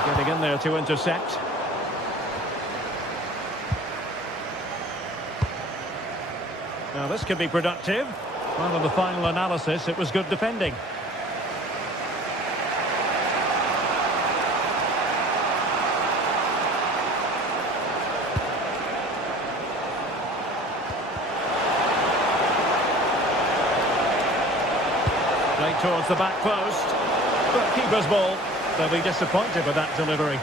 Getting in there to intercept. Now this could be productive. Well, in the final analysis, it was good defending. Played towards the back post. But keeper's ball. They'll be disappointed with that delivery.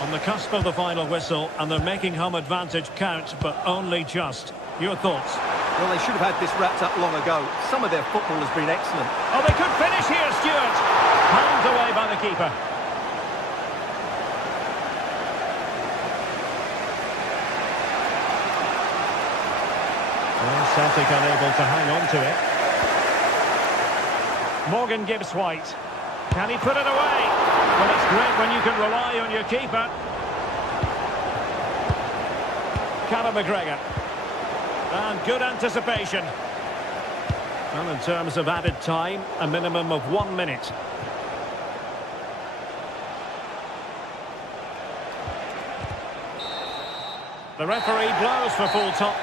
On the cusp of the final whistle, and they're making home advantage count, but only just. Your thoughts? Well, they should have had this wrapped up long ago. Some of their football has been excellent. Oh, they could finish here, Stuart. Hands away by the keeper. Well, Celtic unable to hang on to it. Morgan Gibbs-White. Can he put it away? Well, it's great when you can rely on your keeper. Callum McGregor. And good anticipation. Well, in terms of added time, a minimum of 1 minute. The referee blows for full time.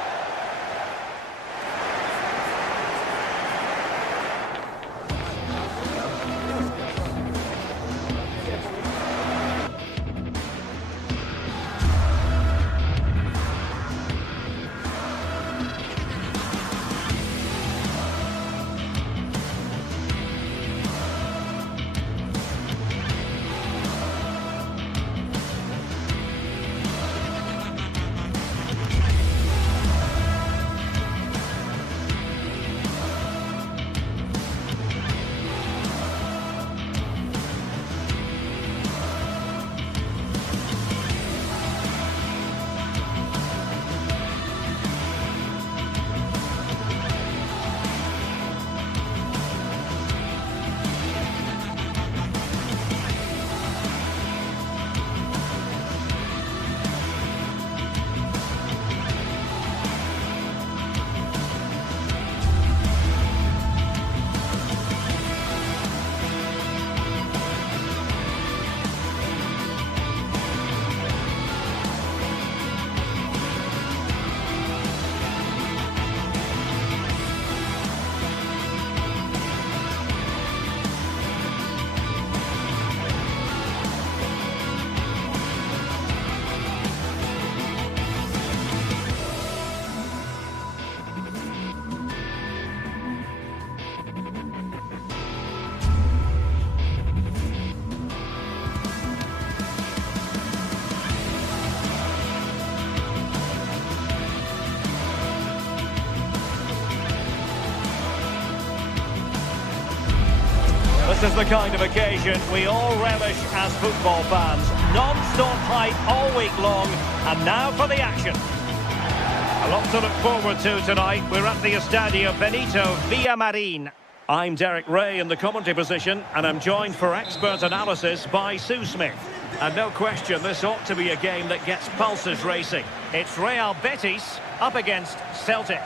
This is the kind of occasion we all relish as football fans. Non-stop hype all week long, and now for the action. A lot to look forward to tonight. We're at the Estadio Benito Villamarin. I'm Derek Ray in the commentary position, and I'm joined for expert analysis by Sue Smith. And no question, this ought to be a game that gets pulses racing. It's Real Betis up against Celtic.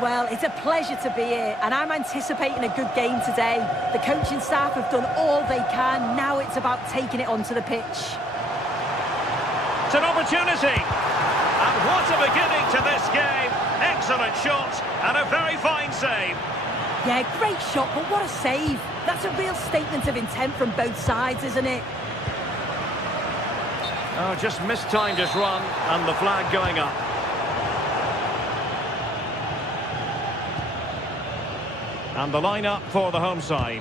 Well, it's a pleasure to be here, and I'm anticipating a good game today. The coaching staff have done all they can. Now it's about taking it onto the pitch. It's an opportunity. And what a beginning to this game. Excellent shot and a very fine save. Yeah, great shot, but what a save. That's a real statement of intent from both sides, isn't it? Oh, just mistimed his run, and the flag going up. And the line-up for the home side.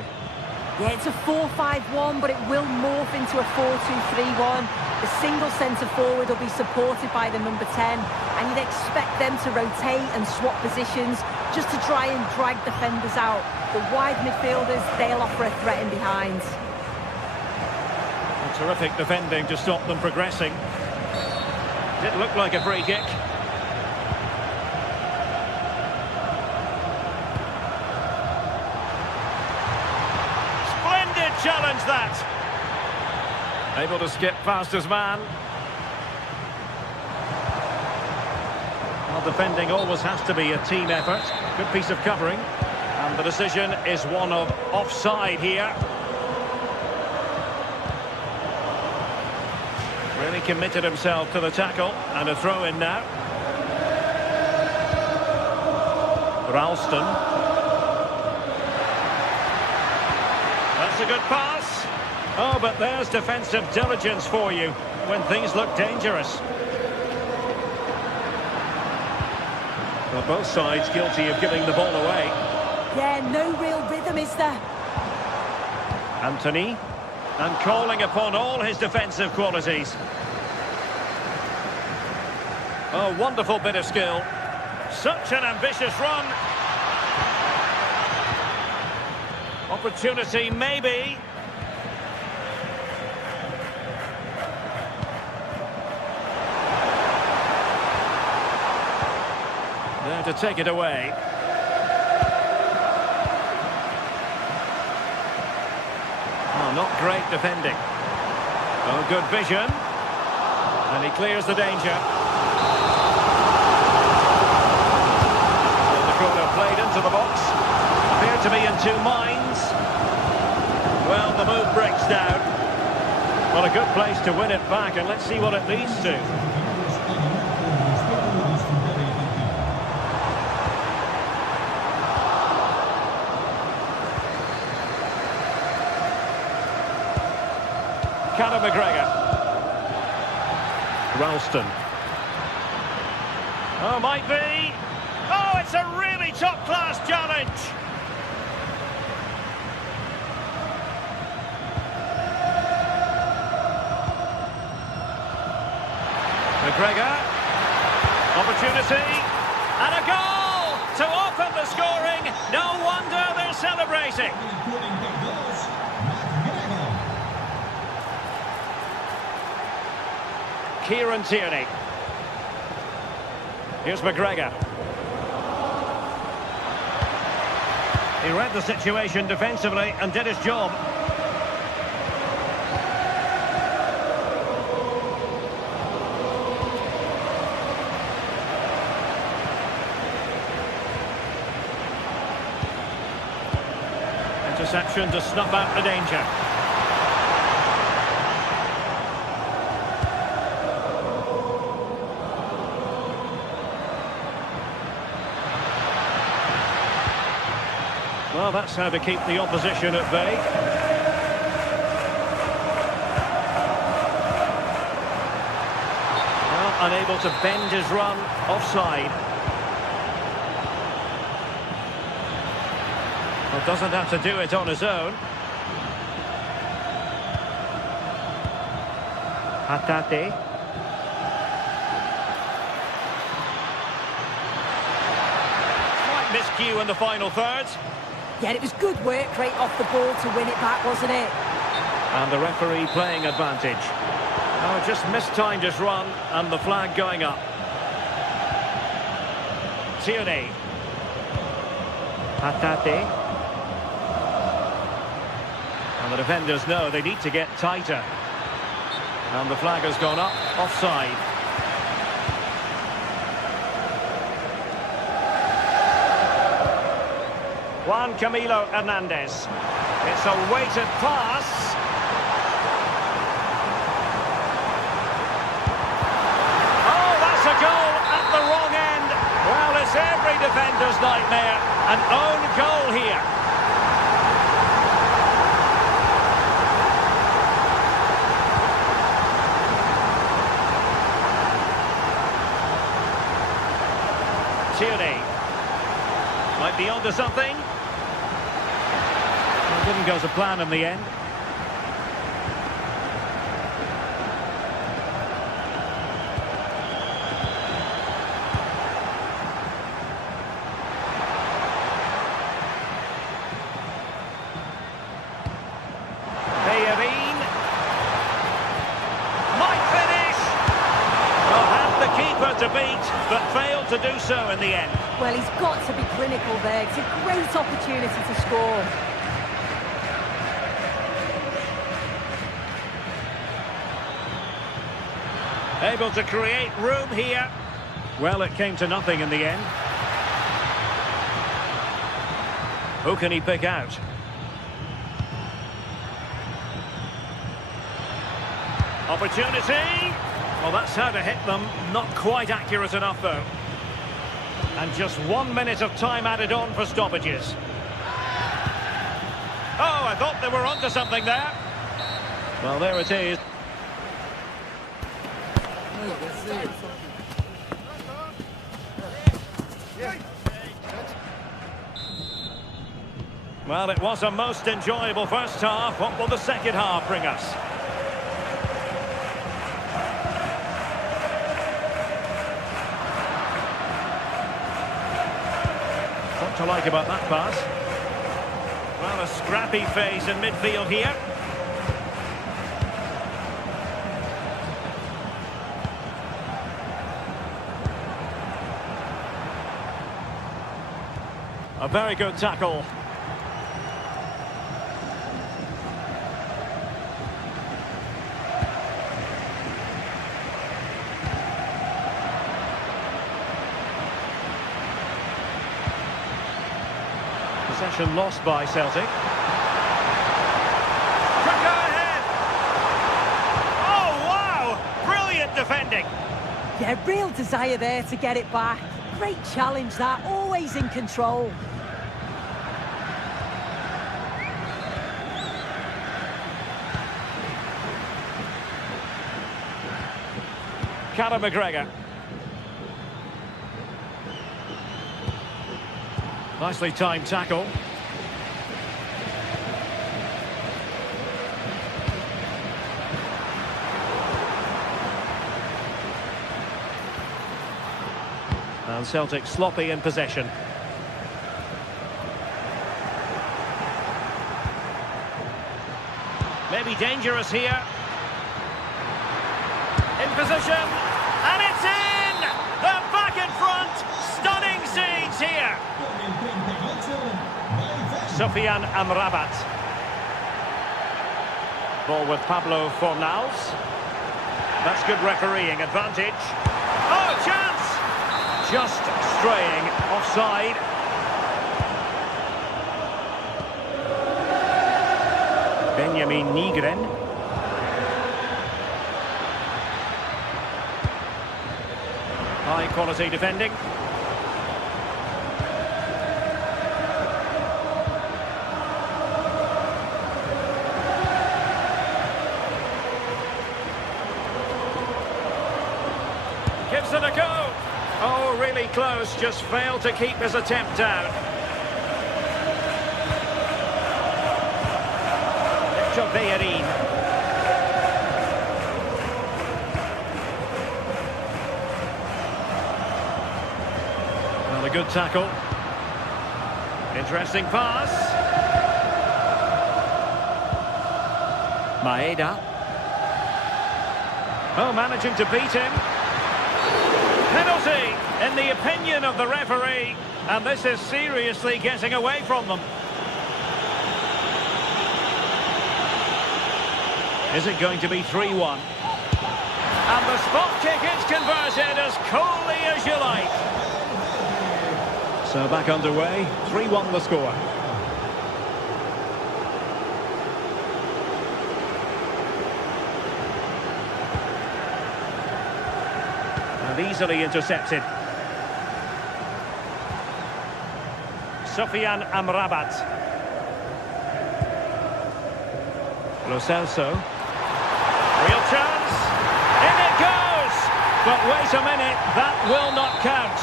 Yeah, it's a 4-5-1, but it will morph into a 4-2-3-1. The single centre-forward will be supported by the number 10, and you'd expect them to rotate and swap positions just to try and drag defenders out. The wide midfielders, they'll offer a threat in behind. Terrific defending to stop them progressing. Did look like a free kick. Splendid challenge that. Able to skip past his man. Well, defending always has to be a team effort. Good piece of covering. And the decision is one of offside here. Really committed himself to the tackle, and a throw in now. Ralston. That's a good pass. Oh, but there's defensive diligence for you when things look dangerous. Well, both sides guilty of giving the ball away. Yeah, no real rhythm, is there? Anthony. And calling upon all his defensive qualities. Oh, wonderful bit of skill. Such an ambitious run. Opportunity, maybe. There to take it away. Oh, not great defending. Oh, good vision. And he clears the danger. Well, the corner played into the box. Appeared to be in two minds. Well, the move breaks down. Well, a good place to win it back, and let's see what it leads to. Conor McGregor. Ralston. Oh, might be. Oh, it's a really top-class challenge. McGregor. Opportunity. And a goal to open the scoring. No wonder they're celebrating. Kieran Tierney. Here's McGregor. He read the situation defensively and did his job. Interception to snuff out the danger. Well, that's how to keep the opposition at bay. Well, unable to bend his run, offside. Well, doesn't have to do it on his own. Hatate. Slight miscue in the final third. Yeah, it was good work right off the ball to win it back, wasn't it? And the referee playing advantage. Oh, just mistimed his run, and the flag going up. Tierney. Hatate. And the defenders know they need to get tighter. And the flag has gone up, offside. Juan Camilo Hernandez. It's a weighted pass. Oh, that's a goal at the wrong end. Well, it's every defender's nightmare. An own goal here. Tierney. Might be onto something. Well, it didn't go to plan in the end. To beat, but failed to do so in the end. Well, he's got to be clinical there. It's a great opportunity to score. Able to create room here. Well, it came to nothing in the end. Who can he pick out? Opportunity. Well, that's how to hit them. Not quite accurate enough, though. And just 1 minute of time added on for stoppages. Oh, I thought they were onto something there. Well, there it is. Well, it was a most enjoyable first half. What will the second half bring us? To like about that pass. Well, a scrappy phase in midfield here. A very good tackle. Possession lost by Celtic. Could go ahead. Oh, wow! Brilliant defending. Yeah, real desire there to get it back. Great challenge that, always in control. Callum McGregor. Nicely timed tackle. And Celtic sloppy in possession. Maybe dangerous here. In position. And it's in! They're back in front! Stunning scenes here! Sofiane Amrabat. Ball with Pablo Fornals. That's good refereeing advantage. Oh, chance! Just straying offside. Benjamin Nygren. High quality defending. Gives it a go. Oh, really close. Just failed to keep his attempt down. Victor Bellerin. Well, a good tackle. Interesting pass. Maeda. Oh, managing to beat him. Penalty, in the opinion of the referee, and this is seriously getting away from them. Is it going to be 3-1? And the spot kick is converted as coolly as you like. So back underway, 3-1 the score. And easily intercepted. Sofian Amrabat. Lo Celso. Real chance. In it goes! But wait a minute, that will not count.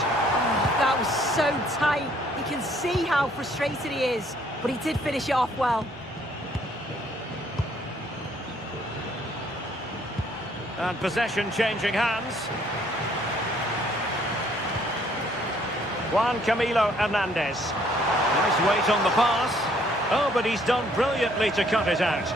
That was so tight. You can see how frustrated he is, but he did finish it off well. And possession changing hands. Juan Camilo Hernandez. Nice weight on the pass. Oh, but he's done brilliantly to cut it out.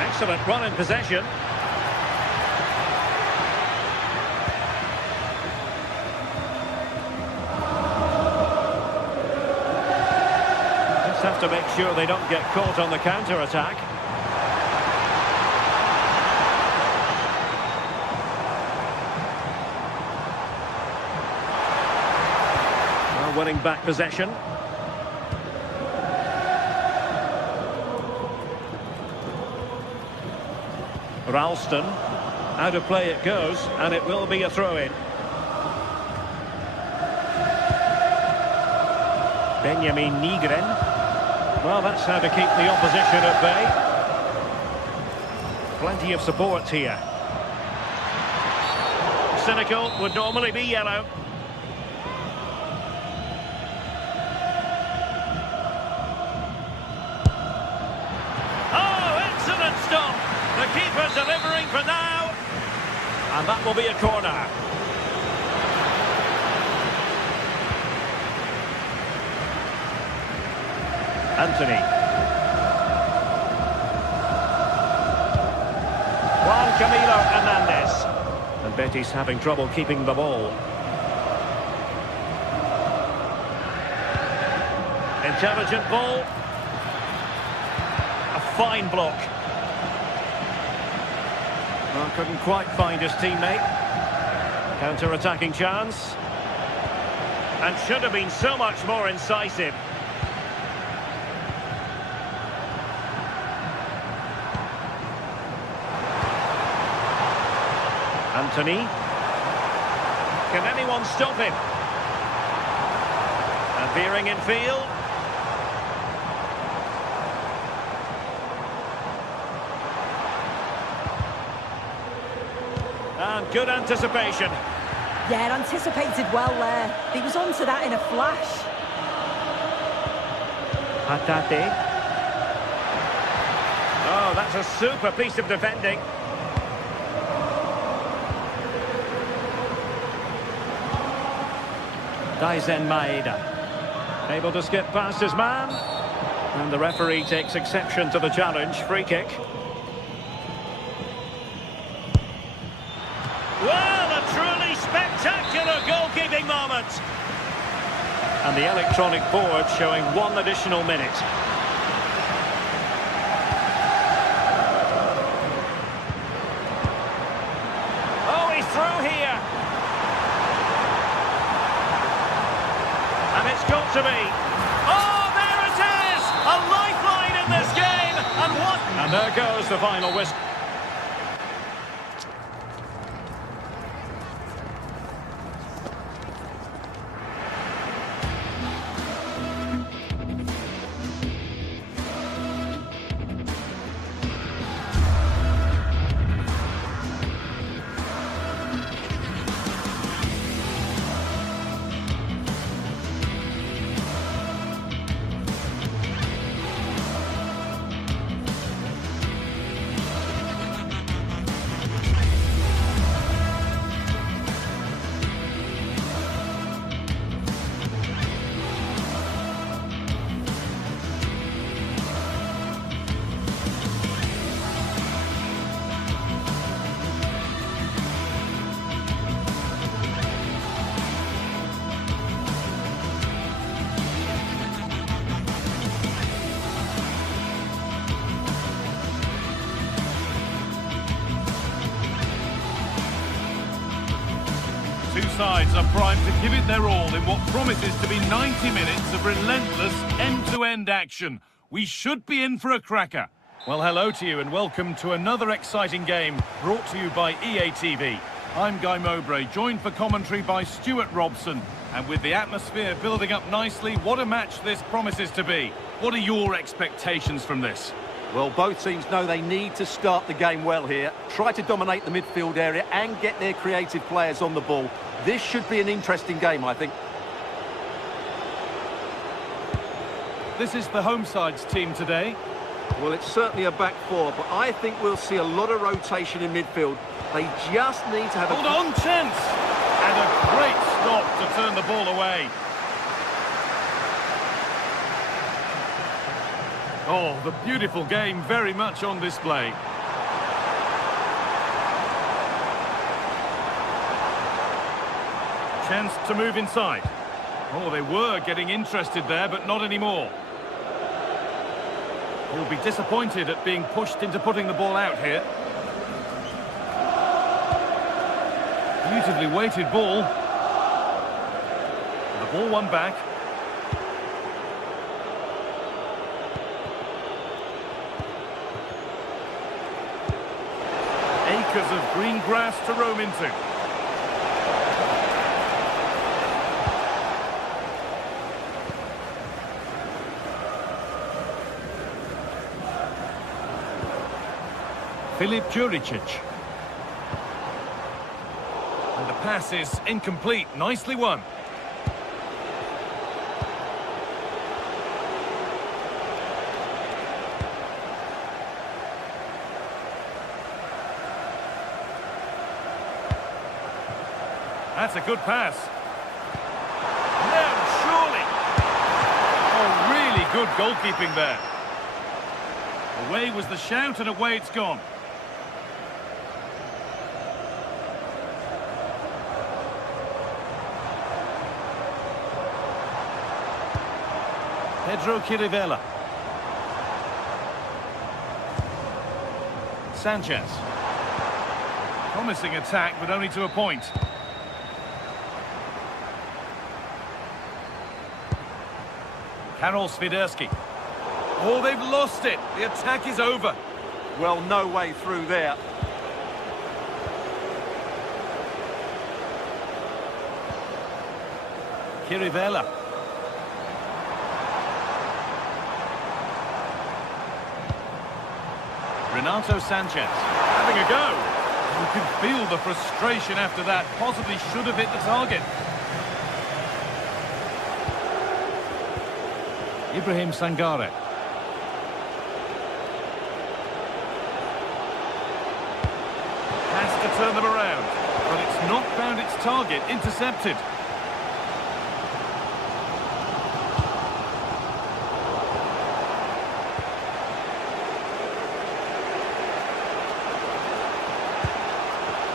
Excellent run in possession. Just have to make sure they don't get caught on the counter-attack. Well, winning back possession. Ralston, out of play it goes, and it will be a throw-in. Benjamin Nigren. Well, that's how to keep the opposition at bay. Plenty of support here. Cynical would normally be yellow. Oh, excellent stop! The keeper delivering for now. And that will be a corner. Anthony. Juan Camilo Hernandez. And Betis having trouble keeping the ball. Intelligent ball. A fine block. Well, couldn't quite find his teammate. Counter-attacking chance. And should have been so much more incisive. Anthony. Can anyone stop him? And veering in field. And good anticipation. Yeah, anticipated well there. He was onto that in a flash. Hatate. Oh, that's a super piece of defending. Daizen Maeda. Able to skip past his man. And the referee takes exception to the challenge. Free kick. Well, a truly spectacular goalkeeping moment. And the electronic board showing 1 additional minute. Oh, he's through here. And it's got to be. Oh, there it is! A lifeline in this game. And what? And there goes the final whistle. Two sides are primed to give it their all in what promises to be 90 minutes of relentless end-to-end action. We should be in for a cracker. Well, hello to you and welcome to another exciting game brought to you by EA TV. I'm Guy Mowbray, joined for commentary by Stuart Robson. And with the atmosphere building up nicely, what a match this promises to be. What are your expectations from this? Well, both teams know they need to start the game well here. Try to dominate the midfield area and get their creative players on the ball. This should be an interesting game, I think. This is the home side's team today. Well, it's certainly a back four, but I think we'll see a lot of rotation in midfield. They just need to have Hold on, chance! And a great stop to turn the ball away. Oh, the beautiful game very much on display. Chance to move inside. Oh, they were getting interested there, but not anymore. He'll be disappointed at being pushed into putting the ball out here. Beautifully weighted ball. The ball won back. Acres of green grass to roam into. Filip Juricic. And the pass is incomplete. Nicely won. That's a good pass. No, surely. Oh, really good goalkeeping there. Away was the shout and away it's gone. Pedro Chirivella. Sanchez. Promising attack, but only to a point. Karol Swiderski. Oh, they've lost it. The attack is over. Well, no way through there. Chirivella. Renato Sanchez having a go. You can feel the frustration after that. Possibly should have hit the target. Ibrahim Sangare. Has to turn them around, but it's not found its target. Intercepted.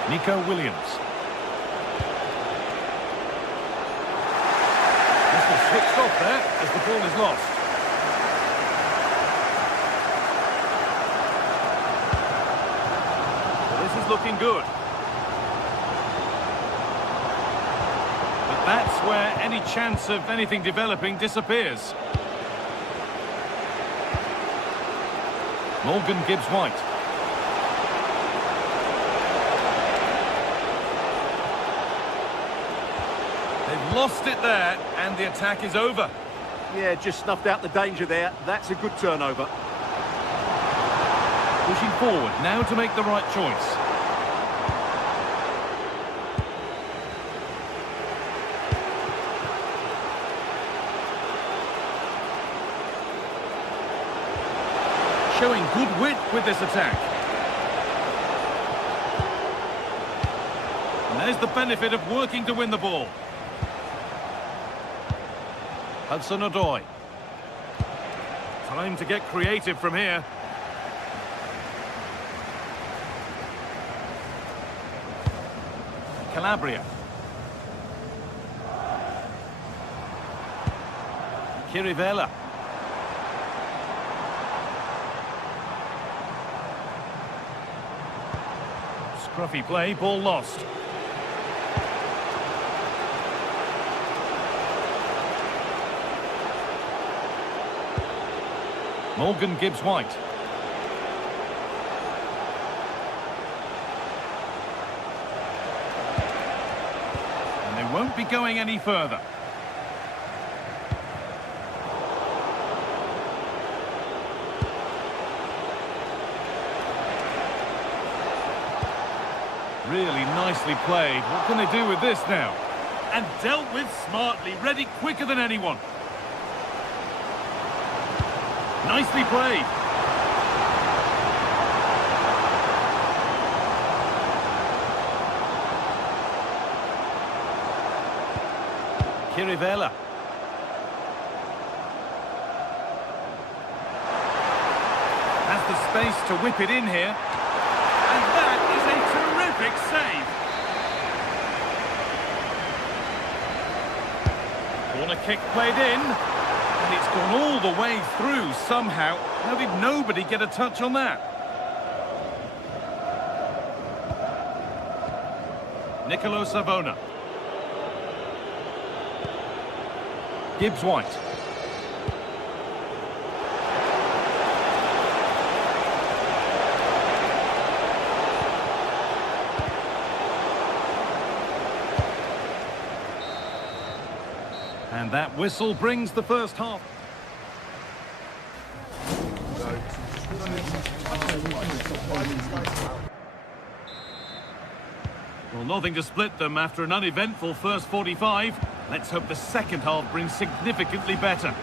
Nico Williams. This was switched off there as the ball is lost. Well, this is looking good. But that's where any chance of anything developing disappears. Morgan Gibbs-White. They've lost it there, and the attack is over. Yeah, just snuffed out the danger there. That's a good turnover. Pushing forward, now to make the right choice. Showing good width with this attack. And there's the benefit of working to win the ball. Hudson-Odoi. Time to get creative from here. Calabria. Chirivella. Scruffy play, ball lost. Morgan Gibbs-White. won't be going any further. Really nicely played. What can they do with this now? And dealt with smartly, read it quicker than anyone. Nicely played. Kirivella. Has the space to whip it in here. And that is a terrific save. Corner kick played in. And it's gone all the way through somehow. How did nobody get a touch on that? Nicolo Savona. Gibbs-White. And that whistle brings the first half. Well, nothing to split them after an uneventful first 45. Let's hope the second half brings significantly better.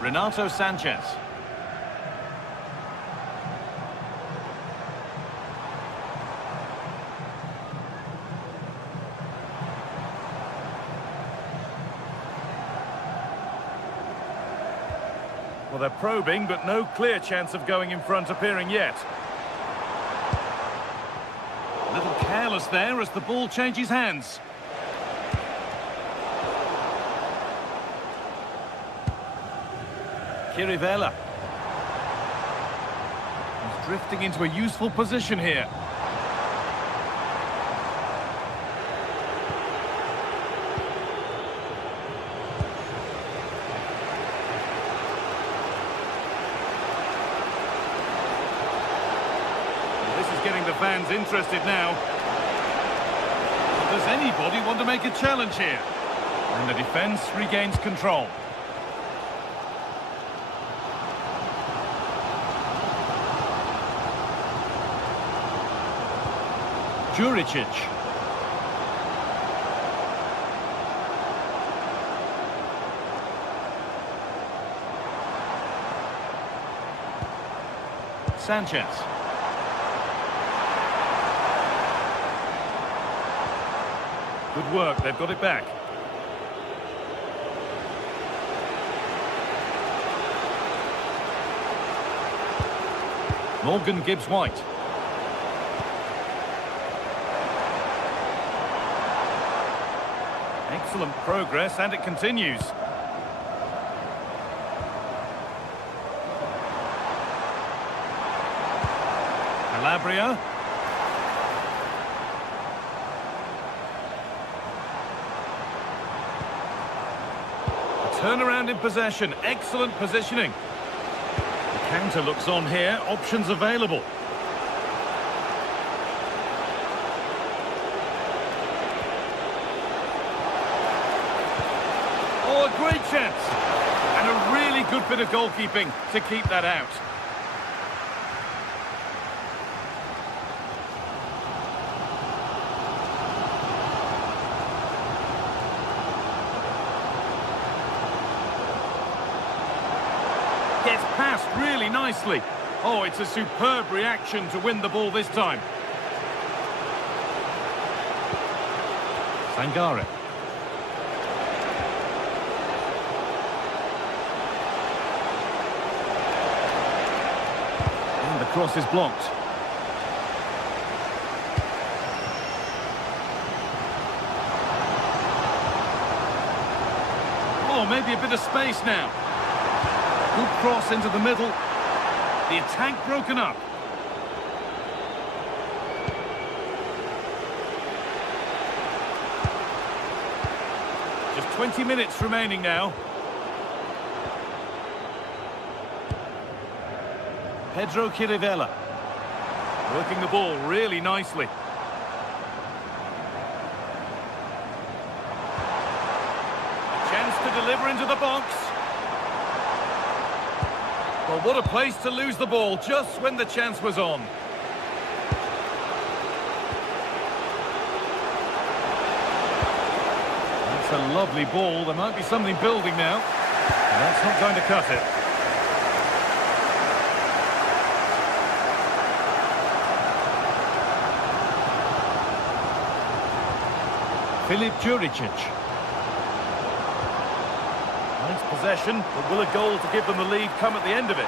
Renato Sanchez. Well, they're probing, but no clear chance of going in front appearing yet. A little careless there as the ball changes hands. Kirivella. He's drifting into a useful position here. Getting the fans interested now. Does anybody want to make a challenge here? And the defence regains control. Juricic. Sanchez. Good work, they've got it back. Morgan Gibbs-White. Excellent progress, and it continues. Calabria. Turnaround in possession, excellent positioning. The counter looks on here, options available. Oh, a great chance. And a really good bit of goalkeeping to keep that out. Gets past really nicely. Oh, it's a superb reaction to win the ball this time. Sangare. And the cross is blocked. Oh, maybe a bit of space now. Good cross into the middle. The attack broken up. Just 20 minutes remaining now. Pedro Kirivella. Working the ball really nicely. A chance to deliver into the box. Well, what a place to lose the ball just when the chance was on. That's a lovely ball. There might be something building now. That's not going to cut it. Filip Juricic. Nice possession, but will a goal to give them the lead come at the end of it?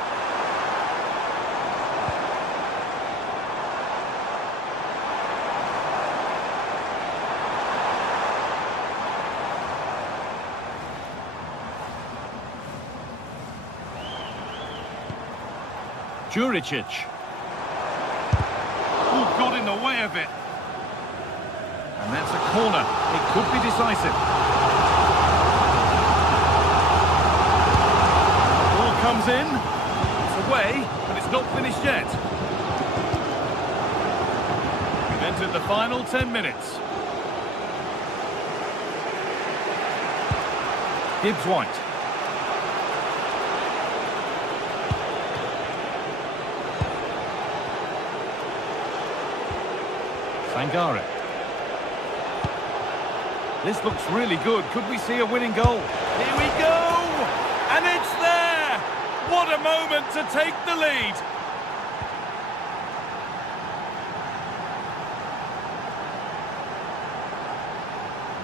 Juricic. Oh, got in the way of it. And that's a corner. It could be decisive. Ball comes in. It's away, but it's not finished yet. We've entered the final 10 minutes. Gibbs-White. Sangare. This looks really good. Could we see a winning goal? Here we go! And it's there! What a moment to take the lead!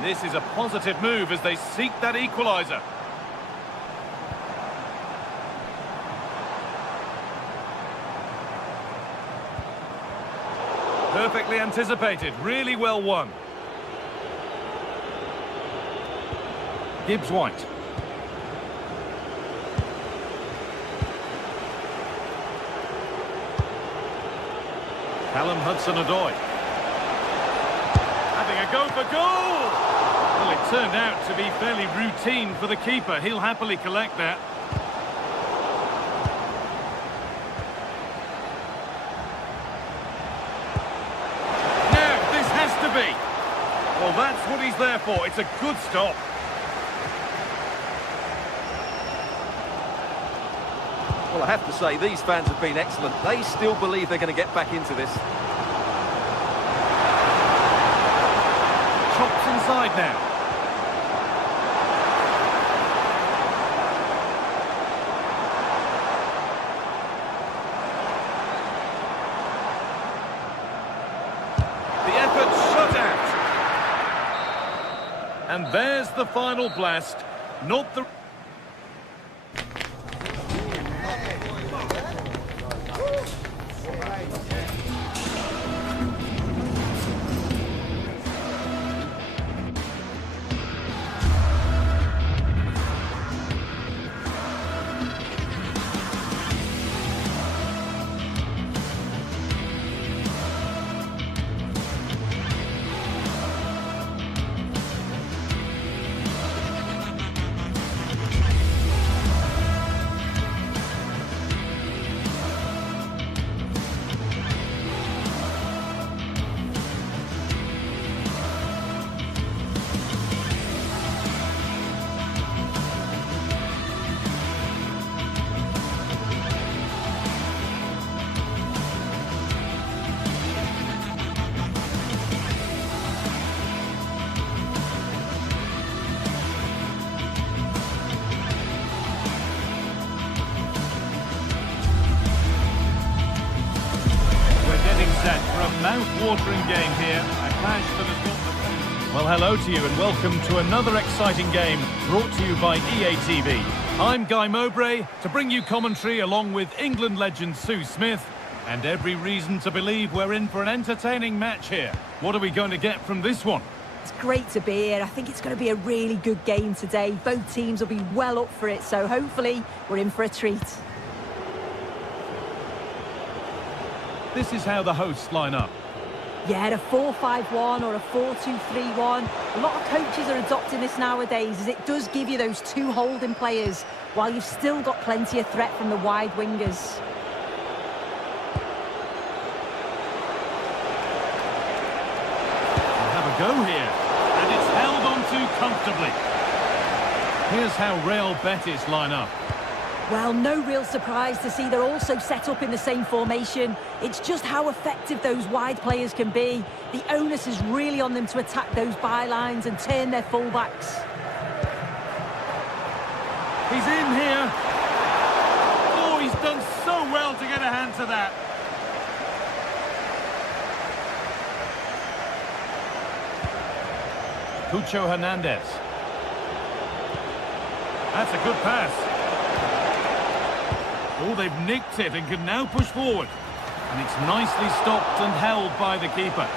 This is a positive move as they seek that equaliser. Perfectly anticipated, really well won. Gibbs-White. Callum Hudson-Odoi. Having a go for goal! Well, it turned out to be fairly routine for the keeper. He'll happily collect that. Now, this has to be. Well, that's what he's there for. It's a good stop. Well, I have to say, these fans have been excellent. They still believe they're going to get back into this. Chops inside now. The effort shut out. And there's the final blast. Not the... Set for a mouth-watering game here. A clash that has got the... Well, hello to you and welcome to another exciting game brought to you by EA TV. I'm Guy Mowbray to bring you commentary along with England legend Sue Smith, and every reason to believe we're in for an entertaining match here. What are we going to get from this one? It's great to be here. I think it's going to be a really good game today. Both teams will be well up for it, so hopefully we're in for a treat. This is how the hosts line up. Yeah, a 4-5-1 or a 4-2-3-1. A lot of coaches are adopting this nowadays as it does give you those two holding players while you've still got plenty of threat from the wide wingers. go here. And it's held on to comfortably. Here's how Real Betis line up. Well, no real surprise to see they're also set up in the same formation. It's just how effective those wide players can be. The onus is really on them to attack those bylines and turn their fullbacks. He's in here. Oh, he's done so well to get a hand to that. Cucho Hernandez. That's a good pass. Oh, they've nicked it and can now push forward. And it's nicely stopped and held by the keeper.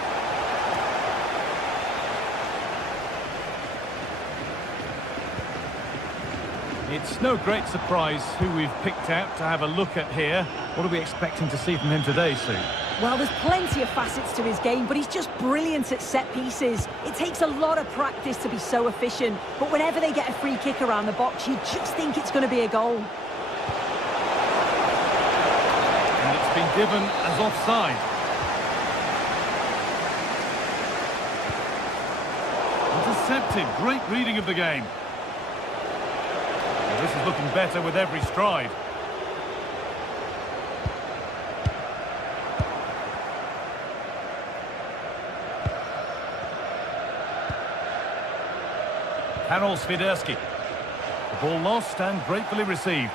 It's no great surprise who we've picked out to have a look at here. What are we expecting to see from him today, Sue? Well, there's plenty of facets to his game, but he's just brilliant at set pieces. It takes a lot of practice to be so efficient, but whenever they get a free kick around the box, you just think it's going to be a goal. And it's been given as offside. Intercepted. Great reading of the game. Well, this is looking better with every stride. Karol Swiderski. The ball lost and gratefully received.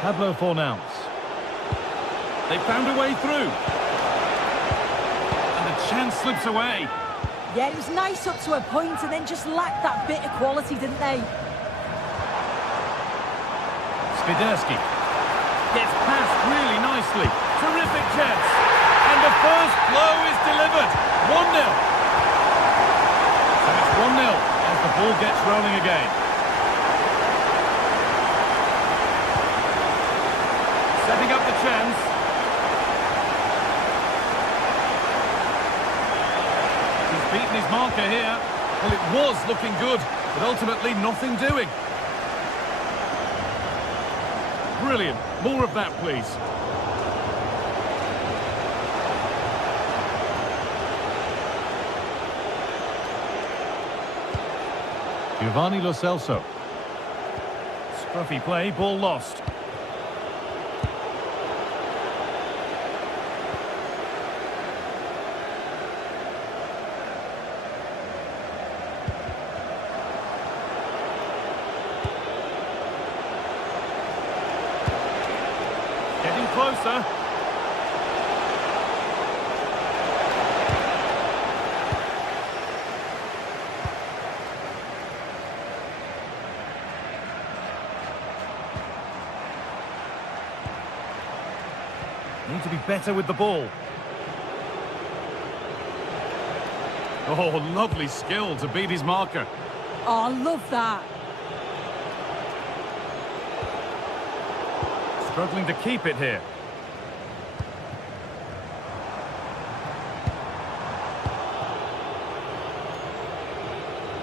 Pablo Fornals. They found a way through. And the chance slips away. Yeah, it was nice up to a point and then just lacked that bit of quality, didn't they? Swiderski gets past really nicely. Terrific chance. And the first blow is delivered. 1-0. So it's 1-0 as the ball gets rolling again. Setting up the chance. He's beaten his marker here. Well, it was looking good, but ultimately nothing doing. Brilliant. More of that, please. Giovanni Lo Celso. Scruffy play, ball lost. Getting closer. Need to be better with the ball. Oh, lovely skill to beat his marker. Oh, I love that. Struggling to keep it here.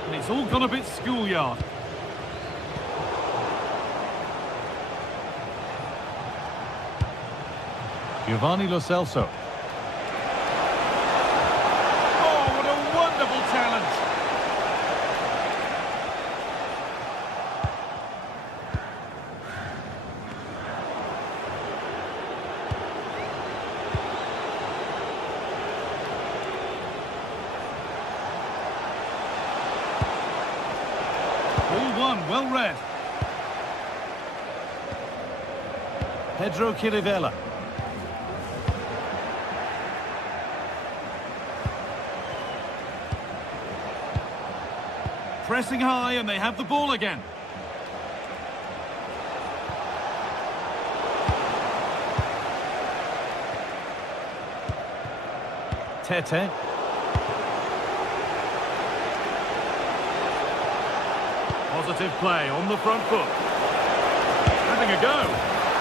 And it's all gone a bit schoolyard. Giovanni Lo Celso. Oh, what a wonderful talent! Ball one, well read. Pedro Chirivella. Pressing high and they have the ball again. Tete. Positive play on the front foot. Having a go.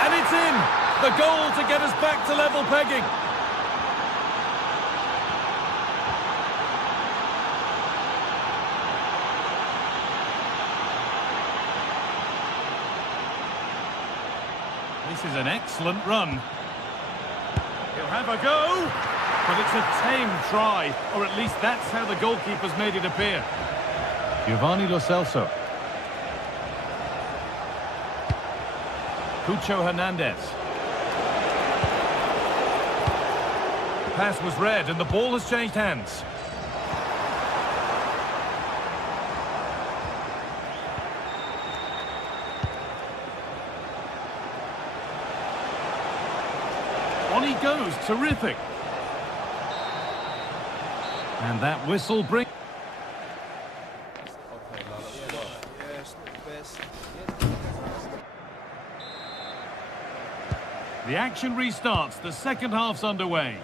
And it's in! The goal to get us back to level pegging. This is an excellent run. He'll have a go, but it's a tame try, or at least that's how the goalkeeper's made it appear. Giovanni Lo Celso. Cucho Hernandez. The pass was read and the ball has changed hands. On he goes, terrific. And that whistle brings... The action restarts, the second half's underway.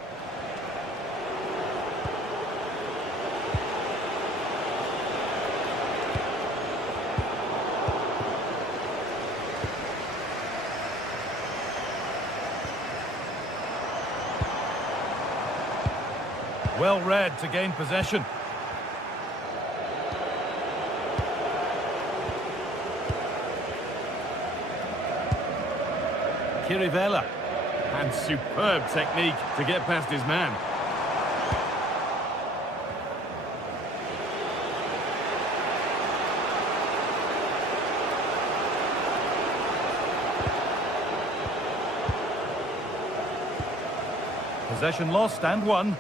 Well read to gain possession. Chirivella. And superb technique to get past his man. Possession lost and won.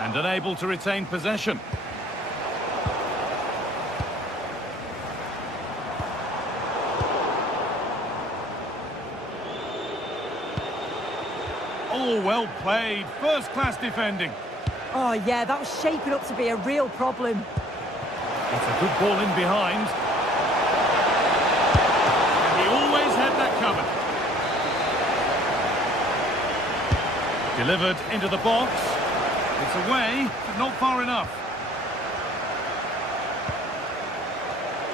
And unable to retain possession. Oh, well played. First-class defending. Oh, yeah, that was shaping up to be a real problem. It's a good ball in behind. And he always had that covered. Delivered into the box. It's away, but not far enough.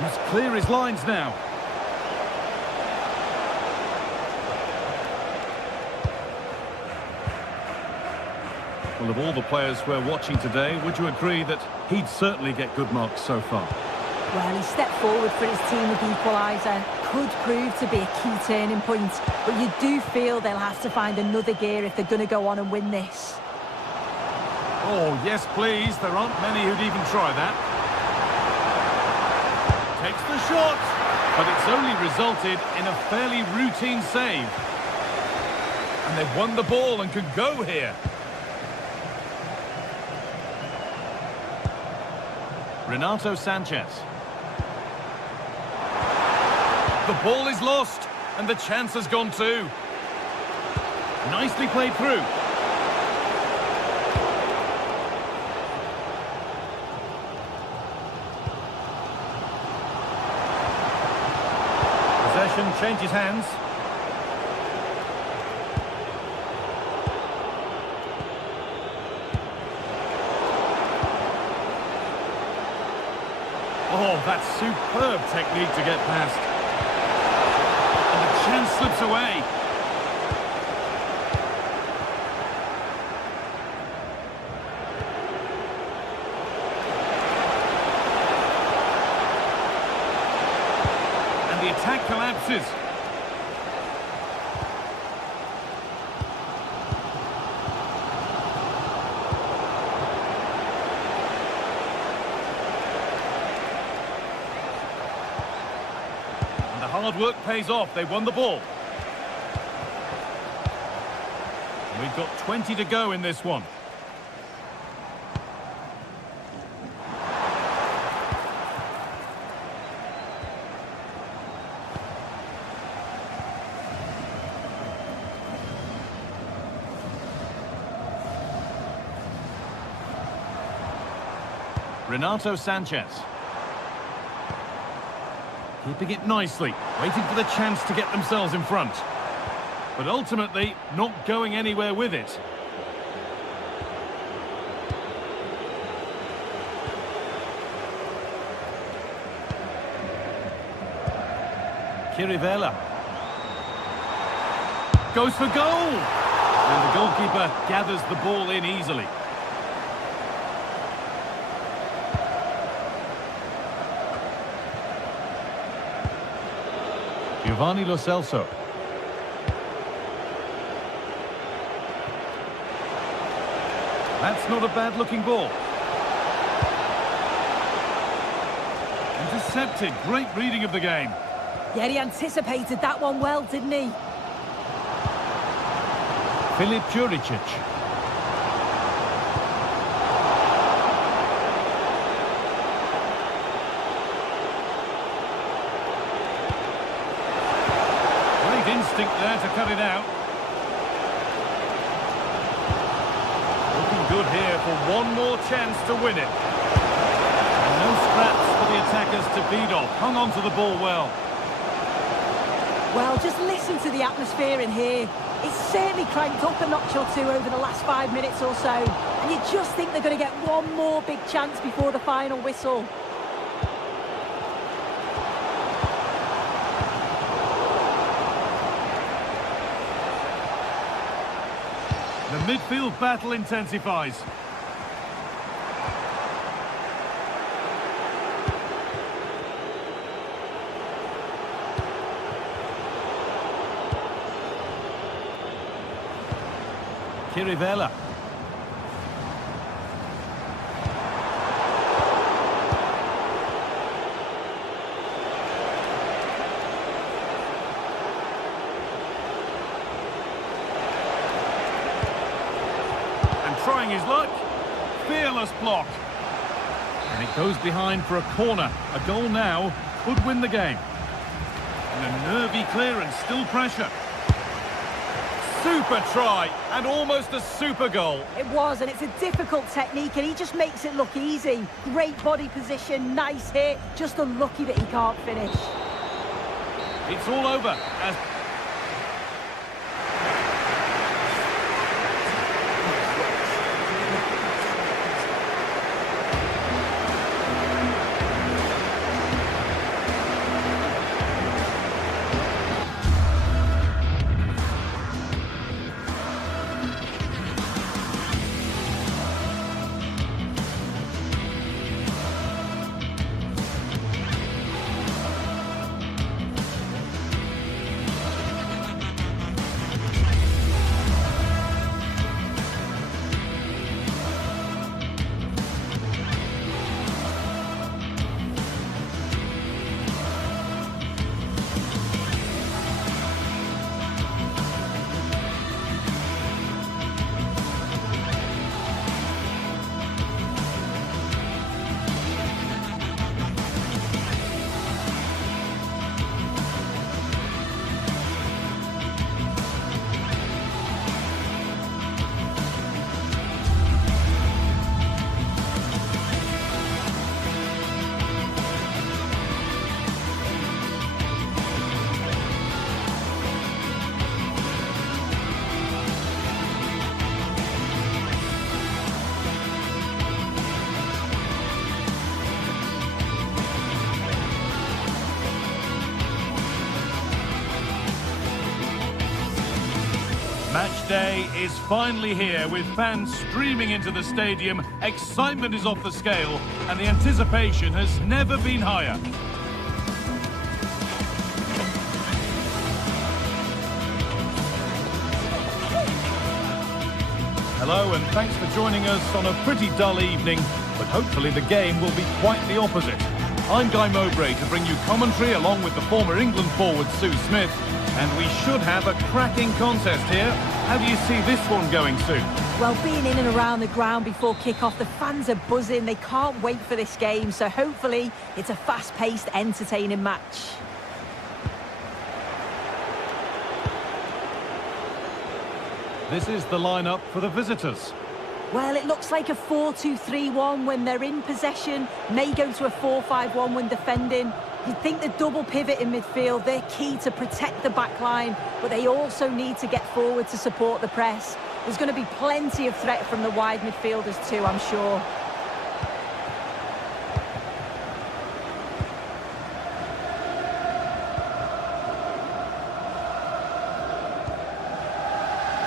Must clear his lines now. Well, of all the players we're watching today, would you agree that he'd certainly get good marks so far? Well, he stepped forward for his team with the equaliser. Could prove to be a key turning point, but you do feel they'll have to find another gear if they're going to go on and win this. Oh, yes, please. There aren't many who'd even try that. Takes the shot, but it's only resulted in a fairly routine save. And they've won the ball and could go here. Renato Sanchez. The ball is lost, and the chance has gone too. Nicely played through. Possession changes hands. Oh, that's superb technique to get past. And the chance slips away. And the attack collapses. Hard work pays off. They won the ball. We've got 20 to go in this one. Renato Sanchez. Keeping it nicely, waiting for the chance to get themselves in front. But ultimately, not going anywhere with it. Chirivella. Goes for goal! And the goalkeeper gathers the ball in easily. Giovanni Lo Celso. That's not a bad-looking ball. Intercepted. Great reading of the game. Yeah, he anticipated that one well, didn't he? Filip Juricic. Great instinct there to cut it out. Looking good here for one more chance to win it. And no scraps for the attackers to beat off. Hung on to the ball well. Well, just listen to the atmosphere in here. It's certainly cranked up a notch or two over the last 5 minutes or so. And you just think they're going to get one more big chance before the final whistle. The midfield battle intensifies. Chirivella. And trying his luck. Fearless block. And it goes behind for a corner. A goal now could win the game. And a nervy clearance, still pressure. Super try, and almost a super goal. It was, and it's a difficult technique, and he just makes it look easy. Great body position, nice hit, just unlucky that he can't finish. It's all over as... Match day is finally here with fans streaming into the stadium. Excitement is off the scale and the anticipation has never been higher. Hello and thanks for joining us on a pretty dull evening, but hopefully the game will be quite the opposite. I'm Guy Mowbray to bring you commentary along with the former England forward Sue Smith. And we should have a cracking contest here. How do you see this one going, Sue? Well, being in and around the ground before kick-off, the fans are buzzing. They can't wait for this game. So hopefully it's a fast-paced, entertaining match. This is the lineup for the visitors. Well, it looks like a 4-2-3-1 when they're in possession. May go to a 4-5-1 when defending. You'd think the double pivot in midfield, they're key to protect the back line, but they also need to get forward to support the press. There's going to be plenty of threat from the wide midfielders too, I'm sure.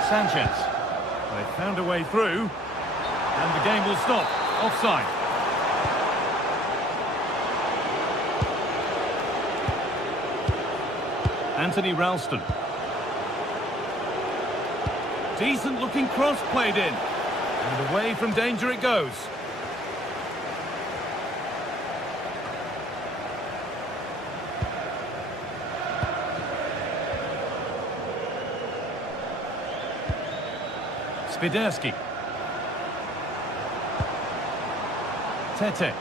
Sanchez. They found a way through, and the game will stop. Offside. Anthony Ralston. Decent looking cross played in. And away from danger it goes. Spiderski. Tete.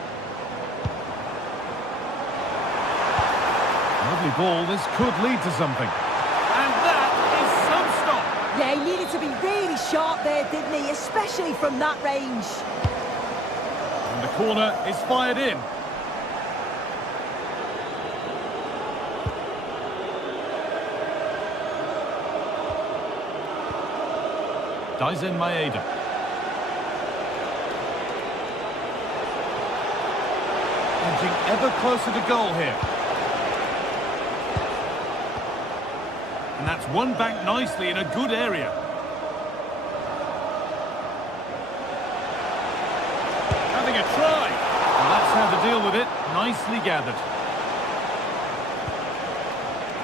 Lovely ball, this could lead to something. And that is some stop. Yeah, he needed to be really sharp there, didn't he? Especially from that range. And the corner is fired in. Daisen Maeda. Edging ever closer to goal here. And that's won back nicely in a good area. Having a try. And that's how to deal with it. Nicely gathered.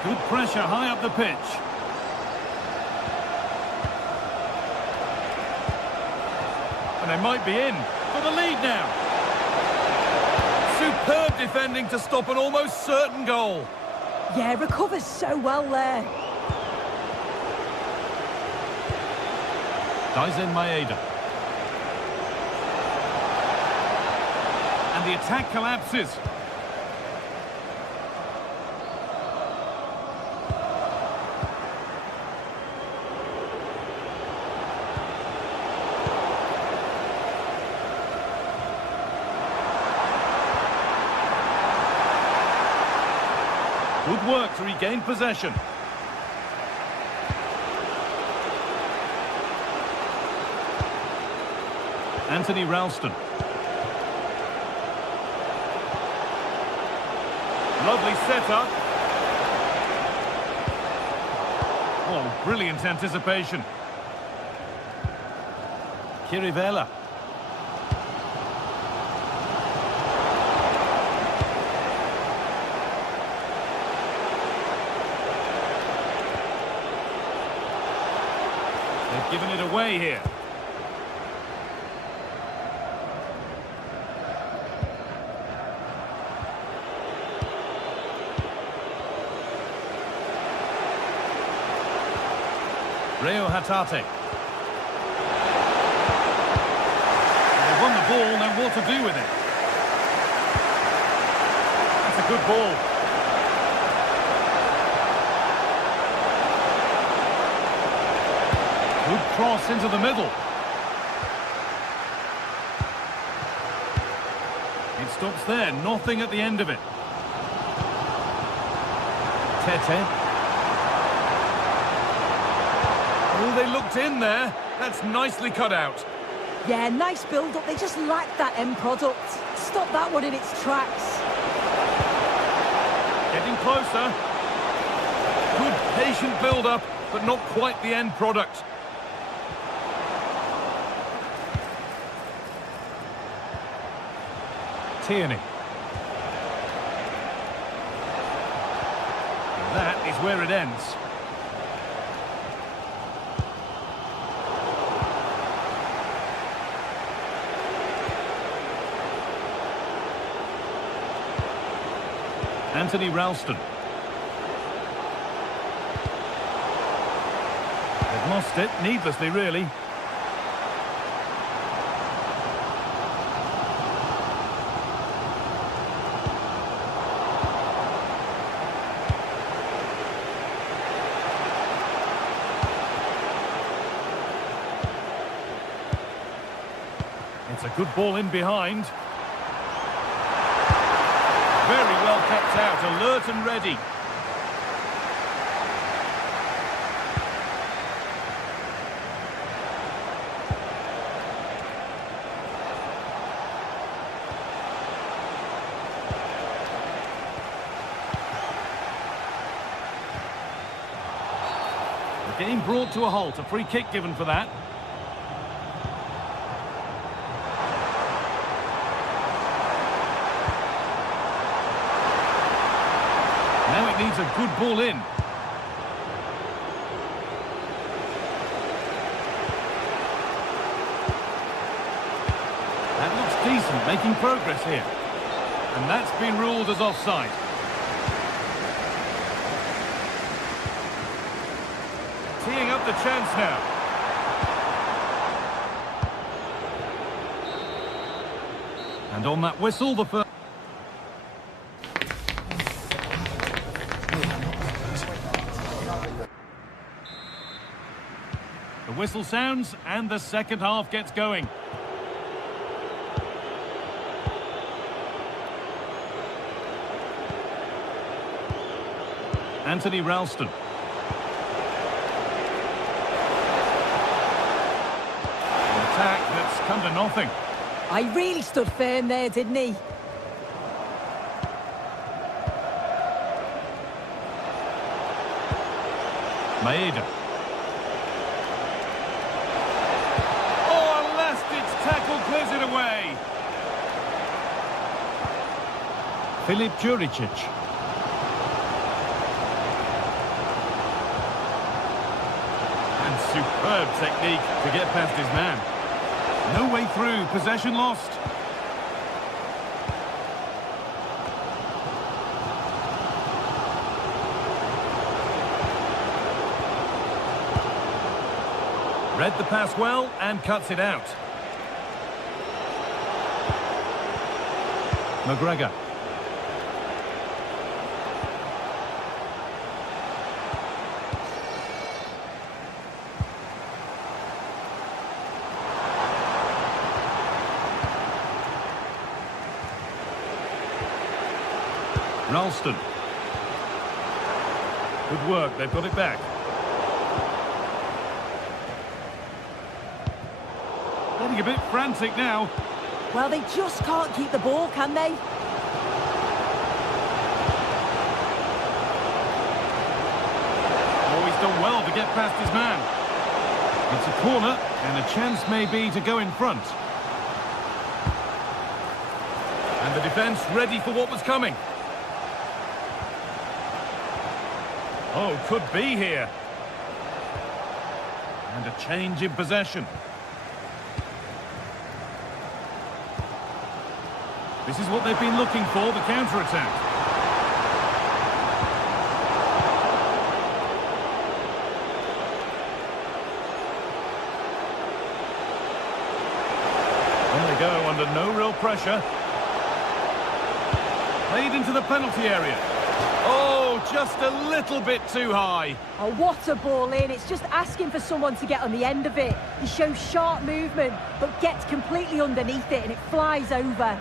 Good pressure high up the pitch. And they might be in for the lead now. Superb defending to stop an almost certain goal. Yeah, recovers so well there. Daisen Maeda. And the attack collapses. Good work to regain possession. Anthony Ralston. Lovely setup. Oh, brilliant anticipation. Kirivela. They've given it away here. Reo Hatate. They've won the ball, now what to do with it? That's a good ball. Good cross into the middle. It stops there, nothing at the end of it. Tete. Oh, they looked in there. That's nicely cut out. Yeah, nice build-up. They just lacked that end product. Stop that one in its tracks. Getting closer. Good patient build-up, but not quite the end product. Tierney. And that is where it ends. Anthony Ralston. They've lost it, needlessly really. It's a good ball in behind. Very well kept out, alert and ready. Game brought to a halt. A free kick given for that. Now it needs a good ball in. That looks decent, making progress here. And that's been ruled as offside. Teeing up the chance now. And on that whistle, the first... The whistle sounds and the second half gets going. Anthony Ralston. An attack that's come to nothing. I really stood firm there, didn't he? Maeda. Oh, a last-ditch tackle clears it away. Filip Juricic. And superb technique to get past his man. No way through, possession lost. Read the pass well and cuts it out. McGregor. Ralston. Good work, they've got it back. Getting a bit frantic now. Well, they just can't keep the ball, can they? Oh, he's done well to get past his man. It's a corner, and a chance maybe to go in front. And the defence ready for what was coming. Oh, could be here. And a change in possession. This is what they've been looking for, the counter-attack. On they go, under no real pressure. Played into the penalty area. Oh, just a little bit too high. Oh, what a ball in. It's just asking for someone to get on the end of it. He shows sharp movement, but gets completely underneath it, and it flies over.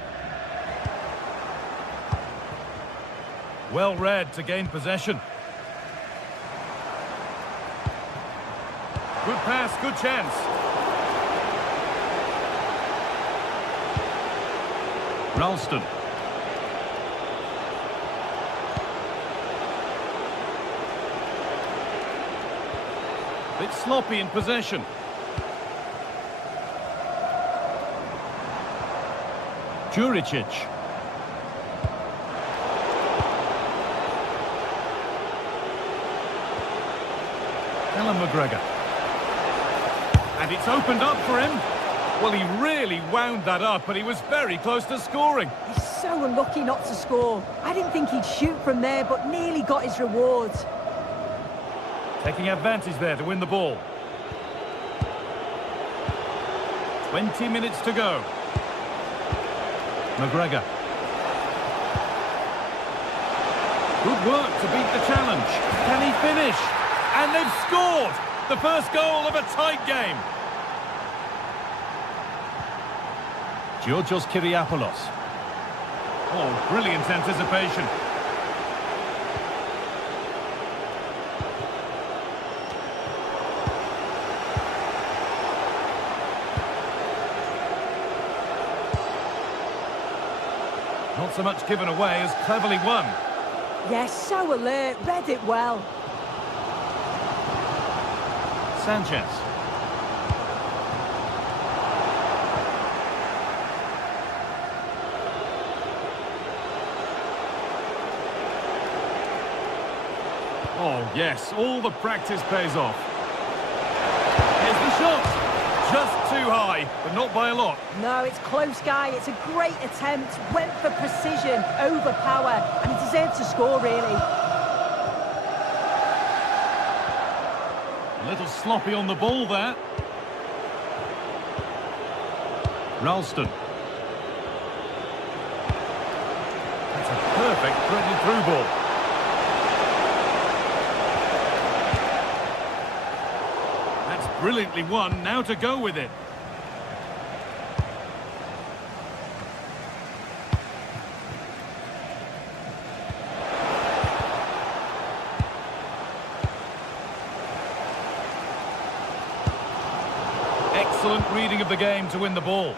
Well read to gain possession. Good pass, good chance. Ralston. Bit sloppy in possession. Juricic. McGregor. And it's opened up for him. Well, he really wound that up, but he was very close to scoring. He's so unlucky not to score. I didn't think he'd shoot from there, but nearly got his reward. Taking advantage there to win the ball. 20 minutes to go. McGregor. Good work to beat the challenge. Can he finish? And they've scored! The first goal of a tight game. Georgios Kyriapoulos. Oh, brilliant anticipation. Not so much given away as cleverly won. Yes, so alert, read it well. Sanchez. Oh, yes, all the practice pays off. Here's the shot. Just too high, but not by a lot. No, it's close, Guy. It's a great attempt. Went for precision over power, and he deserved to score, really. A little sloppy on the ball there. Ralston. That's a perfect threaded through ball. That's brilliantly won. Now to go with it. Excellent reading of the game to win the ball.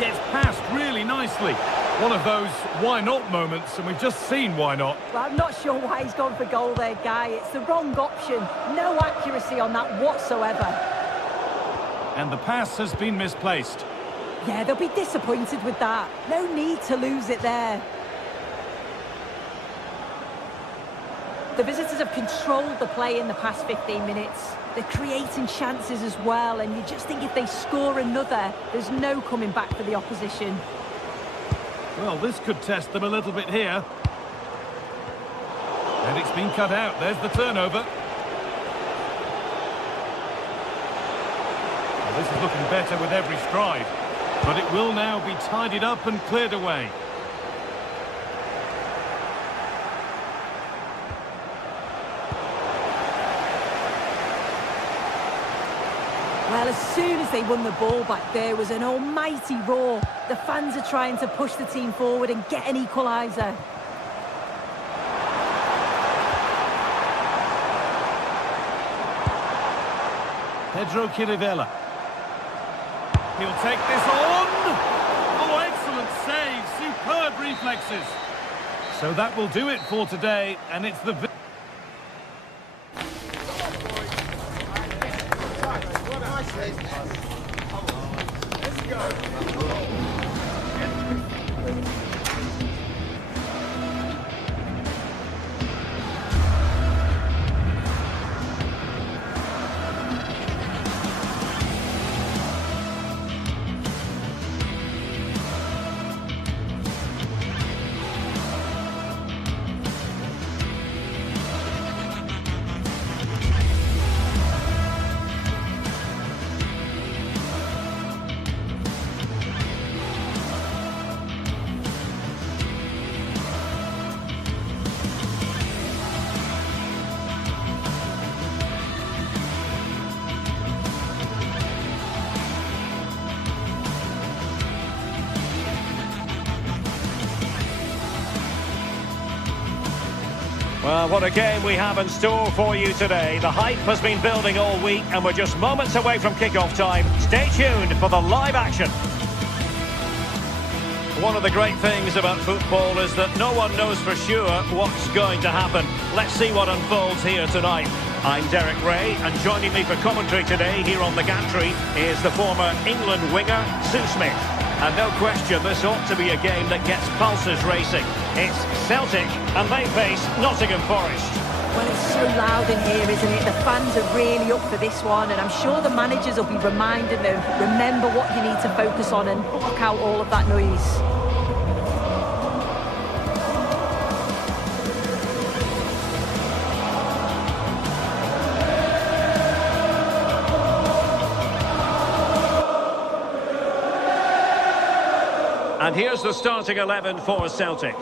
Gets past really nicely. One of those why not moments, and we've just seen why not. Well, I'm not sure why he's gone for goal there, Guy. It's the wrong option. No accuracy on that whatsoever. And the pass has been misplaced. Yeah, they'll be disappointed with that. No need to lose it there. The visitors have controlled the play in the past 15 minutes. They're creating chances as well, and you just think if they score another, there's no coming back for the opposition. Well, this could test them a little bit here. And it's been cut out. There's the turnover. Well, this is looking better with every stride. But it will now be tidied up and cleared away. Well, as soon as they won the ball back, there was an almighty roar. The fans are trying to push the team forward and get an equaliser. Pedro Chirivella. He'll take this on. Oh, excellent save. Superb reflexes. So that will do it for today, and it's the... Let's go. Well, what a game we have in store for you today. The hype has been building all week and we're just moments away from kick-off time. Stay tuned for the live action. One of the great things about football is that no one knows for sure what's going to happen. Let's see what unfolds here tonight. I'm Derek Ray, and joining me for commentary today here on the gantry is the former England winger, Sue Smith. And no question, this ought to be a game that gets pulses racing. It's Celtic, and they face Nottingham Forest. Well, it's so loud in here, isn't it? The fans are really up for this one, and I'm sure the managers will be reminding them, remember what you need to focus on and block out all of that noise. And here's the starting 11 for Celtic.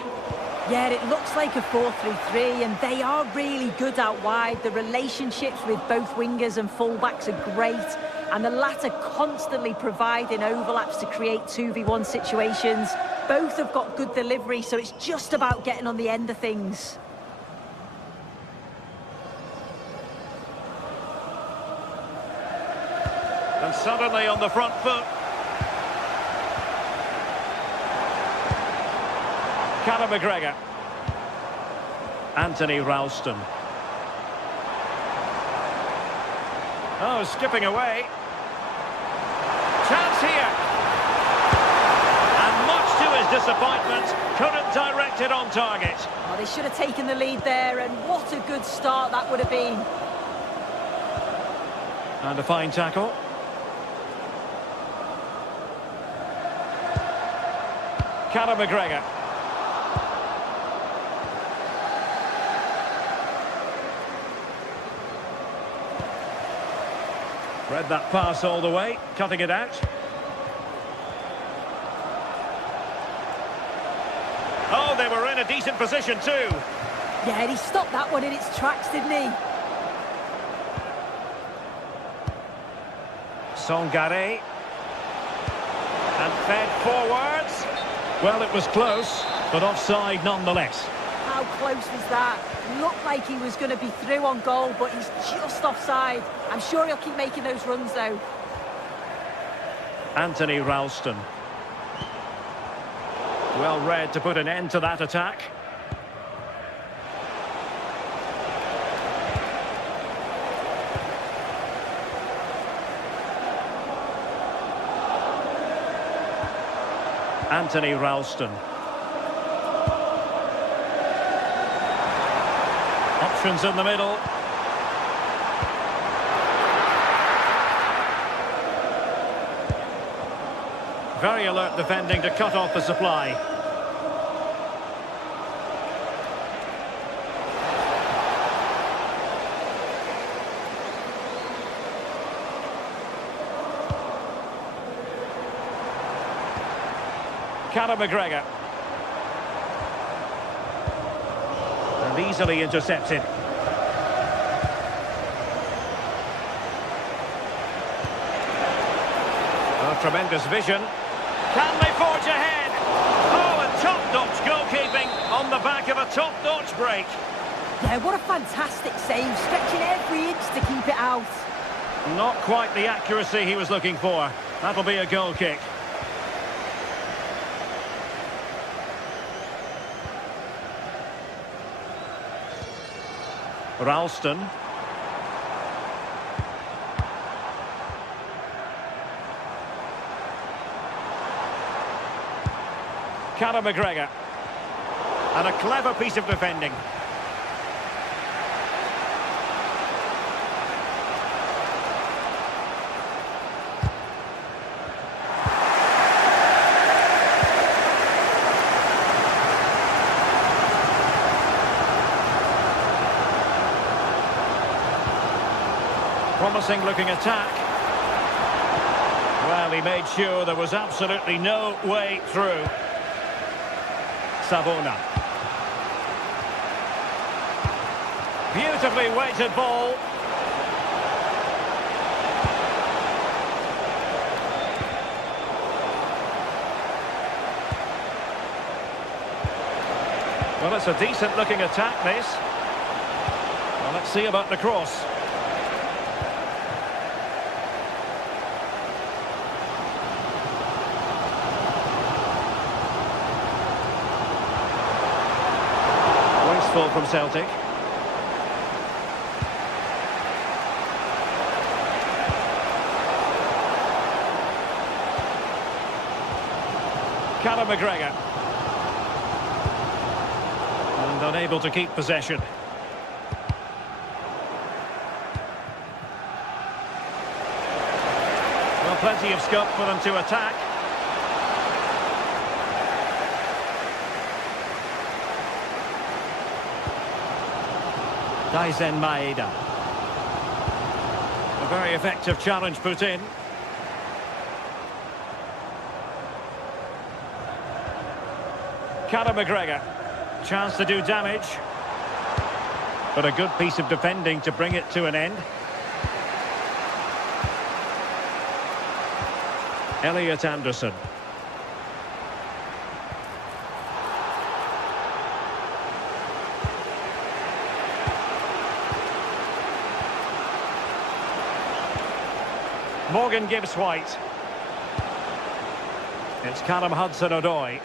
Yeah, it looks like a 4-3-3, and they are really good out wide. The relationships with both wingers and fullbacks are great, and the latter constantly providing overlaps to create 2v1 situations. Both have got good delivery, so it's just about getting on the end of things. And suddenly on the front foot. Callum McGregor. Anthony Ralston. Oh, skipping away. Chance here. And much to his disappointment, couldn't direct it on target. Well, they should have taken the lead there, and what a good start that would have been. And a fine tackle. Conor McGregor. Read that pass all the way, cutting it out. Oh, they were in a decent position too. Yeah, he stopped that one in its tracks, didn't he? Songare. And fed forwards. Well, it was close, but offside nonetheless. How close was that? Looked like he was going to be through on goal, but he's just offside. I'm sure he'll keep making those runs, though. Anthony Ralston. Well read to put an end to that attack. Anthony Ralston. Options in the middle. Very alert defending to cut off the supply. Conor McGregor. And easily intercepted. Oh, tremendous vision. Can they forge ahead? Oh, and top-notch goalkeeping on the back of a top-notch break. Yeah, what a fantastic save, stretching every inch to keep it out. Not quite the accuracy he was looking for. That'll be a goal kick. Ralston. Conor McGregor. And a clever piece of defending. Promising looking attack. Well, he made sure there was absolutely no way through. Savona. Beautifully weighted ball. Well, it's a decent looking attack, this. Well, let's see about the cross. From Celtic. Conor McGregor. And unable to keep possession. Well, plenty of scope for them to attack. Daisen Maeda. A very effective challenge put in. Conor McGregor. Chance to do damage. But a good piece of defending to bring it to an end. Elliot Anderson. Morgan Gibbs-White. It's Callum Hudson-Odoi.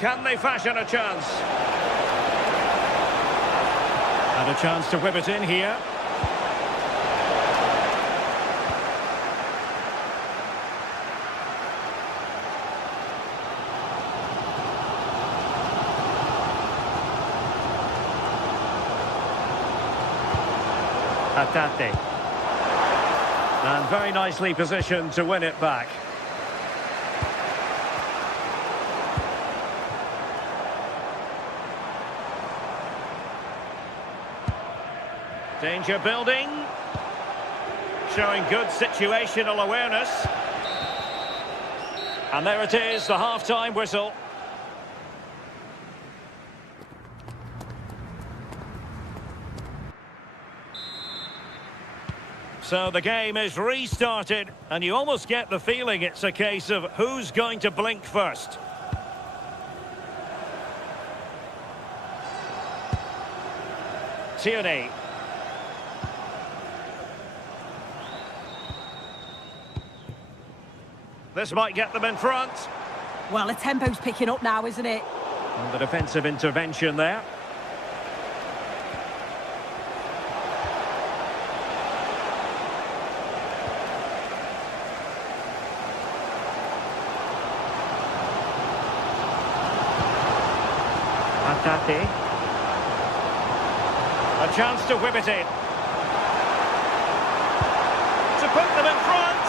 Can they fashion a chance? And a chance to whip it in here. Hatate. And very nicely positioned to win it back. Danger building. Showing good situational awareness. And there it is, the half-time whistle. So the game is restarted, and you almost get the feeling it's a case of who's going to blink first. Tierney. This might get them in front. Well, the tempo's picking up now, isn't it? And the defensive intervention there. Hatate. A chance to whip it in. To put them in front.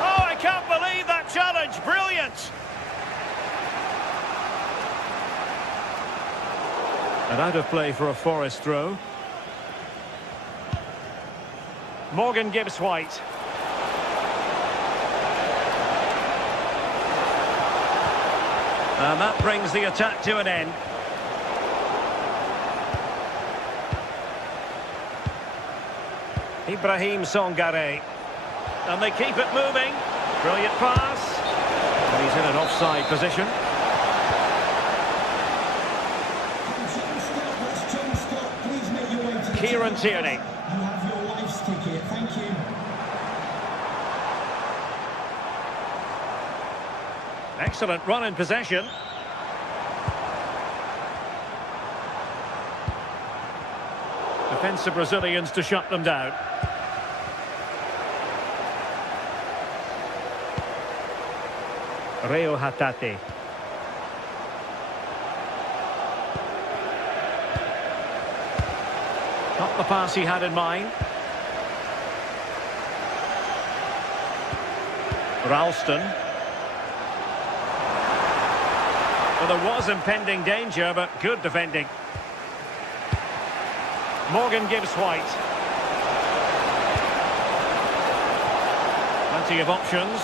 Oh, I can't believe that challenge. Brilliant. And out of play for a Forest throw. Morgan Gibbs White. And that brings the attack to an end. Ibrahim Songare. And they keep it moving. Brilliant pass. And he's in an offside position. Kieran Tierney. You have your wife's ticket. Thank you. Excellent run in possession. Defensive Brazilians to shut them down. Reo Hatate. Not the pass he had in mind. Ralston. Well, there was impending danger, but good defending. Morgan Gibbs White. Plenty of options.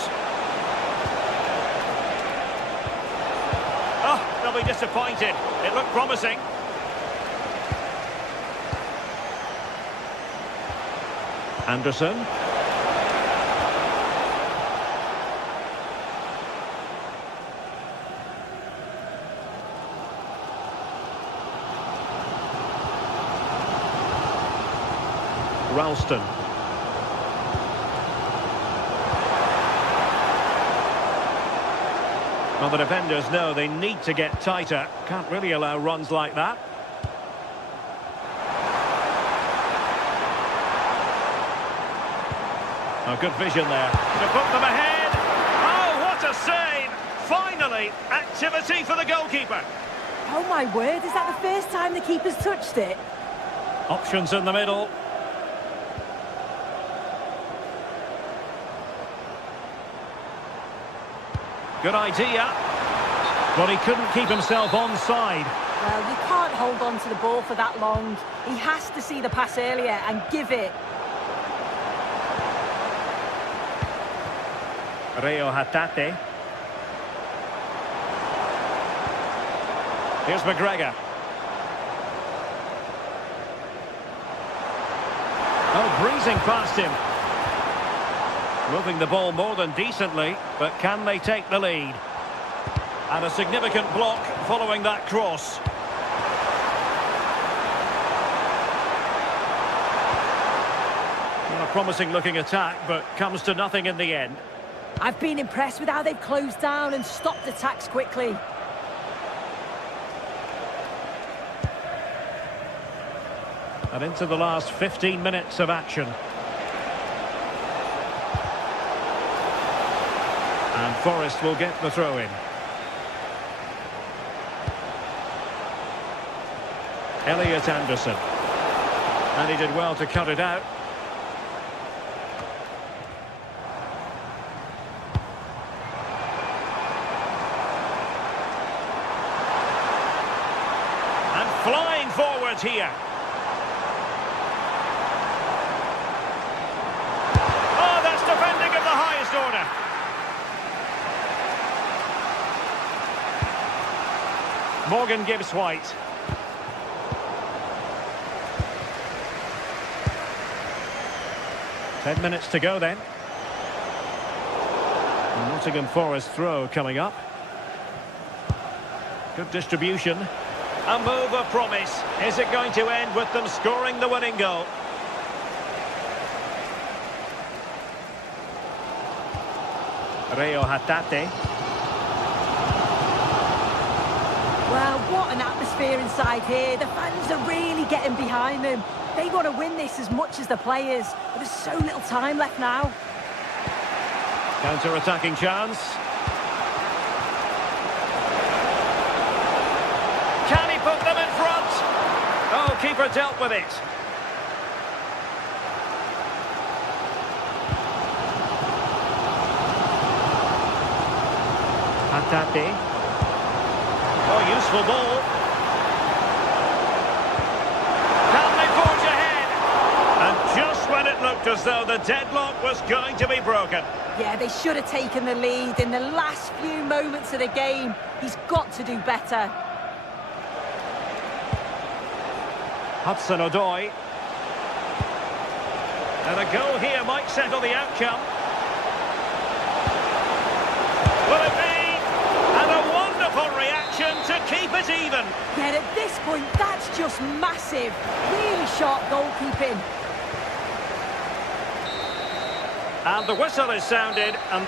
Oh, they'll be disappointed. It looked promising. Anderson. Ralston. Well, the defenders know they need to get tighter. Can't really allow runs like that. Oh, good vision there. To put them ahead. Oh, what a save! Finally, activity for the goalkeeper. Oh, my word. Is that the first time the keeper's touched it? Options in the middle. Good idea. But he couldn't keep himself onside. Well, you can't hold on to the ball for that long. He has to see the pass earlier and give it. Reo Hatate. Here's McGregor. Oh, breezing past him. Moving the ball more than decently, but can they take the lead? And a significant block following that cross. Well, a promising looking attack, but comes to nothing in the end. I've been impressed with how they've closed down and stopped attacks quickly. And into the last 15 minutes of action. And Forest will get the throw-in. Elliot Anderson. And he did well to cut it out. And flying forwards here. Oh, that's defending of the highest order. Morgan Gibbs-White. Ten minutes to go then. Nottingham Forest throw coming up. Good distribution. A move of promise. Is it going to end with them scoring the winning goal? Reo Hatate. Well, what an atmosphere inside here. The fans are really getting behind them. They want to win this as much as the players. But there's so little time left now. Counter-attacking chance. Can he put them in front? Oh, keeper dealt with it. Hatate. Oh, useful ball. Can they forge ahead? And just when it looked as though the deadlock was going to be broken. Yeah, they should have taken the lead in the last few moments of the game. He's got to do better. Hudson-Odoi. And a goal here might settle the outcome. Will it be? And a wonderful reaction to keep it even. Yeah, at this point, that's just massive. Really sharp goalkeeping. And the whistle is sounded. And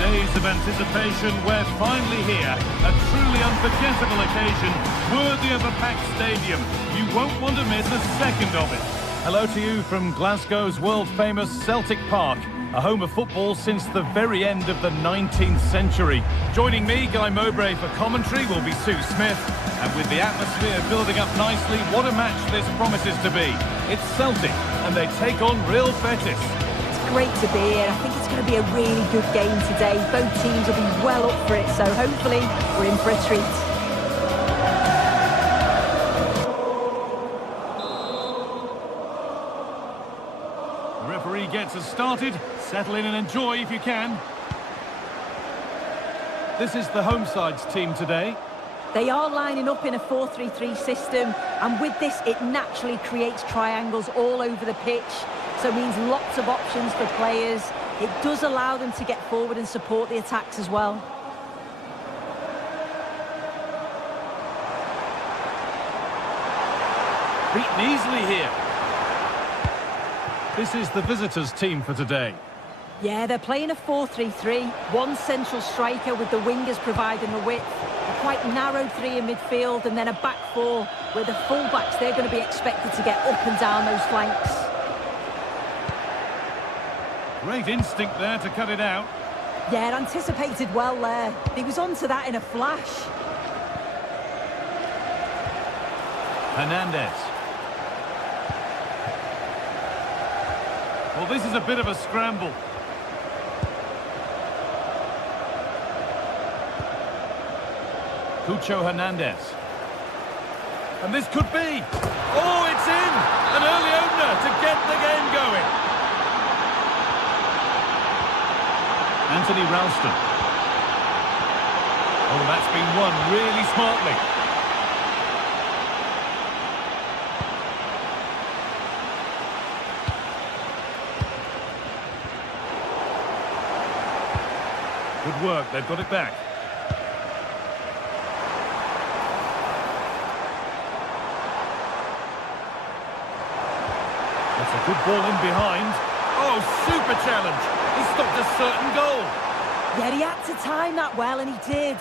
days of anticipation, we're finally here. A truly unforgettable occasion, worthy of a packed stadium. You won't want to miss a second of it. Hello to you from Glasgow's world-famous Celtic Park, a home of football since the very end of the 19th century. Joining me, Guy Mowbray, for commentary will be Sue Smith. And with the atmosphere building up nicely, what a match this promises to be. It's Celtic, and they take on Real Betis. Great to be here. I think it's going to be a really good game today. Both teams will be well up for it, so hopefully we're in for a treat. The referee gets us started. Settle in and enjoy if you can. This is the home side's team today. They are lining up in a 4-3-3 system, and with this it naturally creates triangles all over the pitch. So it means lots of options for players. It does allow them to get forward and support the attacks as well. Beaten easily here. This is the visitors' team for today. Yeah, they're playing a 4-3-3. One central striker with the wingers providing the width. A quite narrow three in midfield, and then a back four where the full-backs, they're going to be expected to get up and down those flanks. Great instinct there to cut it out. Yeah, anticipated well there. He was onto that in a flash. Hernandez. Well, this is a bit of a scramble. Cucho Hernandez. And this could be. Oh, it's in! An early opener to get the game going. Anthony Ralston. Oh, that's been won really smartly. Good work, they've got it back. That's a good ball in behind. Oh, super challenge. He stopped a certain goal. Yeah, he had to time that well, and he did.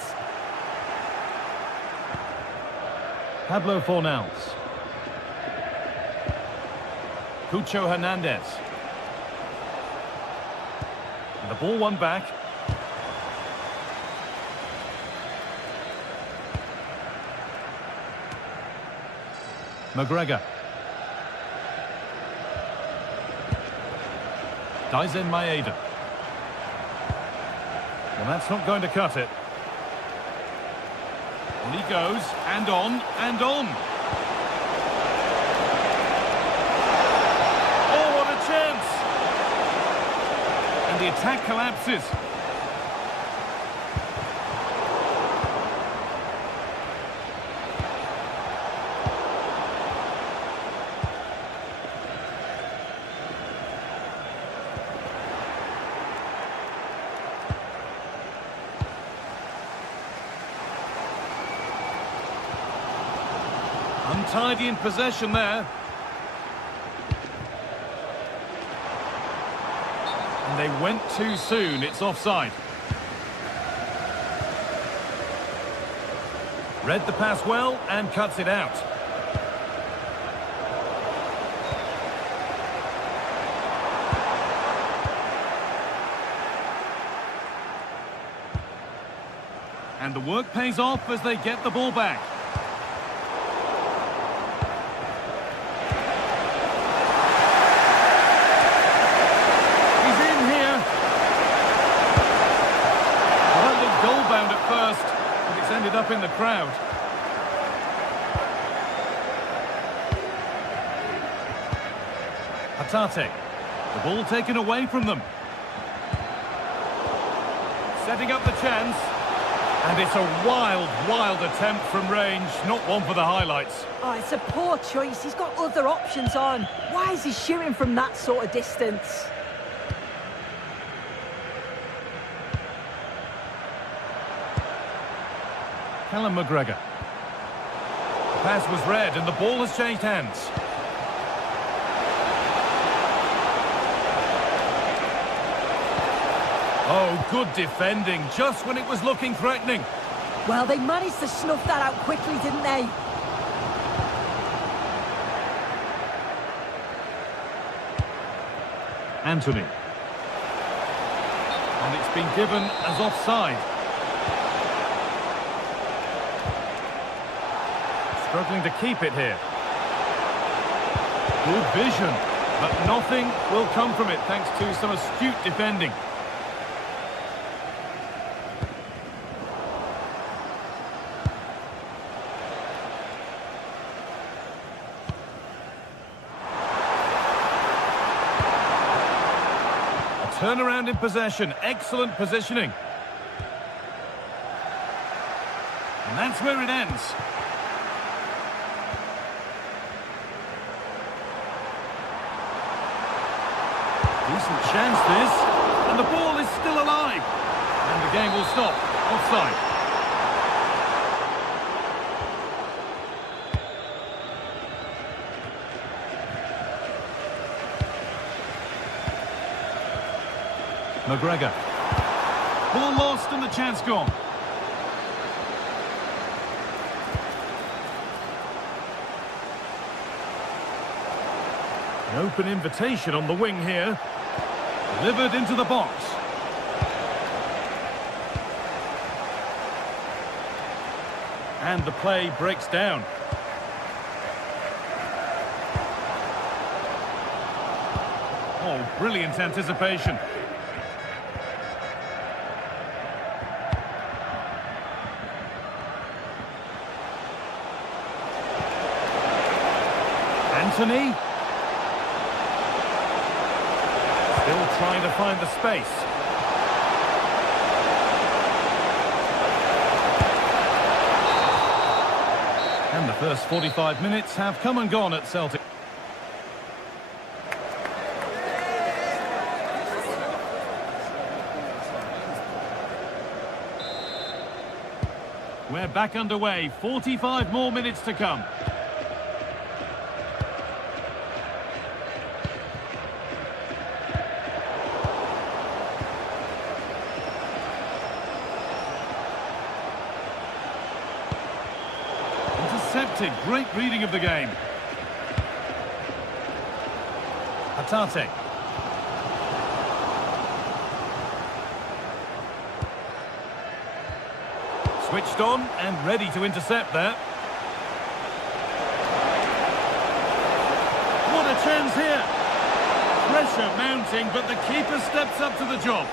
Pablo Fornals. Cucho Hernandez. And the ball won back. McGregor. Daisen Maeda. Well, that's not going to cut it. And he goes, and on, and on. Oh, what a chance! And the attack collapses. Untidy in possession there. And they went too soon. It's offside. Read the pass well and cuts it out. And the work pays off as they get the ball back. Ended up in the crowd. Hatate. The ball taken away from them. Setting up the chance. And it's a wild, wild attempt from range. Not one for the highlights. Oh, it's a poor choice. He's got other options on. Why is he shooting from that sort of distance? Callum McGregor. The pass was read and the ball has changed hands. Oh, good defending, just when it was looking threatening. Well, they managed to snuff that out quickly, didn't they? Anthony. And it's been given as offside. Struggling to keep it here. Good vision, but nothing will come from it thanks to some astute defending. A turnaround in possession, excellent positioning. And that's where it ends. Decent chance this, and the ball is still alive. And the game will stop. Offside. McGregor. Ball lost and the chance gone. An open invitation on the wing here. Delivered into the box. And the play breaks down. Oh, brilliant anticipation. Anthony. Still trying to find the space. And the first 45 minutes have come and gone at Celtic. We're back underway. 45 more minutes to come. Intercepted. Great reading of the game. Hatate. Switched on and ready to intercept there. What a chance here. Pressure mounting, but the keeper steps up to the job.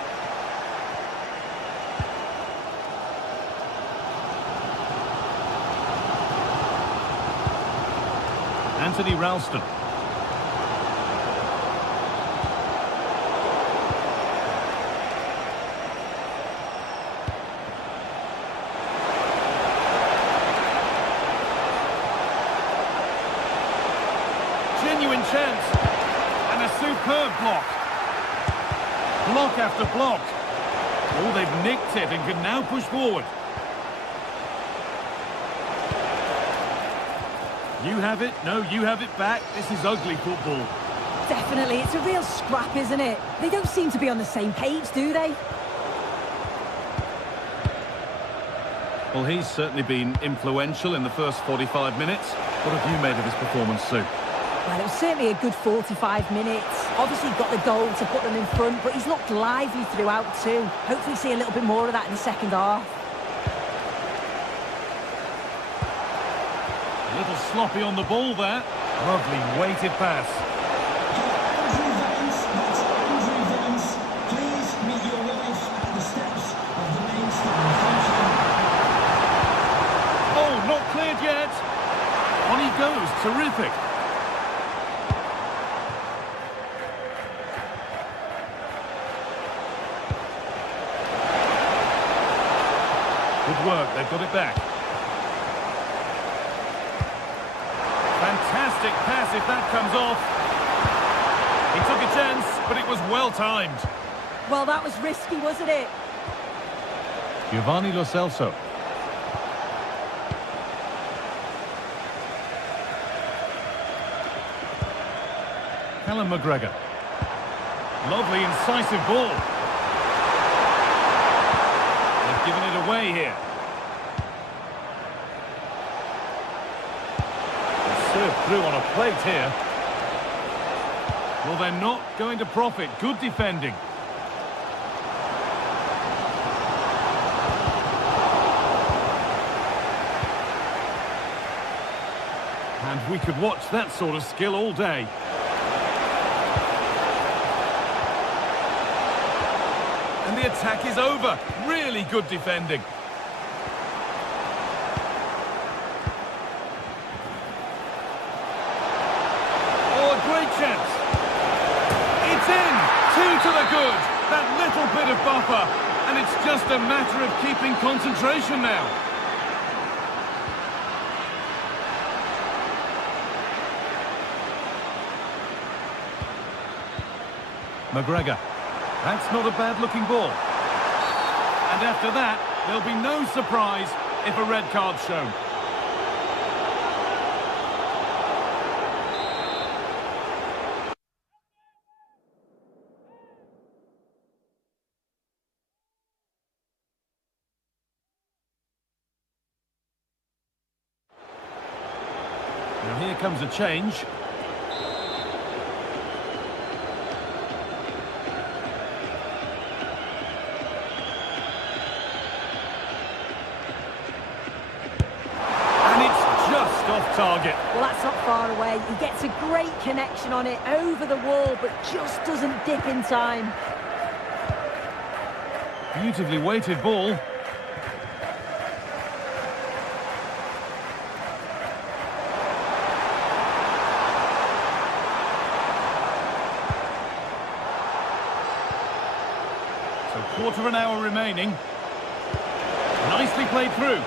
Anthony Ralston. Genuine chance. And a superb block. Block after block. Oh, they've nicked it and can now push forward. You have it, no, you have it back. This is ugly football. Definitely, it's a real scrap, isn't it? They don't seem to be on the same page, do they? Well, he's certainly been influential in the first 45 minutes. What have you made of his performance, Sue? Well, it was certainly a good 45 minutes. Obviously got the goal to put them in front, but he's looked lively throughout too. Hopefully see a little bit more of that in the second half. A little sloppy on the ball there. Lovely weighted pass. Andrew Vance, that's Andrew Vance. Please meet your wife at the steps of the main stand. Thank you. Oh, not cleared yet. On he goes, terrific. Good work, they've got it back. Fantastic pass if that comes off. He took a chance, but it was well timed. Well, that was risky, wasn't it? Giovanni Lo Celso. Callum McGregor. Lovely, incisive ball. They've given it away here. Served through on a plate here. Well, they're not going to profit. Good defending. And we could watch that sort of skill all day. And the attack is over. Really good defending. Oh, a great chance. It's in. 2 to the good. That little bit of buffer. And it's just a matter of keeping concentration now. McGregor. That's not a bad-looking ball. And after that, there'll be no surprise if a red card's shown. Now here comes a change. target. Well, that's not far away. He gets a great connection on it over the wall, but just doesn't dip in time. Beautifully weighted ball. So quarter of an hour remaining. Nicely played through.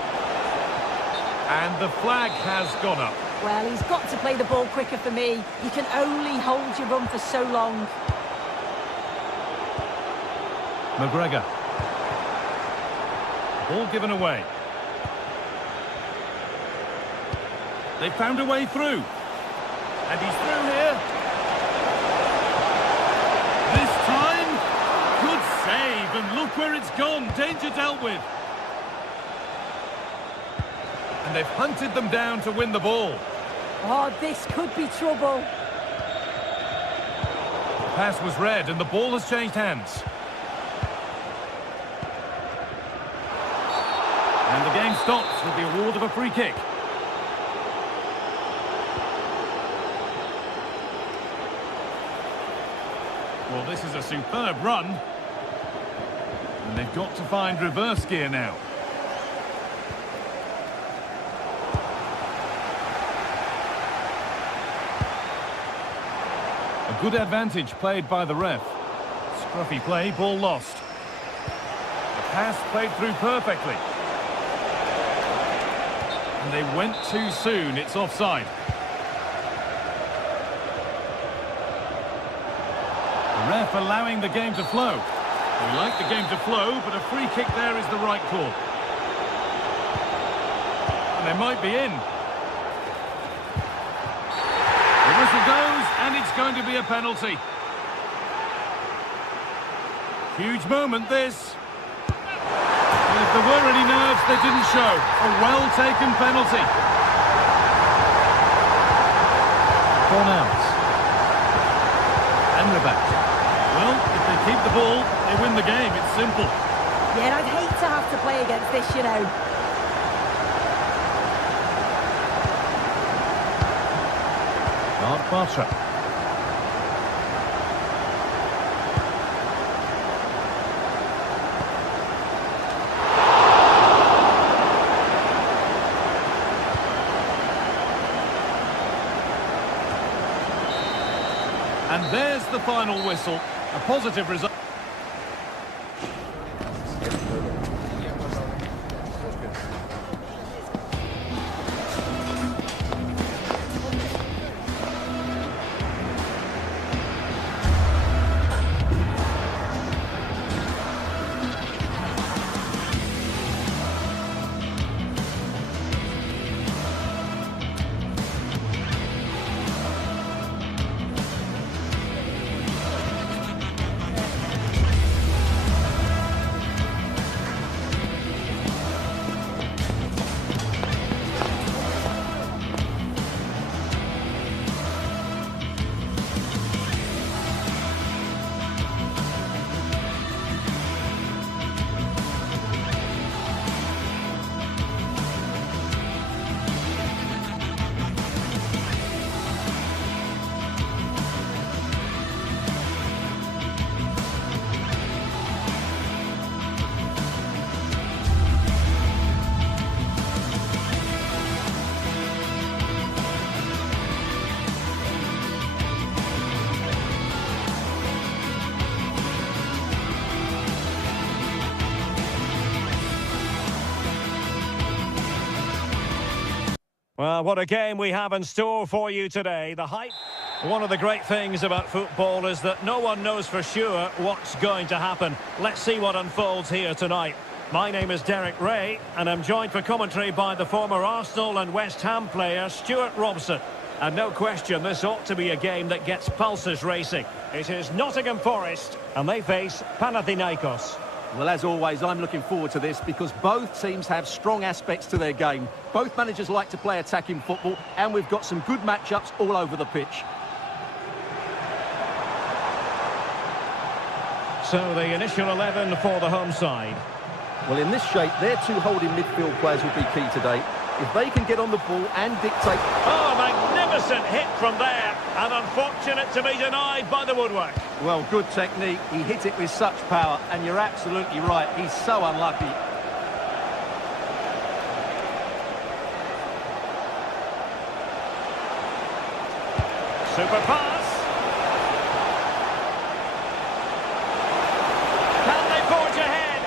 And the flag has gone up. Well, he's got to play the ball quicker for me. You can only hold your run for so long. McGregor. Ball given away. They found a way through. And he's through here. This time, good save. And look where it's gone. Danger dealt with. And they've hunted them down to win the ball. Oh, this could be trouble. The pass was read and the ball has changed hands. And the game stops with the award of a free kick. Well, this is a superb run. And they've got to find reverse gear now. A good advantage played by the ref. Scruffy play, ball lost. The pass played through perfectly. And they went too soon, it's offside. The ref allowing the game to flow. We like the game to flow, but a free kick there is the right call. And they might be in. The whistle goes, and it's going to be a penalty. Huge moment, this. And if there were any nerves, they didn't show. A well-taken penalty. Gone out. And they're back. Well, if they keep the ball, they win the game. It's simple. Yeah, I'd hate to have to play against this, you know. Bartra. And there's the final whistle. A positive result. Well, what a game we have in store for you today. The hype. One of the great things about football is that no one knows for sure what's going to happen. Let's see what unfolds here tonight. My name is Derek Ray, and I'm joined for commentary by the former Arsenal and West Ham player Stuart Robson. And no question, this ought to be a game that gets pulses racing. It is Nottingham Forest, and they face Panathinaikos. Well, as always, I'm looking forward to this because both teams have strong aspects to their game. Both managers like to play attacking football, and we've got some good matchups all over the pitch. So the initial 11 for the home side. Well, in this shape, their two holding midfield players will be key today. If they can get on the ball and dictate... Oh, a magnificent hit from there, and unfortunate to be denied by the woodwork. Well, good technique. He hit it with such power, and you're absolutely right. He's so unlucky. Super pass. Can they forge ahead?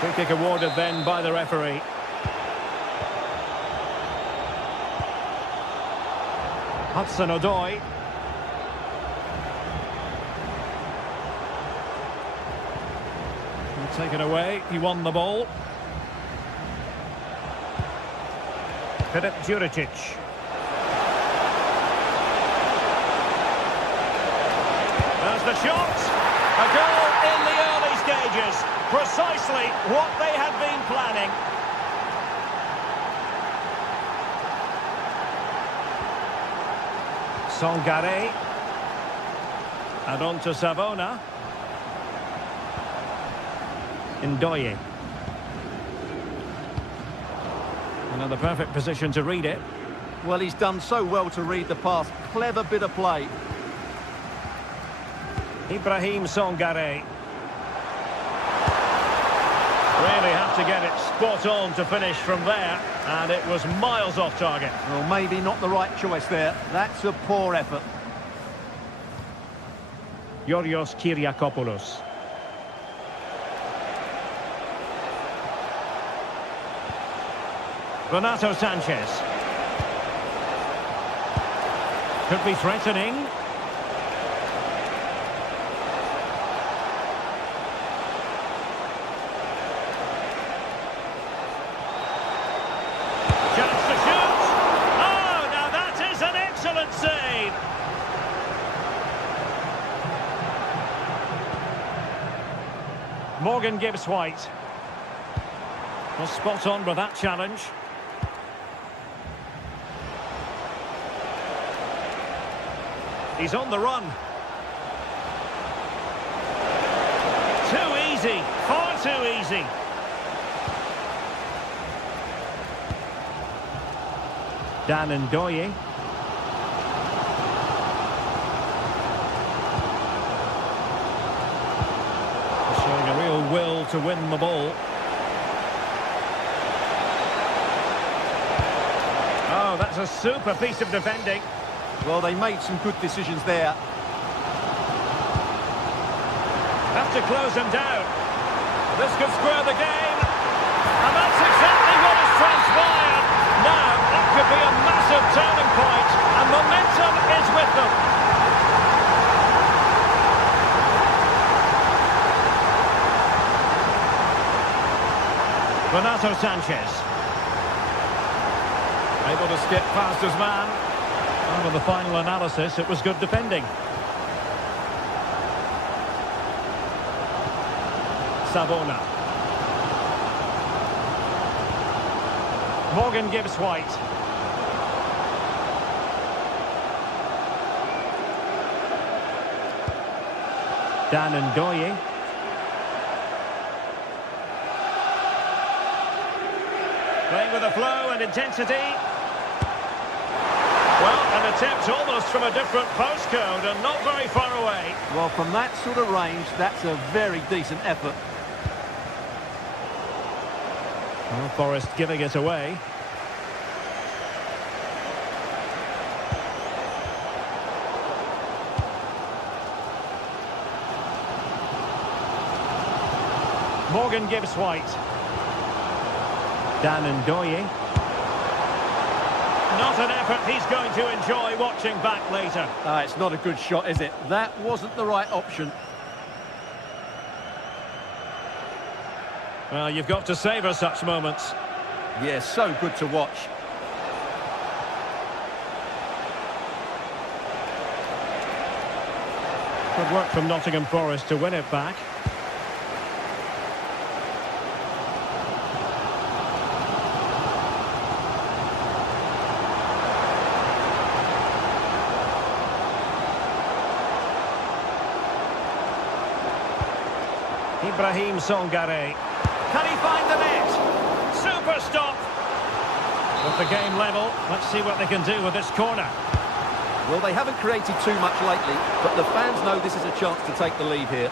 Free kick awarded then by the referee. Hudson-Odoi. Taken away, he won the ball. Filip Juricic. There's the shot. A goal in the early stages. Precisely what they had been planning. Songare. And on to Savona. Ndoye. Another perfect position to read it. Well, he's done so well to read the pass. Clever bit of play. Ibrahim Songare. Really have to get it spot on to finish from there, and it was miles off target. Well, maybe not the right choice there. That's a poor effort. Yorios Kyriakopoulos. Renato Sanchez. Could be threatening. Chance to shoot. Oh, now that is an excellent save. Morgan Gibbs-White. Was spot on with that challenge. He's on the run. Too easy, far too easy. Dan Ndoye. Showing a real will to win the ball. Oh, that's a super piece of defending. Well, they made some good decisions there. Have to close them down. This could square the game. And that's exactly what has transpired. Now, it could be a massive turning point, and momentum is with them. Renato Sanchez. Able to skip past his man. And with the final analysis, it was good defending. Savona. Morgan Gibbs-White. Dan Ndoye. Playing with a flow and intensity. Well, an attempt almost from a different postcode and not very far away. Well, from that sort of range, that's a very decent effort. Well, Forest giving it away. Morgan Gibbs-White. Dan Ndoye. Not an effort he's going to enjoy watching back later. It's not a good shot, is it? That wasn't the right option. Well, you've got to savour such moments. Yeah, so good to watch. Good work from Nottingham Forest to win it back. Ibrahim Songare. Can he find the net? Super stop. the game level. Let's see what they can do with this corner. Well, they haven't created too much lately, but the fans know this is a chance to take the lead here.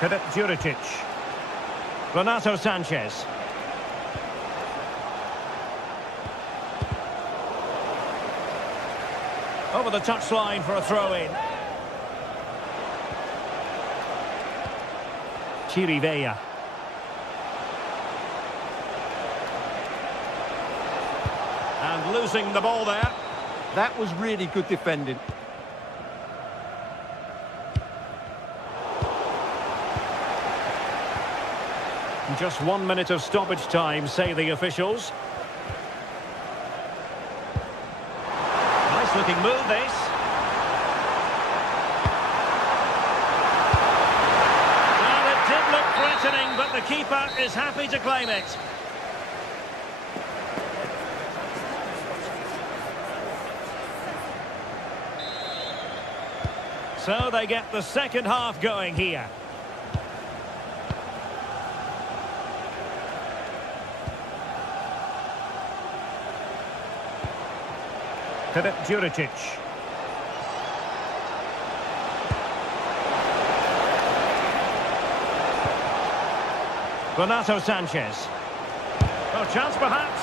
Filip Juricic. Renato Sanchez. Over the touchline for a throw-in. Chirivella. And losing the ball there. That was really good defending. Just 1 minute of stoppage time, say the officials. Nice looking move, this. Well, it did look threatening, but the keeper is happy to claim it. So they get the second half going here. Filip Juricic. Renato Sanchez. Oh, chance perhaps.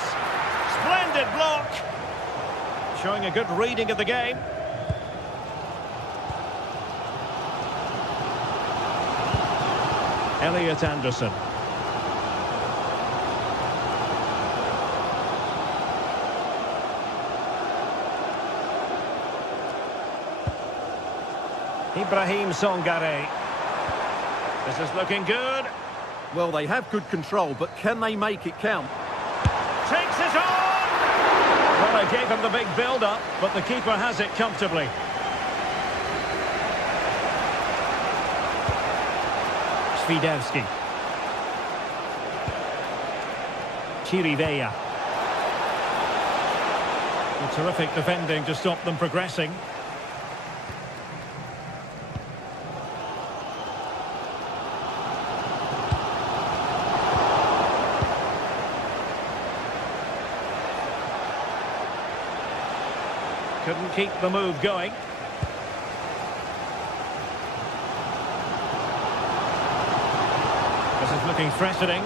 Splendid block. Showing a good reading of the game. Elliot Anderson. Ibrahim Songare. This is looking good. Well, they have good control, but can they make it count? Takes it on! Well, they gave him the big build-up, but the keeper has it comfortably. Svidevski. Chirivella. Well, terrific defending to stop them progressing. Couldn't keep the move going. This is looking threatening.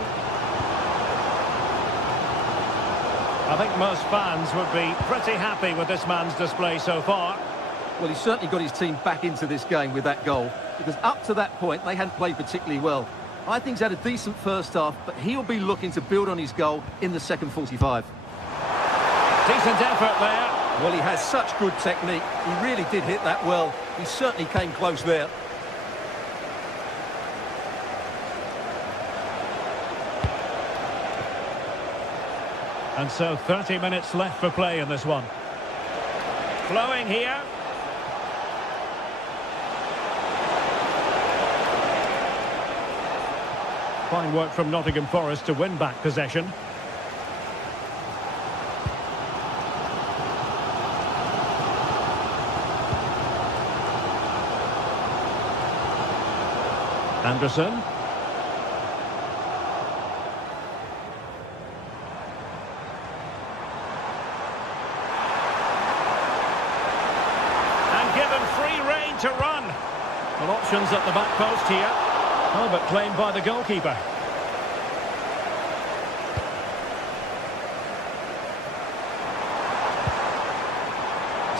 I think most fans would be pretty happy with this man's display so far. Well, he's certainly got his team back into this game with that goal, because up to that point, they hadn't played particularly well. I think he's had a decent first half, but he'll be looking to build on his goal in the second 45. Decent effort there. Well, he has such good technique. He really did hit that well. He certainly came close there. And so 30 minutes left for play in this one. Flowing here. Fine work from Nottingham Forest to win back possession. Anderson. And given free rein to run. Well, options at the back post here. Oh, but claimed by the goalkeeper.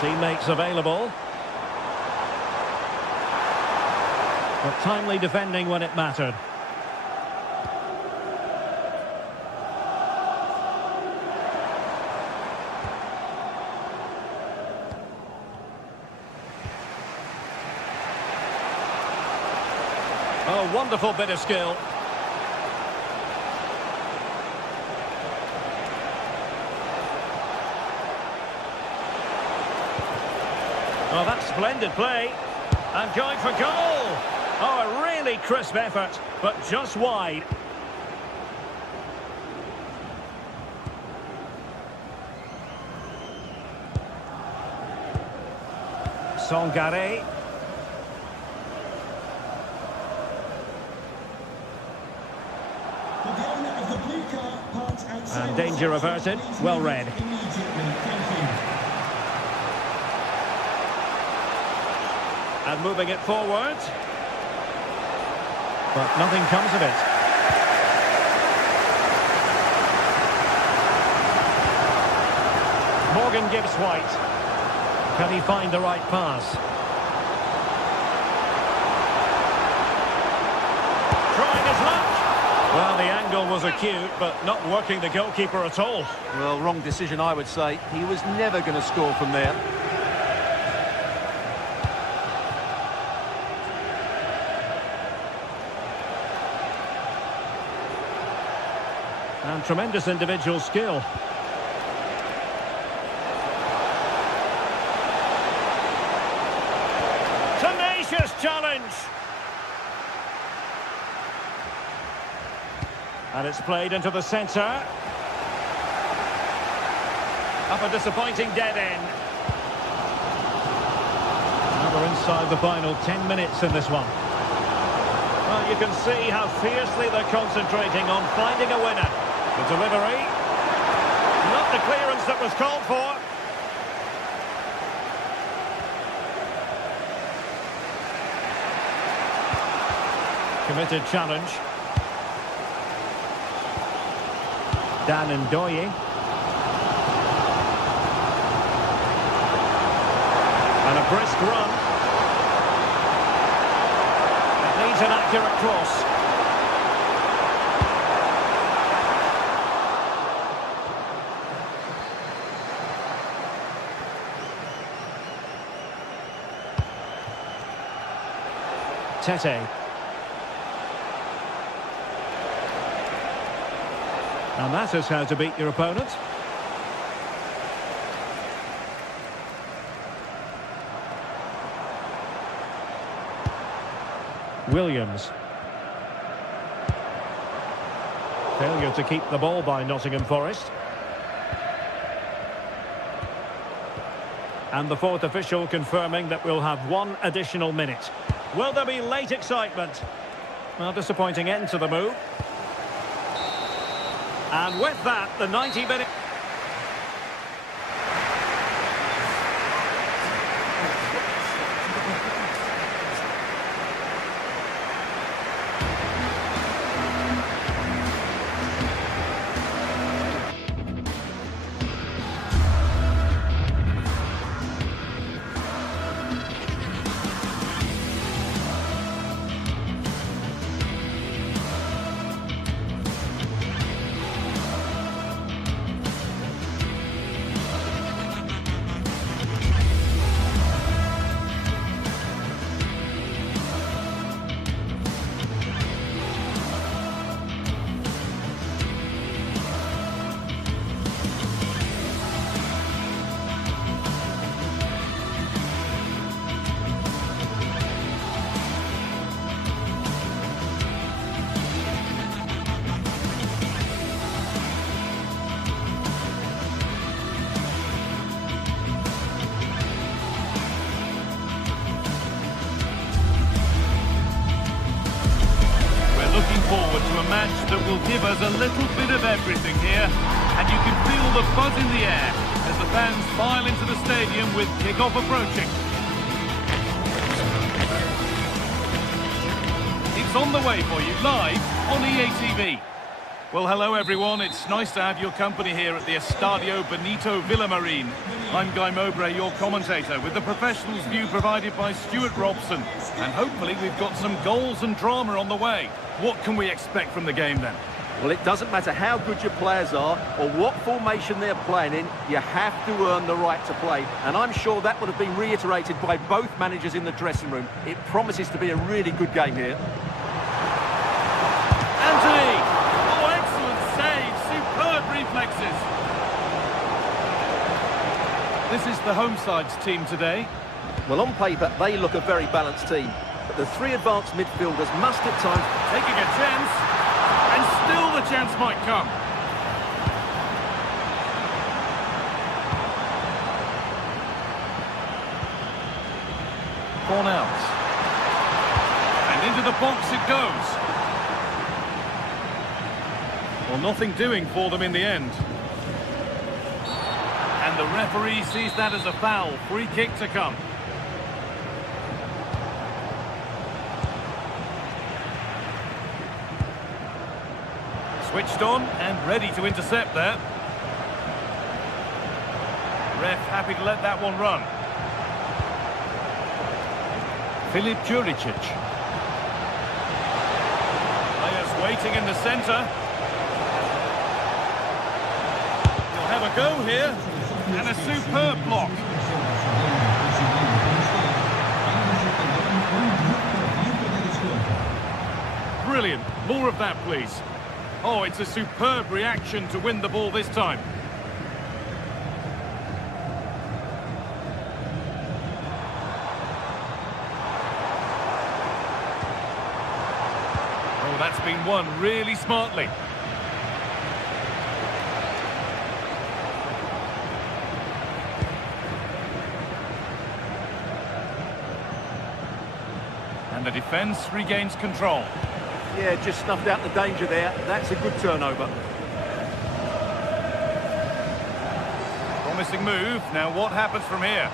Teammates available. But timely defending when it mattered. Oh, wonderful bit of skill. Oh, that's splendid play. And going for goal. Oh, a really crisp effort, but just wide. Songare. The owner of the blue car parked outside. And danger averted. Well read. Immediately. Thank you. And moving it forward. But nothing comes of it. Morgan gives White. Can he find the right pass? Trying his luck. Well, the angle was acute, but not working the goalkeeper at all. Well, wrong decision, I would say. He was never going to score from there. And tremendous individual skill. Tenacious challenge. And it's played into the centre. Up a disappointing dead end. Now we're inside the final 10 minutes in this one. Well, you can see how fiercely they're concentrating on finding a winner. The delivery. Not the clearance that was called for. Committed challenge. Dan Ndoye. And a brisk run. It needs an accurate cross. Tete. And that is how to beat your opponent. Williams. Failure to keep the ball by Nottingham Forest. And the fourth official confirming that we'll have one additional minute. Will there be late excitement? Well, disappointing end to the move. And with that, the 90-minute... Forward to a match that will give us a little bit of everything here, and you can feel the buzz in the air as the fans file into the stadium with kick-off approaching. It's on the way for you live on EA TV. Well, hello everyone, it's nice to have your company here at the Estadio Benito Villamarín. I'm Guy Mowbray, your commentator, with the professionals view provided by Stuart Robson. And hopefully we've got some goals and drama on the way. What can we expect from the game then? Well, it doesn't matter how good your players are or what formation they're playing in, you have to earn the right to play. And I'm sure that would have been reiterated by both managers in the dressing room. It promises to be a really good game here. Anthony! Oh, excellent save! Superb reflexes! This is the home side's team today. Well, on paper, they look a very balanced team. But the three advanced midfielders must at times... Taking a chance, and still the chance might come. Gone out. And into the box it goes. Well, nothing doing for them in the end. And the referee sees that as a foul. Free kick to come. Switched on and ready to intercept there. Ref happy to let that one run. Filip Juricic. Players waiting in the centre. He'll have a go here. And a superb block. Brilliant. More of that, please. Oh, it's a superb reaction to win the ball this time. Oh, that's been won really smartly. And the defence regains control. Yeah, just snuffed out the danger there. That's a good turnover. Promising move. Now what happens from here?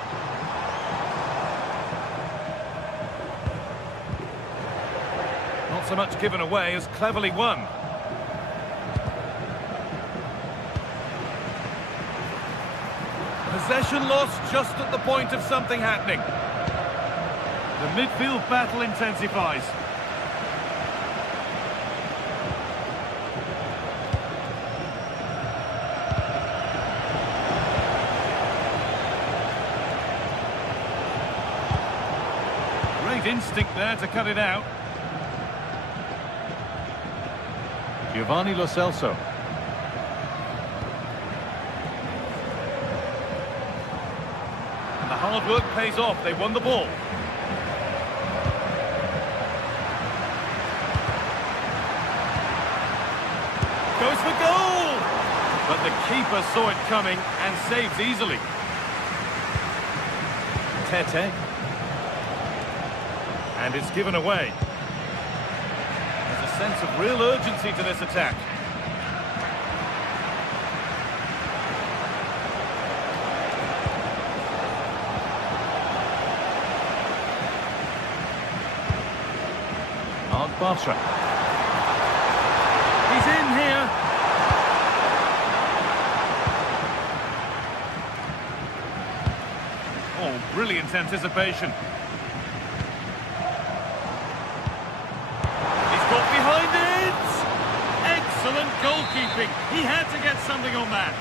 Not so much given away as cleverly won. Possession lost just at the point of something happening. The midfield battle intensifies. Great instinct there to cut it out. Giovanni Lo Celso. And the hard work pays off. They won the ball. Goes for goal! But the keeper saw it coming and saves easily. Tete. And it's given away. There's a sense of real urgency to this attack. Bartra. He's in here. Oh, brilliant anticipation. He's got behind it. Excellent goalkeeping. He had to get something on that.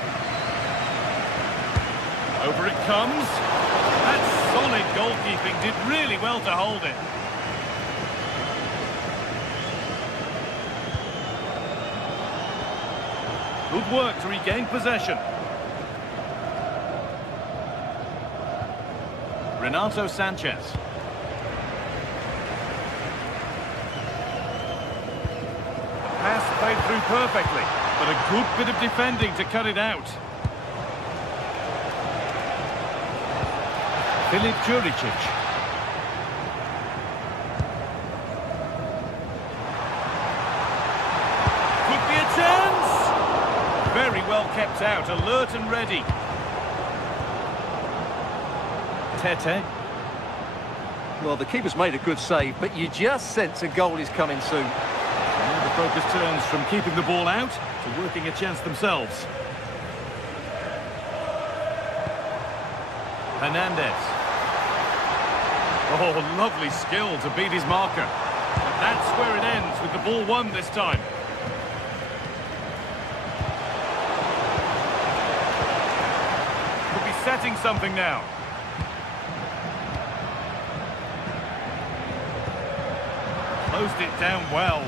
Over it comes. That solid goalkeeping did really well to hold it. Good work to regain possession. Renato Sanchez. The pass played through perfectly, but a good bit of defending to cut it out. Filip Juricic. Could be a chance! Very well kept out, alert and ready. Tete. Well, the keeper's made a good save, but you just sense a goal is coming soon. And the focus turns from keeping the ball out to working a chance themselves. Hernandez. Oh, lovely skill to beat his marker. But that's where it ends, with the ball won this time. Could be setting something now. Closed it down well.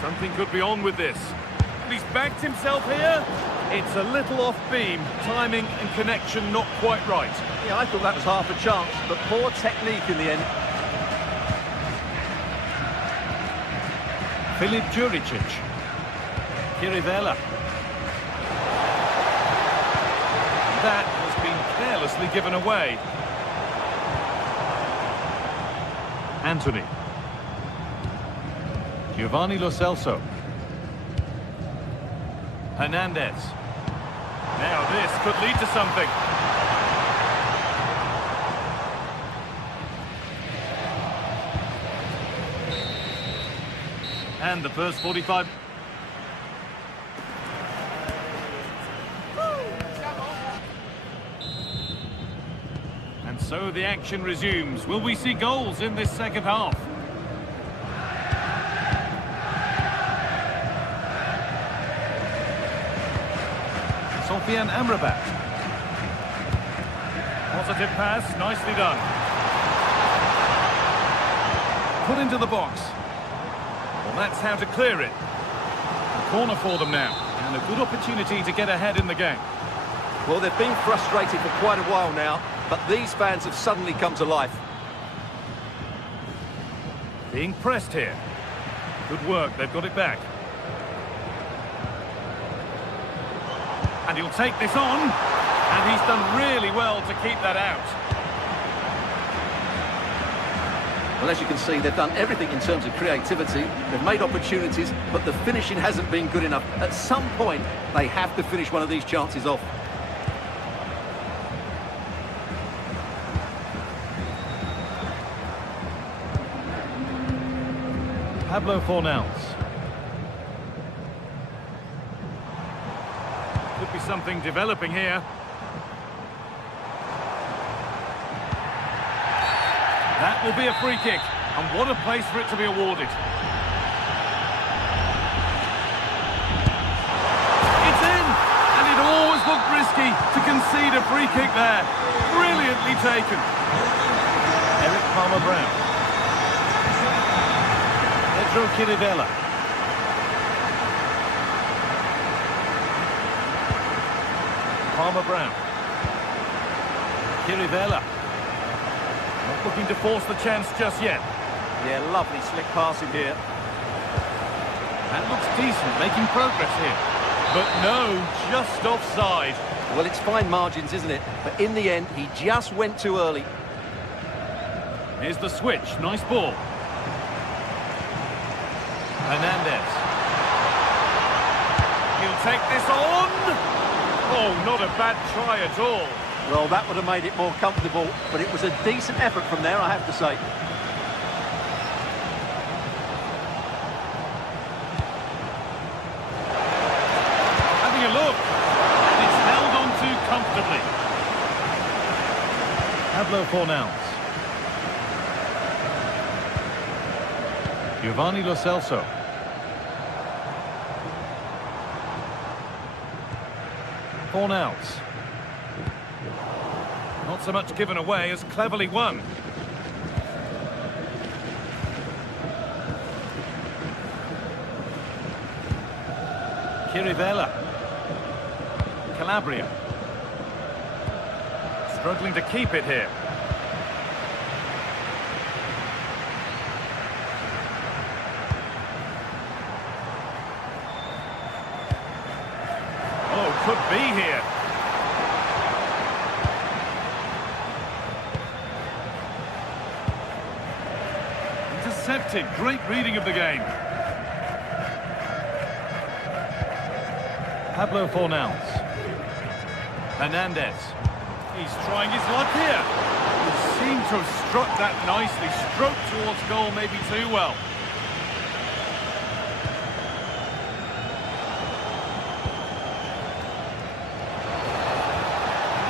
Something could be on with this. He's backed himself here. It's a little off beam. Timing and connection not quite right. Yeah, I thought that was half a chance, but poor technique in the end. Filip Juricic. Kirivela. That was carelessly given away. Anthony. Giovanni Lo Celso. Hernandez. Now this could lead to something. And the first 45... And so the action resumes. Will we see goals in this second half? Sofian Amrabat. Positive pass, nicely done. Put into the box. Well, that's how to clear it. A corner for them now, and a good opportunity to get ahead in the game. Well, they've been frustrated for quite a while now, but these fans have suddenly come to life. Being pressed here. Good work, they've got it back. And he'll take this on, and he's done really well to keep that out. Well, as you can see, they've done everything in terms of creativity. They've made opportunities, but the finishing hasn't been good enough. At some point, they have to finish one of these chances off. Pablo Fornals. Could be something developing here. That will be a free kick, and what a place for it to be awarded. It's in, and it always looked risky to concede a free kick there. Brilliantly taken. Eric Palmer-Brown. Pedro Chirivella. Palmer-Brown. Chirivella. Not looking to force the chance just yet. Yeah, lovely slick passing here. That looks decent, making progress here. But no, just offside. Well, it's fine margins, isn't it? But in the end, he just went too early. Here's the switch, nice ball. Hernandez. He'll take this on. Oh, not a bad try at all. Well, that would have made it more comfortable, but it was a decent effort from there, I have to say. Having a look, and it's held on to comfortably. Pablo Fornals. Giovanni Lo Celso. Fornals. Not so much given away as cleverly won. Chirivella. Calabria. Struggling to keep it here. Oh, could be here. Intercepted. Great reading of the game. Pablo Fornals. Hernandez. He's trying his luck here. He seemed to have struck that nicely. Stroked towards goal, maybe too well.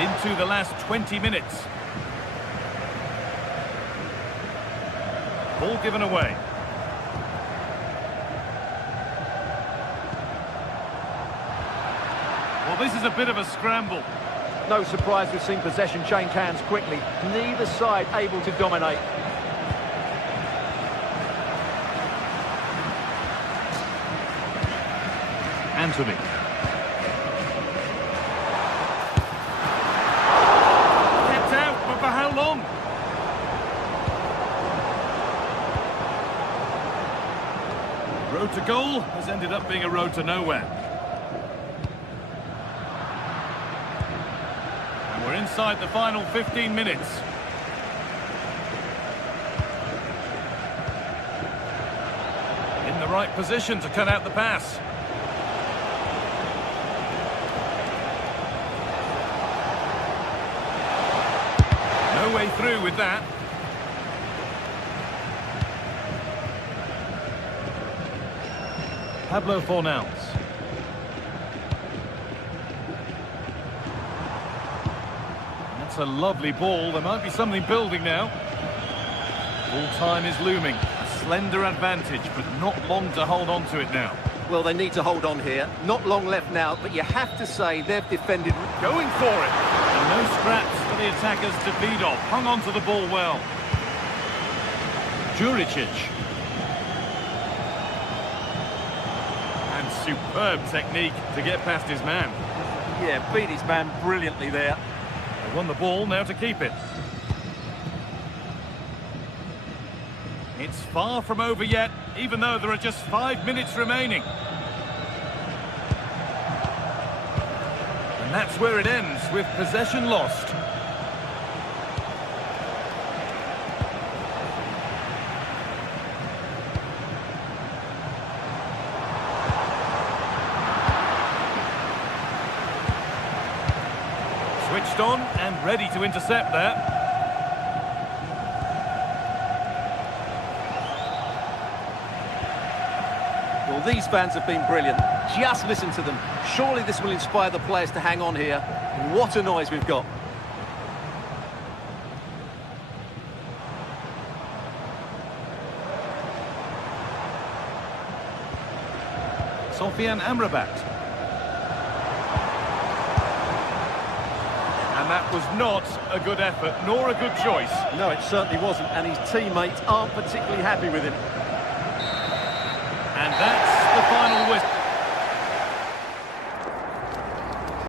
Into the last 20 minutes. Ball given away. Well, this is a bit of a scramble. No surprise we've seen possession change hands quickly. Neither side able to dominate. Anthony. Kept out, but for how long? Road to goal has ended up being a road to nowhere. And we're inside the final 15 minutes. In the right position to cut out the pass. No way through with that. Pablo Fornals. That's a lovely ball. There might be something building now. Full time is looming. A slender advantage, but not long to hold on to it now. Well, they need to hold on here. Not long left now, but you have to say they've defended. Going for it. And no scraps for the attackers to feed off. Hung on to the ball well. Juricic. And superb technique to get past his man. Yeah, beat his man brilliantly there. They won the ball, now to keep it. It's far from over yet, even though there are just 5 minutes remaining. And that's where it ends, with possession lost. Switched on and ready to intercept there. Well, these fans have been brilliant. Just listen to them. Surely this will inspire the players to hang on here. What a noise we've got. Sofian Amrabat. And that was not a good effort, nor a good choice. No, it certainly wasn't, and his teammates aren't particularly happy with him. And that's